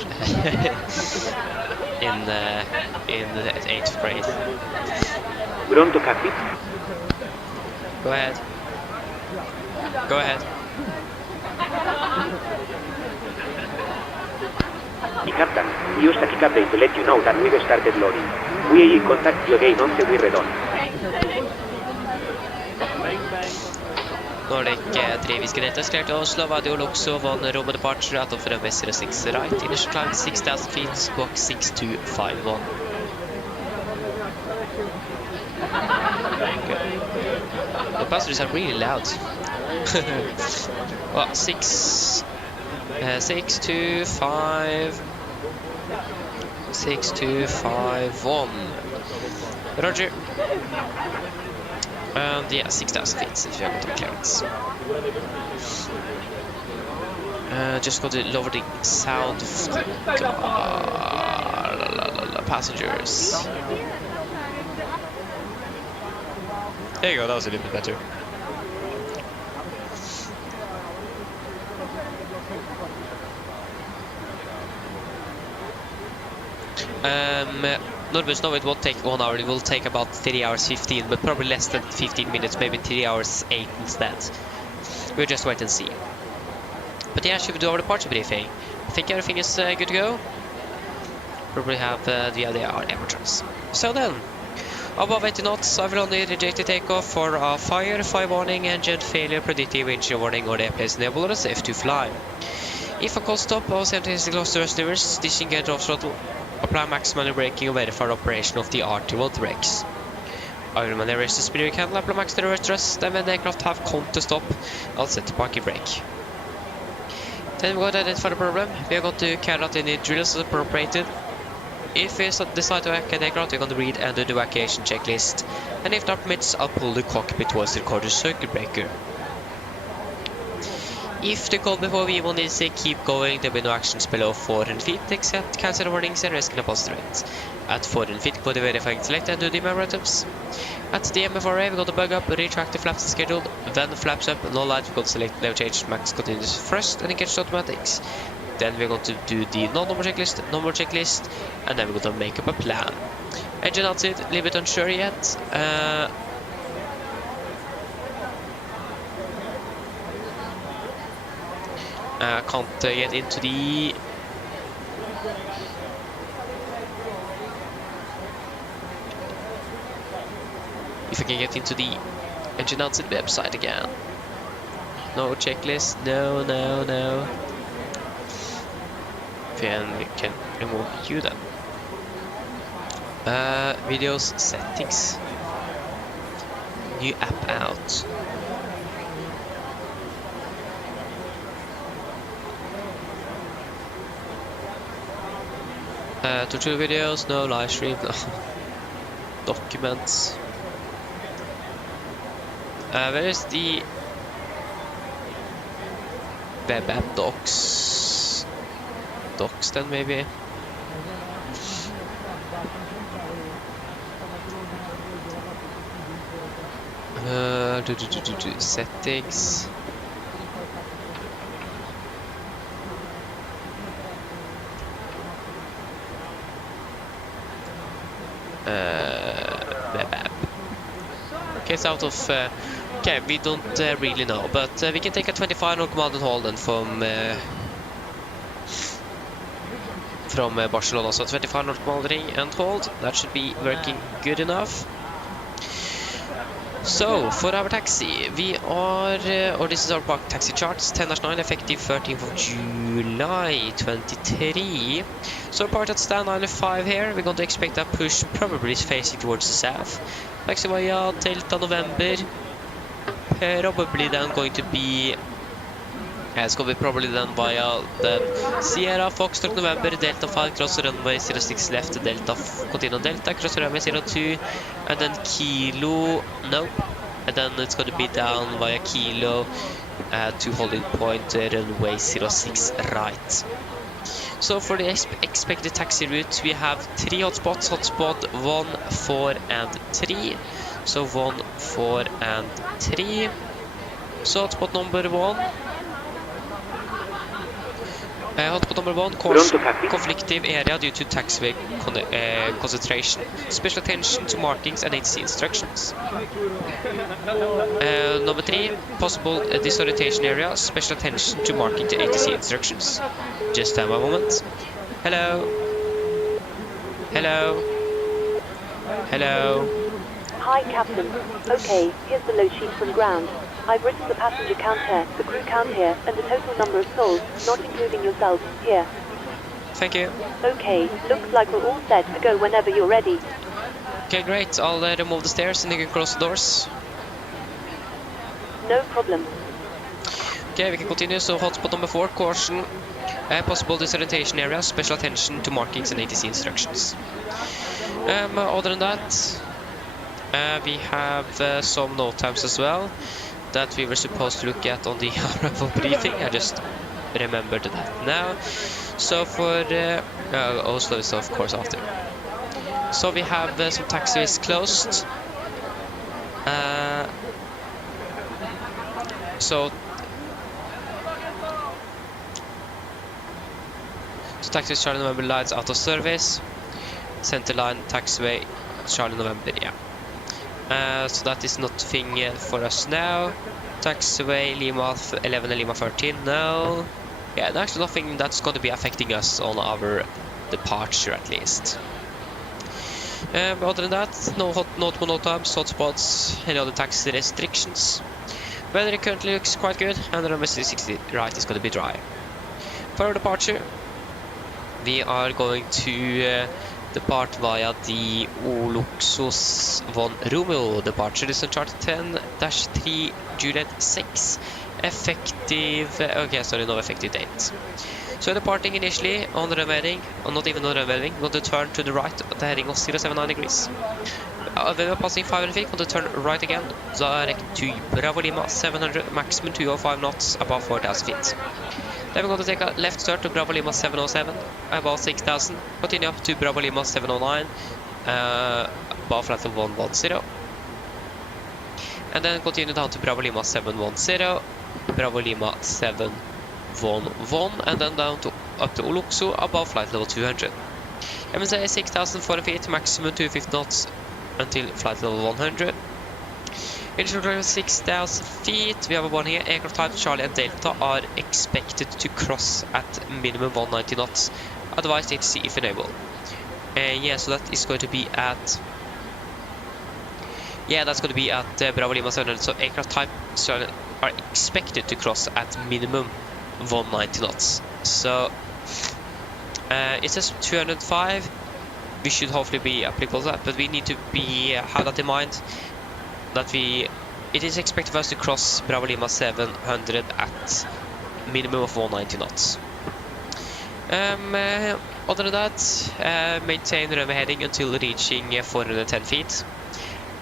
in the 8th grade. Pronto, Cockpit. Go ahead. Go ahead. Captain, use the kick update to let you know that we've started loading. We will contact you again once we're done. Nordic 3 Whiskey Delta cleared to Oslo, Vadio Luxo, 1 Roma departure out of runway 06 right, initial climb 6,000 feet, squawk 6251. The passengers are really loud. Well, 6251. Roger. And yeah, 6,000 feet if you have got the clearance. Just got to lower the sound of the passengers. There you go, that was a little bit better. Norwich, no, it won't take 1 hour, it will take about 3 hours 15, but probably less than 15 minutes, maybe 3 hours 8 instead. We'll just wait and see. But yeah, should we do our departure briefing? I think everything is good to go. Probably have the LDR amateurs. So then, above 80 knots, I will only reject the takeoff for a fire warning, engine failure, predictive engine warning, or the airplane's enable or safe to fly. If a cold stop, all simultaneously close to rest levers, disengage off throttle, apply maximum braking and verify operation of the RT1 brakes. I will maneuver the speed candle, apply max reverse thrust, and when the aircraft have come to stop, I'll set the parking brake. Then we're going to identify the problem. We are going to carry out any drills as appropriated. If we decide to evacuate the aircraft, we're going to read and do the evacuation checklist. And if that permits, I'll pull the cockpit towards the recorder circuit breaker. If the call before V1 is keep going, there will be no actions below 400 feet except cancel warnings and rescue positive rates. At 400 feet, go to verifying select and do the member items. At the MFRA, we got to bug up, retract the flaps as scheduled, then the flaps up, no light, we got to select level change, max continuous first, and engage automatics. Then we're going to do the non-number checklist, and then we're going to make up a plan. Engine outside, a little bit unsure yet. Can't get into the if I can get into the engine outside website again. No checklist, no. Then we can remove you then. Videos settings. New app out. Tutorial videos, no live stream, no. Documents. Where is the web app docs? Docs then maybe. Settings. Web app. Okay, it's out of. Okay, we don't really know, but we can take a 25 on command and hold then from Barcelona. So 25 on command and hold. That should be working good enough. So for our taxi, we are, or this is our park taxi charts, 10-9 effective 13th of July 23. So part at stand island 5 here, we're going to expect a push probably facing towards the south. Taxi via Delta November, probably then going to be, it's going to be probably then via the Sierra Foxtrot November, Delta 5 cross runway 06 left, Delta continue Delta cross runway 02, and then Kilo, nope, and then it's going to be down via Kilo to holding point runway 06 right. So for the expected taxi route, we have 3 hotspots, hotspot 1, 4 and 3. So 1, 4 and 3. So hotspot number 1. Hotspot number 1, Pronto, Captain. conflictive area due to taxiway concentration. Special attention to markings and ATC instructions. Number 3, possible disorientation area. Special attention to marking to ATC instructions. Just have a moment. Hello. Hello. Hello. Hi, Captain. Okay, here's the load sheet from ground. I've written the passenger count here, the crew count here, and the total number of souls, not including yourself, here. Thank you. Okay, looks like we're all set to go whenever you're ready. Okay, great. I'll remove the stairs and you can close the doors. No problem. Okay, we can continue. So hotspot number 4, caution. Possible disorientation area. Special attention to markings and ATC instructions. Other than that, we have some note times as well that we were supposed to look at on the arrival briefing. I just remembered that now. So for Oslo is of course after. So we have some taxiways closed. So taxiway Charlie November lines out of service. Center line taxiway Charlie November, yeah. So that is nothing for us now. Taxiway Lima 11 and Lima 13, no. Yeah, actually nothing that's going to be affecting us on our departure at least. Other than that, no notable note times, hotspots, any other taxi restrictions. Weather currently looks quite good, and the runway 60 right is going to be dry. For our departure, we are going to depart via the Oluxos von Romeo departure. This is on chart 10-3 Juliet 6. Effective, okay, sorry, no effective date. So departing initially on the runway heading, or not even on the runway heading, going to turn to the right at the heading of 079 degrees. When we're passing 500 feet, going to turn right again, direct to Bravo Lima 700, maximum 205 knots, above 4,000 feet. Then we're going to take a left turn to Bravo Lima 707, about 6,000. Continue up to Bravo Lima 709, above flight level 110. And then continue down to Bravo Lima 710, Bravo Lima 711, and then down to up to Oluxo, above flight level 200. MSA 6,400 feet, maximum 250 knots until flight level 100. Initial drive 6,000 feet. We have a warning here. Aircraft type Charlie and Delta are expected to cross at minimum 190 knots. Advised ATC if enabled. Yeah, so that is going to be at... Yeah, that's going to be at Bravo Lima 700. So aircraft type Charlie are expected to cross at minimum 190 knots. So it says 205. We should hopefully be applicable to that, but we need to be have that in mind. That it is expected for us to cross Bravo Lima 700 at minimum of 190 knots. Other than that, maintain runway heading until reaching 410 feet.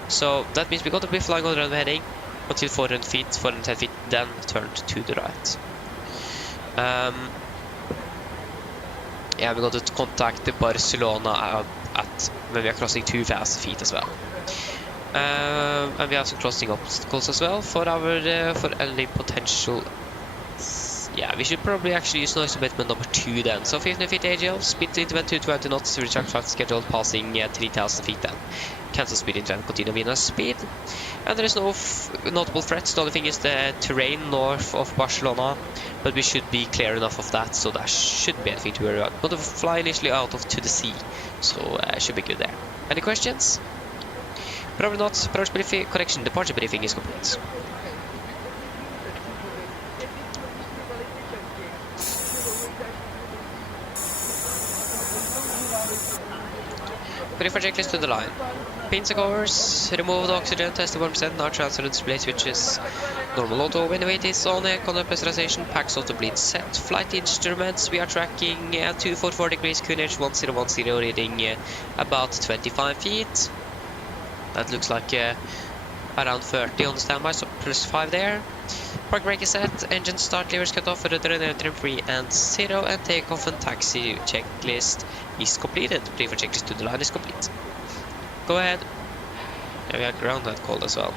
So that means we're going to be flying on runway heading until 410 feet, then turn to the right. Yeah, we're going to contact the Barcelona at when we are crossing 2,000 feet as well. And we have some crossing obstacles as well for our for any potential. Yeah, we should probably actually use noise abatement number 2 then. So 15 feet AGL, speed increment 220 knots, retract flight schedule passing 3,000 feet then. Cancel speed increment, continue Venus speed. And there is no notable threats. The only thing is the terrain north of Barcelona, but we should be clear enough of that, so that shouldn't be anything to worry about. We're going to fly initially out to the sea, so should be good there. Any questions? Probably not. Approach briefing, correction, departure briefing is complete. Brief for checklist to the line. Pins and covers, remove the oxygen, test the 1%, now transfer the display switches. Normal auto, when the weight is on, aircon pressurization, packs auto bleed set. Flight instruments, we are tracking 244 degrees, QNH 1010, reading about 25 feet. That looks like around 30 on the standby, so plus 5 there. Park brake is set, engine start, levers cut off, rudder 3 and 0, and takeoff and taxi checklist is completed. Prefer checklist to the line is complete. Go ahead. Yeah, we have ground that called as well.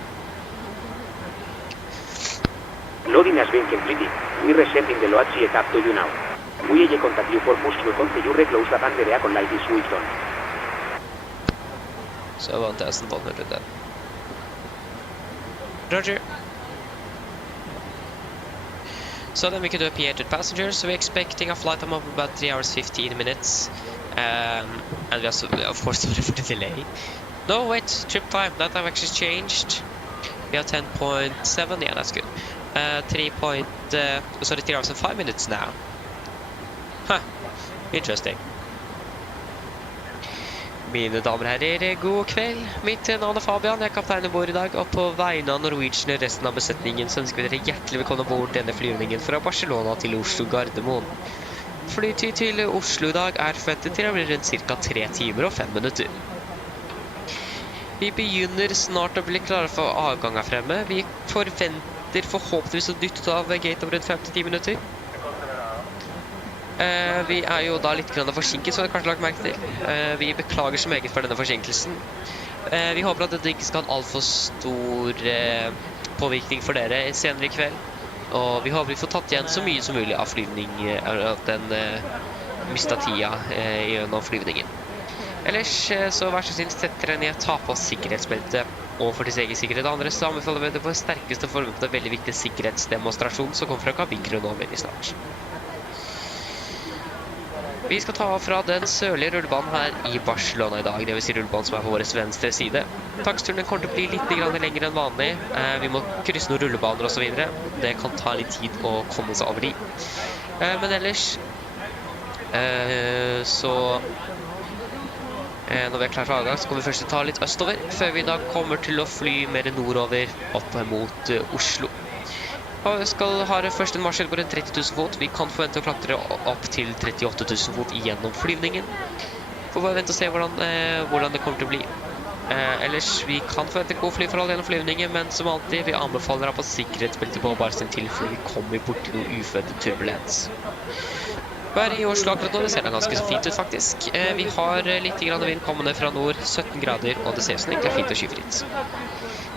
Loading has been completed. We resetting the load sheet up to you now. We will contact you for Oslo once you reclose the band area con light is switched on. Så 1100 then. Roger. So then we can do a PA to passengers. So we're expecting a flight time of about 3 hours 15 minutes. And we also, of course, sorry for the delay. No, wait, trip time. That time actually changed. We have 10.7. Yeah, that's good. 3 hours and 5 minutes now. Huh. Interesting. Mine damer og herrer, god kveld. Mitt navn er Fabian, jeg er kaptein om bord i dag, og på vegne av Norwegian og resten av besetningen så ønsker vi dere hjertelig velkommen om bord denne flyvningen fra Barcelona til Oslo Gardermoen. Flytid til Oslo i dag er forventet til å bli rundt ca. 3 timer og 5 minutter. Vi begynner snart å bli klare for avgang her fremme. Vi forventer forhåpentligvis å dytte av gate om rundt 5-10 minutter. Vi er jo da litt forsinket, så det er kanskje lagt merke til. Vi beklager så meget for denne forsinkelsen. Vi håper at dette ikke skal ha en alt for stor påvirkning for dere senere i kveld. Og vi håper vi får tatt igjen så mye som mulig av flyvning, at den mistet tida gjennom flyvningen. Ellers så vær så snill, sett dere ned, ta på sikkerhetsbeltet og for deres egen sikkerhet. Andre så anbefaler vi det på sterkeste form til en veldig viktig sikkerhetsdemonstrasjon som kommer fra kabinkrøen nå veldig snart. Vi skal ta fra den sørlige rullebanen her i Barcelona i dag, det vil si rullebanen som er på vår venstre side. Taksturen kommer til å bli litt lenger enn vanlig. Vi må krysse noen rullebaner og så videre. Det kan ta litt tid å komme seg over de. Men ellers, så når vi er klar for avgang, så kommer vi først ta litt østover, før vi da kommer til å fly mer nordover opp mot Oslo. Vi har først en marsjell på rundt 30 000 fot. Vi kan forvente å klatre opp til 38 000 fot gjennom flyvningen. Får bare vente og se hvordan det kommer til å bli. Ellers, vi kan forvente god flyforhold gjennom flyvningen, men som alltid, vi anbefaler å ha på sikkerhetsbelte på bare sin tilfelle vi kommer bort til noe uforventet turbulens. Været i Oslo akkurat nå, det ser det ganske så fint ut faktisk. Vi har litt vind kommende fra nord, 17 grader, og det ser ut som egentlig fint og skyfritt.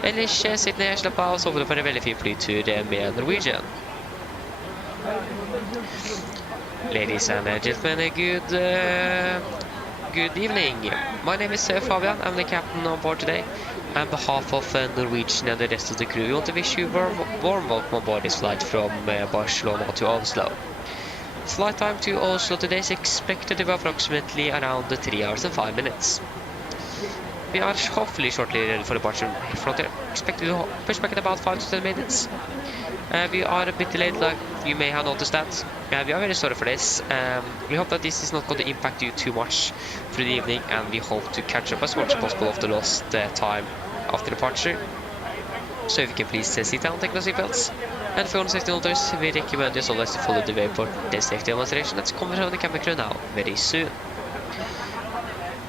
Ellers sitt ned, slapp av, og så får du for en veldig fin flytur med Norwegian. Ladies and gentlemen, good evening. My name is Fabian. I'm the captain on board today. On behalf of Norwegian and the rest of the crew, we want to wish you a warm welcome on board this flight from Barcelona to Oslo. Flight time to Oslo today is expected to be approximately around 3 hours and 5 minutes. We are hopefully shortly ready for departure from there. Expected to push back in about 5 to 10 minutes. We are a bit delayed, like you may have noticed that. We are very sorry for this. We hope that this is not going to impact you too much through the evening, and we hope to catch up as much as possible of the lost time after departure. So if you can please sit down, take no seatbelts. And for all safety notice, we recommend you always to follow the waypoint the safety demonstration that's coming from the cabin crew now, very soon.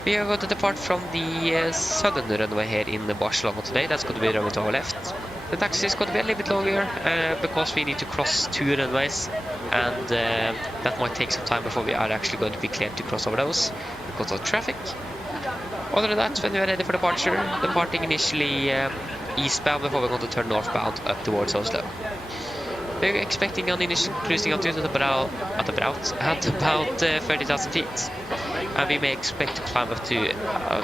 We are going to depart from the southern runway here in Barcelona today. That's going to be runway to our left. The taxi is going to be a little bit longer because we need to cross 2 runways, and that might take some time before we are actually going to be cleared to cross over those because of traffic. Other than that, when we are ready for departure, departing initially eastbound before we're going to turn northbound up towards Oslo. We're expecting an initial cruising altitude at about 30,000 feet. And we may expect to climb up to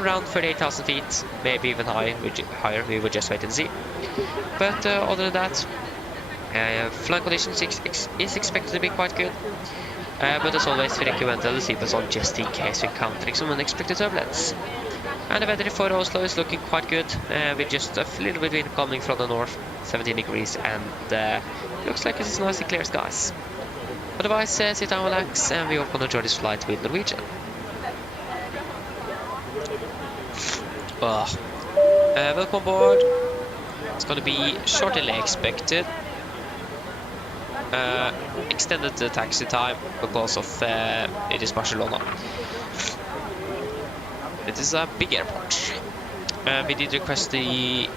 around 38,000 feet, maybe even higher. We will just wait and see. But other than that, flight conditions is expected to be quite good. But as always, we recommend the seatbelts on just in case we're encountering some unexpected turbulence. And the weather for Oslo is looking quite good, with just a little bit of wind coming from the north, 17 degrees, and looks like it's nice and clear skies. Otherwise, sit down, relax, and we hope to enjoy this flight with Norwegian. Welcome aboard. It's going to be shortly expected. Extended the taxi time because of it is Barcelona. It is a big airport. We did request the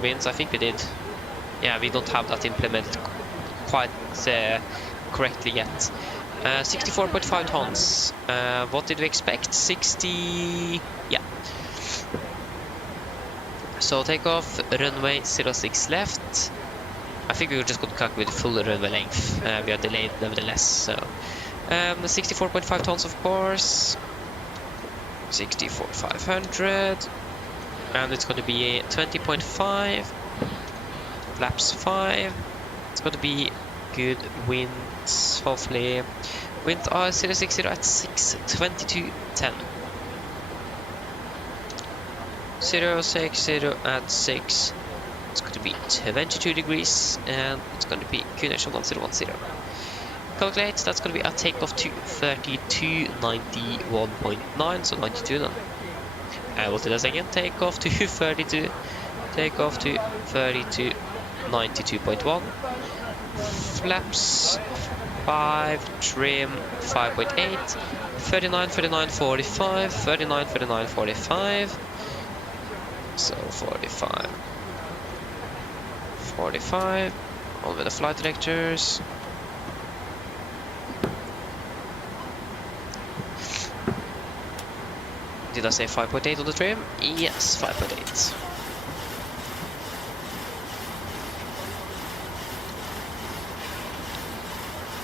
winds, I think we did. Yeah, we don't have that implemented quite correctly yet. 64.5 tons. What did we expect? 60... yeah. So takeoff, runway 06 left. I think we were just going to cockpit with full runway length. We are delayed nevertheless, so... 64.5 tons, of course. 64,500. And it's going to be 20.5. Flaps 5. It's going to be good winds, hopefully. Wind 060 at 6:22:10. 060 at 6. It's going to be 22 degrees, and it's going to be QNH 1010. Calculate, that's going to be a takeoff to 3291.9, so 92 then. I will do this again, takeoff to 32, takeoff to 32, 92.1. Flaps 5, trim 5.8, 39, 39, 45, 39, 39, 45. So 45, 45, on with the flight directors. Did I say 5.8 on the trim? Yes, 5.8.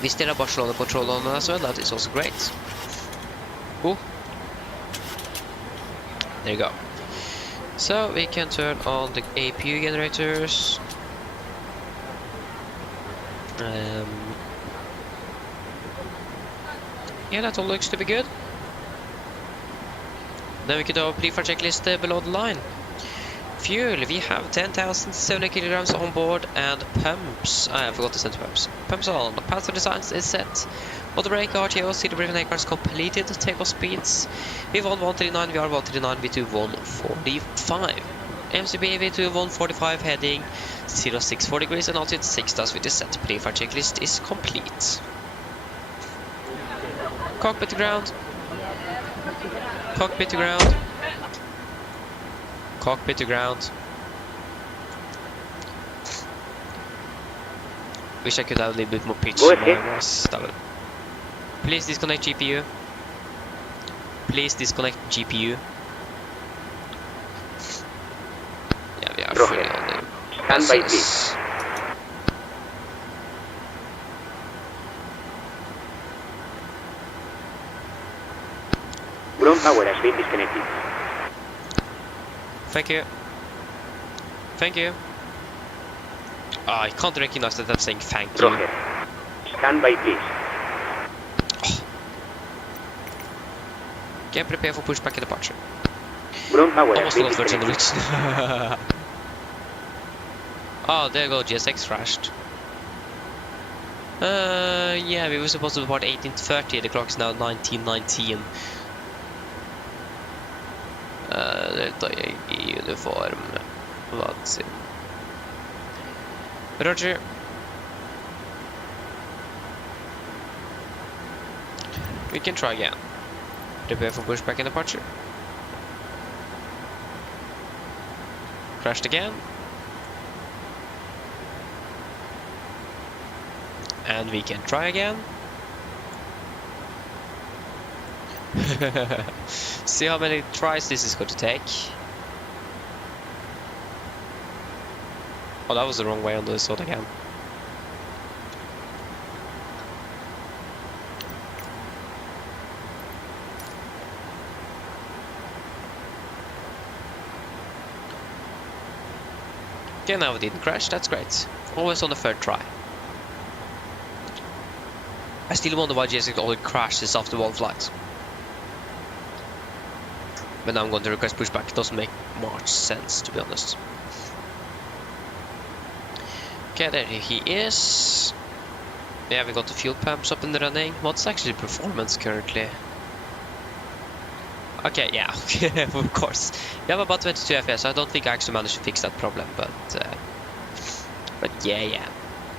We still have Barcelona control on as well, that is also great. Cool. There you go. So we can turn on the APU generators. Yeah, that all looks to be good. Then we could do a pre-flight checklist below the line. Fuel, we have 10,700 kilograms on board, and pumps. I forgot to send pumps. Pumps on. The path for designs is set. Motor brake, RTO, CD briefing aircraft completed. Takeoff speeds. V1 139, VR 139, V2 145. MCB V2 145 heading 064 degrees and altitude 6,000 is set. Pre-flight checklist is complete. Cockpit to ground. Cockpit to ground. Cockpit to ground. Wish I could have a little bit more pitch in my voice. Please disconnect GPU. Please disconnect GPU. Yeah, we are fully on the Stand by, please. Ground power has been disconnected. Thank you. Thank you. I can't recognize that I'm saying thank you. Roger. Stand by, please. Can prepare for pushback and departure. Ground power has Almost been lost Virgin disconnected. Enroute. Oh, there you go, GSX crashed. Yeah, we were supposed to depart 18:30. The clock is now 19:19. Delta i uniform. Vatsin. Roger. We can try again. Prepare for pushback and departure. Crashed again. And we can try again. See how many tries this is going to take. Oh, that was the wrong way on this one again. Okay, now it didn't crash, that's great. Always on the third try. I still wonder why GSX only crashes after one flight. But now I'm going to request pushback. It doesn't make much sense, to be honest. Okay, there he is. Yeah, we got the fuel pumps up and running. What's actually performance currently? Okay, yeah, of course. We have about 22 FPS, so I don't think I actually managed to fix that problem, but yeah.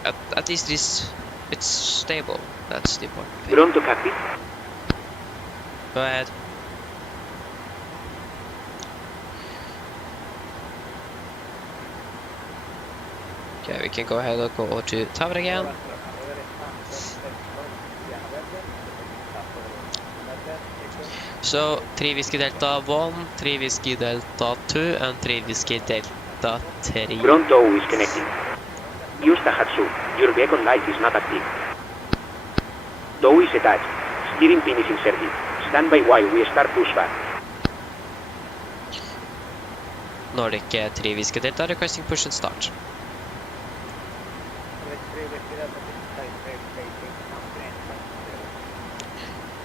At least it's stable. That's the important thing. Ground to cockpit. Go ahead. Okay, we can go ahead and go to tower again. So 3 Whiskey Delta 1, 3 Whiskey Delta 2 and 3 Whiskey Delta 3. Ground tow is connecting. Use Tahatsu. Your beacon light is not active. Tow is attached. Steering pin is inserted. Stand by while we start pushback. Nordic 3 Whiskey Delta requesting push and start.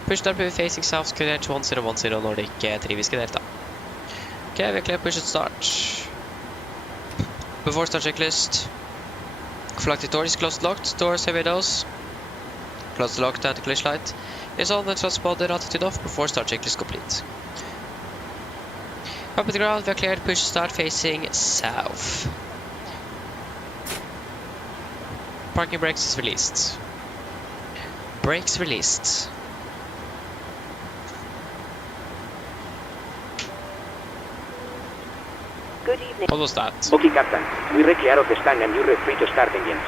Push start will be facing south, clear to 1010 Nordic 3 Whiskey Delta. Okay, we're clear, push and start. Before start checklist. Flight door is closed locked, doors heavy windows. Closed locked, anti-collision light is on, and transponder attitude off before start checklist complete. Up at the ground, we are cleared, push start facing south. Parking brakes is released. Brakes released. Good evening. What was that? Okay, Captain. We're clear of the stand and you're free to start engines.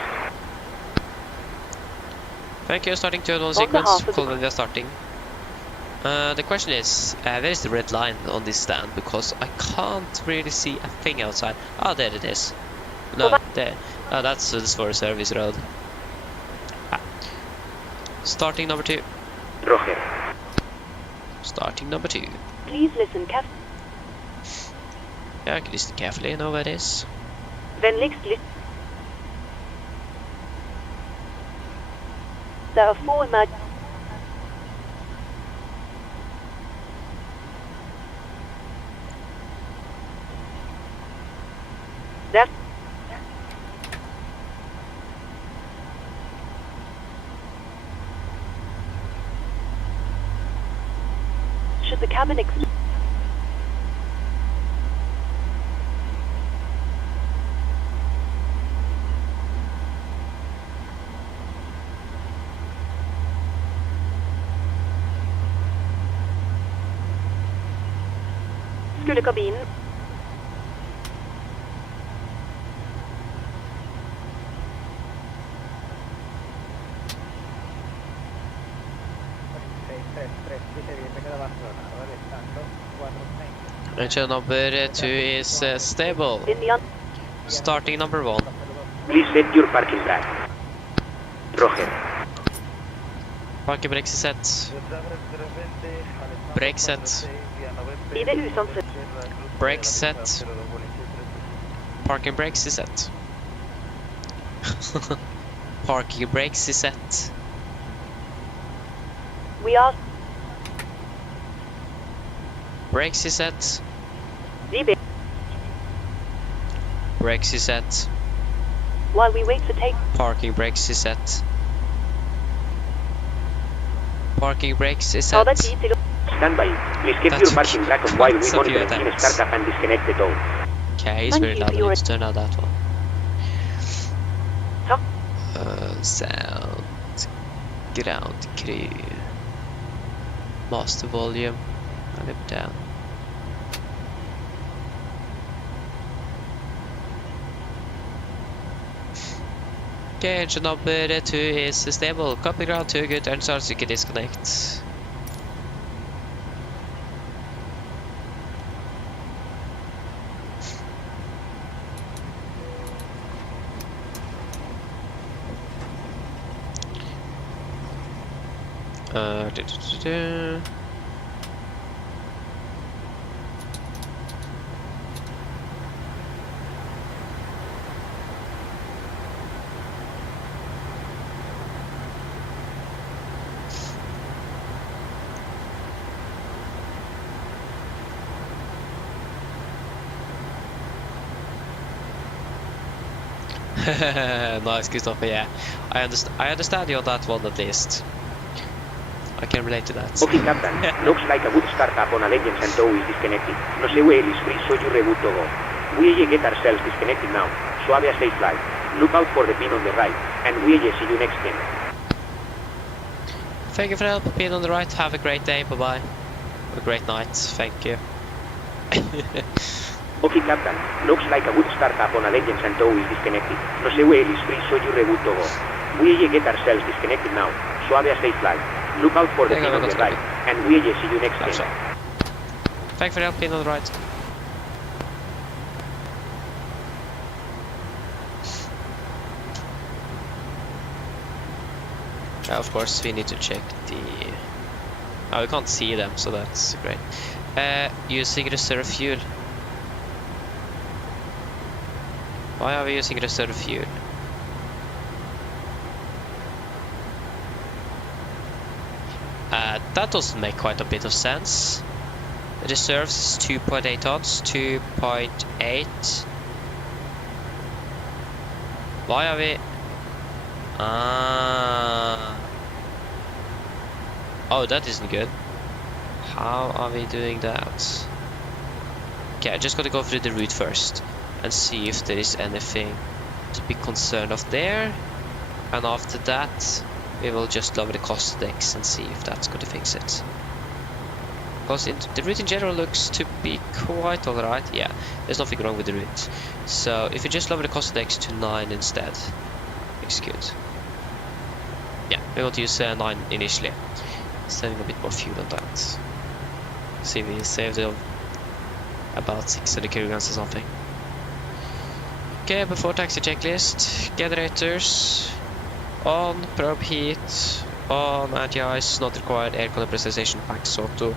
Thank you, starting 2 and 1 On sequence, behalf of call the- when we are starting. The question is, where is the red line on this stand? Because I can't really see a thing outside. Ah, there it is. No, there. Ah, that's for a service road. Ah. Starting number 2. Roger. Starting number 2. Please listen carefully. Yeah, I can listen carefully, know where it is. Vänligst lyssna. There are 4 emergency. There. Should the cabin Skulle kabinen Engine number 2 is stable. in the Starting number 1. Please set your parking brake. Roger. Parking brakes is set. Brake set. I det usanset. Brake set. Parking brakes is set. Parking brakes is set. We are Brakes is set. leaving Brakes is set. while we wait for take. Parking brakes is set. Parking brakes is Ta deg set. tid til å Stand by. Please keep That your took parking brake on while we lots of monitor your engine attempts. startup and disconnect the tow. Okay, he's Thank very you loud. for I your need to turn out that one. Takk. Sound. Ground crew. Master volume. A little bit down. Okay, engine number 2 is stable. Copy ground 2, good. Turn starts, you can disconnect. Du. Nice, Christopher. Yeah, I understand you on that one at least. I can relate to that. Okay, Captain. Looks like a good startup on a Legends and tow is disconnected. No sé where is free, so you reboot to go. We get ourselves disconnected now. So have a safe flight. Look out for the pin on the right, and we see you next time. Thank you for the help. Pin on the right. Have a great day. Bye bye. A great night. Thank you. Okay, Captain. Looks like a good startup on a Legends and tow is disconnected. No sé where is free, so you reboot to go. We get ourselves disconnected now. So have a safe flight. Look out for the pin on the right, and we see you next That's time. all. Thank you for the help. Pin on the right. Of course, we need to check the... Oh, we can't see them, so that's great. Using reserve fuel. Why are we using reserve fuel? That doesn't make quite a bit of sense. Reserves is 2.8 tons, 2.8. Why are we... Oh, that isn't good. How are we doing that? Okay, I just gotta go through the route first and see if there is anything to be concerned of there. And after that, we will just lower the cost index and see if that's going to fix it. Because the route in general looks to be quite alright. Yeah, there's nothing wrong with the route. So if you just lower the cost index to 9 instead, looks good. Yeah, we want to use 9 initially. Saving a bit more fuel on that. See, we saved about 600 kilograms or something. Okay, before taxi checklist, generators on, probe heat on, anti-ice, not required, aircon pressurization, packs auto,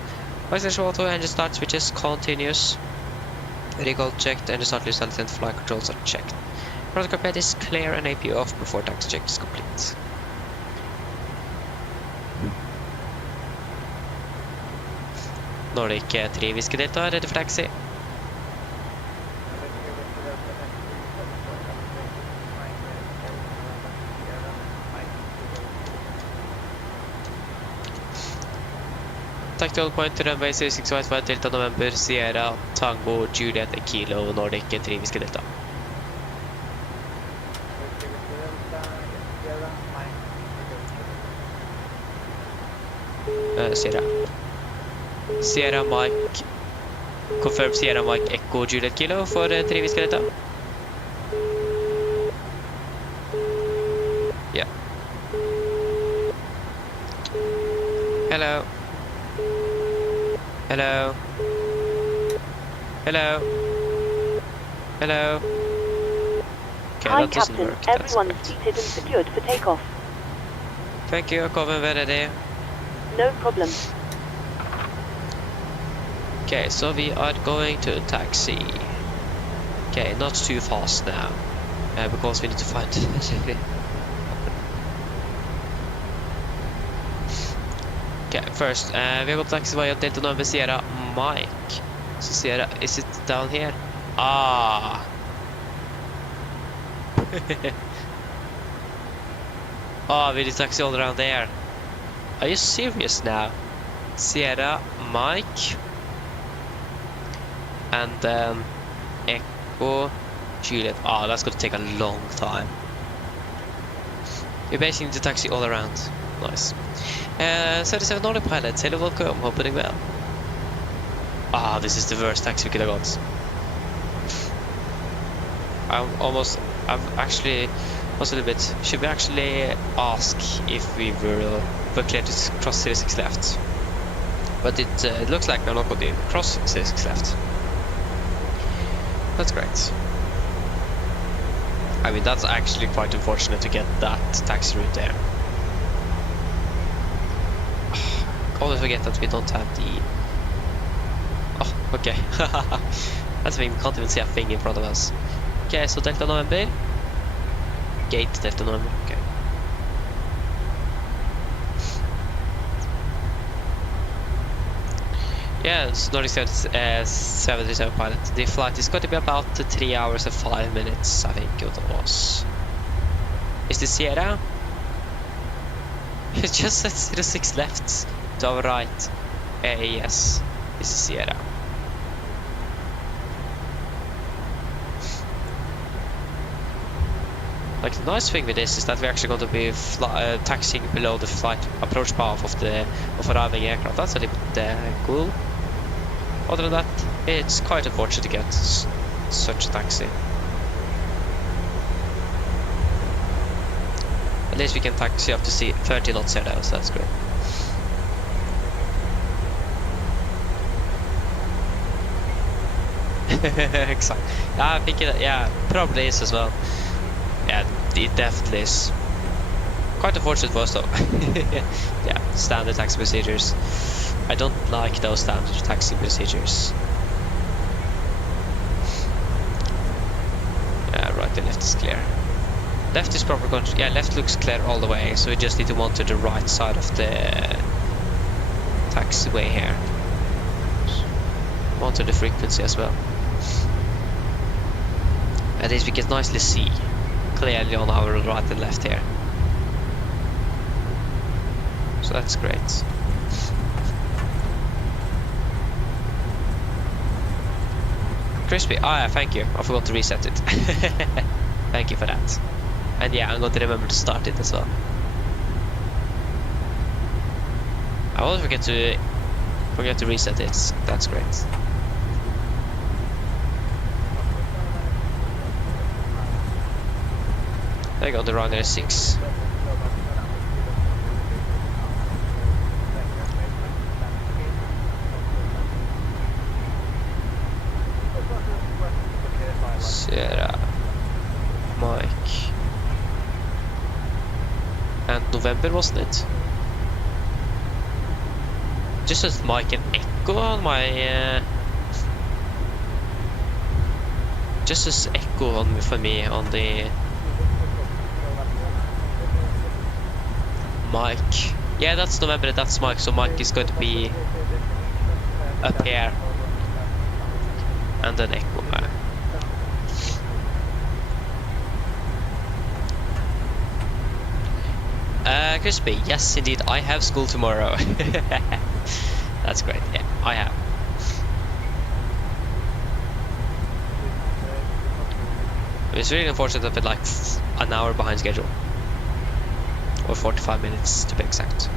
isolation auto, engine start switches continuous, recall checked, engine start loose and flight controls are checked. Protocol bed is clear and AP off before taxi check is complete. Nordic 3 Whiskey Delta, ready for taxi. Tactical point to runway 0655 Delta November, Sierra, Tango, Juliet, Kilo, Nordic 3 Whiskey Delta. Sierra Mike, confirm Sierra Mike Echo Juliet Kilo for 3 Whiskey Delta. Yeah. Hello. Hello. Hello. Hello. Okay, Hi, that doesn't Captain. work. Everyone's seated and secured for takeoff. Thank you, Coven, ready. No problem. Okay, so we are going to taxi. Okay, not too fast now, because we need to find. Okay, first, we will taxi via Delta November Sierra Mike. So Sierra, is it down here? Ah. Oh, we need taxi all around there. Are you serious now? Sierra Mike. And then Echo Juliet. Oh, that's going to take a long time. We basically need to taxi all around. Nice. 37 Nordic pilots, hello, welcome, hope you're doing well. Ah, this is the worst taxi we could have got. I've actually was a little bit. Should we actually ask if we were clear to cross 06 left? But it looks like we're not going to cross 06 left. That's great. I mean, that's actually quite unfortunate to get that taxi route there. Always forget that we don't have the... Oh, okay. That's the thing, we can't even see a thing in front of us. Okay, so Delta November. Gate Delta November, okay. Yeah, it's Nordic 737 pilot. The flight is going to be about 3 hours and 5 minutes, I think it was. Is this Sierra? It just says 06 left to our right. Yes, this is Sierra. Like, the nice thing with this is that we're actually going to be taxiing below the flight approach path of arriving aircraft. That's a little bit cool. Other than that, it's quite unfortunate to get such a taxi. At least we can taxi up to 30 knots here now, so that's great. Exactly. I think it, yeah, probably is as well. Yeah, it definitely is. quite unfortunate for us though. Yeah, standard taxi procedures. I don't like those standard taxi procedures. Yeah, right and left is clear. Left is proper control. Yeah, left looks clear all the way, so we just need to wander to the right side of the taxiway here. Wander the frequency as well. At least we can nicely see clearly on our right and left here. So that's great. Crispy, ah yeah, thank you. I forgot to reset it. Thank you for that. And yeah, I'm going to remember to start it as well. I won't forget to reset it. That's great. There you go, the runner is 6. Sierra, Mike, and November, wasn't it? Just says Mike and Echo on my. Just says Echo on for me on the Mike. Yeah, that's November. That's Mike. So Mike is going to be up here, and then Echo. Crispy, yes indeed, I have school tomorrow. That's great, yeah, I have. It's really unfortunate that we're like an hour behind schedule. Or 45 minutes to be exact.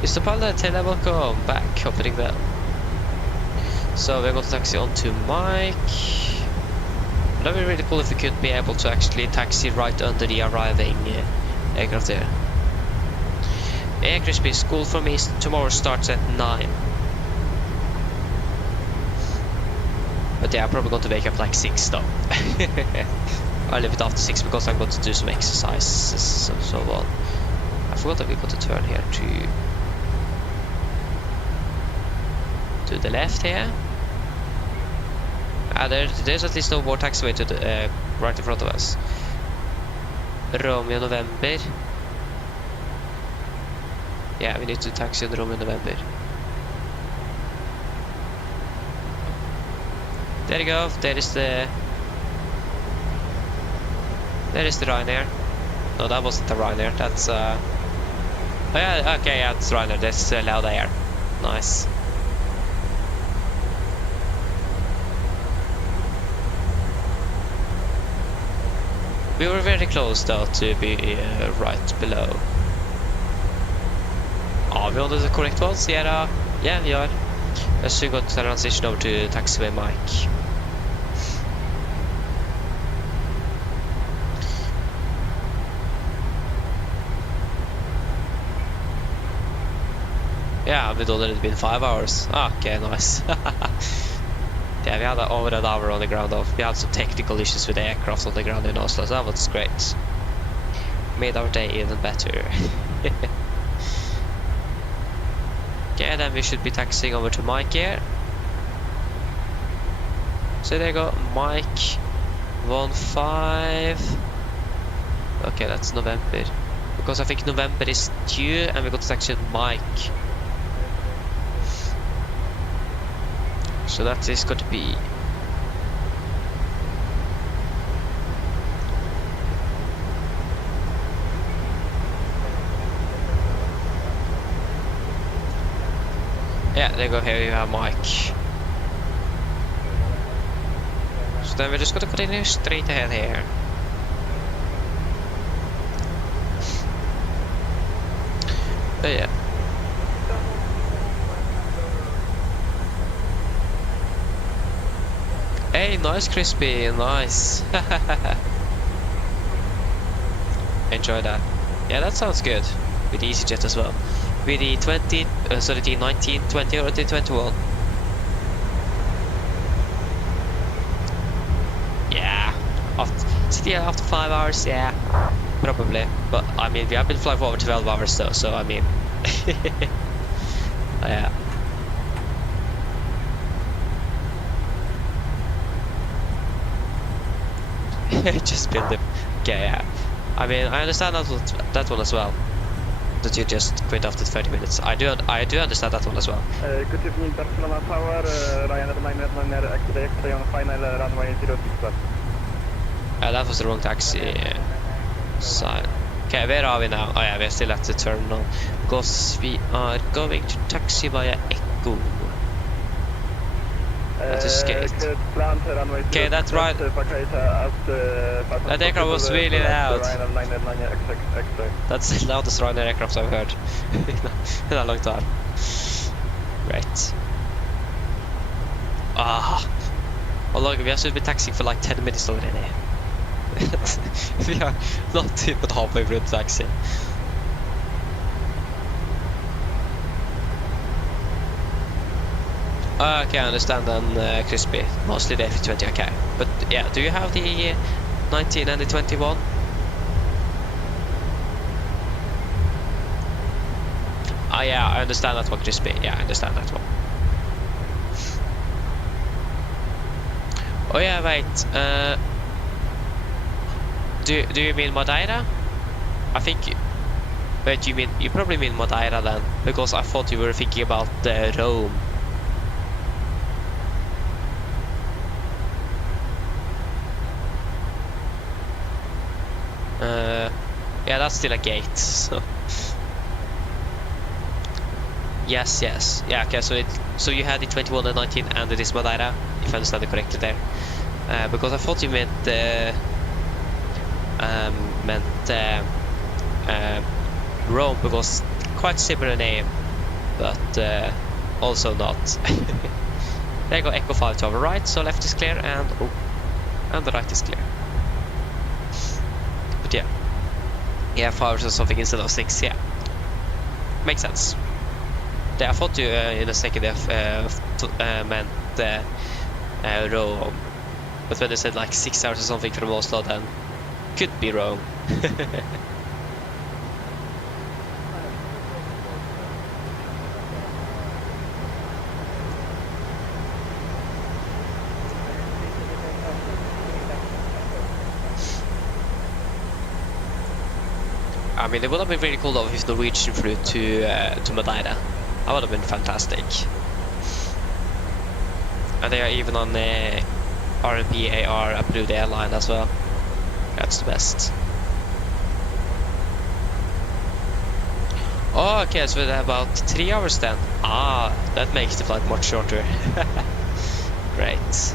Mr. Palda, welcome back, opening bell. So we're going to taxi on to Mike. That would be really cool if we could be able to actually taxi right under the arriving aircraft there. Yeah, Crispy, school for me tomorrow starts at 9. But yeah, I'm probably going to wake up like 6 though. I'll leave it after 6 because I'm going to do some exercises and so on. I forgot that we got to turn here to the left here. There's at least no more taxiway to the right in front of us. Romeo November. Yeah, we need to taxi on Romeo November. There you go. There is the Ryanair. No, that wasn't the Ryanair. That's oh yeah, okay, yeah, it's Ryanair. That's Loud Air. Nice. We were very close though to be right below. Are we on the correct one, Sierra? Yeah, we are. Let's go to transition over to taxiway Mike. Yeah, we've already been 5 hours. Okay, nice. Yeah, we had over an hour on the ground though. We had some technical issues with the aircraft on the ground in Oslo, so that was great. Made our day even better. Okay, then we should be taxiing over to Mike here. So there you go, Mike 15. Okay, that's November. Because I think November is due and we got to taxi Mike. So that is going to be yeah, there you go, here you have Mike. So then we're just going to continue straight ahead here. Oh yeah. Hey, nice Crispy, nice. Enjoy that. Yeah, that sounds good. With the EasyJet as well. With the 19, 20 or the 21. Still after 5 hours, yeah, probably. But I mean, we have been flying for over 12 hours though, so I mean, yeah. Just build it. Okay, yeah. I mean, I understand that one as well. That you just quit after 30 minutes. I do understand that one as well. Good evening, Barcelona Tower, Ryanair 999 activate on final runway 06 plus. That was the wrong taxi sign. Okay, where are we now? Oh yeah, we're still at the terminal. Because we are going to taxi via Echo. That is gate. Okay, that's right. That aircraft was really loud. That's the loudest Ryanair aircraft I've heard in a long time. Great. Ah. Oh look, we have to be taxiing for like 10 minutes already. We are not even halfway through the taxi. Okay, I understand then, Crispy. Mostly the F20, okay. But yeah, do you have the 19 and the 21? Ah, yeah, I understand that one, Crispy. Yeah, I understand that one. Oh yeah, wait. Do you mean Madeira? I think. Wait, you probably mean Madeira then, because I thought you were thinking about Rome. Yeah, that's still a gate. So. Yes. Yeah. Okay. So you had the 21 and 19 and it is Madeira, if I understand it correctly there. Because I thought you meant Rome, because quite similar name, but also not. There you go, Echo 5 to our right, so left is clear and the right is clear. But yeah, 5 hours or something instead of 6. Yeah, makes sense. Yeah, I thought you in a second meant Rome, but when they said like 6 hours or something from Oslo, then could be Rome. I mean, it would have been really cool though if Norwegian flew to Madeira. That would have been fantastic. And they are even on the RMP AR approved airline as well. That's the best. Oh, okay, so we're about 3 hours then. Ah, that makes the flight much shorter. Great.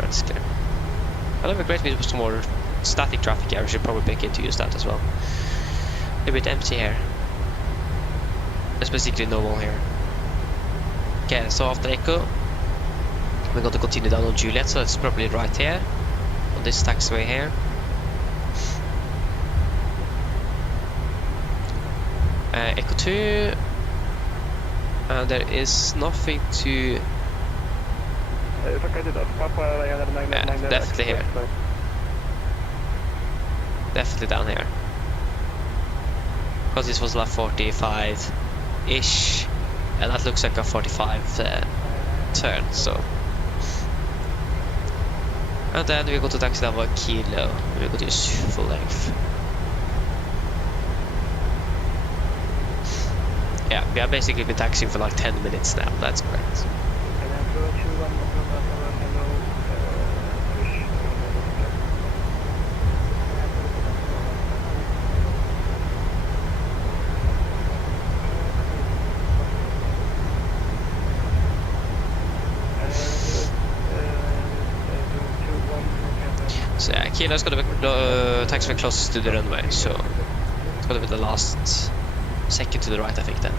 That's clear. Well, that'd be great if it was some more static traffic here. We should probably pick it to use that as well. A bit empty here. There's basically no one here. Okay, so after Echo, we're going to continue down on Juliet, so it's probably right here, on this taxiway here. Echo 2, and there is nothing to... definitely here. Definitely down here. Because this was like 45-ish, and that looks like a 45 turn, so... And then we go to taxi down 1 kilo, we go to use full length. Yeah, we have basically been taxiing for like 10 minutes now, that's great. So yeah, Kilo's gonna be taxiway closest to the runway, so it's gonna be the last second to the right, I think then.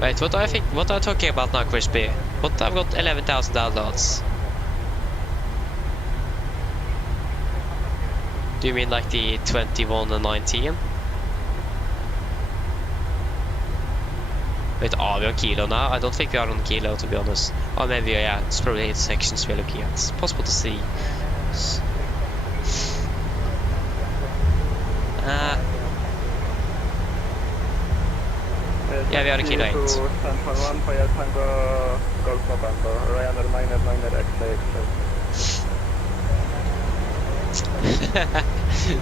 Wait, what are you talking about now, Crispy? What, I've got 11,000 downloads. Do you mean like the 21 and 19? Wait, are we on kilo now? I don't think we are on kilo, to be honest. Or maybe, yeah, it's probably 8 sections we're looking at. It's possible to see. Yeah, we are on kilo 8.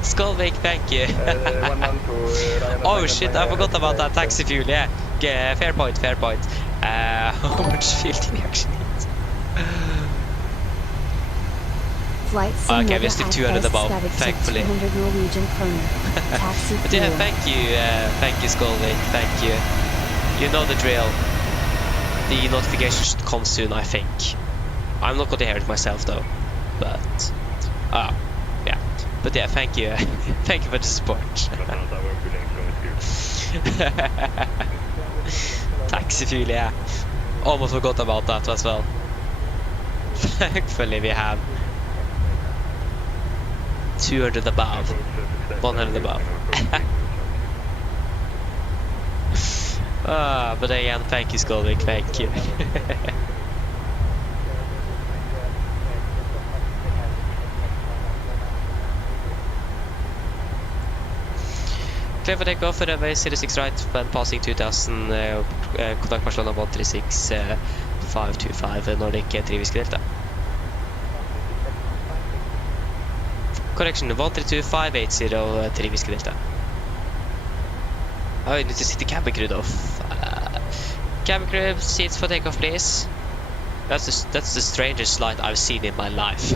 Skullwake, thank you. Oh shit, I forgot about that taxi fuel, yeah. Fair point, fair point. How much fuel do we actually need? Okay, we're still 200 above, thankfully. But yeah, thank you Skullwake, thank you. You know the drill. The notification should come soon, I think. I'm not going to hear it myself though, but yeah. But yeah, thank you. Thank you for the support. Taxi fuel, yeah. Almost forgot about that as well. Thankfully we have 200 above, 100 above. But again, thank you Skullwake, thank you. Clear for takeoff, runway 06 right, when passing 2000, contact Barcelona 136, 525, Nordic Trivisk Delta. Correction, 132, 580, Trivisk Delta. Oh, you need to sit the cabin crew though. Cabin crew, seats for takeoff please. That's the strangest flight I've seen in my life.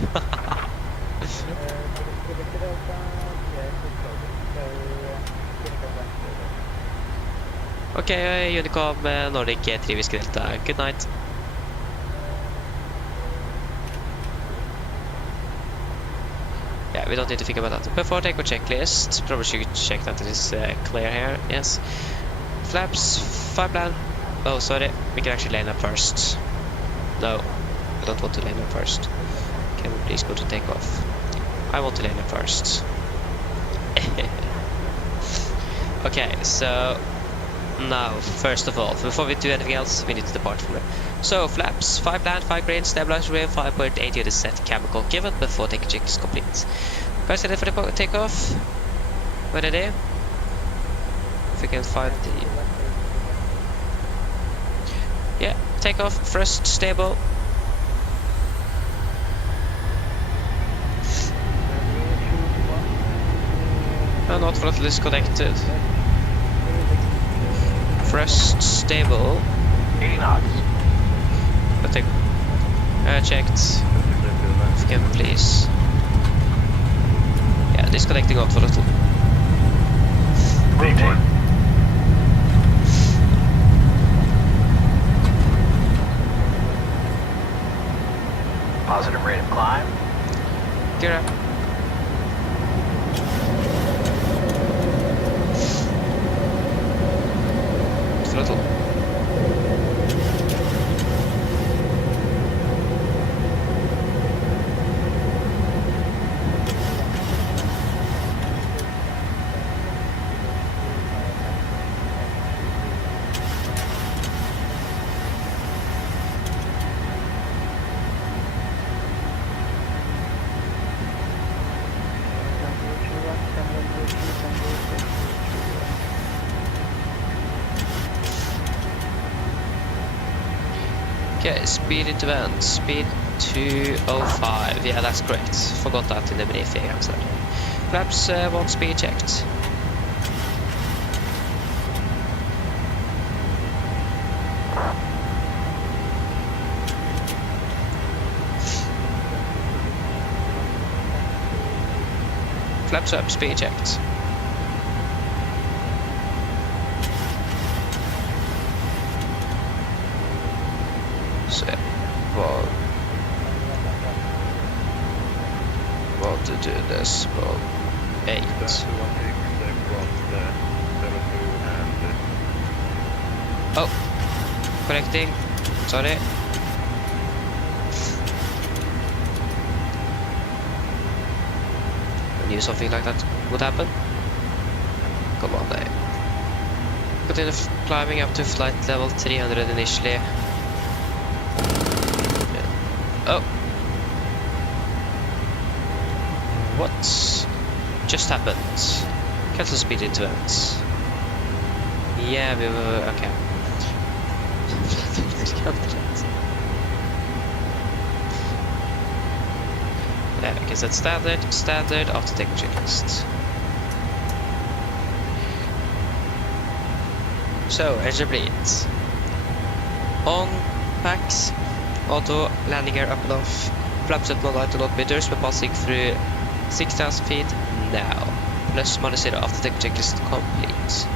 Okay, Unicom, Nordic Trivisk Delta, good night. Yeah, we don't need to think about that. Before takeoff checklist, probably should check that it is clear here, yes. Flaps, 5 plan. Oh, sorry, we can actually lane up first. No, I don't want to lane up first. Can we please go to takeoff? I want to lane up first. Okay, so now, first of all, before we do anything else, we need to depart from it. So, flaps, 5 land, 5 grade, stabilizer wheel, 5.8 unit set, chemical given before takeoff check is complete. Guys, ready for the takeoff? When are they? If we can find the... Yeah, takeoff, thrust, stable. No, not throttle disconnected. Thrust stable. 80 knots. I think checked. If you can please. Yeah, disconnecting out throttle. Rotate. Positive rate of climb. Gear up. Throttle. Okay, speed into vent, speed 205, yeah that's correct, forgot that in the briefing answer. Flaps 1 speed checked. Flaps up, speed checked. Want to do this about 8. Oh, connecting. Sorry. I knew something like that would happen. Come on, there. Continue climbing up to flight level 300 initially. Oh. What just happened? Cancel speed into it. Yeah, we were okay. Yeah, I guess that's standard after take checklist. So, engine bleeds. On, packs, auto, landing gear up and off, flaps at non-light to not bidders, we're passing through 6,000 feet now. Plus minus 0 after take checklist complete.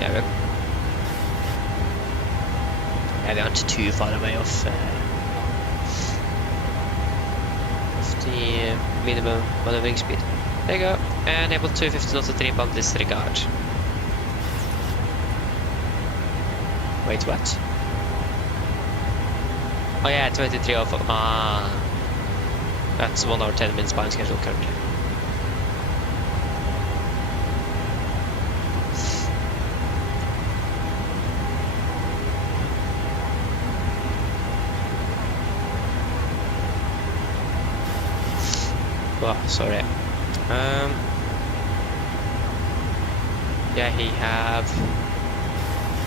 Yeah, we aren't too far away off the minimum maneuvering speed. There you go. And able 250 knots to 3 pound disregard. Wait, what? Oh yeah, 23 off. Ah, that's 1 hour 10 minutes behind schedule currently. Oh, sorry. Yeah, he have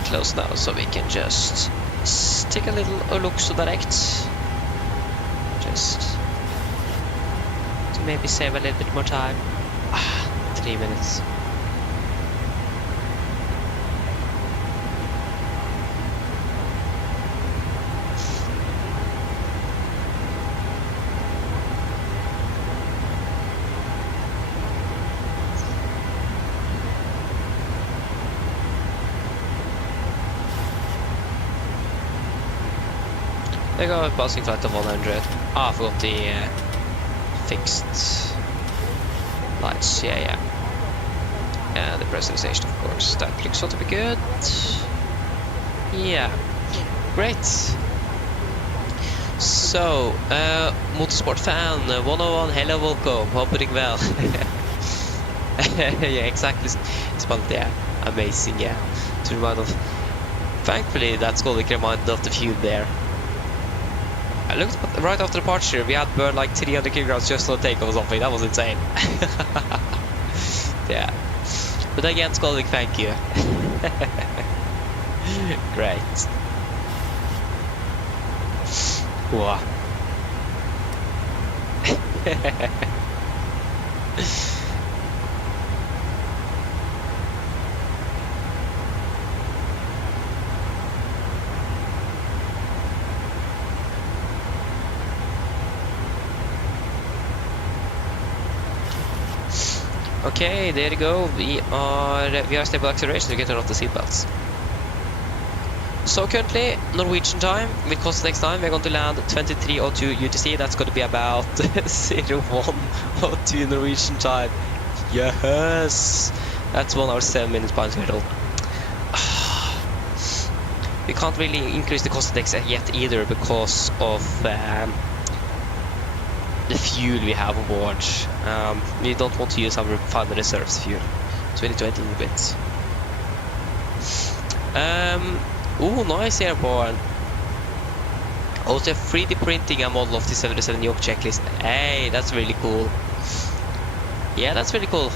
closed now, so we can just take a little look so direct. Just to maybe save a little bit more time. 3 minutes. There you go, passing flight of 100. Ah, I forgot the fixed lights. Yeah. And the pressurization, of course. That looks to be good. Yeah, great. So, motorsport fan 101, hello, welcome. Hope you're doing well. Yeah, exactly. Spanned, yeah, amazing. Yeah, to remind of. Thankfully, that's all we can remind of the fuel there. I looked right after departure, we had burned like 300 kilograms just on takeoff or something. That was insane. Yeah. But again, Skolvik, thank you. Great. Wow. Okay, there you go. We are stable acceleration to get off the seatbelts. So currently, Norwegian time, with cost next time, we're going to land 23:02 UTC. That's going to be about 01:02 Norwegian time. Yes! That's 1 hour 7 minutes behind schedule. We can't really increase the cost index yet either because of the fuel we have on board. We don't want to use our final reserves fuel. 2020 a bit. Oh, nice airborne. Also 3D printing a model of the 77 yoke checklist. Hey, that's really cool. Yeah, that's really cool.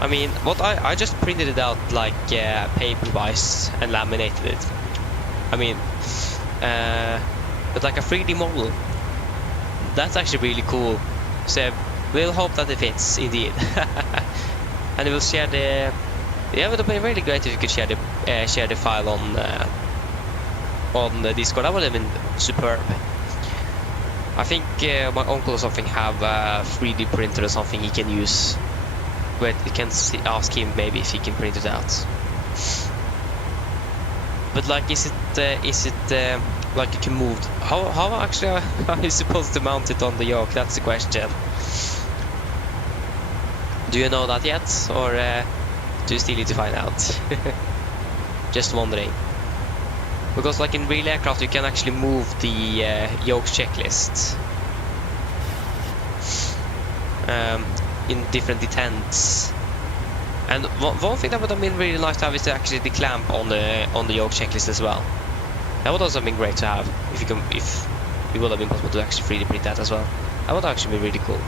I mean, what I just printed it out like paper-wise and laminated it. I mean, but like a 3D model. That's actually really cool. So we'll hope that it fits indeed. And we'll share the. Yeah, it would have been really great if you could share the file on the Discord. That would have been superb. I think my uncle or something have a 3D printer or something he can use. Where you can ask him maybe if he can print it out. But like, is it like you can move? How actually are you supposed to mount it on the yoke? That's the question. Do you know that yet, or do you still need to find out? Just wondering. Because like in real aircraft, you can actually move the yoke checklist in different detents. And one thing that would have been really nice to have is actually the clamp on the yoke checklist as well. That would also have been great to have if it would have been possible to actually 3D print that as well. That would actually be really cool.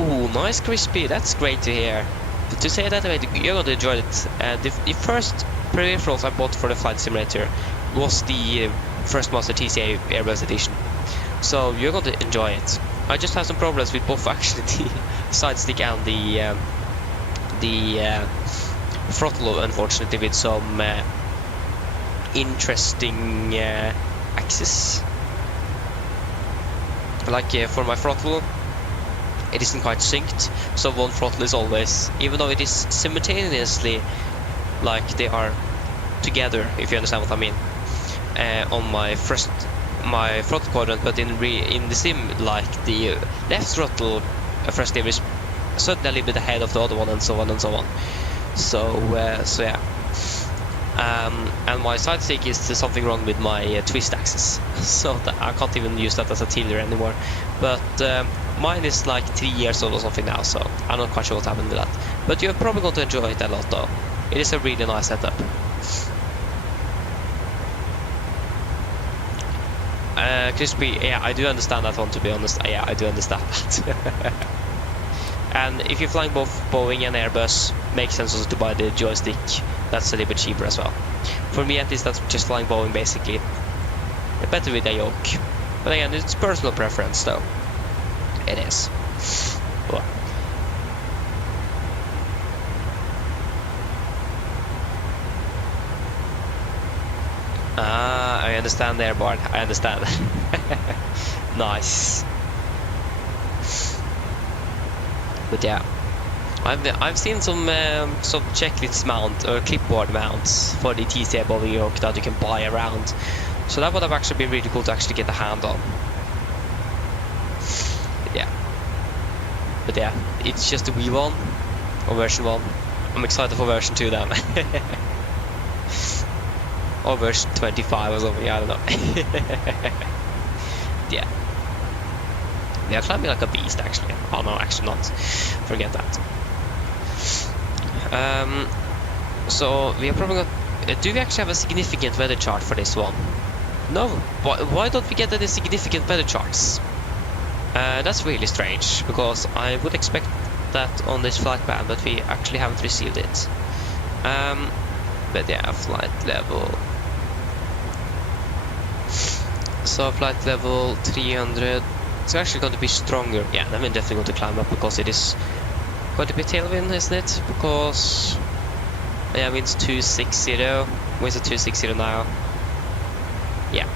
Oh, nice crispy. That's great to hear. But to say that way, you're going to enjoy it. The first peripherals I bought for the flight simulator was the first Master TCA Airbus edition. So you're going to enjoy it. I just have some problems with both actually the side stick and the throttle, unfortunately, with some interesting axes. Like for my throttle, it isn't quite synced, so one throttle is always, even though it is simultaneously, like they are together, if you understand what I mean, on my throttle quadrant, but in the sim, like the left throttle first lever is suddenly a little bit ahead of the other one, and so on and so on. So yeah. And my side stick is something wrong with my twist axis, so that I can't even use that as a tiller anymore. But mine is like 3 years old or something now, so I'm not quite sure what happened with that. But you're probably going to enjoy it a lot though. It is a really nice setup. Crispy, yeah, I do understand that one, to be honest. Yeah, I do understand that. And if you're flying both Boeing and Airbus, makes sense also to buy the joystick. That's a little bit cheaper as well. For me at least, that's just flying Boeing basically. Better with a yoke. But again, it's personal preference though. It is. Well. Ah, I understand there, Bart. I understand. Nice. But yeah, I've seen some checklist mount or clipboard mounts for the TCA Boeing yoke that you can buy around. So that would have actually been really cool to actually get a hand on. But yeah, it's just a wee one, or version 1. I'm excited for version 2 then. Or version 25 or something, I don't know. Yeah. They are climbing like a beast actually. Oh no, actually not. Forget that. So we are probably going. Do we actually have a significant weather chart for this one? No. Why don't we get any significant weather charts? That's really strange, because I would expect that on this flight plan, but we actually haven't received it. But yeah, flight level. So flight level 300. It's actually going to be stronger. Yeah, then we're definitely going to climb up, because it is quite a bit tailwind, isn't it? Because yeah, wind's 260. Winds at 260 now. Yeah.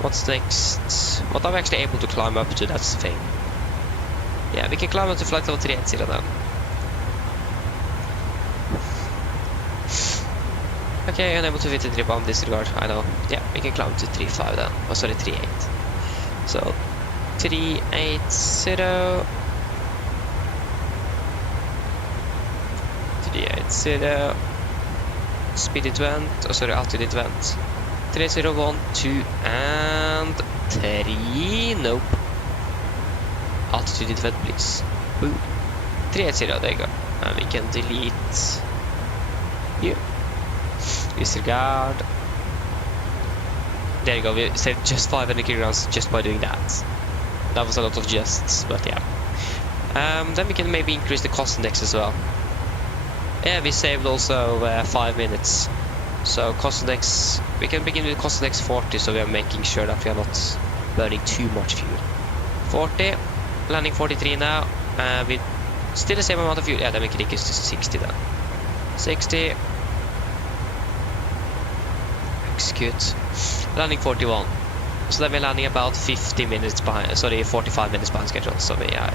What's next? What are we actually able to climb up to? That's the thing. Yeah, we can climb up to flight level 380 now. Okay, unable to fit a 3 bomb disregard. I know. Yeah, we can climb to 3.5 then. Oh, sorry, 3.8. So 380. 380. Speed it went. Oh, sorry, altitude it went. 30, 1, 2, and 3. Nope. Altitude it went, please. Boom. 380, there you go. And we can delete you. Disregard. There you go. We saved just 500 kilograms just by doing that. That was a lot of justs, but yeah. Then we can maybe increase the cost index as well. Yeah, we saved also 5 minutes. So cost index, we can begin with cost index 40, so we are making sure that we are not burning too much fuel. 40, landing 43 now, with still the same amount of fuel. Yeah, then we can increase to 60 then. 60. Execute. Landing 41. So then we're landing about 50 minutes behind, sorry, 45 minutes behind schedule. So we are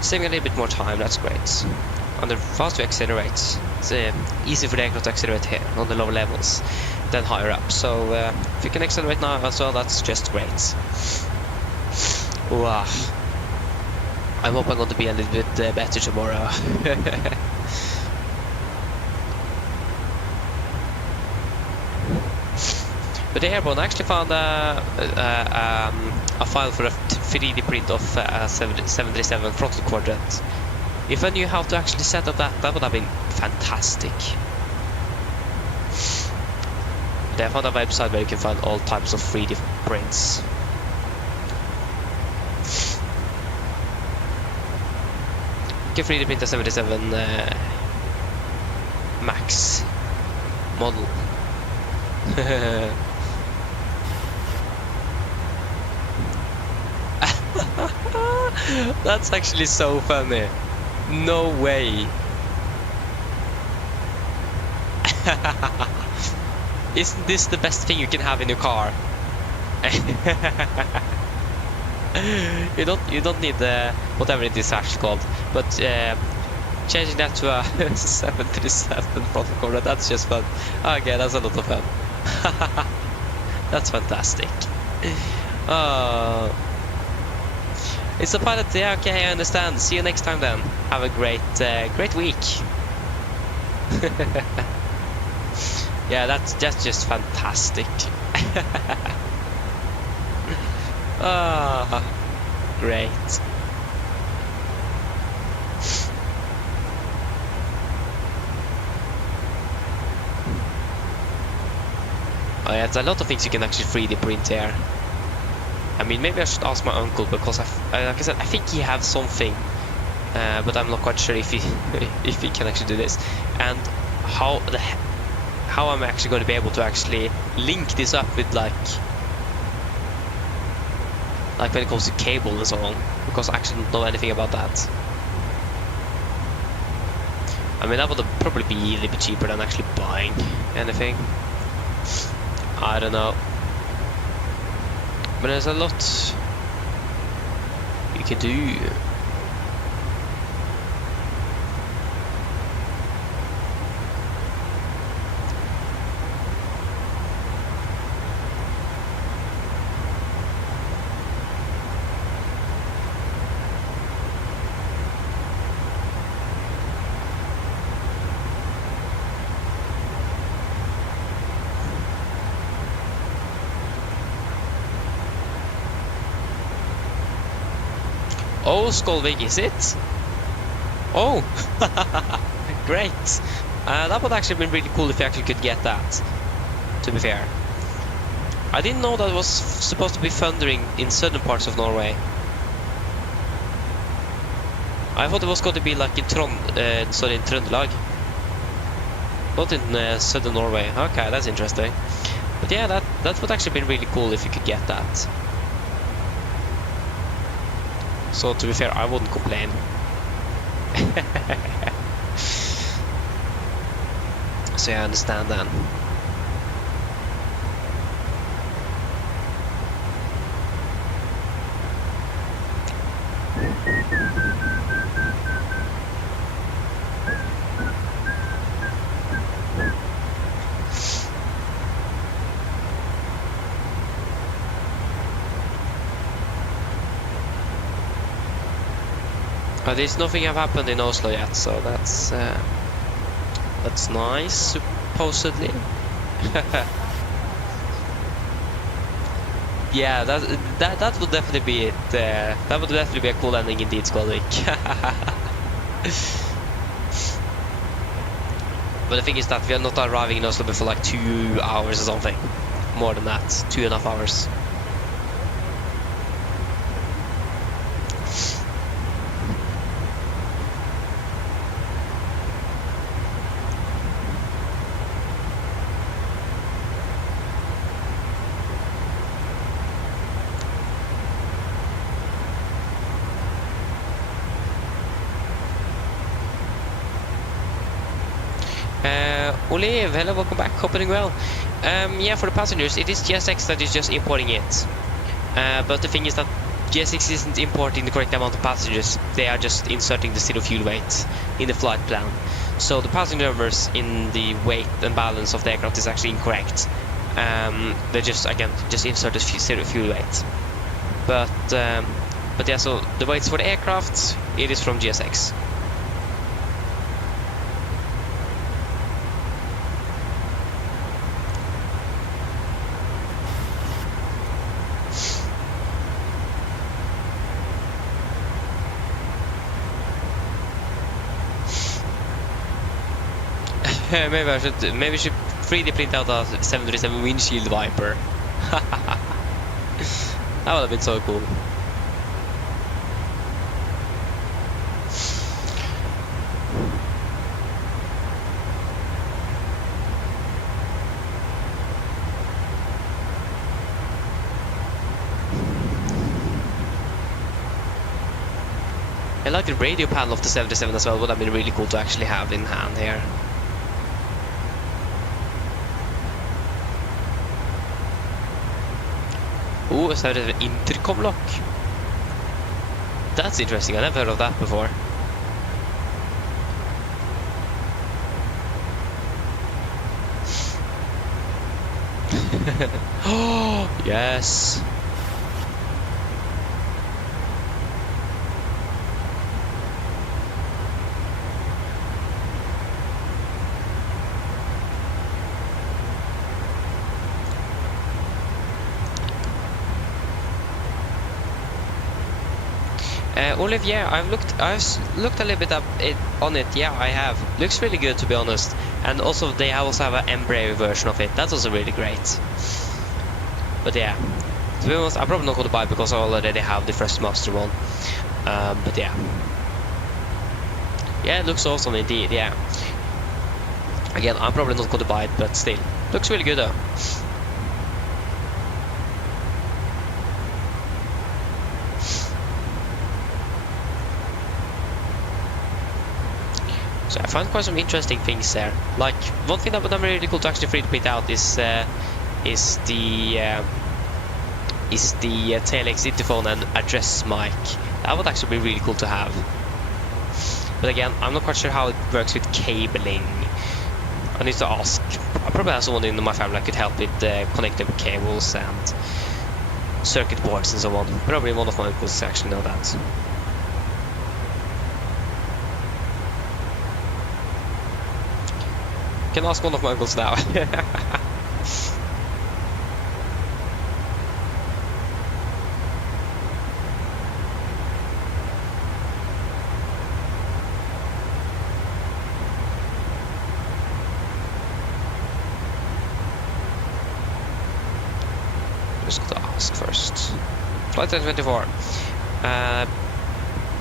saving a little bit more time, that's great. And the faster we accelerate, it's easy for the aircraft to accelerate here on the lower levels than higher up. So if we can accelerate now as well, that's just great. Wow. I hope I'm going to be a little bit better tomorrow. But the airborne, I actually found a file for a 3D print of a 737 throttle quadrant. If I knew how to actually set up that would have been fantastic. But I found a website where you can find all types of 3D prints. You can 3D print a 77 Max model. That's actually so funny. No way. Isn't this the best thing you can have in your car? you don't need whatever it is actually called, but changing that to a 737 throttle quadrant, that's just fun. Okay, that's a lot of fun. That's fantastic. It's a pilot. Yeah, okay, I understand. See you next time then. Have a great week. Yeah, that's just fantastic. Great. Oh yeah, it's a lot of things you can actually 3D print here. I mean, maybe I should ask my uncle, because like I said, I think he has something, but I'm not quite sure if he if he can actually do this, and how I'm actually going to be able to actually link this up with like when it comes to cable and so on, because I actually don't know anything about that. I mean, that would probably be a little bit cheaper than actually buying anything. I don't know. But there's a lot you can do. Oh, Skolvig, is it? Oh, great. That would actually been really cool if you actually could get that, to be fair. I didn't know that it was supposed to be thundering in southern parts of Norway. I thought it was going to be like in Trøndelag. Not in southern Norway. Okay, that's interesting. But yeah, that would actually been really cool if you could get that. So to be fair, I wouldn't complain. So yeah, I understand then. There's nothing have happened in Oslo yet, so that's nice, supposedly. Yeah, that would definitely be it. That would definitely be a cool ending indeed, Skolvik. But the thing is that we are not arriving in Oslo before like 2 hours or something. More than that, 2.5 hours. Olive, hello, welcome back, hope you're doing well. Yeah, for the passengers, it is GSX that is just importing it. But the thing is that GSX isn't importing the correct amount of passengers, they are just inserting the zero fuel weight in the flight plan. So the passenger numbers in the weight and balance of the aircraft is actually incorrect. They just, again, just insert the zero fuel weight. But But yeah, so the weights for the aircraft, it is from GSX. Maybe we should 3D print out a 737 windshield wiper. That would have been so cool. I like the radio panel of the 77 as well. Would have been really cool to actually have in hand here. Oh, so there's an intercom lock. That's interesting. I never heard of that before. Oh, yes. Olivier, I've looked a little bit on it. Yeah, I have. Looks really good, to be honest. And also they also have an Embraer version of it. That's also really great. But yeah, to be honest, I'm probably not going to buy it because I already have the Thrustmaster one. But yeah, it looks awesome indeed. Yeah. Again, I'm probably not going to buy it, but still, looks really good though. So I found quite some interesting things there. Like one thing that would be really cool to actually 3D print out is the TLX interphone and address mic. That would actually be really cool to have. But again, I'm not quite sure how it works with cabling. I need to ask. I probably have someone in my family that could help with connecting cables and circuit boards and so on. Probably one of my uncles actually know that. Can ask one of my uncles now. Just got to ask first. Flight 24.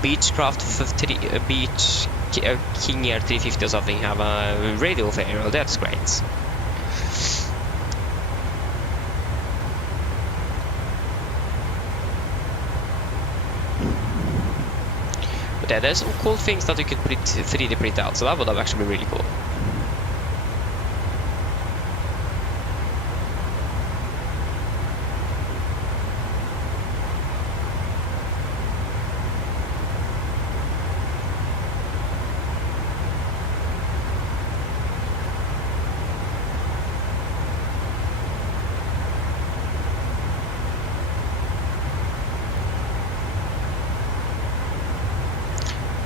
Beechcraft Beach King Air 350 or something have a radio fair. Well, that's great. But yeah, there's some cool things that you could 3D print out, so that would have actually been really cool.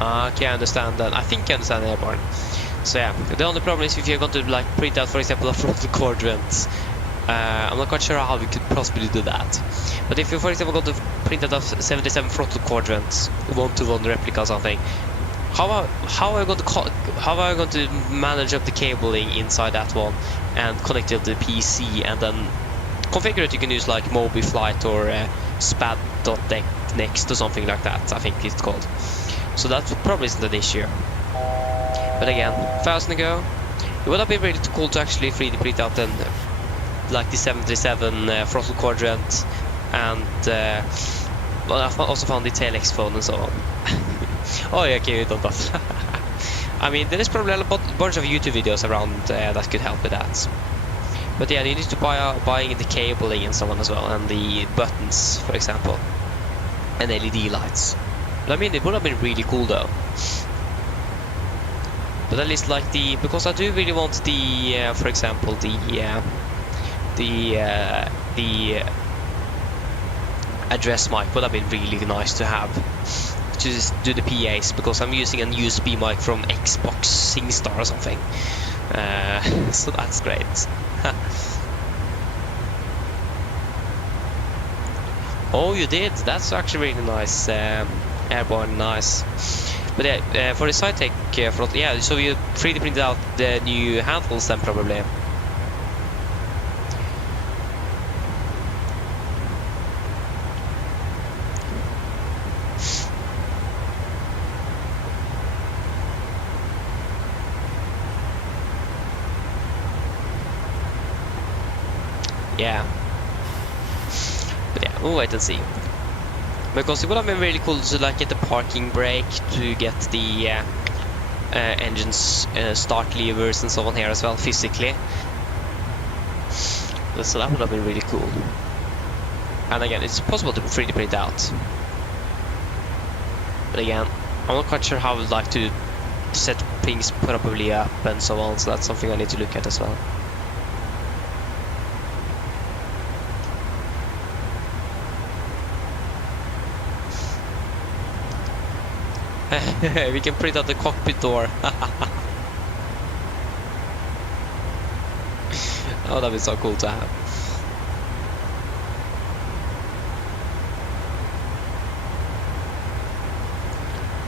Okay, I understand that. I think I understand airborne. So yeah, the only problem is if you're going to like print out, for example, a frontal quadrant. I'm not quite sure how we could possibly do that. But if you're, for example, going to print out a 77 frontal quadrant, 1-to-1 replica or something, how are you going to manage up the cabling inside that one and connect it to the PC and then configure it? You can use like MobiFlight or SPAD.next or something like that, I think it's called. So that probably isn't an issue. But again, 1,000 ago, it would have been really cool to actually 3D print out then, like the 737 throttle quadrant, and well, I also found the TLX phone and so on. Oh yeah, okay, don't that. I mean, there is probably a bunch of YouTube videos around that could help with that. But yeah, you need to buy in the cabling and so on as well, and the buttons, for example, and LED lights. But I mean, it would have been really cool though. But at least like because I do really want the, for example, address mic would have been really nice to have to just do the PAs, because I'm using a USB mic from Xbox SingStar or something. So that's great. Oh, you did? That's actually really nice. Airborne, nice. But yeah, for the side take front, yeah, so you 3D printed out the new handles then probably. Yeah. But yeah, we'll wait and see. Because it would have been really cool to like get the parking brake, to get the engines start levers and so on here as well physically. So that would have been really cool. And again, it's possible to 3D print out. But again, I'm not quite sure how I would like to set things properly up and so on. So that's something I need to look at as well. We can print out the cockpit door. Oh, that'd be so cool to have.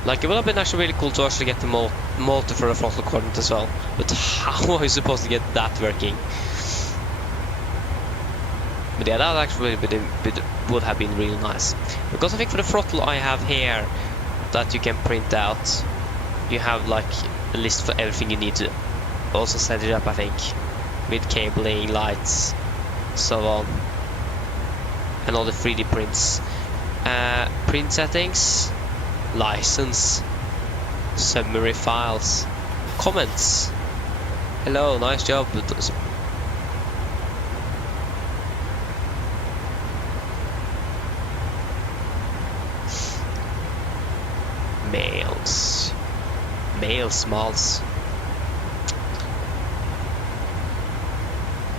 Like, it would have been actually really cool to actually get the motor for the throttle quadrant as well. But how are you supposed to get that working? But yeah, that actually would have been really nice. Because I think for the throttle I have here, that you can print out, you have like a list for everything you need to also set it up, I think, with cabling, lights, so on, and all the 3D prints. Print settings, license, summary files, comments. Hello, nice job. Mail smalls.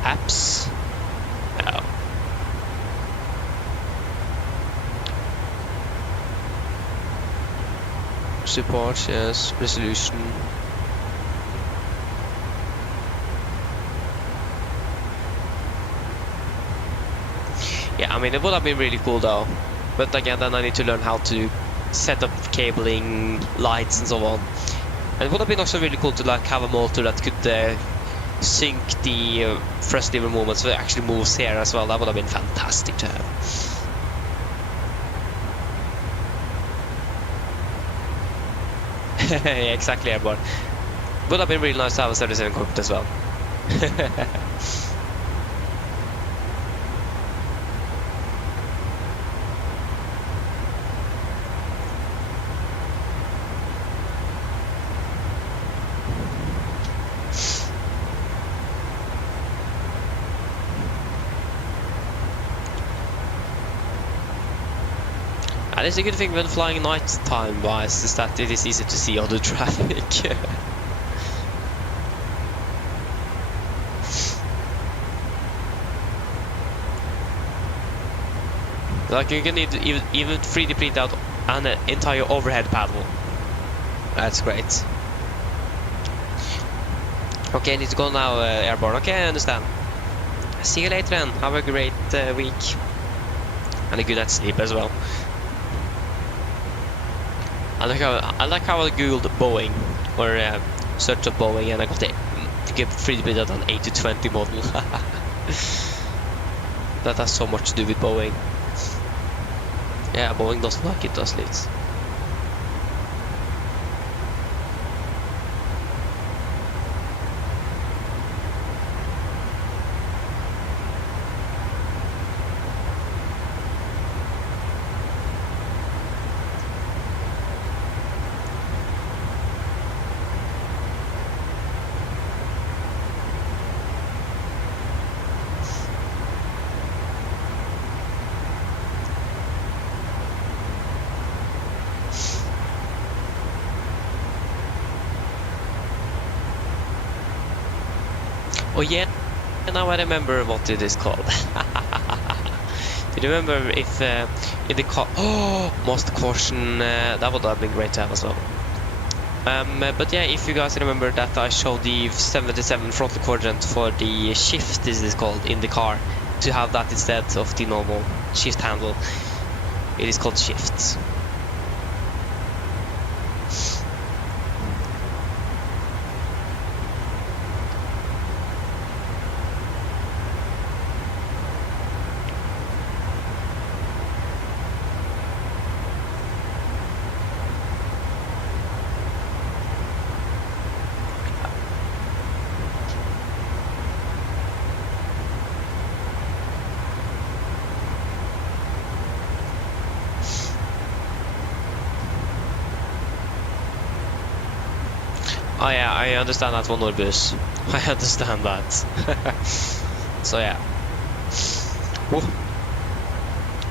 Apps. Oh. Support, yes. Resolution. Yeah, I mean, it would have been really cool though. But again, then I need to learn how to set up cabling, lights and so on. And it would have been also really cool to like have a motor that could sync the thrust lever movement so it actually moves here as well. That would have been fantastic to have. Yeah, exactly, Airborne. Would have been really nice to have a 37 cockpit as well. And it's a good thing when flying night time wise is that it is easy to see all the traffic. Like you can even 3D print out an entire overhead paddle. That's great. Okay, I need to go now, Airborne. Okay, I understand. See you later then. Have a great week. And a good night's sleep as well. I like how I googled Boeing, or searched up Boeing, and I got the 3D printed on 8-20 model. That has so much to do with Boeing. Yeah, Boeing doesn't like it, does it? Oh yeah, now I remember what it is called. Do you remember if in the car... Oh, master caution, that would have been great to have as well. But yeah, if you guys remember that I showed the 77 throttle quadrant for the shift, this is called, in the car, to have that instead of the normal shift handle. It is called shift. Oh yeah, I understand that one, Orbus. I understand that. So yeah. Woo.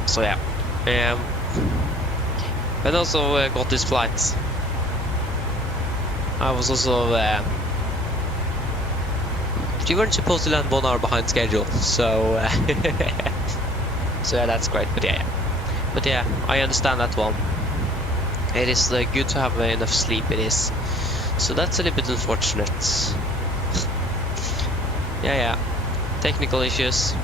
So yeah. And also got this flight. I was also you weren't supposed to land 1 hour behind schedule, so so yeah, that's great. But yeah, but yeah, I understand that one. It is good to have enough sleep. It is. So that's a little bit unfortunate. Yeah. Technical issues.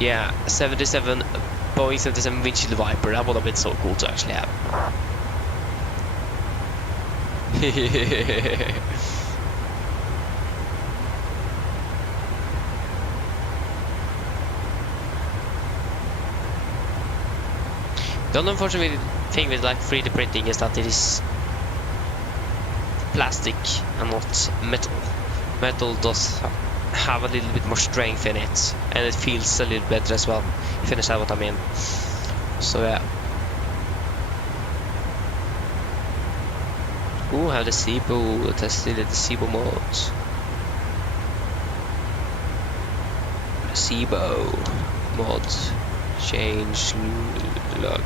Yeah, 77 Boeing 77 windshield wiper. That would have been so cool to actually have. The only unfortunate thing with like 3D printing is that it is plastic and not metal. Metal does have a little bit more strength in it, and it feels a little better as well, if you understand what I mean. So yeah. Ooh, have the SIBO, tested the SIBO mode. SIBO mod, change log.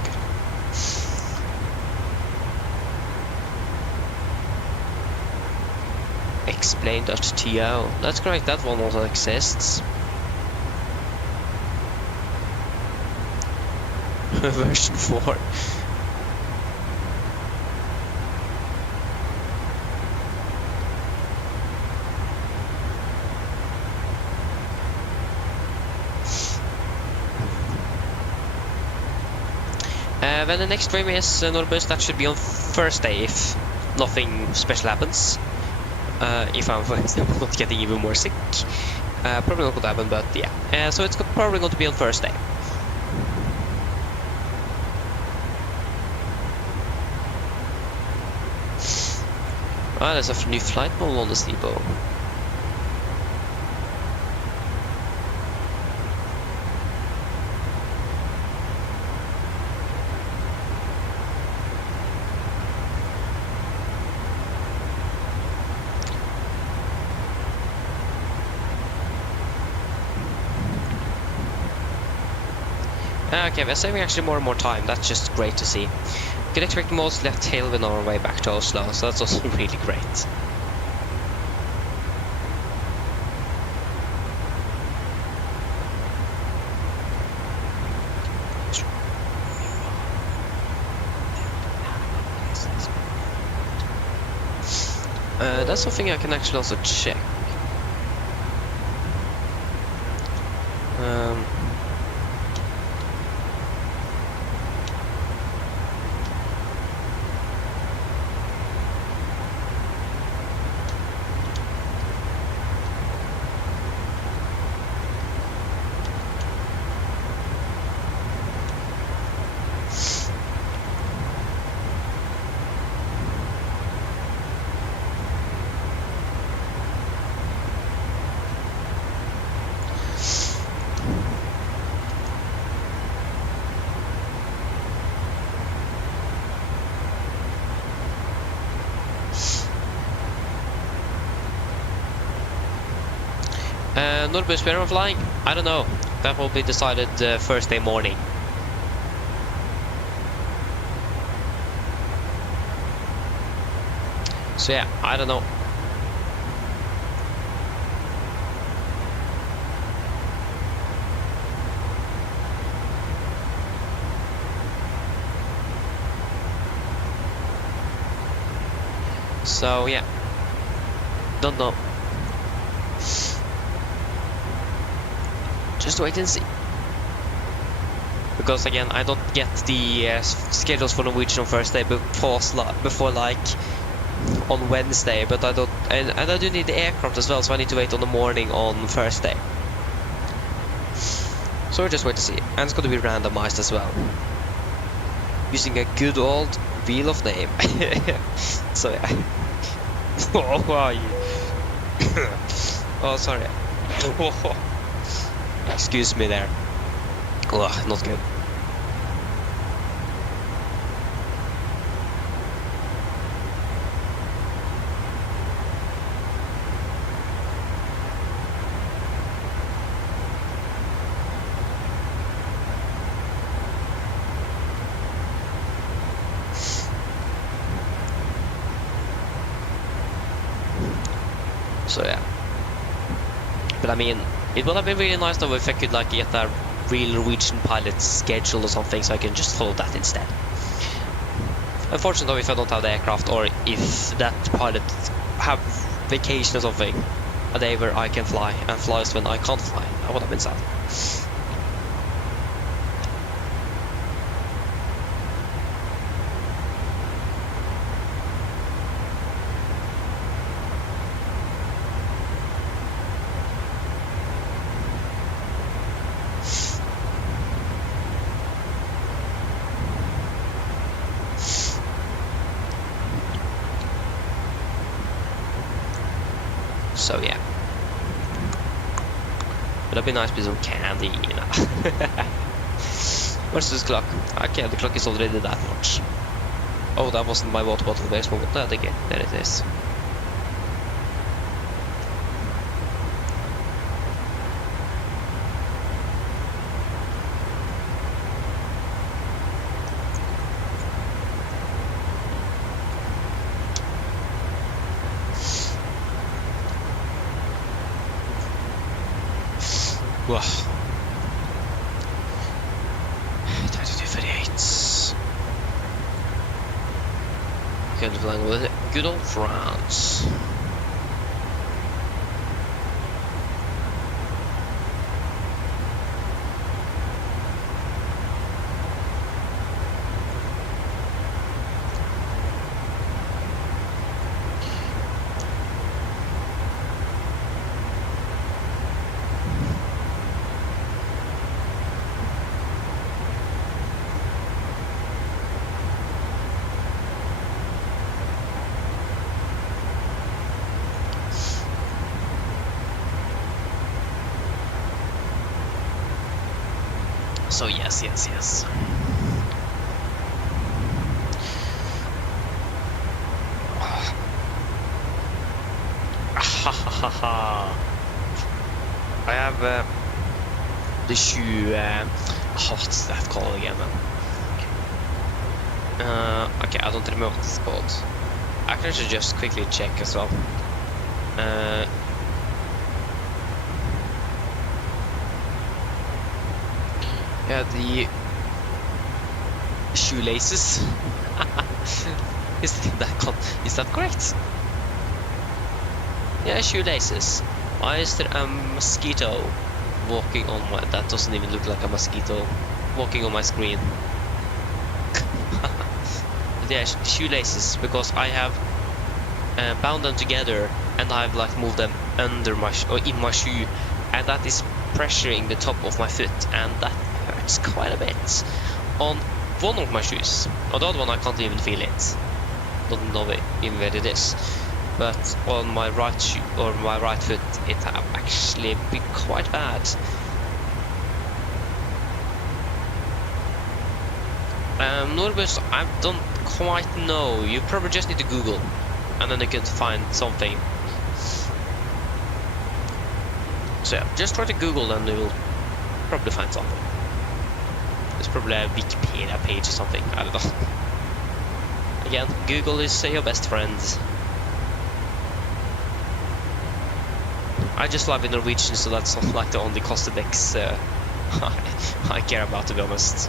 Explain.to. That's correct, that one also exists. Version 4. When the next stream is Norbus, that should be on Thursday if nothing special happens. If I'm, for example, not getting even more sick. Probably not going to happen, but yeah. So it's probably going to be on Thursday. Ah, there's a new flight mode on the SIBO. Okay, we're saving actually more and more time. That's just great to see. You can expect mostly a tailwind on our way back to Oslo, so that's also really great. That's something I can actually also check. Norbus, where am I flying? I don't know. That will be decided first day morning. So yeah, I don't know. So yeah, don't know. Just wait and see. Because again, I don't get the schedules for Norwegian on Thursday before like on Wednesday, but I don't, and I do need the aircraft as well, so I need to wait on the morning on Thursday. So we'll just wait to see, and it's going to be randomized as well, using a good old wheel of name. So yeah. Oh, are you? Oh, sorry. Excuse me there. Oh, not good. So yeah, but I mean, it would have been really nice though if I could like get a real Norwegian pilot schedule or something, so I can just follow that instead. Unfortunately, if I don't have the aircraft, or if that pilot have vacation or something, a day where I can fly and flies when I can't fly, that would have been sad. So yeah, but it'd be nice with some candy, you know. Where's this clock? Okay, the clock is already that much. Oh, that wasn't my water bottle base moment. No, again, there it is. Whoa. 22:38. Okay, flying with it. Good old France. So yes. I have the shoe. What's that called again? Okay, I don't remember what it's called. I can actually just quickly check as well. Yeah, the shoelaces. Is that correct? Yeah, shoelaces. Why is there a mosquito walking on my... That doesn't even look like a mosquito walking on my screen. Yeah, shoelaces, because I have bound them together and I've like moved them under my or in my shoe, and that is pressuring the top of my foot, and that hurts quite a bit on one of my shoes. On the other one I can't even feel it. Don't know even where it is. But on my right shoe or my right foot, it have actually been quite bad. Norbus, I don't quite know. You probably just need to Google, and then you can find something. So yeah, just try to Google and you will probably find something. There's probably a Wikipedia page or something, I don't know. Again, Google is your best friend. I just love in Norwegian, so that's not like the only cost index I care about, to be honest.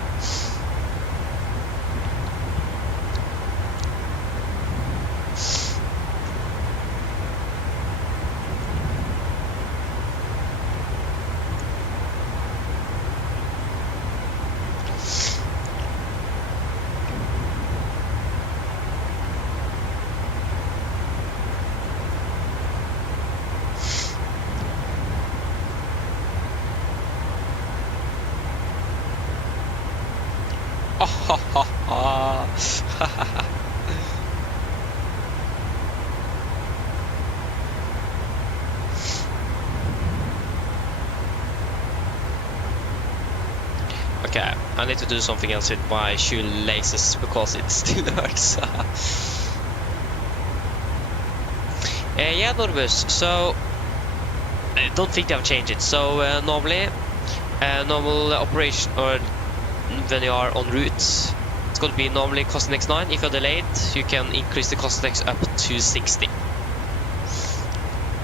Okay, I need to do something else with my shoelaces because it still hurts. Yeah, Norbus, so I don't think they have changed it. So normally, normal operation, or when you are en route, it's going to be normally cost index 9. If you're delayed, you can increase the cost index up to 60.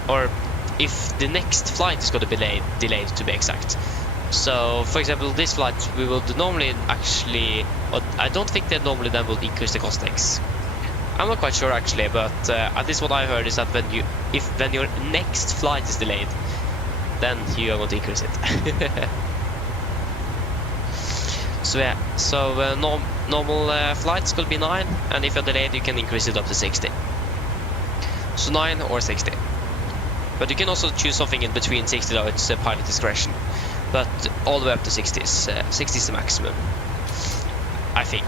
Or if the next flight is going to be delayed to be exact. So, for example, this flight we will normally actually, or I don't think that normally then will increase the cost index. I'm not quite sure actually, but at least what I heard is that when your next flight is delayed, then you are going to increase it. So yeah, so normal flights could be 9, and if you're delayed, you can increase it up to 60. So 9 or 60. But you can also choose something in between 60, though it's pilot discretion. But all the way up to 60 is the maximum, I think.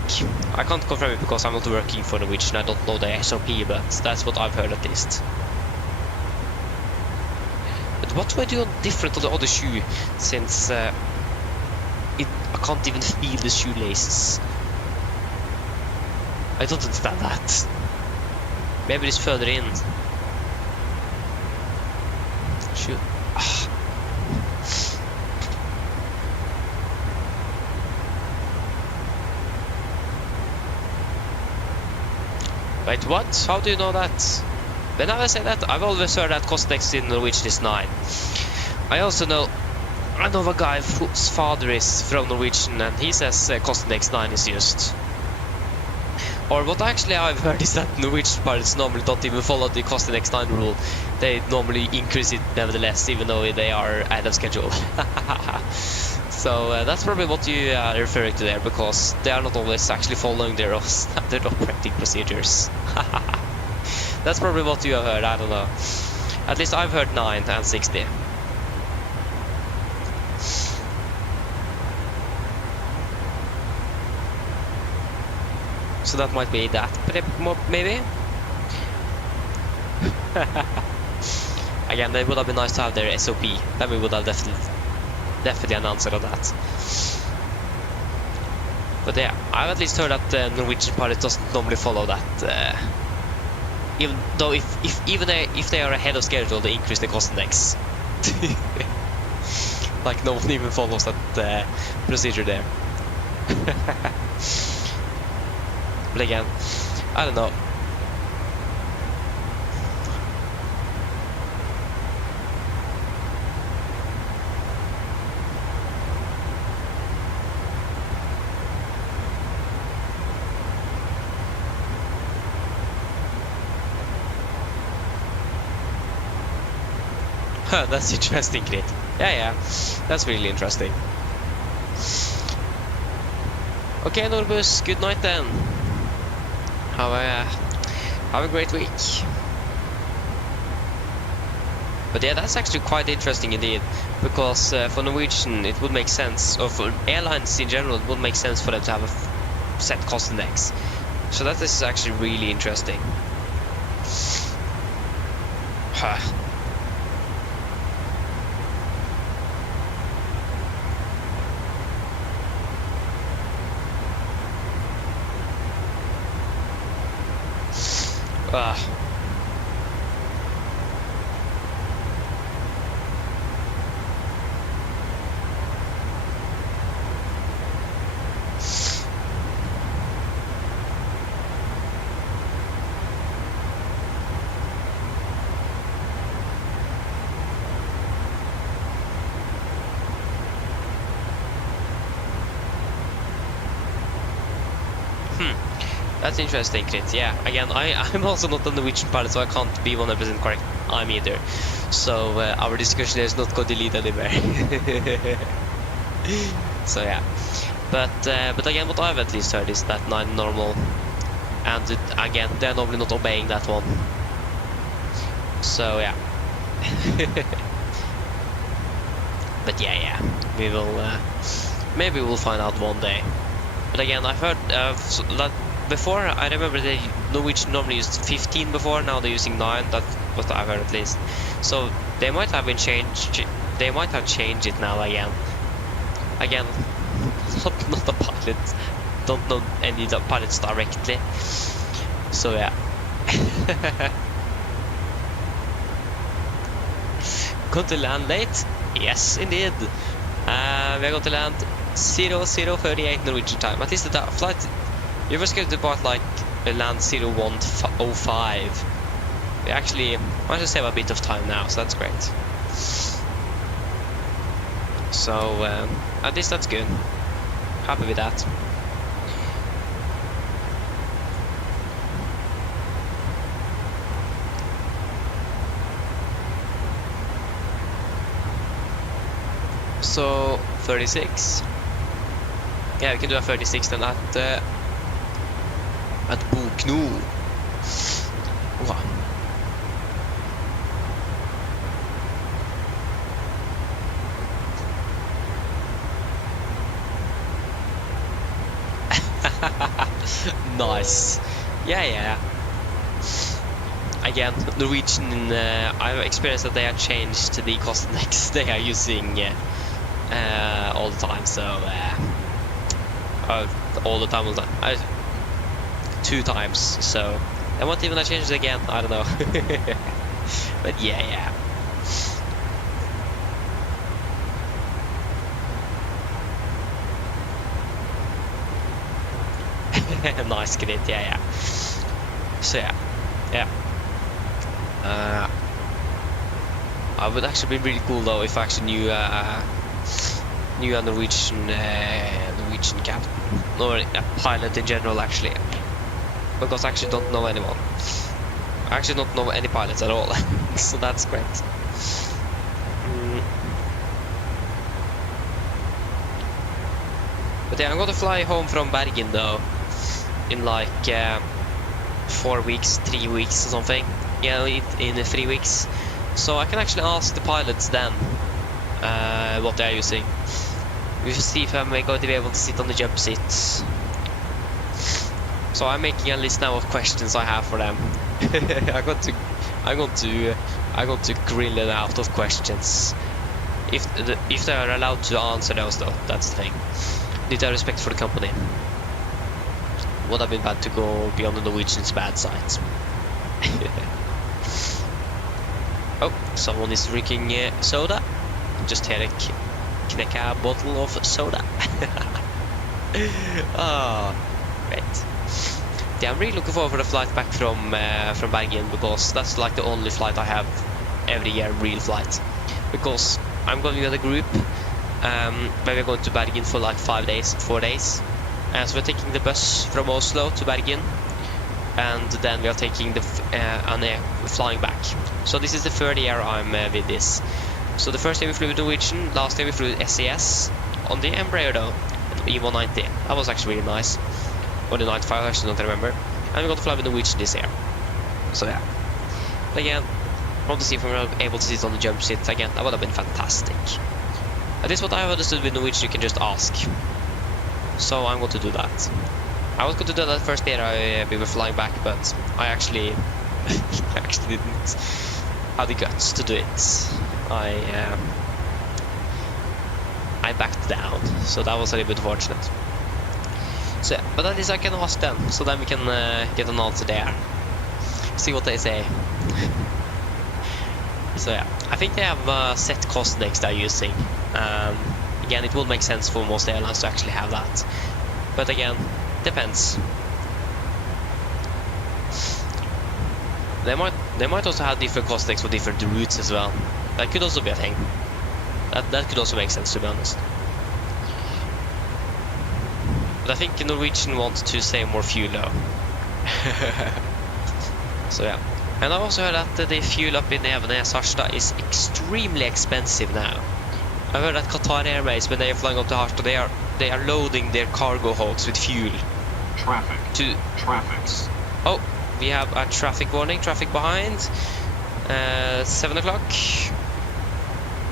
I can't confirm it because I'm not working for Norwegian. I don't know the SOP, but that's what I've heard at least. But what do I do different on the other shoe, since I can't even feel the shoelaces? I don't understand that. Maybe it's further in. Shoe. Wait, what? How do you know that? When I say that, I've always heard that cost index in Norwegian is 9. I also know, I know a guy whose father is from Norwegian, and he says cost index 9 is used. Or what actually I've heard is that Norwegian pilots normally don't even follow the cost index 9 rule. They normally increase it nevertheless, even though they are ahead of schedule. So that's probably what you are referring to there, because they are not always actually following their standard operating procedures. That's probably what you have heard, I don't know. At least I've heard 9 and 60. So that might be that, maybe? Again, it would have been nice to have their SOP. Then we would have definitely an answer on that. But yeah, I've at least heard that the Norwegian pilot doesn't normally follow that. Even though if they are ahead of schedule, they increase the cost index. Like no one even follows that procedure there. But again, I don't know. That's interesting, Grit. Yeah, that's really interesting. Okay, Norbus, good night then. Have a great week. But yeah, that's actually quite interesting indeed, because for Norwegian it would make sense, or for airlines in general, it would make sense for them to have a set cost index. So that is actually really interesting. That's interesting, Crit. Yeah, again, I'm also not a Norwegian pilot, so I can't be 100% correct. I'm either. So our discussion is not going to lead anywhere. So yeah, but again, what I've at least heard is that 9 normal, and again, they're normally not obeying that one. So yeah. But yeah, we will. Maybe we'll find out one day. But again, I've heard that before. I remember the Norwegian normally used 15 before. Now they're using 9. That's what I've heard at least. So they might have been changed. They might have changed it now again. Again, not a pilot. Don't know any pilots directly. So yeah. Going to land late? Yes, indeed. We're going to land 00:38 Norwegian time. At least the flight. You were scheduled to like land 01:05. We actually managed to save a bit of time now, so that's great. So at least that's good. Happy with that. So 36. Yeah, we can do a 36 then at Bokno. Wow. Nice. Yeah. Again, Norwegian. I've experienced that they have changed the cost index they are using all the time. So all the time, 2 times. So they won't even change it again. I don't know. But yeah. Nice credit, yeah. So yeah. I would actually be really cool though if I actually knew a Norwegian captain or a pilot in general actually, because I actually don't know anyone. I actually don't know any pilots at all, so that's great. But yeah, I'm going to fly home from Bergen though in like 4 weeks, 3 weeks or something. Yeah, in 3 weeks. So I can actually ask the pilots then what they are using. We will see if I'm going to be able to sit on the jump seats. So I'm making a list now of questions I have for them. I'm going to grill it out of questions. If they are allowed to answer those though, that's the thing. Need to have respect for the company. Would have been bad to go beyond the Norwegian's bad side. Oh, someone is drinking soda. Just had a kneck a bottle of soda. Oh, great. Yeah, I'm really looking forward for the flight back from Bergen, because that's like the only flight I have every year, real flight. Because I'm going with a group where we're going to Bergen for like 4 days. So we're taking the bus from Oslo to Bergen, and then we are taking the flying back. So this is the 3rd year I'm with this. So the first year we flew with Norwegian, last year we flew with SES on the Enroute E190. That was actually really nice. Or the 95, I actually don't remember. And we're going to fly with Norwegian this year. So yeah. But again, I want to see if we're able to sit on the jump seat again. That would have been fantastic. That is what I have understood with Norwegian, you can just ask. So I'm going to do that. I was going to do that first year we were flying back, but I actually didn't have the guts to do it. I backed down, so that was a little bit fortunate. So, but at least I can ask them, so then we can get an answer there. See what they say. So yeah, I think they have a set cost index they're using. Again, it will make sense for most airlines to actually have that. But again, depends. They might also have different cost index for different routes as well. That could also be a thing. That could also make sense, to be honest. But I think Norwegian wants to save more fuel though. So yeah. And I also heard that the fuel up in Evenes, Harstad is extremely expensive now. I heard that Qatar Airways, when they are flying up to Harstad, they are loading their cargo holds with fuel. Traffic. Traffic. Oh, we have a traffic warning, traffic behind. 7 o'clock.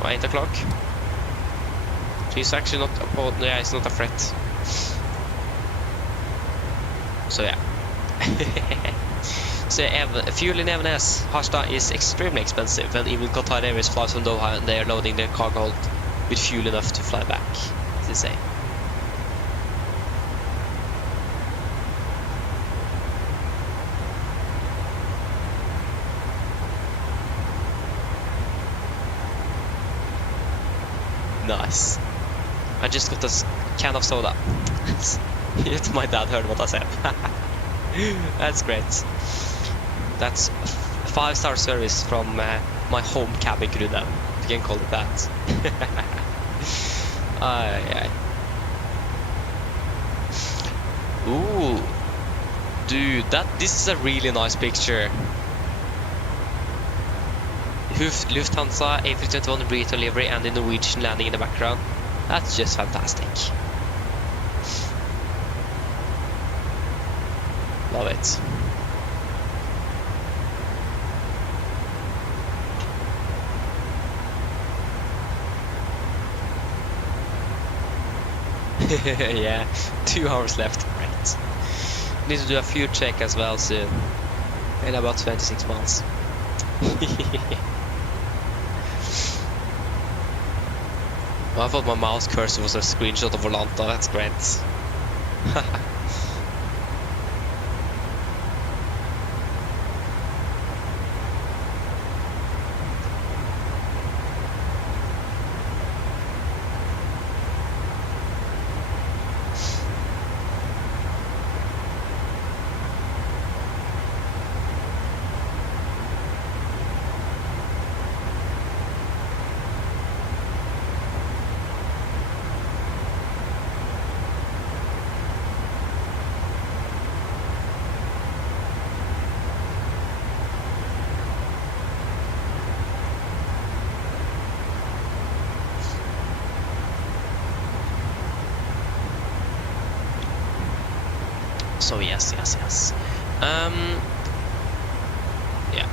Or 8 o'clock. So it's actually not yeah, it's not a threat. So yeah. So fuel in Evenes, Harstad is extremely expensive, and even Qatar Airways flies from Doha and they are loading their cargo hold with fuel enough to fly back. It's insane. Nice. I just got a can of soda. If my dad heard what I said. That's great. That's 5-star service from my home cabin crew now, if you can call it that. Aye. Ooh, dude, this is a really nice picture. Lufthansa A321 Enroute livery and the Norwegian landing in the background. That's just fantastic. Love it. Yeah, 2 hours left. Great. Need to do a fuel check as well soon. In about 26 months. Well, I thought my mouse cursor was a screenshot of Volanta. That's great. So yes. Yeah.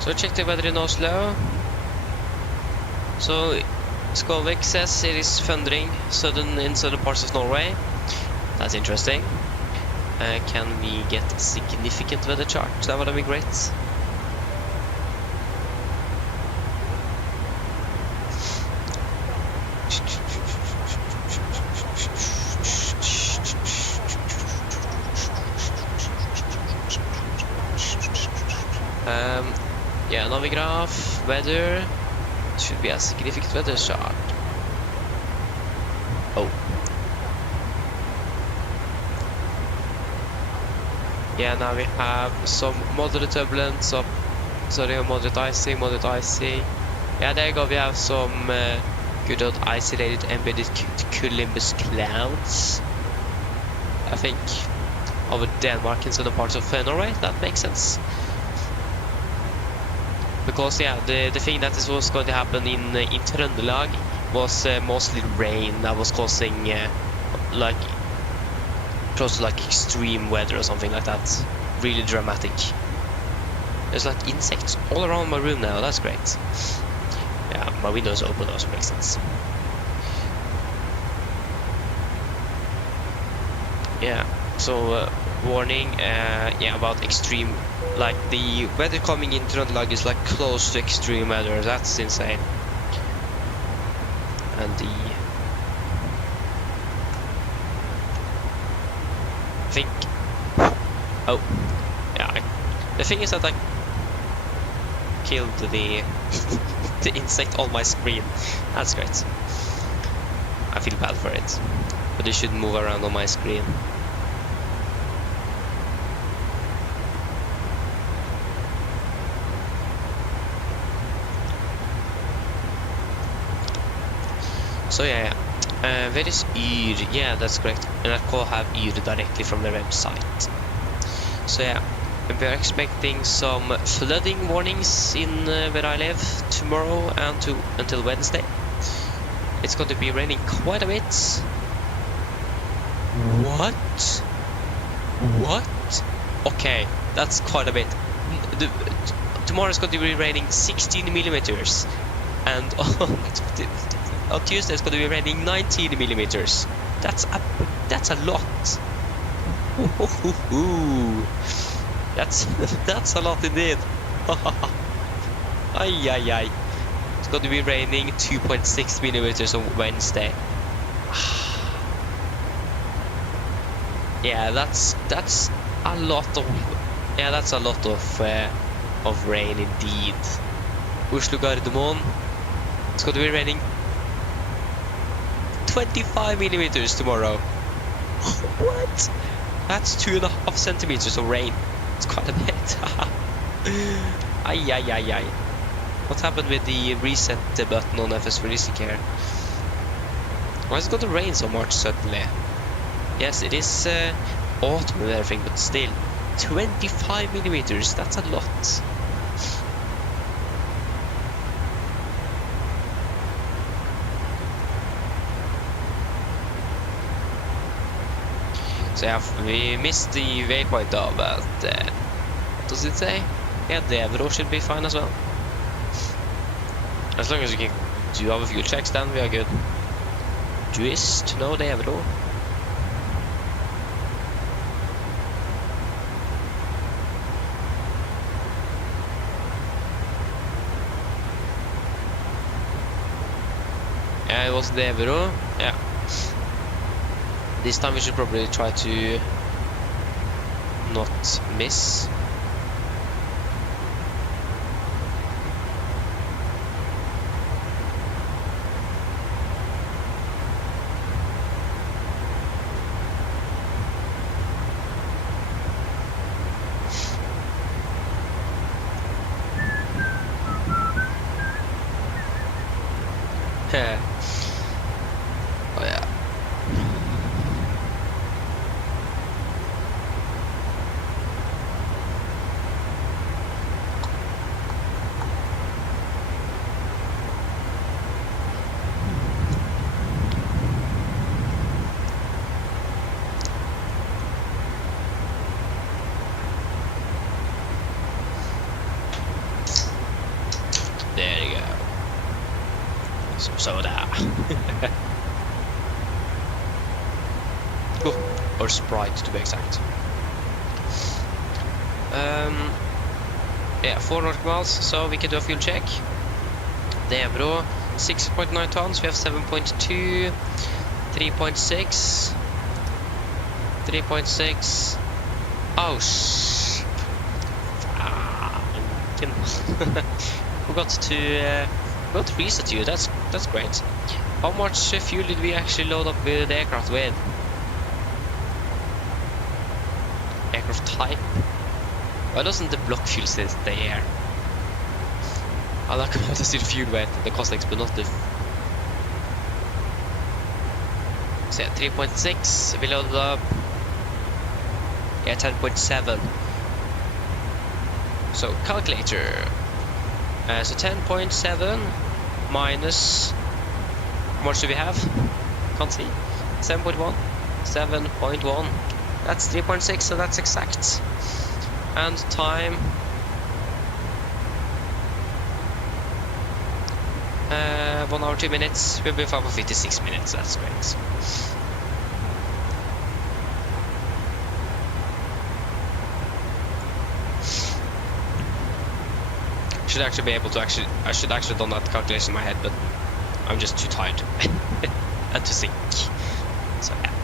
So check the weather in Oslo. So Skolvik says it is thundering in southern parts of Norway. That's interesting. Can we get a significant weather chart? That would be great. Yeah, Navigraph, weather, should be a significant weather chart. Oh. Yeah, now we have some moderate turbulence, moderate icy. Yeah, there you go, we have some good old isolated embedded cumulus clouds. I think over Denmark and southern parts of Norway, that makes sense. Because yeah, the thing that was going to happen in Trøndelag was mostly rain that was causing close to like extreme weather or something like that. Really dramatic. There's like insects all around my room now. That's great. Yeah, my window's open also makes sense. Yeah. So warning, yeah, about extreme. Like the weather coming in Trøndelag is like close to extreme weather. That's insane. And I think. Oh, yeah. The thing is that I killed the the insect on my screen. That's great. I feel bad for it, but it shouldn't move around on my screen. So yeah, Where is Yr? Yeah, that's correct. NRK have Yr directly from their website. So yeah, we are expecting some flooding warnings in where I live tomorrow and until Wednesday. It's going to be raining quite a bit. What? What? Okay, that's quite a bit. Tomorrow is going to be raining 16 millimeters, and on Tuesday it's going to be raining 19 millimeters. That's a lot. That's a lot indeed. Ay ay ay. It's going to be raining 2.6 millimeters on Wednesday. Yeah, that's a lot of rain indeed. Oslo Gardermoen, it's going to be raining 25 millimeters tomorrow. What? That's 2.5 centimeters of rain. It's quite a bit. Ay ay ay ay. What happened with the reset button on FS Releasing here? Why is it going to rain so much suddenly? Yes, it is autumn and everything, but still, 25 millimeters, that's a lot. So yeah, we missed the waypoint though, but what does it say? Yeah, the Enroute should be fine as well. As long as we can do our fuel checks, then we are good. Just no, the Enroute. Yeah, it was the Enroute. Yeah. This time we should probably try to not miss. Oh yeah. There you go. Some soda. Cool. Or Sprite to be exact. Yeah, 4 nautical miles, so we can do a fuel check. The Enroute, 6.9 tons, we have 7.2, 3.6, 3.6. Oh sh! Forgot to reset you. That's great. How much fuel did we actually load up with the aircraft with? Aircraft type. Why doesn't the block fuel stay here? I like how to see the fuel weight and the cost X, but not the. So yeah, 3.6. We loaded up. Yeah, 10.7. So calculator. So 10.7 minus. How much do we have? Can't see. 7.1. 7.1. That's 3.6, so that's exact. And time. 1 hour 2 minutes. We'll be fine for 56 minutes. That's great. Should actually be able to I should actually done that calculation in my head, but I'm just too tired and to think. So yeah.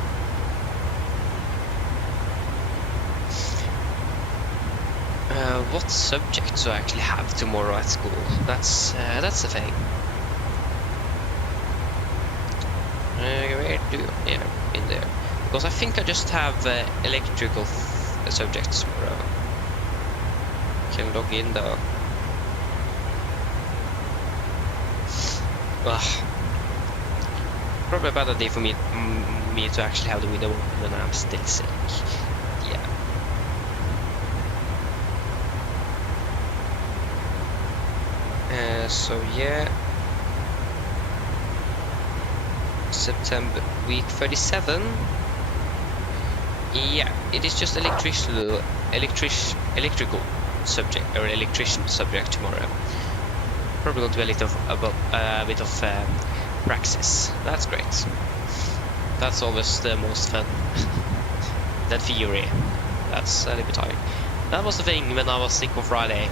What subjects do I actually have tomorrow at school? That's the thing. Where do in there? Because I think I just have electrical subjects tomorrow. Can log in though. Probably a bad idea for me to actually have the window open when I'm still sick. Yeah. So yeah. September week 37. Yeah, it is just electrical subject or electrician subject tomorrow. Probably going to be a little a bit of praxis. That's great. That's always the most fun. That theory. That's a little bit tiring. That was the thing when I was sick on Friday.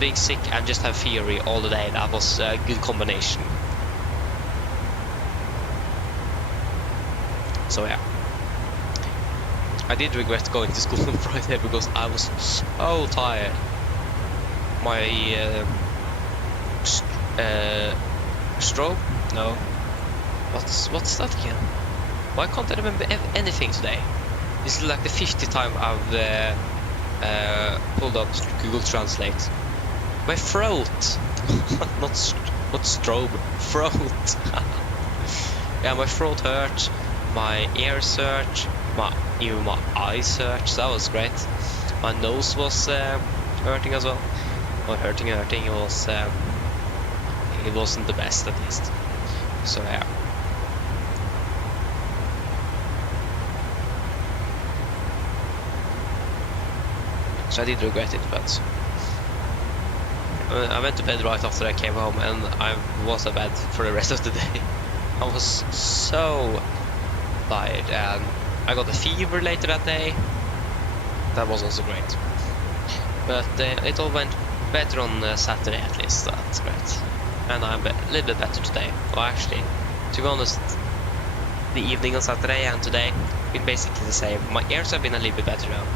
Being sick and just have theory all the day. That was a good combination. So yeah. I did regret going to school on Friday because I was so tired. My stroke? No. What's that again? Why can't I remember anything today? This is like the 50th time I've pulled up Google Translate. My throat, not strobe, throat. Yeah, my throat hurt, my ears hurt, even my eyes hurt. So that was great. My nose was hurting as well. Well, hurting. It was. It wasn't the best, at least. So yeah. So I did regret it, but I went to bed right after I came home, and I was in bed for the rest of the day. I was so tired, and I got a fever later that day. That was also great. But it all went better on Saturday, at least. That's great. And I'm a little bit better today. Well, actually, to be honest, the evening on Saturday and today been basically the same. My ears have been a little bit better now,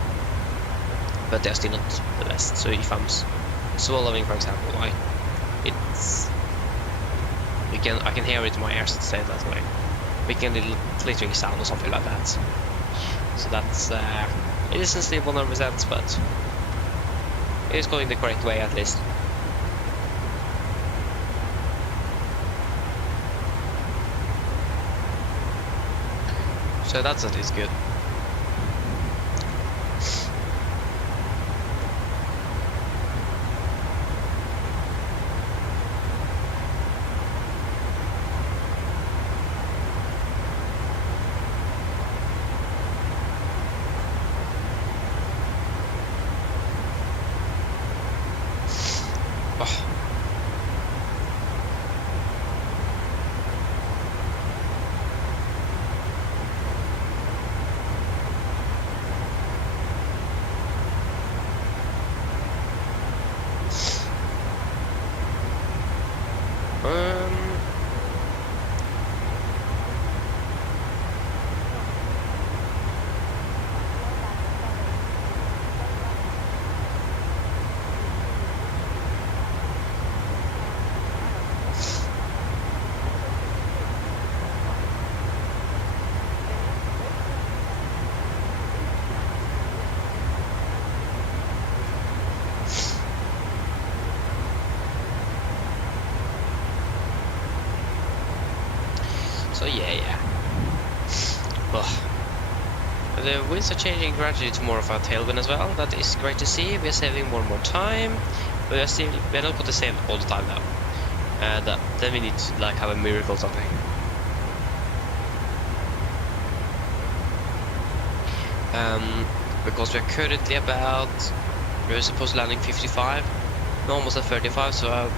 but they're still not the best. So if I'm swallowing, for example, I can hear it in my ears, to say it that way, making a little clittering sound or something like that. So that's it isn't still 100%, but it is going the correct way, at least. So that's at least good. So yeah. The winds are changing gradually to more of a tailwind as well. That is great to see. We are saving more and more time, but we're not going to save all the time now. And then we need to like have a miracle or something. Because we're currently we're supposed to landing 55, we're almost at 35, so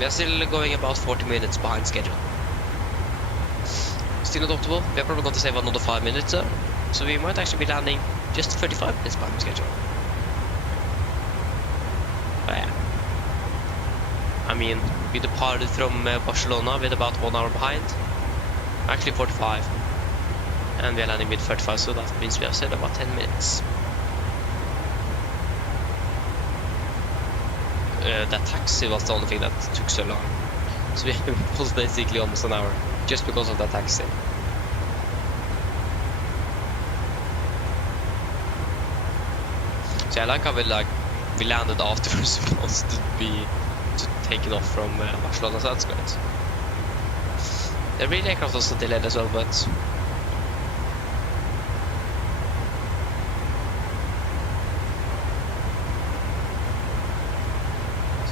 we are still going about 40 minutes behind schedule. Still not optimal. We are probably going to save another 5 minutes though, so we might actually be landing just 35 minutes behind schedule. But yeah, I mean, we departed from Barcelona with about 1 hour behind, actually 45, and we are landing with 35, so that means we have saved about 10 minutes. That taxi was the only thing that took so long, so we was basically almost an hour just because of that taxi. So I like how we landed after we're supposed to be taken off from Barcelona, so that's great. The real aircraft was delayed as well, but so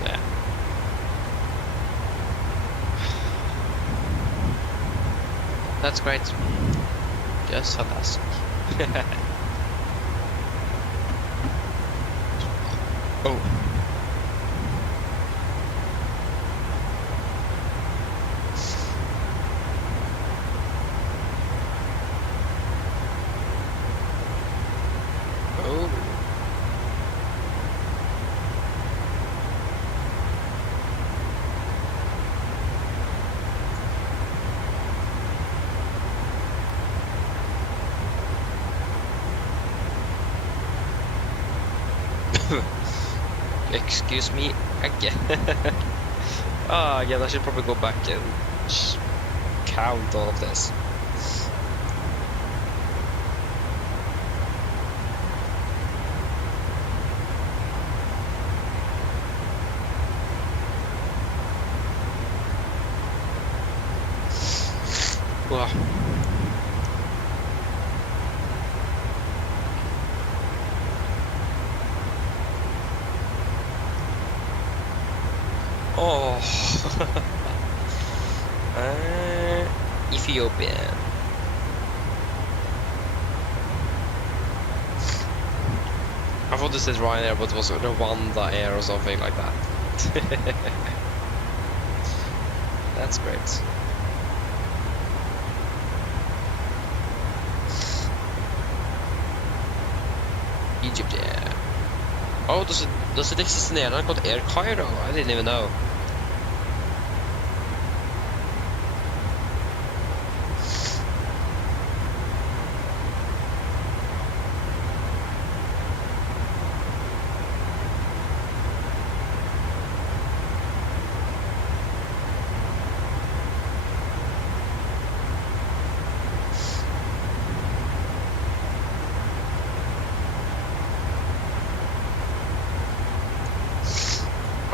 yeah. That's great. Just fantastic. Oh. Oh. Excuse me again. Oh, again, I should probably go back and count all of this. Wow. Oh. Ethiopian. I thought this is Ryanair, but it was Rwanda Air or something like that. That's great. Egypt Air. Oh, does it exist in airline called Air Cairo? I didn't even know.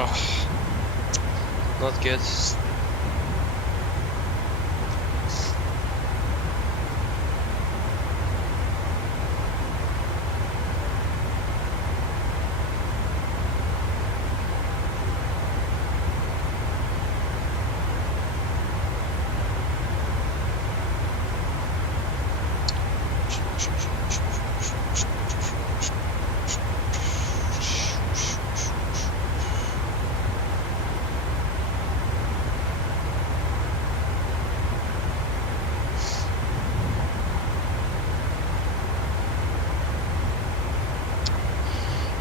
Oh, not good.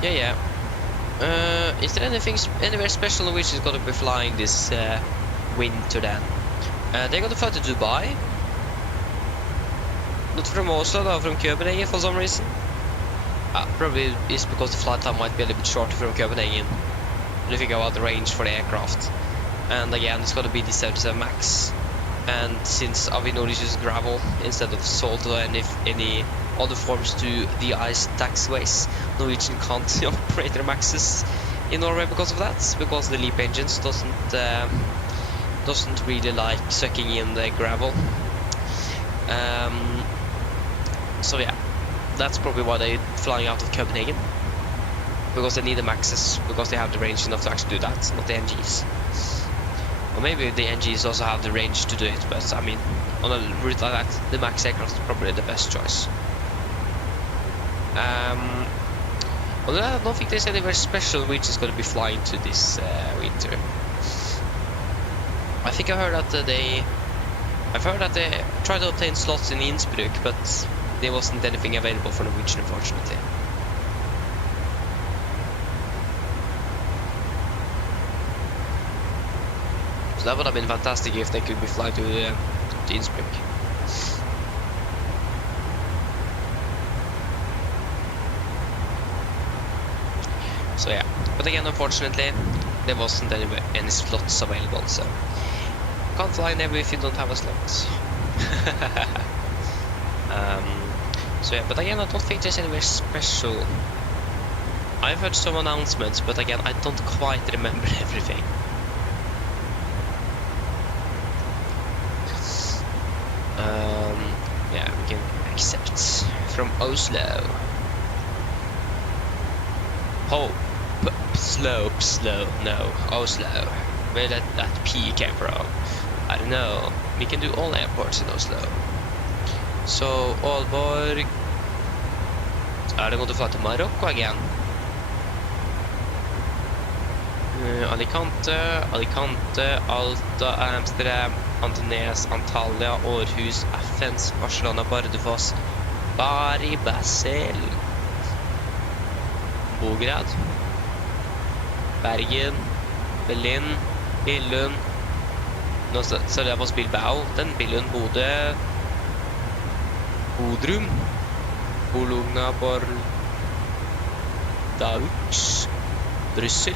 Yeah. Is there anywhere special which is gonna be flying this winter then? They're gonna fly to Dubai. Not from Oslo, though, from Copenhagen for some reason. Probably is because the flight time might be a little bit shorter from Copenhagen. When you think about the range for the aircraft. And again, it's gonna be the 77 Max. And since Avinor uses gravel instead of salt or any other forms to the ice taxiways, Norwegian can't operate their Maxes in Norway because of that, because the LEAP engines doesn't really like sucking in the gravel. So yeah, that's probably why they're flying out of Copenhagen, because they need the Maxes, because they have the range enough to actually do that, not the NGs. Or maybe the NGs also have the range to do it, but I mean, on a route like that, the Max aircraft is probably the best choice. Although I don't think there's anywhere special which is going to be flying to this winter. I think I heard that they tried to obtain slots in Innsbruck, but there wasn't anything available for Norwegian, unfortunately. So that would have been fantastic if they could be flying to Innsbruck. So yeah, but again, unfortunately, there wasn't any slots available, so can't fly never if you don't have a slot. So yeah, but again, I don't think there's anywhere special. I've heard some announcements, but again, I don't quite remember everything. can accept from Oslo. Oh, slow, no, Oslo. Where did that P came from? I don't know. We can do all airports in Oslo. So, Aalborg. Are they going to fly to Morocco again? Alicante, Alta, Amsterdam, Antones, Antalya, Aarhus, Athens, Barcelona, Bardufoss, Bari, Basel, Bograd, Bergen, Berlin, Billund. Nå så det var Bilbao, den Billund, Bodø, Bodrum, Bologna, Bordeaux, Brussel.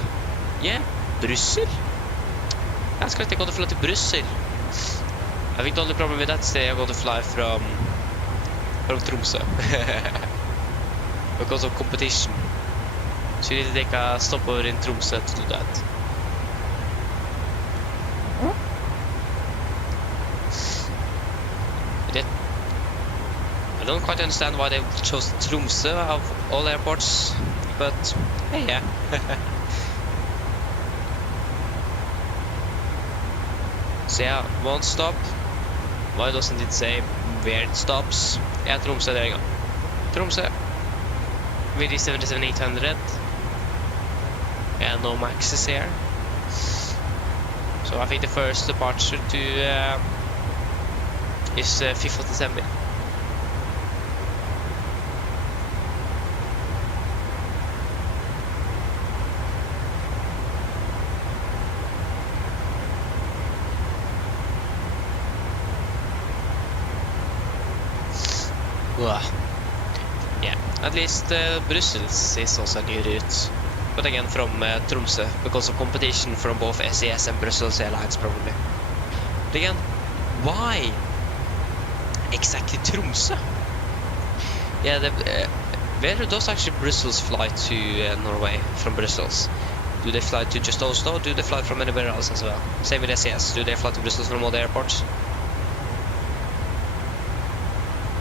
Yeah, Brussel. I was going to go to fly to Brussel. I think the only problem with that is I'm going to fly from Tromsø. Because of competition. So you need to take a stopover in Tromsø to do that. I don't quite understand why they chose Tromsø of all airports, but hey, yeah. So yeah, one stop. Why doesn't it say where it stops? Yeah, Tromsø there you go. Tromsø. VD 77800. Yeah, no maxes here. So I think the first departure to is 5th of December. Yeah, at least Brussels is also a new route, but again from Tromsø, because of competition from both SES and Brussels Airlines probably. But again, why exactly Tromsø? Yeah, where does actually Brussels fly to Norway from Brussels? Do they fly to just Oslo, or do they fly from anywhere else as well? Same with SES, do they fly to Brussels from all the airports?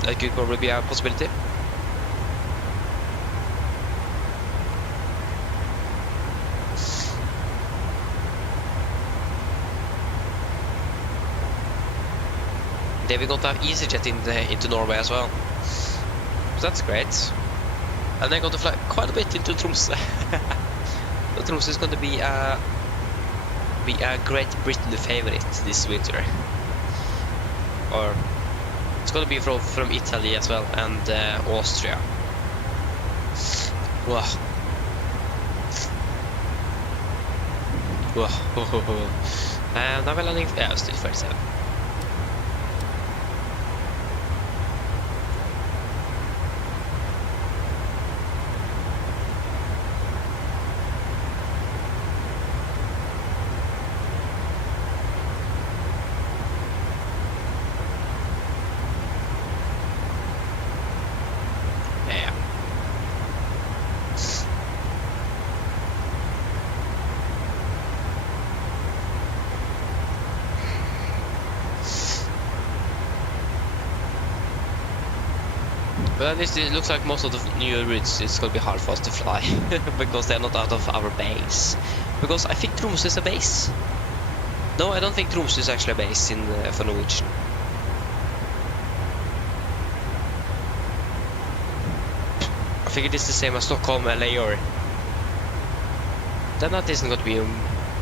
That could probably be a possibility. Then we're going to have EasyJet into Norway as well. So that's great. And they're going to fly quite a bit into Tromsø. So Tromsø is going to be a Great Britain favorite this winter. Or it's going to be from Italy as well, and Austria. Wow. Wow. Now we're landing. Yeah, still 37. But at least it looks like most of the new routes it's going to be hard for us to fly because they're not out of our base. Because I think Tromsø is a base. No, I don't think Tromsø is actually a base in for Norwegian. I think it is the same as Stockholm, LA, or then that isn't going to be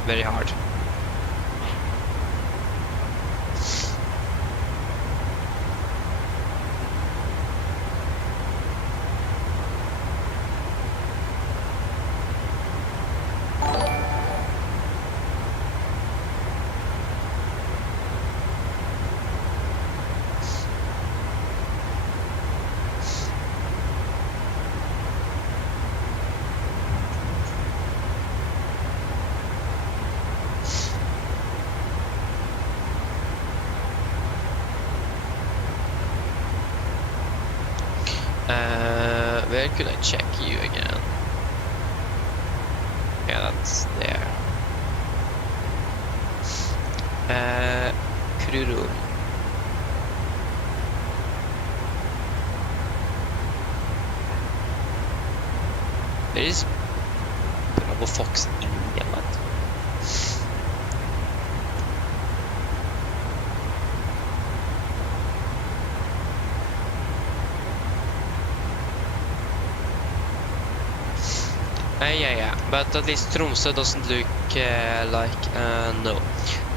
very hard. Where could I check you again? Yeah, that's there. Crew room. There is Bravo Fox India, what? Yeah, but at least Tromsø doesn't look no.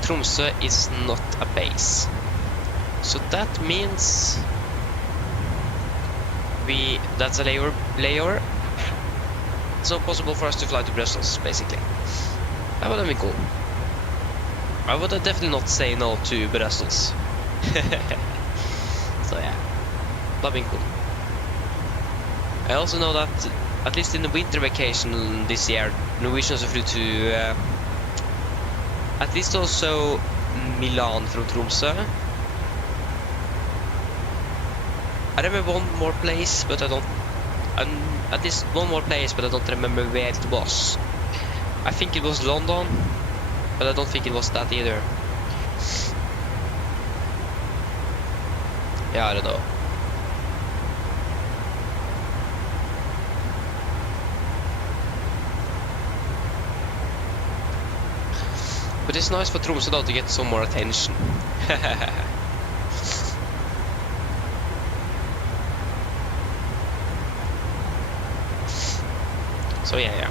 Tromsø is not a base. So that means that's a layover. It's not possible for us to fly to Brussels, basically. That would have been cool. I would have definitely not say no to Brussels. So yeah, that would have been cool. I also know that at least in the winter vacation this year, Norwegians flew to at least also Milan from Tromsø. I remember one more place, but I don't. At least one more place, but I don't remember where it was. I think it was London, but I don't think it was that either. Yeah, I don't know. But it's nice for Tromsø though to get some more attention. So yeah.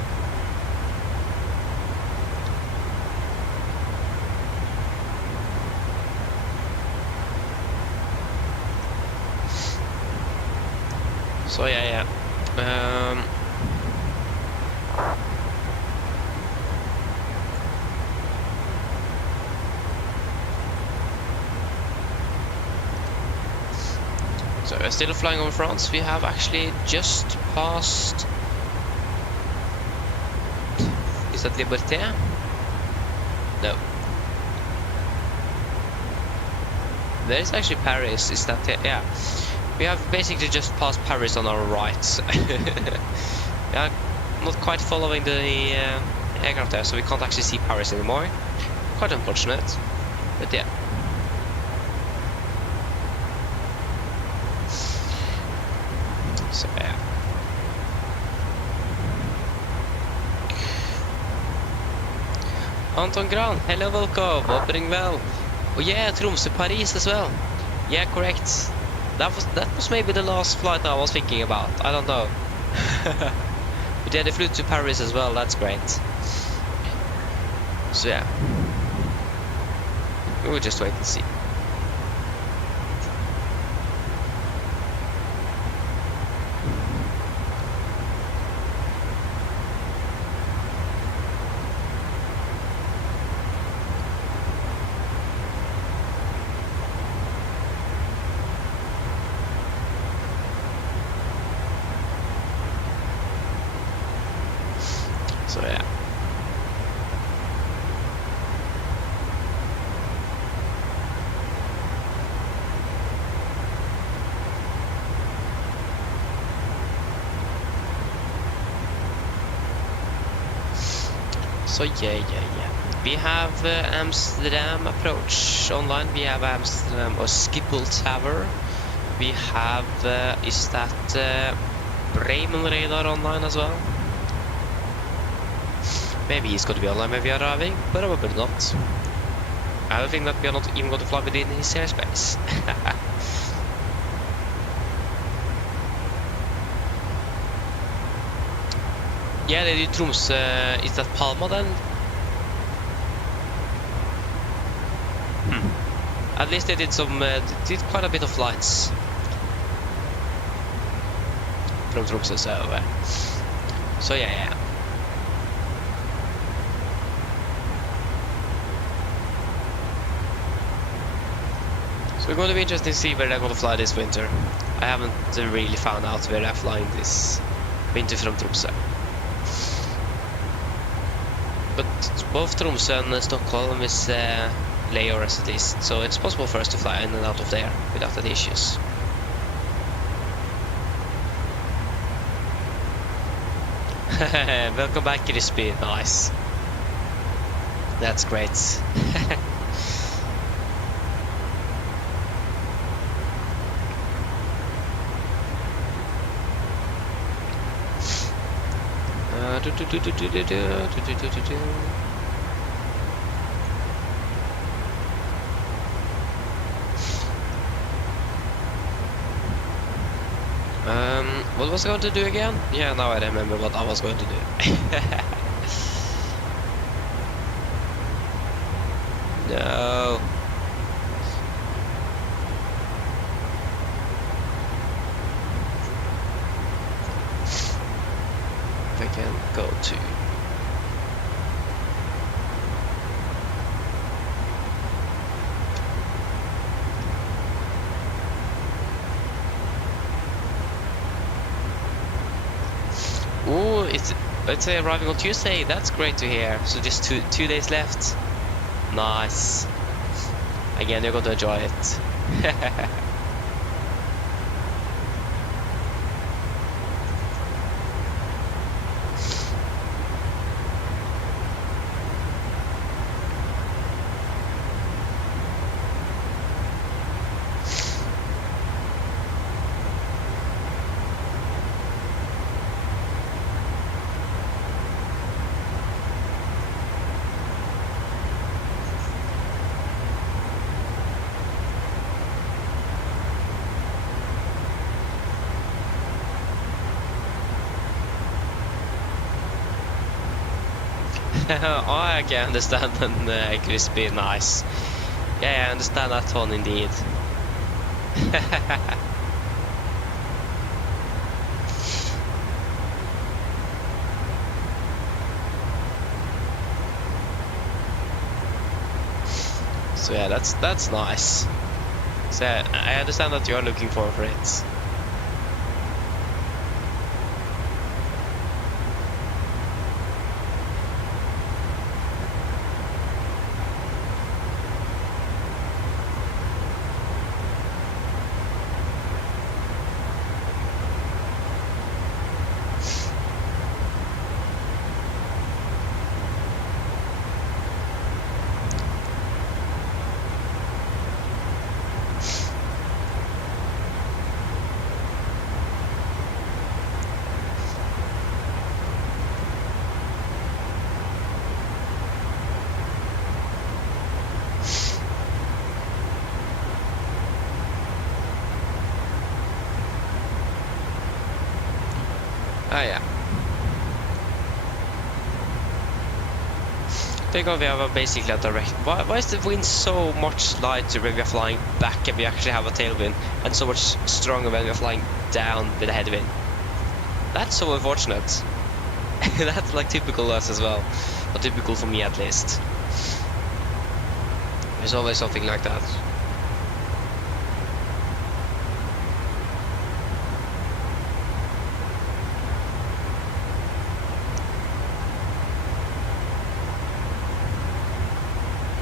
So yeah. So we're still flying over France. We have actually just passed. Is that Liberté? No. There is actually Paris. Is that yeah? We have basically just passed Paris on our right. We are not quite following the aircraft there, so we can't actually see Paris anymore. Quite unfortunate, but yeah. So yeah. Anton Gran, hello, welcome, opening well. Oh yeah, Tromsø, Paris as well. Yeah, correct. That was maybe the last flight I was thinking about. I don't know. But yeah, they flew to Paris as well. That's great. So yeah, we'll just wait and see. So yeah. So yeah. We have Amsterdam approach online. We have Amsterdam or Schiphol Tower. We have is that Bremen radar online as well? Maybe he's going to be online when we are arriving, but probably not. I don't think that we are not even going to fly within his airspace. Yeah, they did Tromsø. Is that Palma then? At least they did some. Did quite a bit of flights from Tromsø, so yeah. So it's going to be interesting to see where they're going to fly this winter. I haven't really found out where they're flying this winter from Tromsø. But both Tromsø and Stockholm is layovers at least, so it's possible for us to fly in and out of there without any issues. Welcome back, Crispy. Nice. That's great. What was I going to do again? Yeah, now I remember what I was going to do. No. If I can go to... Ooh, it's arriving on Tuesday. That's great to hear. So just two days left. Nice. Again, you're going to enjoy it. I can understand and crispy, nice. Yeah, I understand that one indeed. So yeah, that's nice. So I understand that you're looking for it. Ah, yeah. Takeoff, we have basically a direct. Why is the wind so much lighter when we are flying back and we actually have a tailwind, and so much stronger when we are flying down with a headwind? That's so unfortunate. That's like typical us as well. Or typical for me at least. There's always something like that.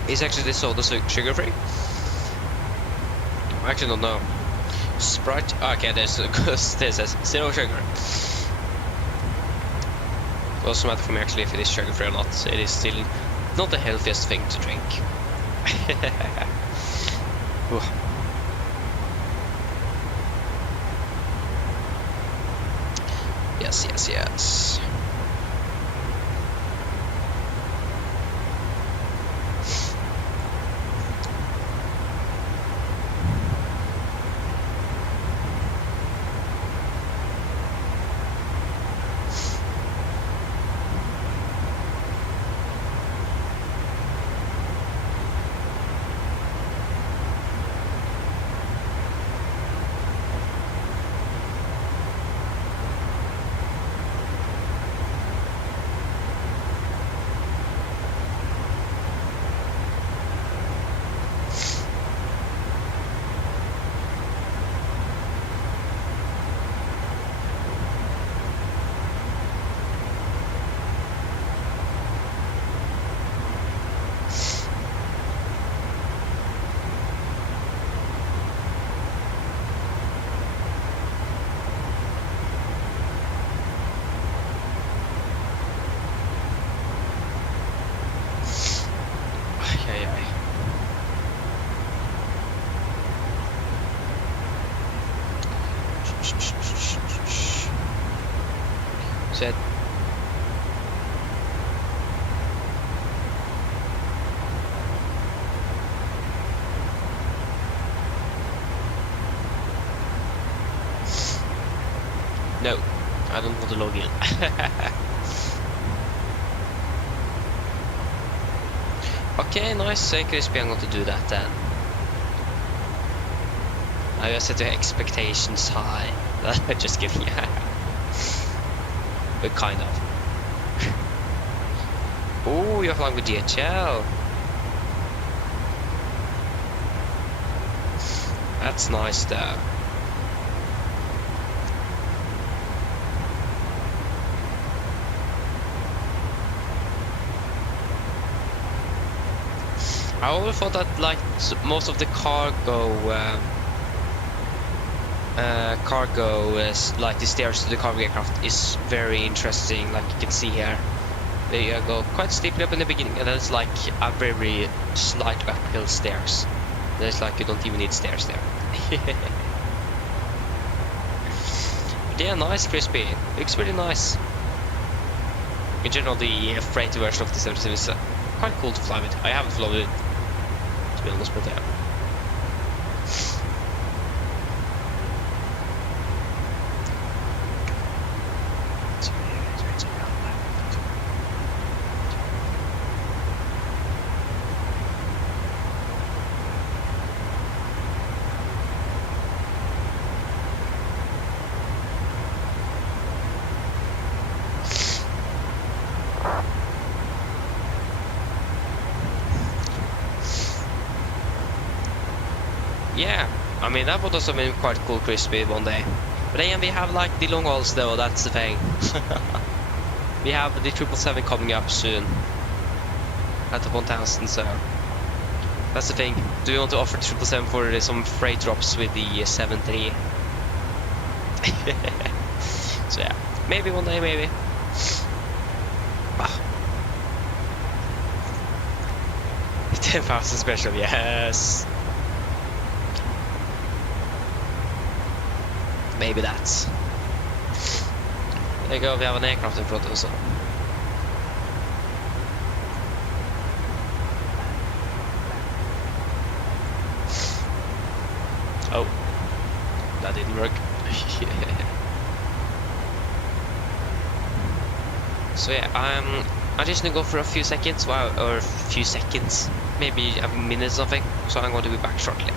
Is actually this soda sugar free? I actually don't know. Sprite. Okay, this says 0 sugar. It doesn't matter for me actually if it is sugar free or not. It is still not the healthiest thing to drink. Yes. No, I don't want to log in. Okay, nice. Say Crispy, I'm going to do that then. I just set the expectations high. Just kidding. But kind of. Oh, you're flying with DHL. That's nice though. I always thought that like most of the cargo like the stairs to the cargo aircraft is very interesting. Like you can see here, they go quite steeply up in the beginning, and then it's like a very slight uphill stairs. There's like you don't even need stairs there. But yeah, nice Crispy. Looks really nice. In general, the freight version of the 77 is quite cool to fly with. I haven't flown it, to be honest, but yeah. Yeah, I mean that would also been quite cool Crispy one day. But then we have like the long hauls though, that's the thing. We have the 777 coming up soon at the 1000, so that's the thing. Do we want to offer the 777 for some freight drops with the 73? So yeah, maybe one day, maybe. 10,000 special, yes. Maybe that's. There you go, we have an aircraft in front of us. Oh, that didn't work. So yeah, I'm just gonna go for a few seconds, or a few seconds, maybe a minute or something. So I'm going to be back shortly.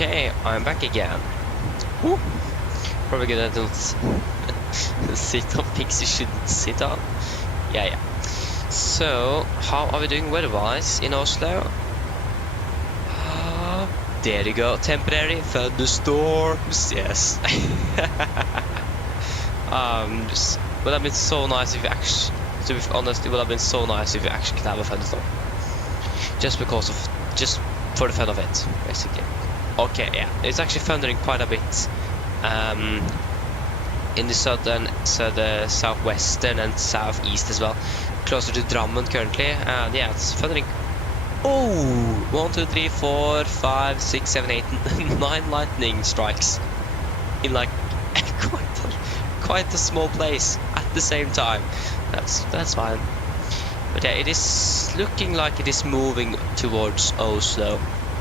Okay, I'm back again. Woo. Probably good I don't sit on things you shouldn't sit on. Yeah. So, how are we doing weather-wise in Oslo? There you go, temporary thunderstorms, yes. Would have been so nice if you actually, to be honest, it would have been so nice if you actually could have a thunderstorm. Just for the fun of it, basically. Okay, yeah, it's actually thundering quite a bit in the southwestern and southeast as well, closer to Drammen currently, and yeah, it's thundering. Oh, 1, 2, 3, 4, 5, 6, 7, 8, 9 lightning strikes in like quite a small place at the same time. That's fine. But yeah, it is looking like it is moving towards Oslo.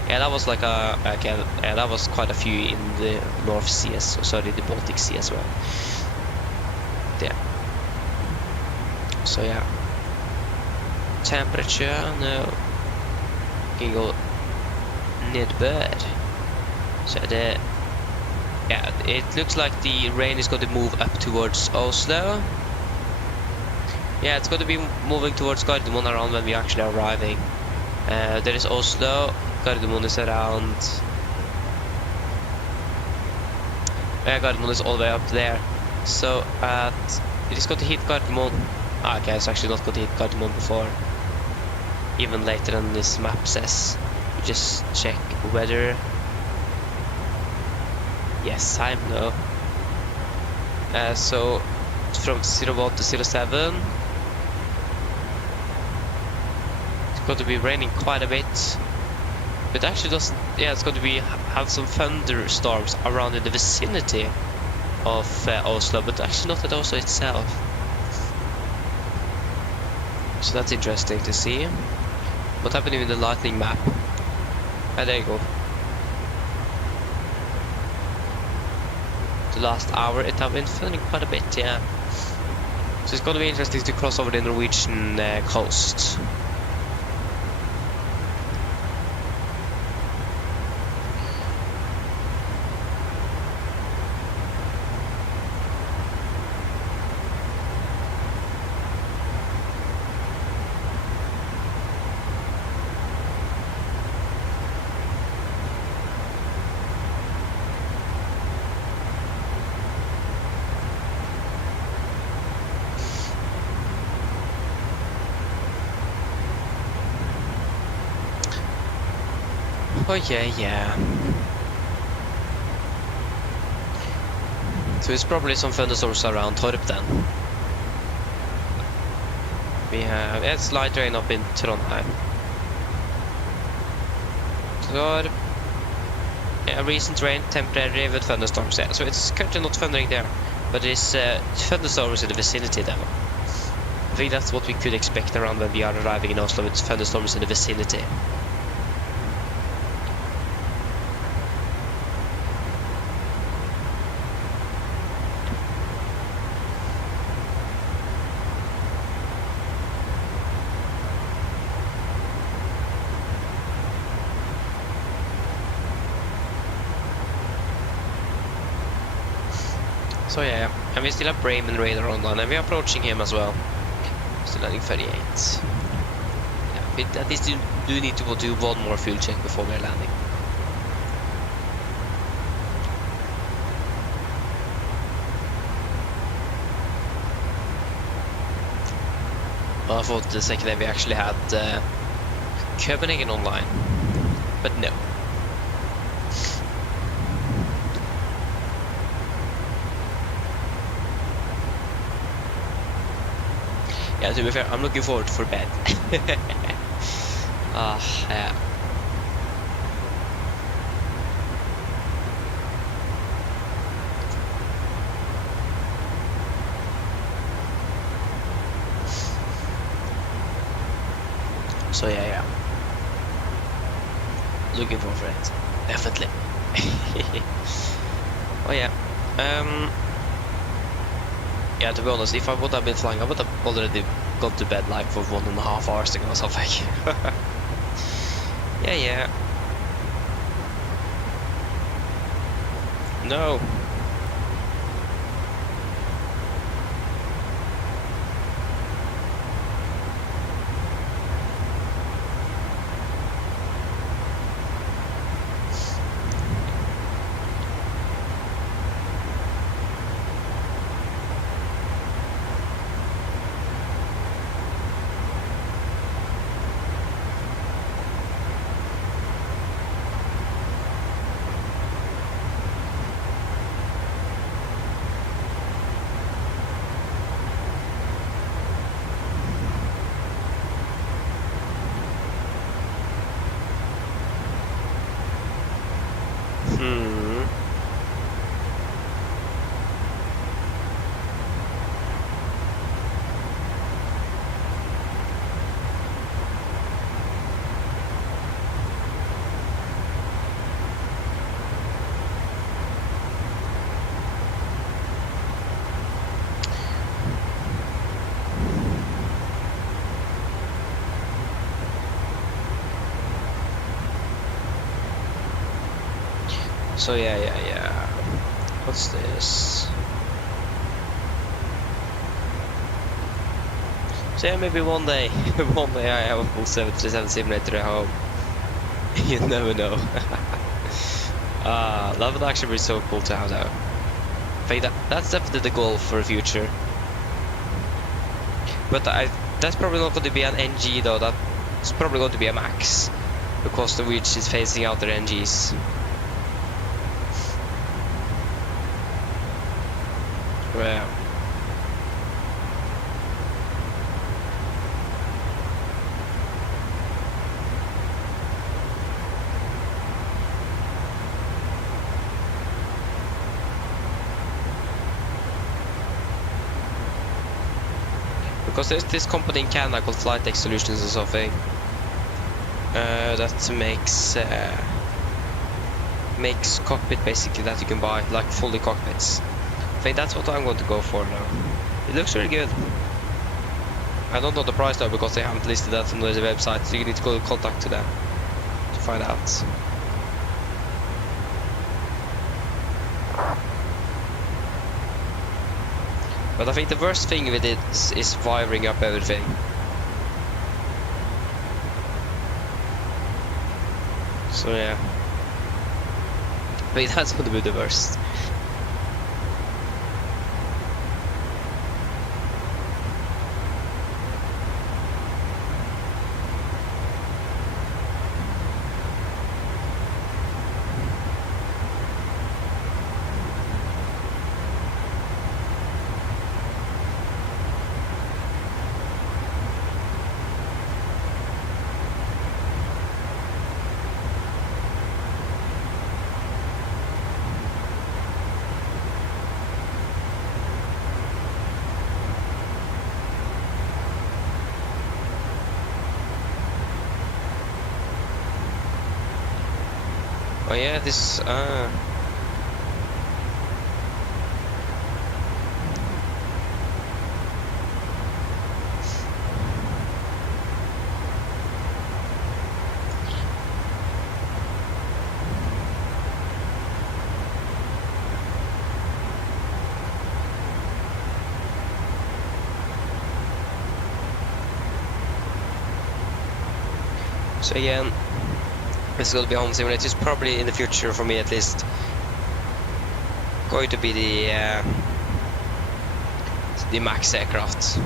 Yeah, that was like that was quite a few in the North Sea, sorry, the Baltic Sea as well. Yeah. So yeah. Temperature, no. Can go nedbør. So yeah, it looks like the rain is going to move up towards Oslo. Yeah, it's going to be moving towards Gardermoen around when we actually are arriving. There is Oslo. Gardermoen is around. Yeah, Gardermoen is all the way up there. So it is going to hit Gardermoen. Okay, it's actually not going to hit Gardermoen before. Even later than this map says. We just check weather. Yes, I know. So from 01 to 07, it's going to be raining quite a bit. But actually doesn't. Yeah, it's going to be have some thunderstorms around in the vicinity of Oslo, but actually not at Oslo itself. So that's interesting to see. What happened in the lightning map? Ah, there you go. The last hour it has been thundering quite a bit, yeah. So it's going to be interesting to cross over the Norwegian coast. Oh yeah. So it's probably some thunderstorms around Torp then. We have it's light rain up in Trondheim. Torp. Yeah, recent rain, temporary with thunderstorms. Yeah, so it's currently not thundering there, but it's thunderstorms in the vicinity though. I think that's what we could expect around when we are arriving in Oslo, with thunderstorms in the vicinity. So yeah, and we still have Bremen radar online, and we're approaching him as well. Still landing 38. Yeah, but at least you do need to do one more fuel check before we're landing. Well, I thought the second day we actually had Copenhagen online, but no. Yeah, to be fair, I'm looking forward for bed. Yeah. So yeah. Looking forward for it. Definitely. Oh yeah. Yeah, to be honest, if I would have been flying, I would have already gone to bed like for 1.5 hours ago or something. Yeah. No. So yeah. What's this? So yeah, maybe one day I have a full 737 simulator at home. You never know. That would actually be so cool to have though. I think that's definitely the goal for the future. But that's probably not going to be an NG though, that's probably going to be a Max. Because the Norwegian is phasing out their NGs. Well. Because there's this company in Canada called Flight Tech Solutions or something that makes cockpit basically that you can buy, like fully cockpits. I think that's what I'm going to go for now. It looks really good. I don't know the price though because they haven't listed that on the website, so you need to go contact to them to find out. But I think the worst thing with it is wiring up everything. So yeah. I think that's going to be the worst. Oh yeah, this so again, it's going to be home simulator. It's probably in the future, for me at least, going to be the Max aircraft.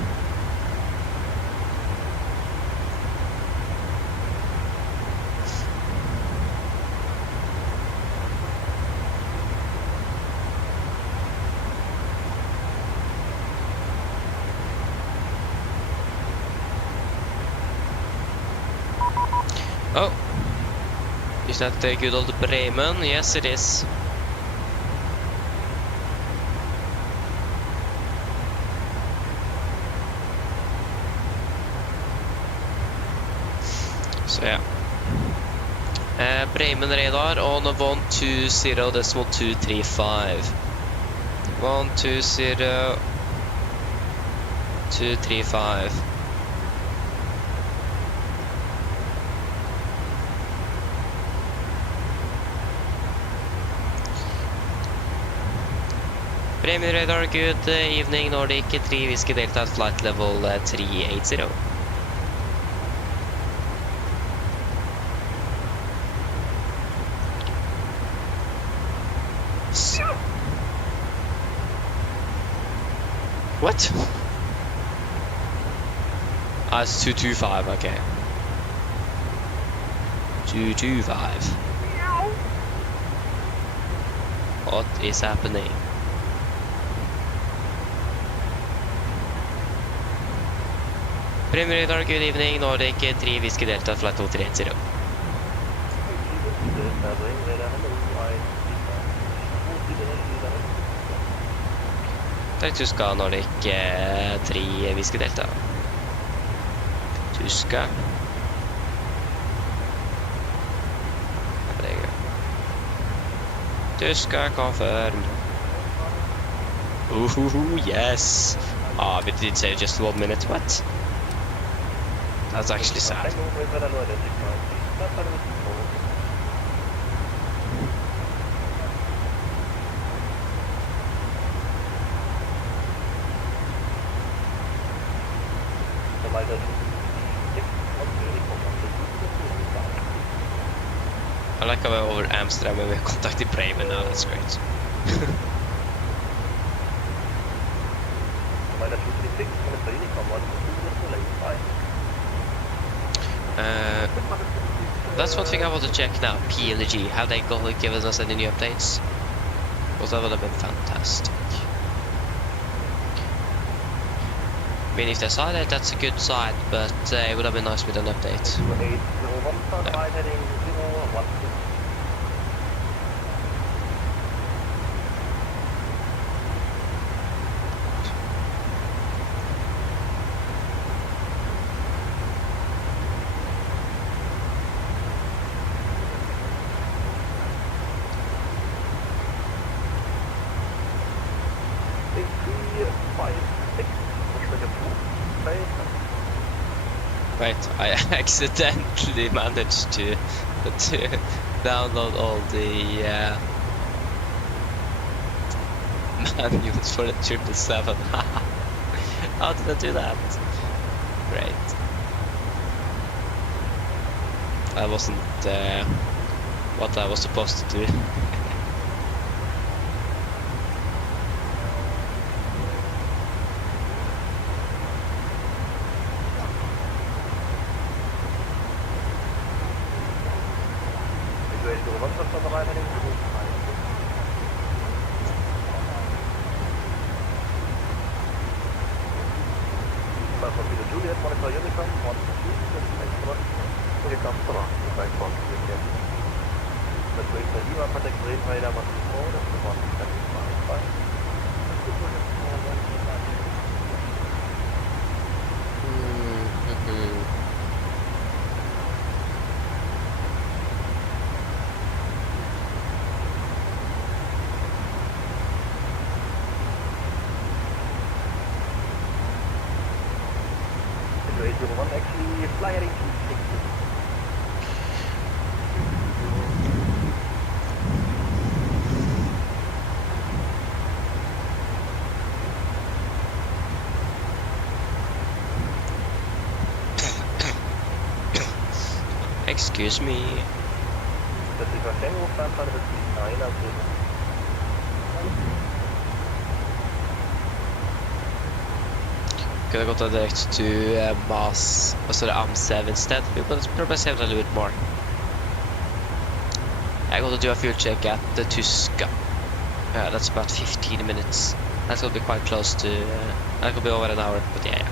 Oh. Is that the good old Bremen? Yes, it is. So yeah. Bremen radar on 120.235. 120.235. Premier radar, good evening, Nordic 3 Whiskey Delta at flight level 380. What? Ah, it's 225, okay. 225. What is happening? Premier radar, good evening, Nordic 3 Whiskey Delta flight 380. Tyska Nordic 3 Whiskey Delta. Tyska. There you go. Tyska confirmed. Ooh, yes. Ah, we did say just 1 minute. What? That's actually sad. I like how we're over Amsterdam and we're contacting Bremen now, that's great. That's one thing I want to check now, PMDG. Have they given us any new updates? Because that would have been fantastic. I mean, if they saw that, that's a good sign, but it would have been nice with an update. Right, I accidentally managed to download all the manuals for the 777. How did I do that? Great. I wasn't what I was supposed to do. Excuse me. Could have got direct to Mass, sorry, AM7 instead. We could probably save a little bit more. I got to do a fuel check at the Tyska. That's about 15 minutes. That's gonna be quite close to. That could be over an hour, but yeah.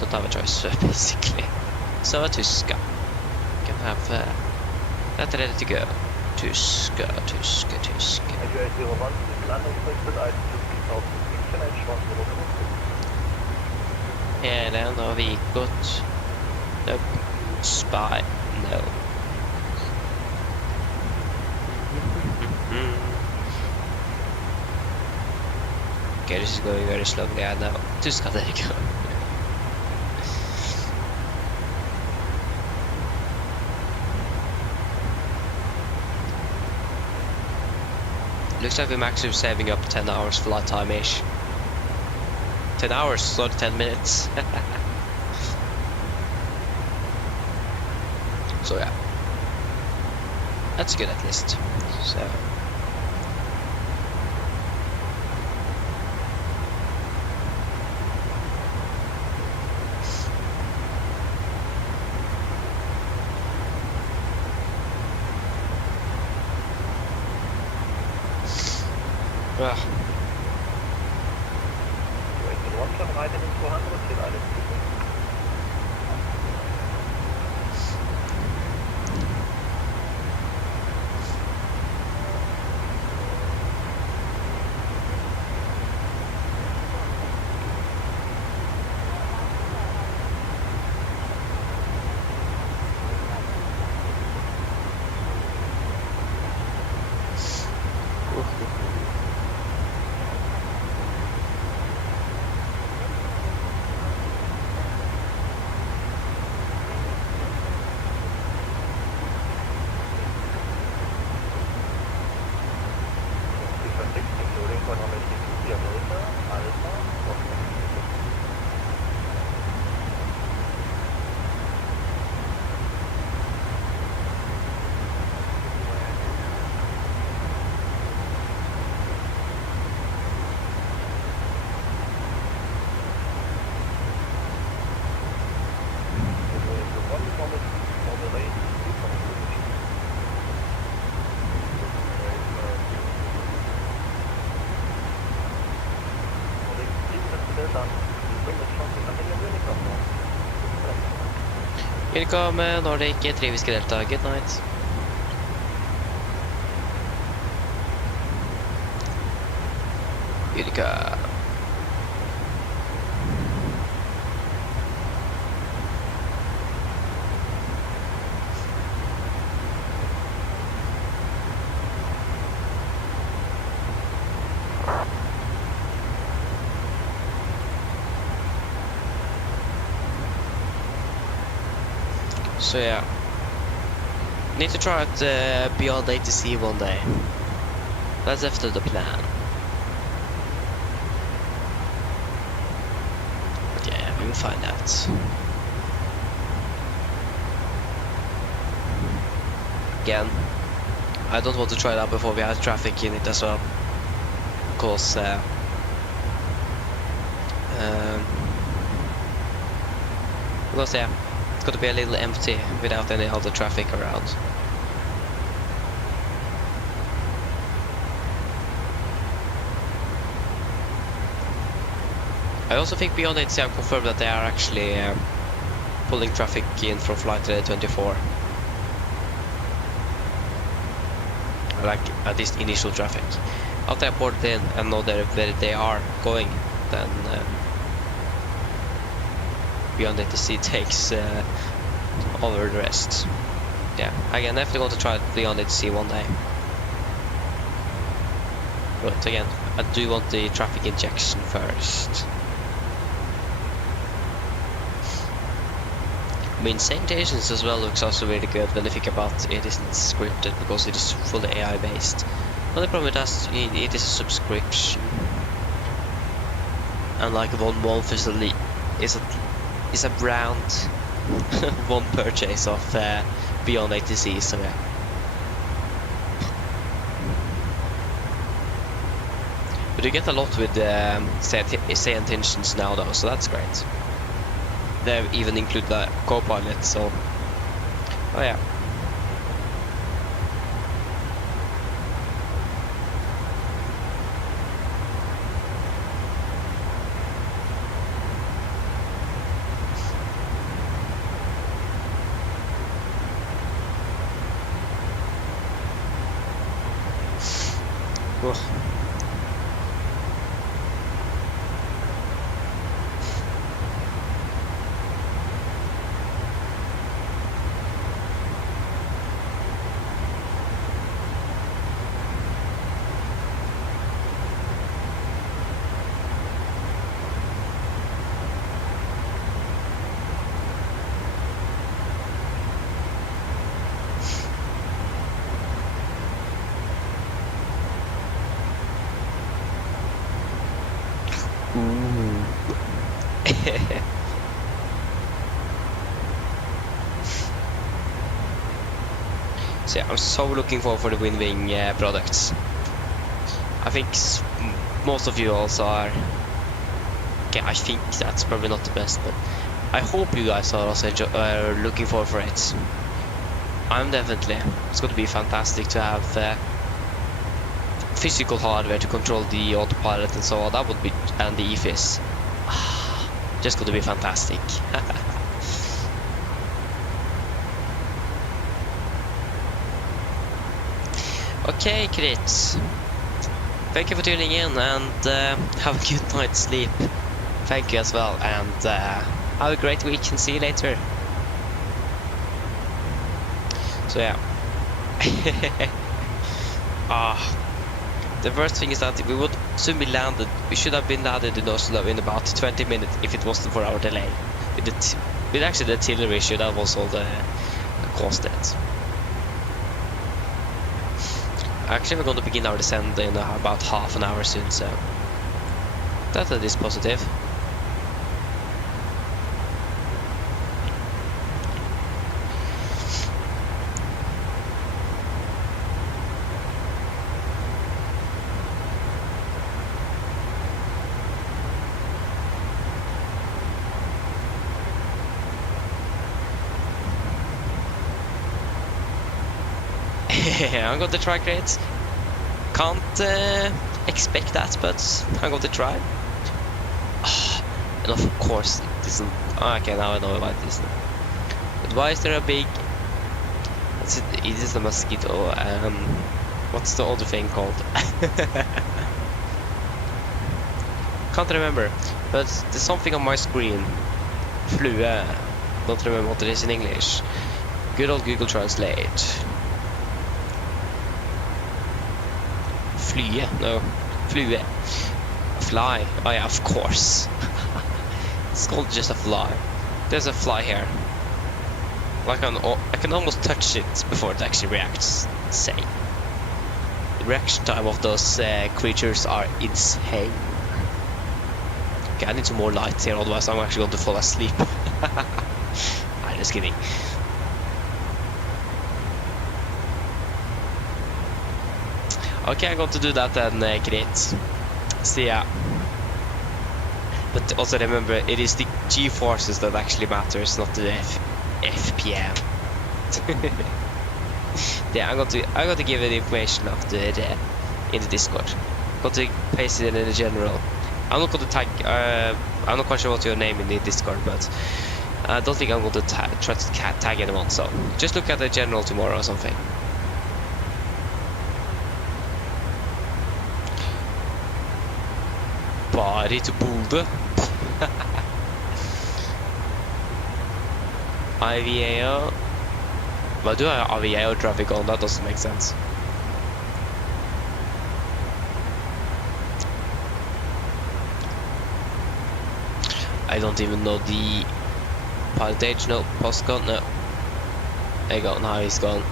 Don't have a choice basically. So a Tyska. Can have that ready to go. Tyska. Helen har vi gått. Nope. Spy. No. Okay, this is going very slowly. I know. Tyska, there you go. Looks like we're actually saving up 10 hours flight time-ish. 10 hours, not 10 minutes. So yeah. That's good at least. So... Ja. Unicom Nordic 3 Whiskey Delta, good night. Unica. So yeah, need to try it beyond ATC one day. That's after the plan. But yeah, we will find out. Again, I don't want to try that before we have traffic in it as well, because yeah, it's got to be a little empty without any other traffic around. I also think beyond ATC have confirmed that they are actually pulling traffic in from flight 24. Like at least initial traffic. After I port it in and know where they are going, then beyond ATC takes over the rest. Yeah, again, definitely going to try it beyond ATC one day. But again, I do want the traffic injection first. I mean, St. Agents as well looks also really good when you think about it isn't scripted because it is fully AI based. Only problem with that, it is a subscription. And like 1 month is around one purchase of beyond ATC, so yeah. But you get a lot with say intentions now though, so that's great. They even include the co-pilot, so oh yeah. Ugh. So yeah, I'm so looking forward for the Wing products. I think most of you also are. Okay, I think that's probably not the best, but I hope you guys are also looking forward for it. I'm definitely. It's going to be fantastic to have physical hardware to control the autopilot and so on. That would be, and the EFIS. Just going to be fantastic. Okay, kids. Thank you for tuning in, and have a good night's sleep. Thank you as well, and have a great week, and see you later. So yeah. The worst thing is that we would soon be landed. We should have been landed in Oslo in about 20 minutes if it wasn't for our delay. With actually the artillery issue, that was all the caused it. Actually, we're going to begin our descent in about half an hour soon, so that is positive. I'm going to try, great. Can't expect that, but I'm going to try. And of course, this is. Okay, now I know about this. But why is there a big? It is a mosquito. What's the other thing called? Can't remember. But there's something on my screen. Flue. Don't remember what it is in English. Good old Google Translate. Flye, no, flue, fly. Oh yeah, of course. It's called just a fly. There's a fly here. Like I can almost touch it before it actually reacts. Insane. The reaction time of those creatures are insane. Okay, I need some more light here, otherwise I'm actually going to fall asleep. I'm just kidding. Okay, I'm going to do that then, great. See ya. But also remember, it is the G-forces that actually matters, not the FPM. Yeah, I'm going to give you the information after in the Discord. I'm going to paste it in the general. I'm not going to tag. I'm not quite sure what your name in the Discord, but I don't think I'm going to try to tag anyone. So just look at the general tomorrow or something. Bari til Bodø. IVAO. Why do I have IVAO traffic on? That doesn't make sense. I don't even know the pilotage. No, postcode. No. There you go. Now he's gone.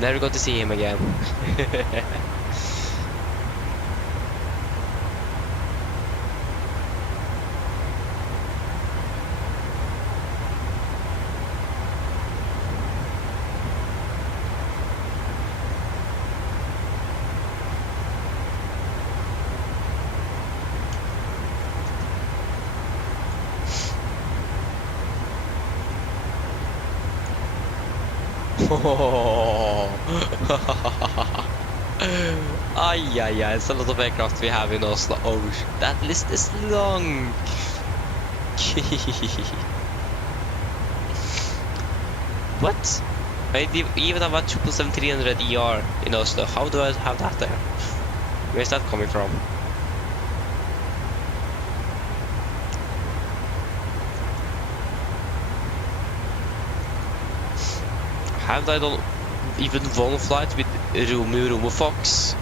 Never got to see him again. Ay, it's a lot of aircraft we have in Oslo. Oh, that list is long. What? I even have a 777-300 ER in Oslo. How do I have that there? Where's that coming from? Have I done even one flight with Romeo Fox?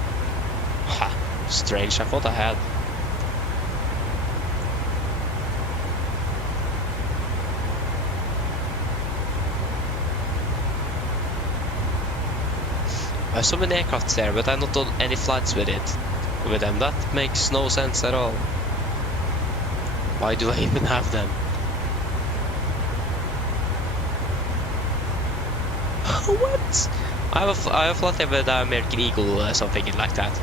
Ha, strange, I thought I had. I have so many aircrafts there, but I've not done any flights with them. That makes no sense at all. Why do I even have them? What? I have a flight with American Eagle or something like that.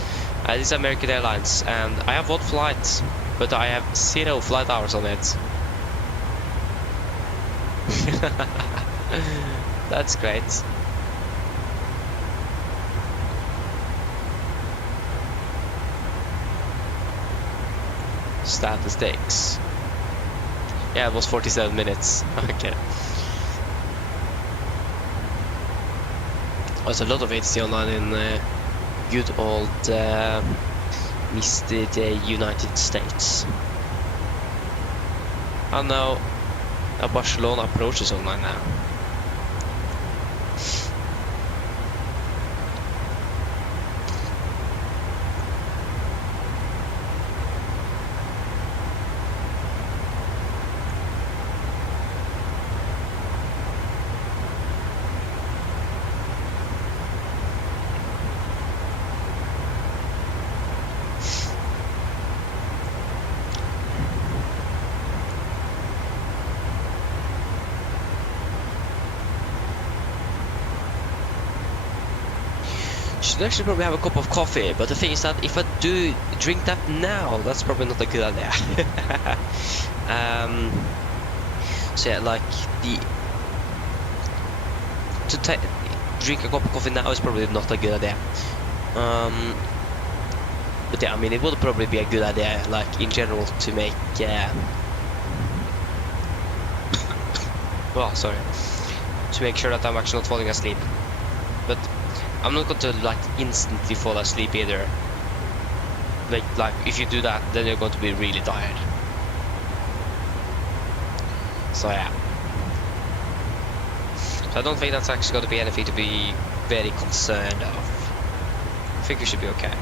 It's American Airlines, and I have one flight, but I have 0 flight hours on it. That's great. Statistics. Yeah, it was 47 minutes. Okay. There's a lot of HC online in good old Mr. United States. I know a Barcelona approaches online now. Should actually probably have a cup of coffee, but the thing is that if I do drink that now, that's probably not a good idea. So yeah, like drink a cup of coffee now is probably not a good idea. But yeah, I mean, it would probably be a good idea, like in general, to make well, sorry, to make sure that I'm actually not falling asleep. But I'm not going to like instantly fall asleep either. Like if you do that, then you're going to be really tired. So yeah. So I don't think that's actually going to be anything to be very concerned of. I think we should be okay.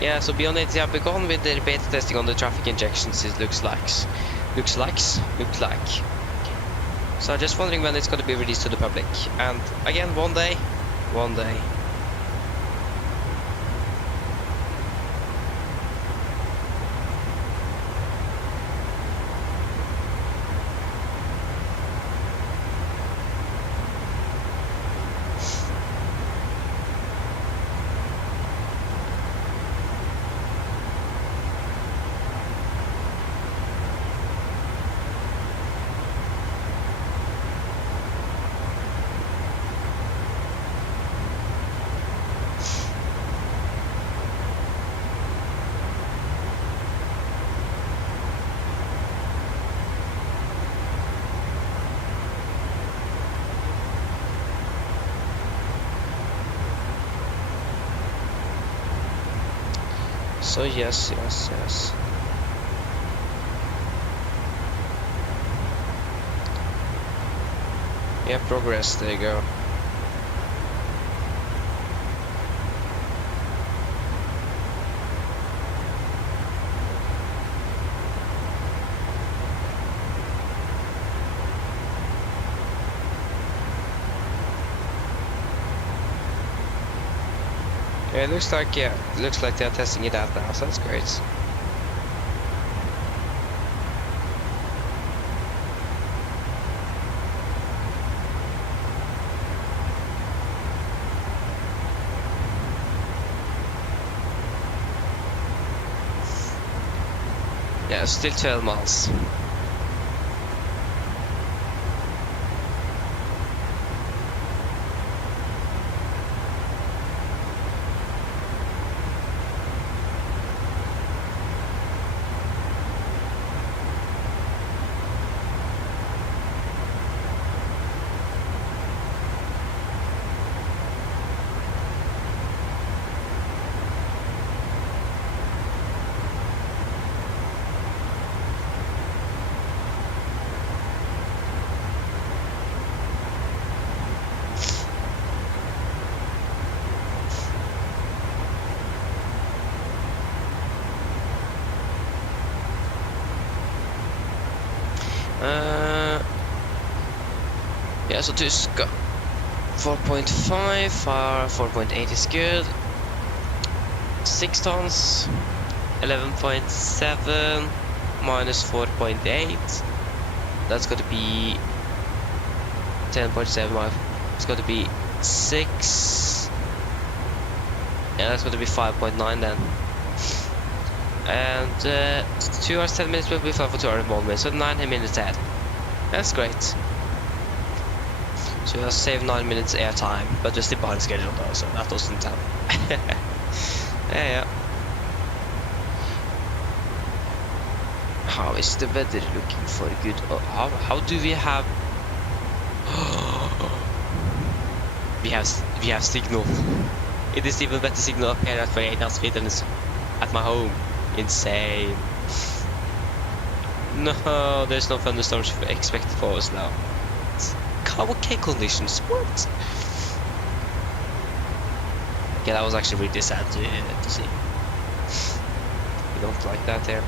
Yeah, so beyond it, yeah, we've gone with the beta testing on the traffic injections, it looks like. So I'm just wondering when it's going to be released to the public. And again, one day. So yes. Yeah, progress, there you go. Yeah, it looks like, they're testing it out now, so that's great. Yeah, still 12 miles. Ja, så tyska 4.5, 4.8 is good. 6 tons, 11.7 minus 4.8. That's going to be 10.7. It's going to be 6. Yeah, that's going to be 5.9 then. And 2 hours 10 minutes will be fine for 2 hours 1 minute, so 9 minutes ahead. That's great. So I save 9 minutes air time, but just the behind schedule though, so that doesn't help. Yeah. How is the weather looking for good? Oh, how do we have? we have signal. It is even better signal up here at 8,000 feet than it's at my home. Insane. No, there's no thunderstorms expected for us now. Okay conditions. What? Yeah, that was actually really sad to see. We don't like that there.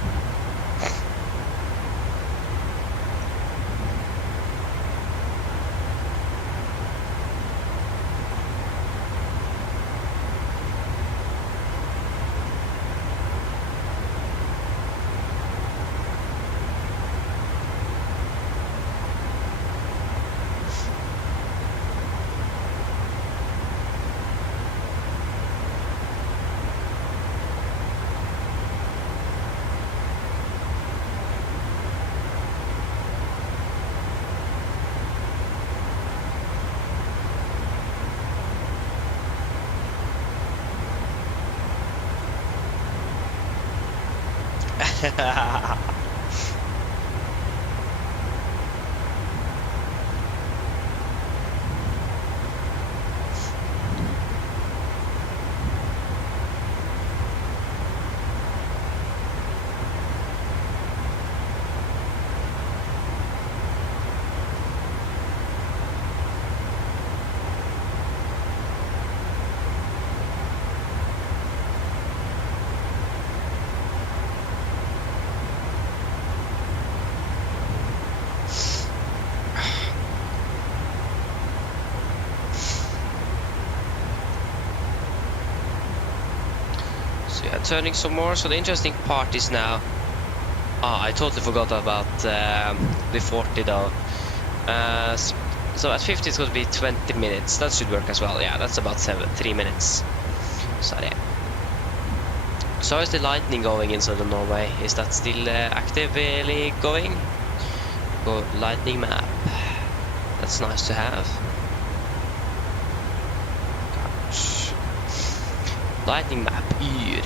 Turning some more. So the interesting part is now. I totally forgot about the 40 though. So at 50 it's going to be 20 minutes. That should work as well. Yeah, that's about 3 minutes. So yeah. So is the lightning going in southern Norway? Is that still actively going? Go lightning map. That's nice to have. Lightning map here.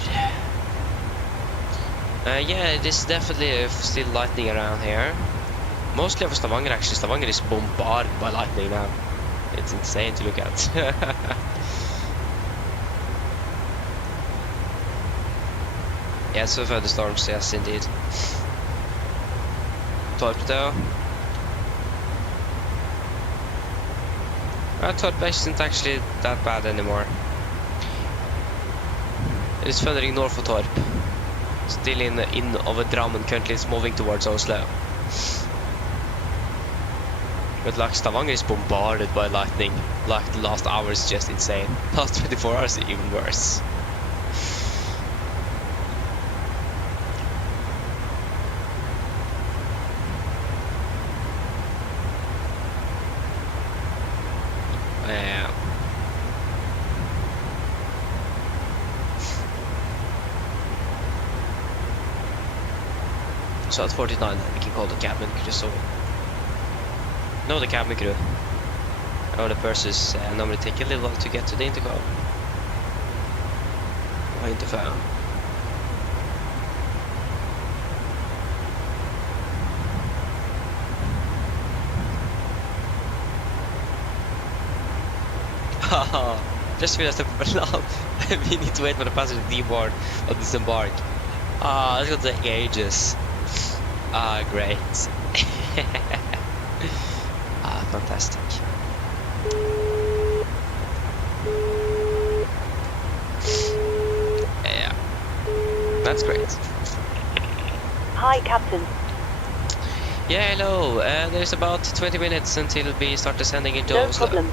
Yeah, it is definitely still lightning around here. Mostly over Stavanger actually. Stavanger is bombarded by lightning now. It's insane to look at. Yeah, so far the storms, yes indeed. Torp though. Torp isn't actually that bad anymore. It's thundering north of Torp. Still in over Drammen, currently it's moving towards Oslo. But like Stavanger is bombarded by lightning. Like the last hour is just insane. Last 24 hours is even worse. Yeah. So at 49 we can call the cabin crew. So no, the cabin crew. Oh, the purses normally take a little while to get to the intercom. Or interphone. Haha, just realized that we need to wait for the passenger to deboard or disembark. Ah, that's gonna take ages. Ah, great. Ah, fantastic. Yeah, that's great. Hi, Captain. Yeah, hello. There's about 20 minutes until we start descending into No Oslo. problem.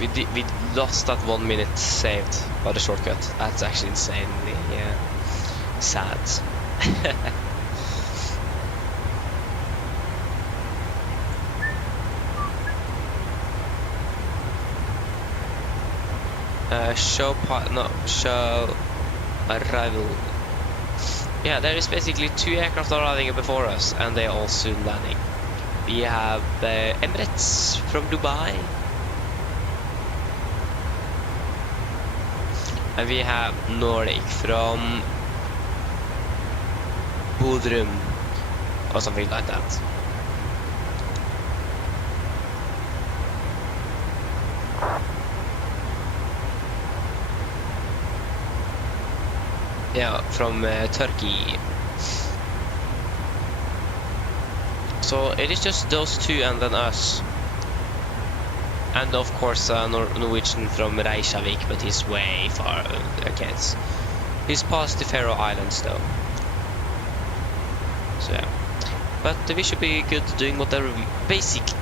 We lost that 1 minute saved by the shortcut. That's actually insanely sad. show arrival. Yeah, there is basically 2 aircraft arriving before us, and they are all soon landing. We have Emirates from Dubai, and we have Nordic from Bodrum, or something like that. Yeah, from Turkey. So it is just those 2 and then us. And of course Norwegian from Reykjavik, but he's way far. Okay, he's past the Faroe Islands though. So yeah. But we should be good doing whatever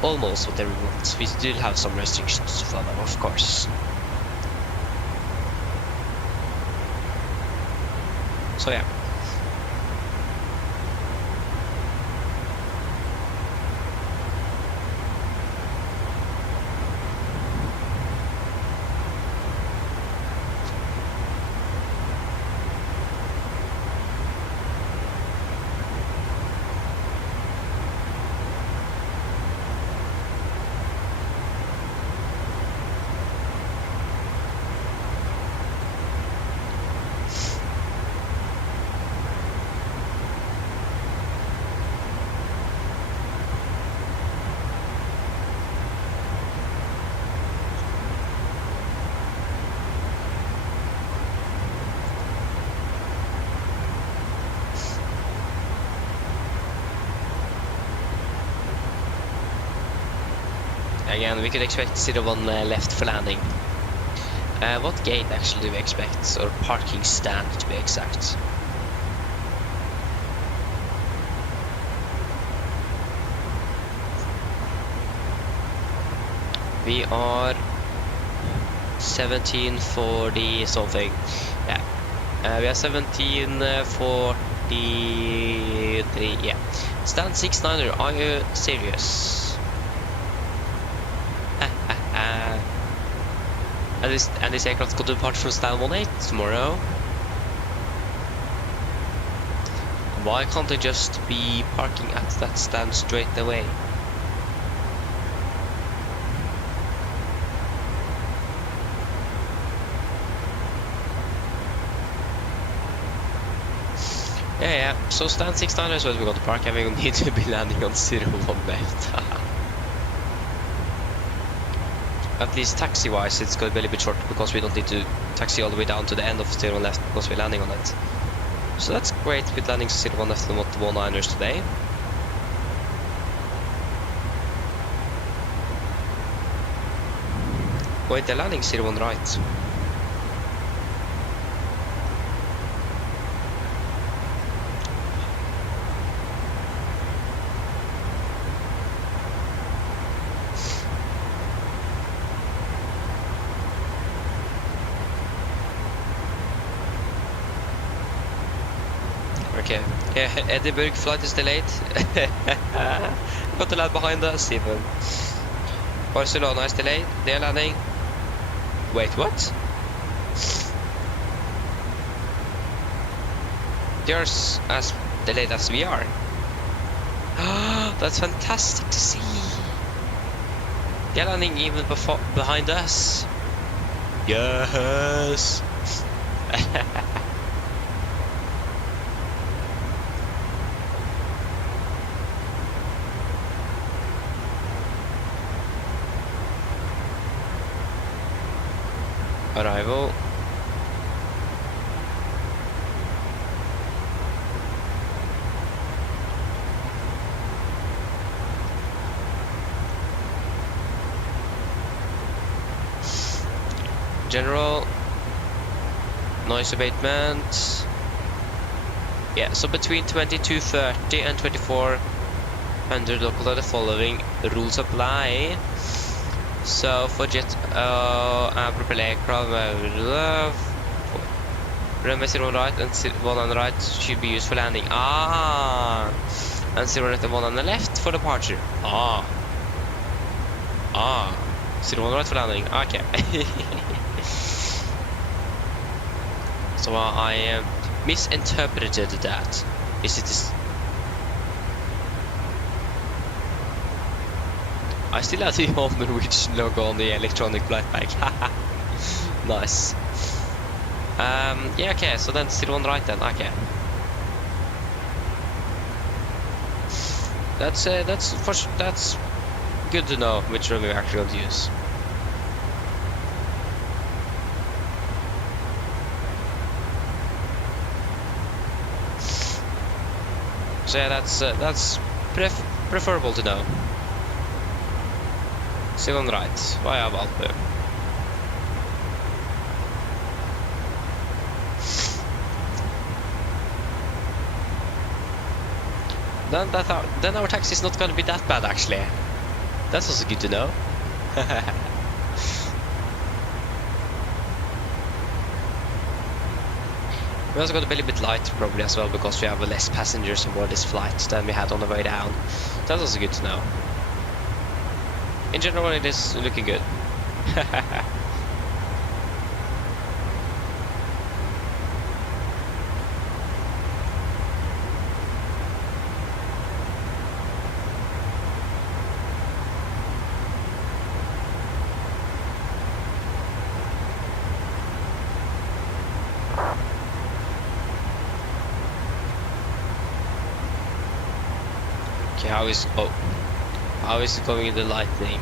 almost whatever we want. We still have some restrictions to follow, of course. So yeah. Again, we could expect 01 left for landing. What gate actually do we expect? Or parking stand to be exact. We are 1740 something. Yeah. We are 1743. Yeah. Stand 69er, are you serious? And this aircraft's going to depart from stand 18 tomorrow. Why can't they just be parking at that stand straight away? Yeah, so stand 69 is where we're going to park, and we need to be landing on 01 left. At least taxi-wise, it's going to be a little bit short because we don't need to taxi all the way down to the end of 01 left because we're landing on it. So that's great with landing 01 left and 19ers today. Wait, they're landing 01 right. Okay, yeah, Edinburgh flight is delayed. Got to land behind us even. Barcelona is delayed, they're landing. Wait, what? They're as delayed as we are. That's fantastic to see. They're landing even behind us. Yes. Arrival. General. Noise abatement. Yeah, so between 2230 and 2400 local are the following rules apply. So for jet and propeller aircraft, runway 0 on right and 1 on the right should be used for landing. Ah, and 0 left and 1 on the left for departure. Ah, 0 on the right for landing. Okay. So I misinterpreted that. Is it this? I still have the Oslo Norwegian logo on the electronic flight bag. Nice. Yeah, okay, so then 0 on the right then, okay. That's good to know which runway we're actually going to use. So yeah, that's preferable to know. 0 on the right, via Valpo. Then our taxi is not going to be that bad actually. That's also good to know. We're also going to be a little bit light probably as well because we have less passengers on board this flight than we had on the way down. That's also good to know. In general, it is looking good. Okay, how is it going in the lightning?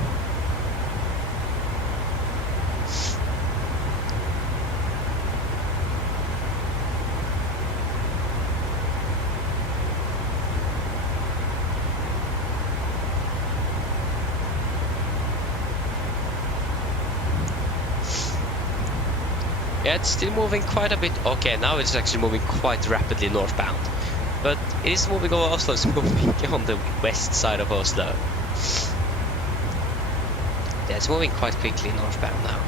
Yeah, it's still moving quite a bit. Okay, now it's actually moving quite rapidly northbound. But it is moving over Oslo, it's moving on the west side of Oslo. Yeah, it's moving quite quickly northbound now.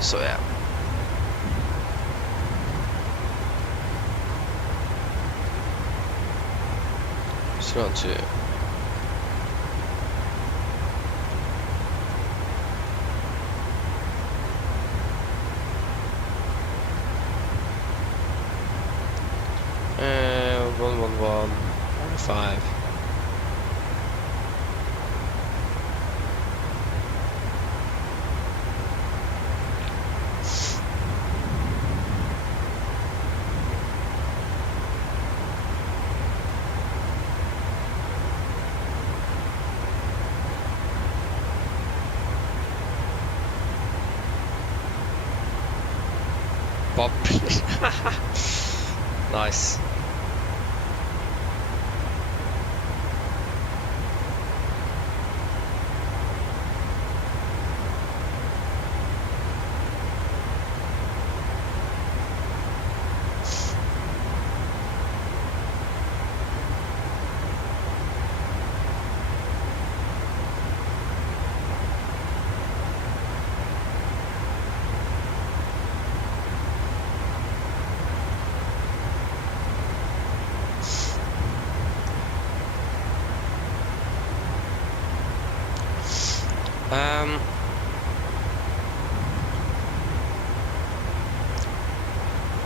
So yeah. Just want to... One, 5. Bob. Nice.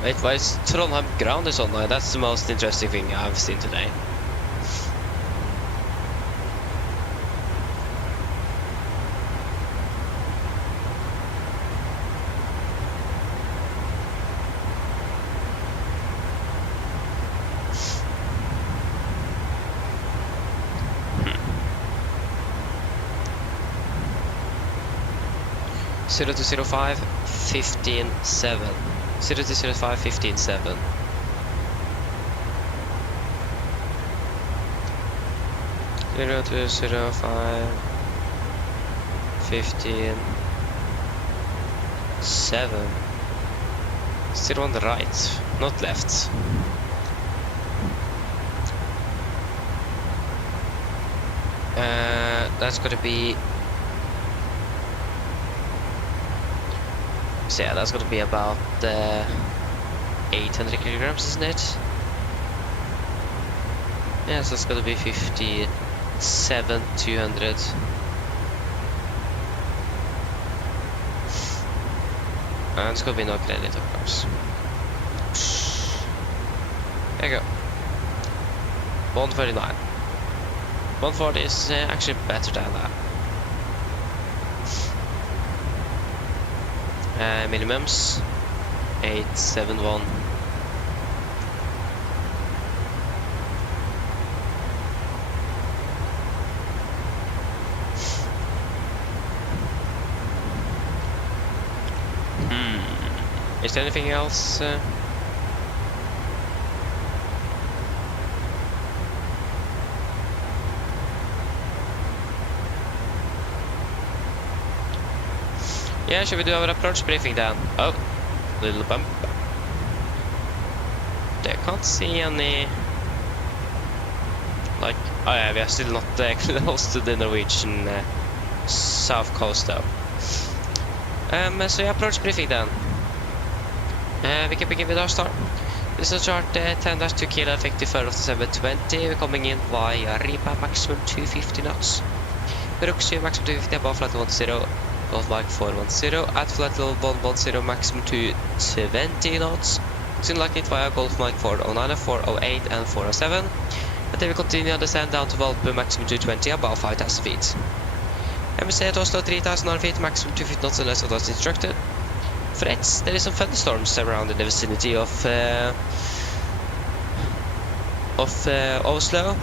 Wait, why is Trondheim grounded so now? That's the most interesting thing I've seen today. Zero to 05, 15.7. 0 to 05, 15.7. 0205 15 7. Still on the right, not left. That's gonna be. So yeah, that's gonna be about 800 kilograms, isn't it? Yeah, so it's gonna be 57 200. And it's gonna be no credit, of course. There you go. 139. 140 is actually better than that. Minimums 871. Is there anything else? Yeah, should we do our approach briefing then? Oh, little bump. I can't see any. Like, oh yeah, we are still not close to the Norwegian south coast though. So yeah, approach briefing then. We can begin with our start. This is chart 10-2 kilo effective 3rd of December 2020. We're coming in via Ripa maximum 250 knots. Ruxy maximum 250 above flight 10. Golf Mike 410 at flight level 110 maximum 220 knots. Soon likely via Golf Mike 409, 408 and 407. And then we continue on descent down to Valpo maximum 220 above 5000 feet. MSC at Oslo 3000 feet maximum 250 knots unless it was instructed. Frets, there is some thunderstorms around in the vicinity of Oslo.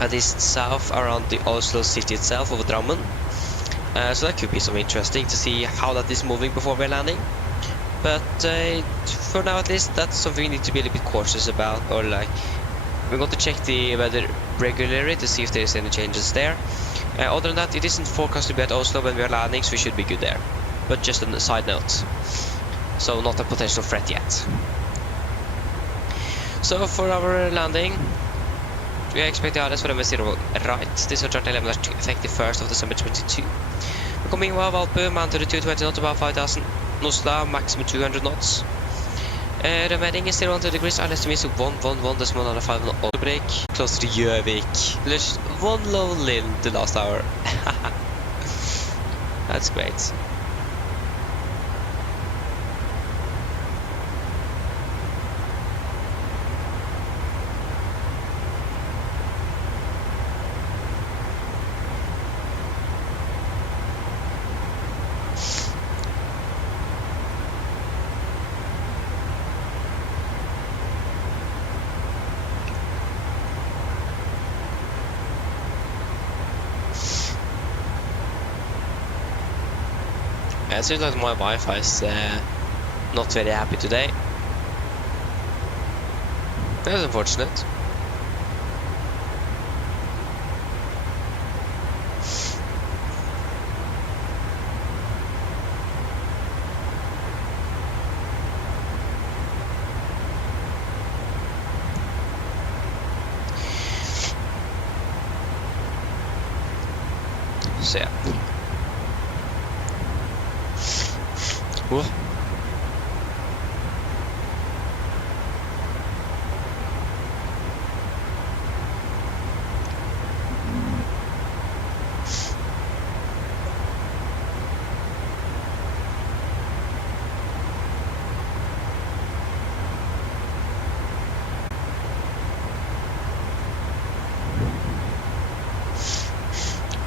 At least south around the Oslo city itself of Drammen. So that could be some interesting to see how that is moving before we're landing. But for now at least, that's something we need to be a little bit cautious about. Or like, we're going to check the weather regularly to see if there's any changes there. Other than that, it isn't forecast to be at Oslo when we are landing, so we should be good there. But just on a side note. So not a potential threat yet. So for our landing, we expect the RS for MSFS20 right. This is chart 11 effective 1st of December 22. We're coming via Valpo, man to the 220 knots, about 5000. Nosla, maximum 200 knots. Remaining is 0 degrees, our estimate is 111.5 on the break. Close to Gjøvik. There's one low lil the last hour. That's great. It seems like my Wi-Fi is not very happy today. That's unfortunate. So yeah. Whoa.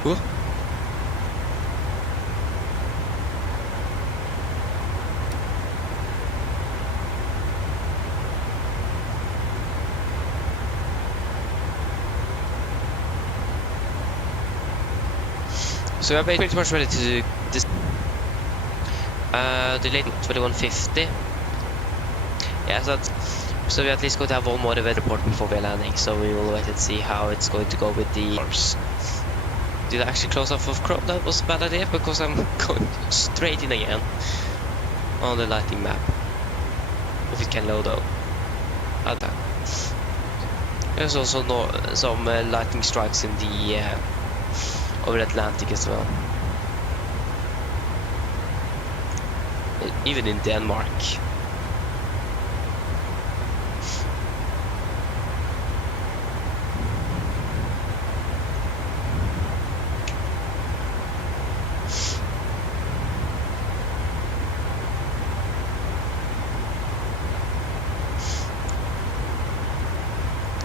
Whoa. So we're pretty much ready to do this. The late 2150. Yeah, so that's So we're at least going to have one more weather report before we're landing, so we will wait and see how it's going to go with the storms. Did I actually close off of Chrome? That was a bad idea because I'm going straight in again on the lightning map. If it can load though. There's also some lightning strikes in the over Atlantic as well. Even in Denmark.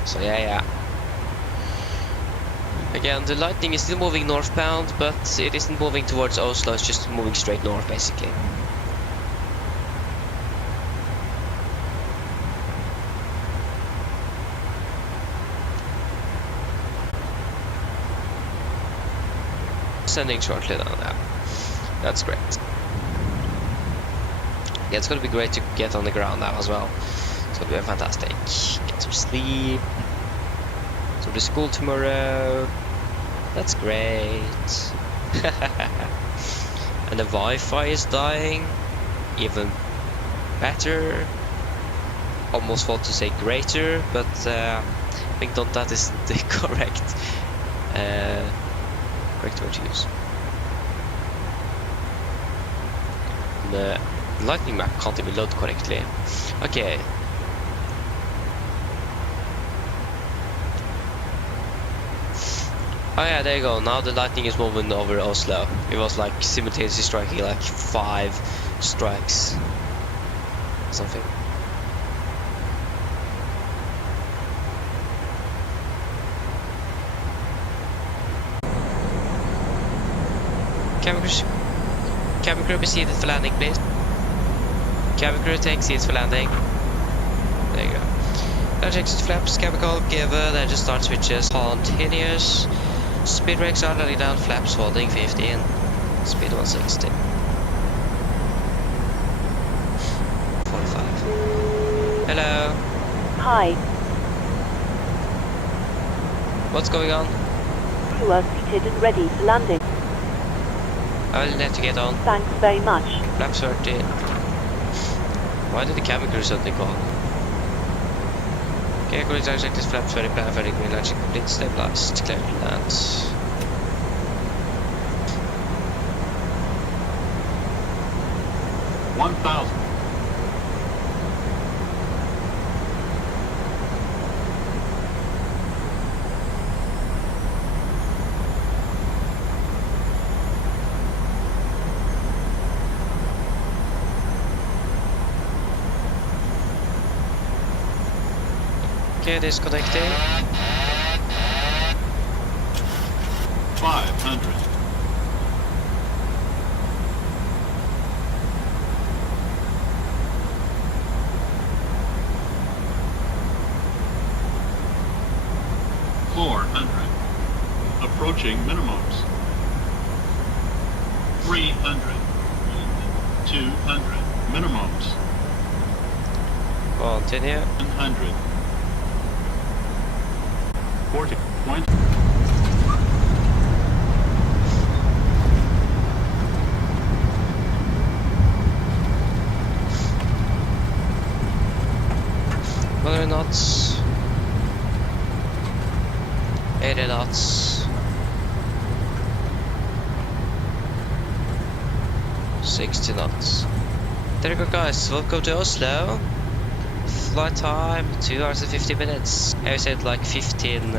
So yeah. Again, the lightning is still moving northbound, but it isn't moving towards Oslo, it's just moving straight north basically. Sending shortly now. That's great. Yeah, it's gonna be great to get on the ground now as well. It's gonna be fantastic. Get some sleep. So the school tomorrow. That's great. And the Wi-Fi is dying. Even better. Almost want to say greater, but I think that is the correct word to use. The lightning map can't even load correctly. Okay. Oh yeah, there you go. Now the lightning is moving over Oslo. It was like simultaneously striking like 5 strikes. Something. Cabin crew be seated for landing, please. Cabin crew take seats for landing. There you go. Large exit flaps, cabin call given, engine start switches, continuous. Speed brakes are letting down, flaps holding 15. Speed 160. 45. Hello. Hi. What's going on? Crew are seated and ready for landing. I will need to get on. Thanks very much. Flaps 30. Why did the cabin crew suddenly call? Okay, correct check this flaps very plan, very green light, complete stabilized, clear to land. Okay, disconnecting. 500. Approaching minimums. 300. 200. Minimums. Continue. 100. 40. Point. Whether or not 80 knots, 60 knots. There you go, guys. Welcome to Oslo. Flight time 2 hours and 50 minutes. I said like 15